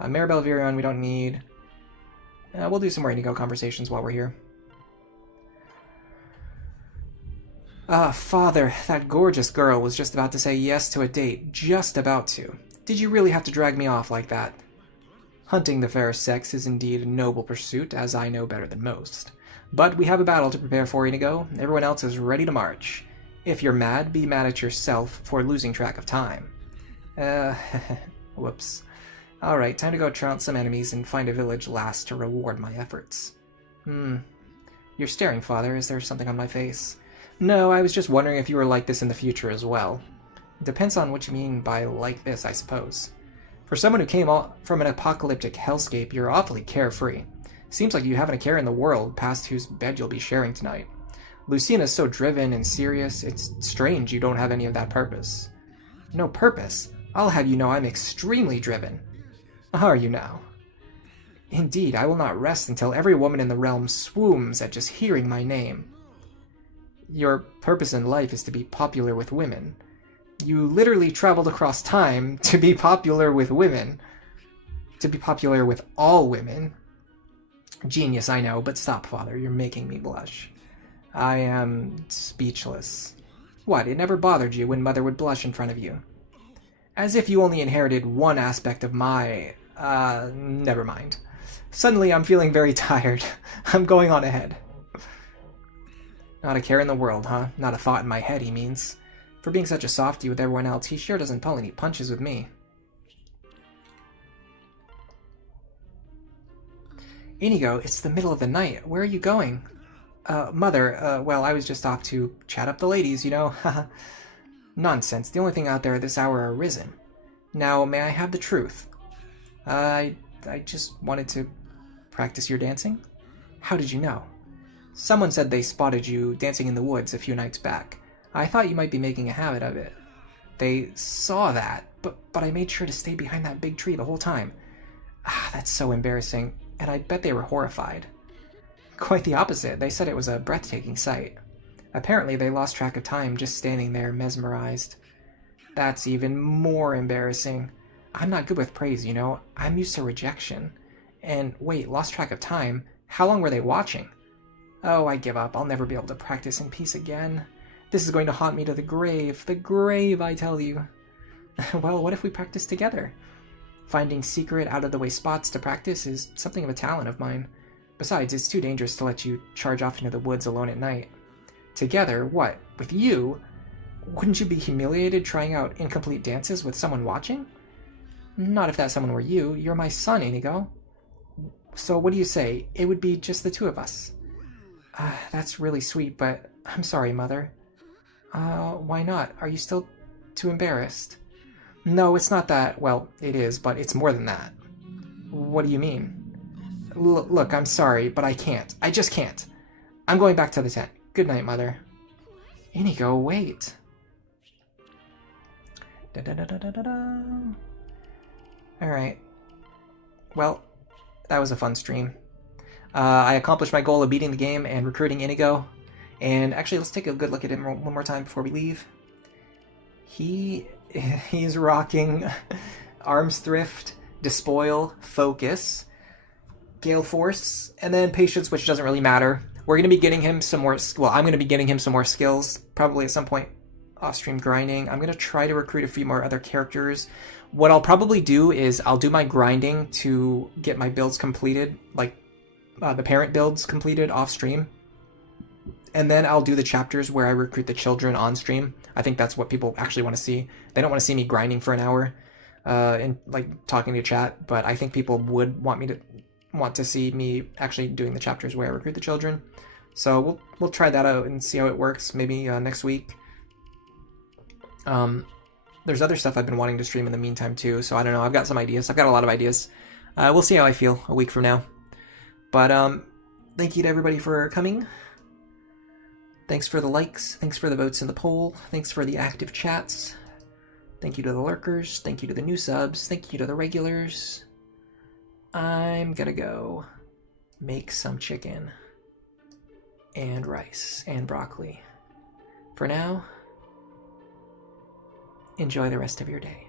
Maribel Virion we don't need. We'll do some more Inigo conversations while we're here. Father, that gorgeous girl was just about to say yes to a date. Just about to. Did you really have to drag me off like that? Hunting the fair sex is indeed a noble pursuit, as I know better than most. But we have a battle to prepare for, Inigo. Everyone else is ready to march. If you're mad, be mad at yourself for losing track of time. Whoops. Alright, time to go trounce some enemies and find a village last to reward my efforts. You're staring, Father. Is there something on my face? No, I was just wondering if you were like this in the future as well. Depends on what you mean by like this, I suppose. For someone who came from an apocalyptic hellscape, you're awfully carefree. Seems like you haven't a care in the world past whose bed you'll be sharing tonight. Lucina's so driven and serious, it's strange you don't have any of that purpose. No purpose? I'll have you know I'm extremely driven. Are you now? Indeed, I will not rest until every woman in the realm swoons at just hearing my name. Your purpose in life is to be popular with women. You literally traveled across time to be popular with women. To be popular with all women. Genius, I know, but stop, Father. You're making me blush. I am speechless. What, it never bothered you when Mother would blush in front of you? As if you only inherited one aspect of my... never mind. Suddenly I'm feeling very tired. I'm going on ahead. Not a care in the world, huh? Not a thought in my head, he means. For being such a softie with everyone else, he sure doesn't pull any punches with me. Inigo, it's the middle of the night. Where are you going? Mother, well, I was just off to chat up the ladies, you know. Haha. Nonsense. The only thing out there at this hour are risen. Now, may I have the truth? I just wanted to practice your dancing. How did you know? Someone said they spotted you dancing in the woods a few nights back. I thought you might be making a habit of it. They saw that, but I made sure to stay behind that big tree the whole time. Ah, that's so embarrassing, and I bet they were horrified. Quite the opposite. They said it was a breathtaking sight. Apparently they lost track of time just standing there mesmerized. That's even more embarrassing. I'm not good with praise, you know? I'm used to rejection. And wait, lost track of time. How long were they watching? Oh, I give up. I'll never be able to practice in peace again. This is going to haunt me to the grave. The grave, I tell you. Well, what if we practice together? Finding secret, out-of-the-way spots to practice is something of a talent of mine. Besides, it's too dangerous to let you charge off into the woods alone at night. Together? What? With you? Wouldn't you be humiliated trying out incomplete dances with someone watching? Not if that someone were you. You're my son, Inigo. So what do you say? It would be just the two of us. That's really sweet, but I'm sorry, Mother. Why not? Are you still too embarrassed? No, it's not that. Well, it is, but it's more than that. What do you mean? Look, I'm sorry, but I can't. I just can't. I'm going back to the tent. Good night, Mother. Inigo, wait. Da-da-da-da-da-da. Alright. Well, that was a fun stream. I accomplished my goal of beating the game and recruiting Inigo. And actually, let's take a good look at him one more time before we leave. He's rocking Arms Thrift, Despoil, Focus, Gale Force, and then Patience, which doesn't really matter. We're going to be getting him some more... Well, I'm going to be getting him some more skills, probably at some point off-stream grinding. I'm going to try to recruit a few more other characters. What I'll probably do is I'll do my grinding to get my builds completed, like the parent builds completed off-stream. And then I'll do the chapters where I recruit the children on stream. I think that's what people actually want to see. They don't want to see me grinding for an hour and like talking to chat, but I think people would want to see me actually doing the chapters where I recruit the children. So we'll try that out and see how it works. Maybe next week. There's other stuff I've been wanting to stream in the meantime too. So I don't know. I've got some ideas. I've got a lot of ideas. We'll see how I feel a week from now. But thank you to everybody for coming. Thanks for the likes. Thanks for the votes in the poll. Thanks for the active chats. Thank you to the lurkers. Thank you to the new subs. Thank you to the regulars. I'm gonna go make some chicken and rice and broccoli. For now, enjoy the rest of your day.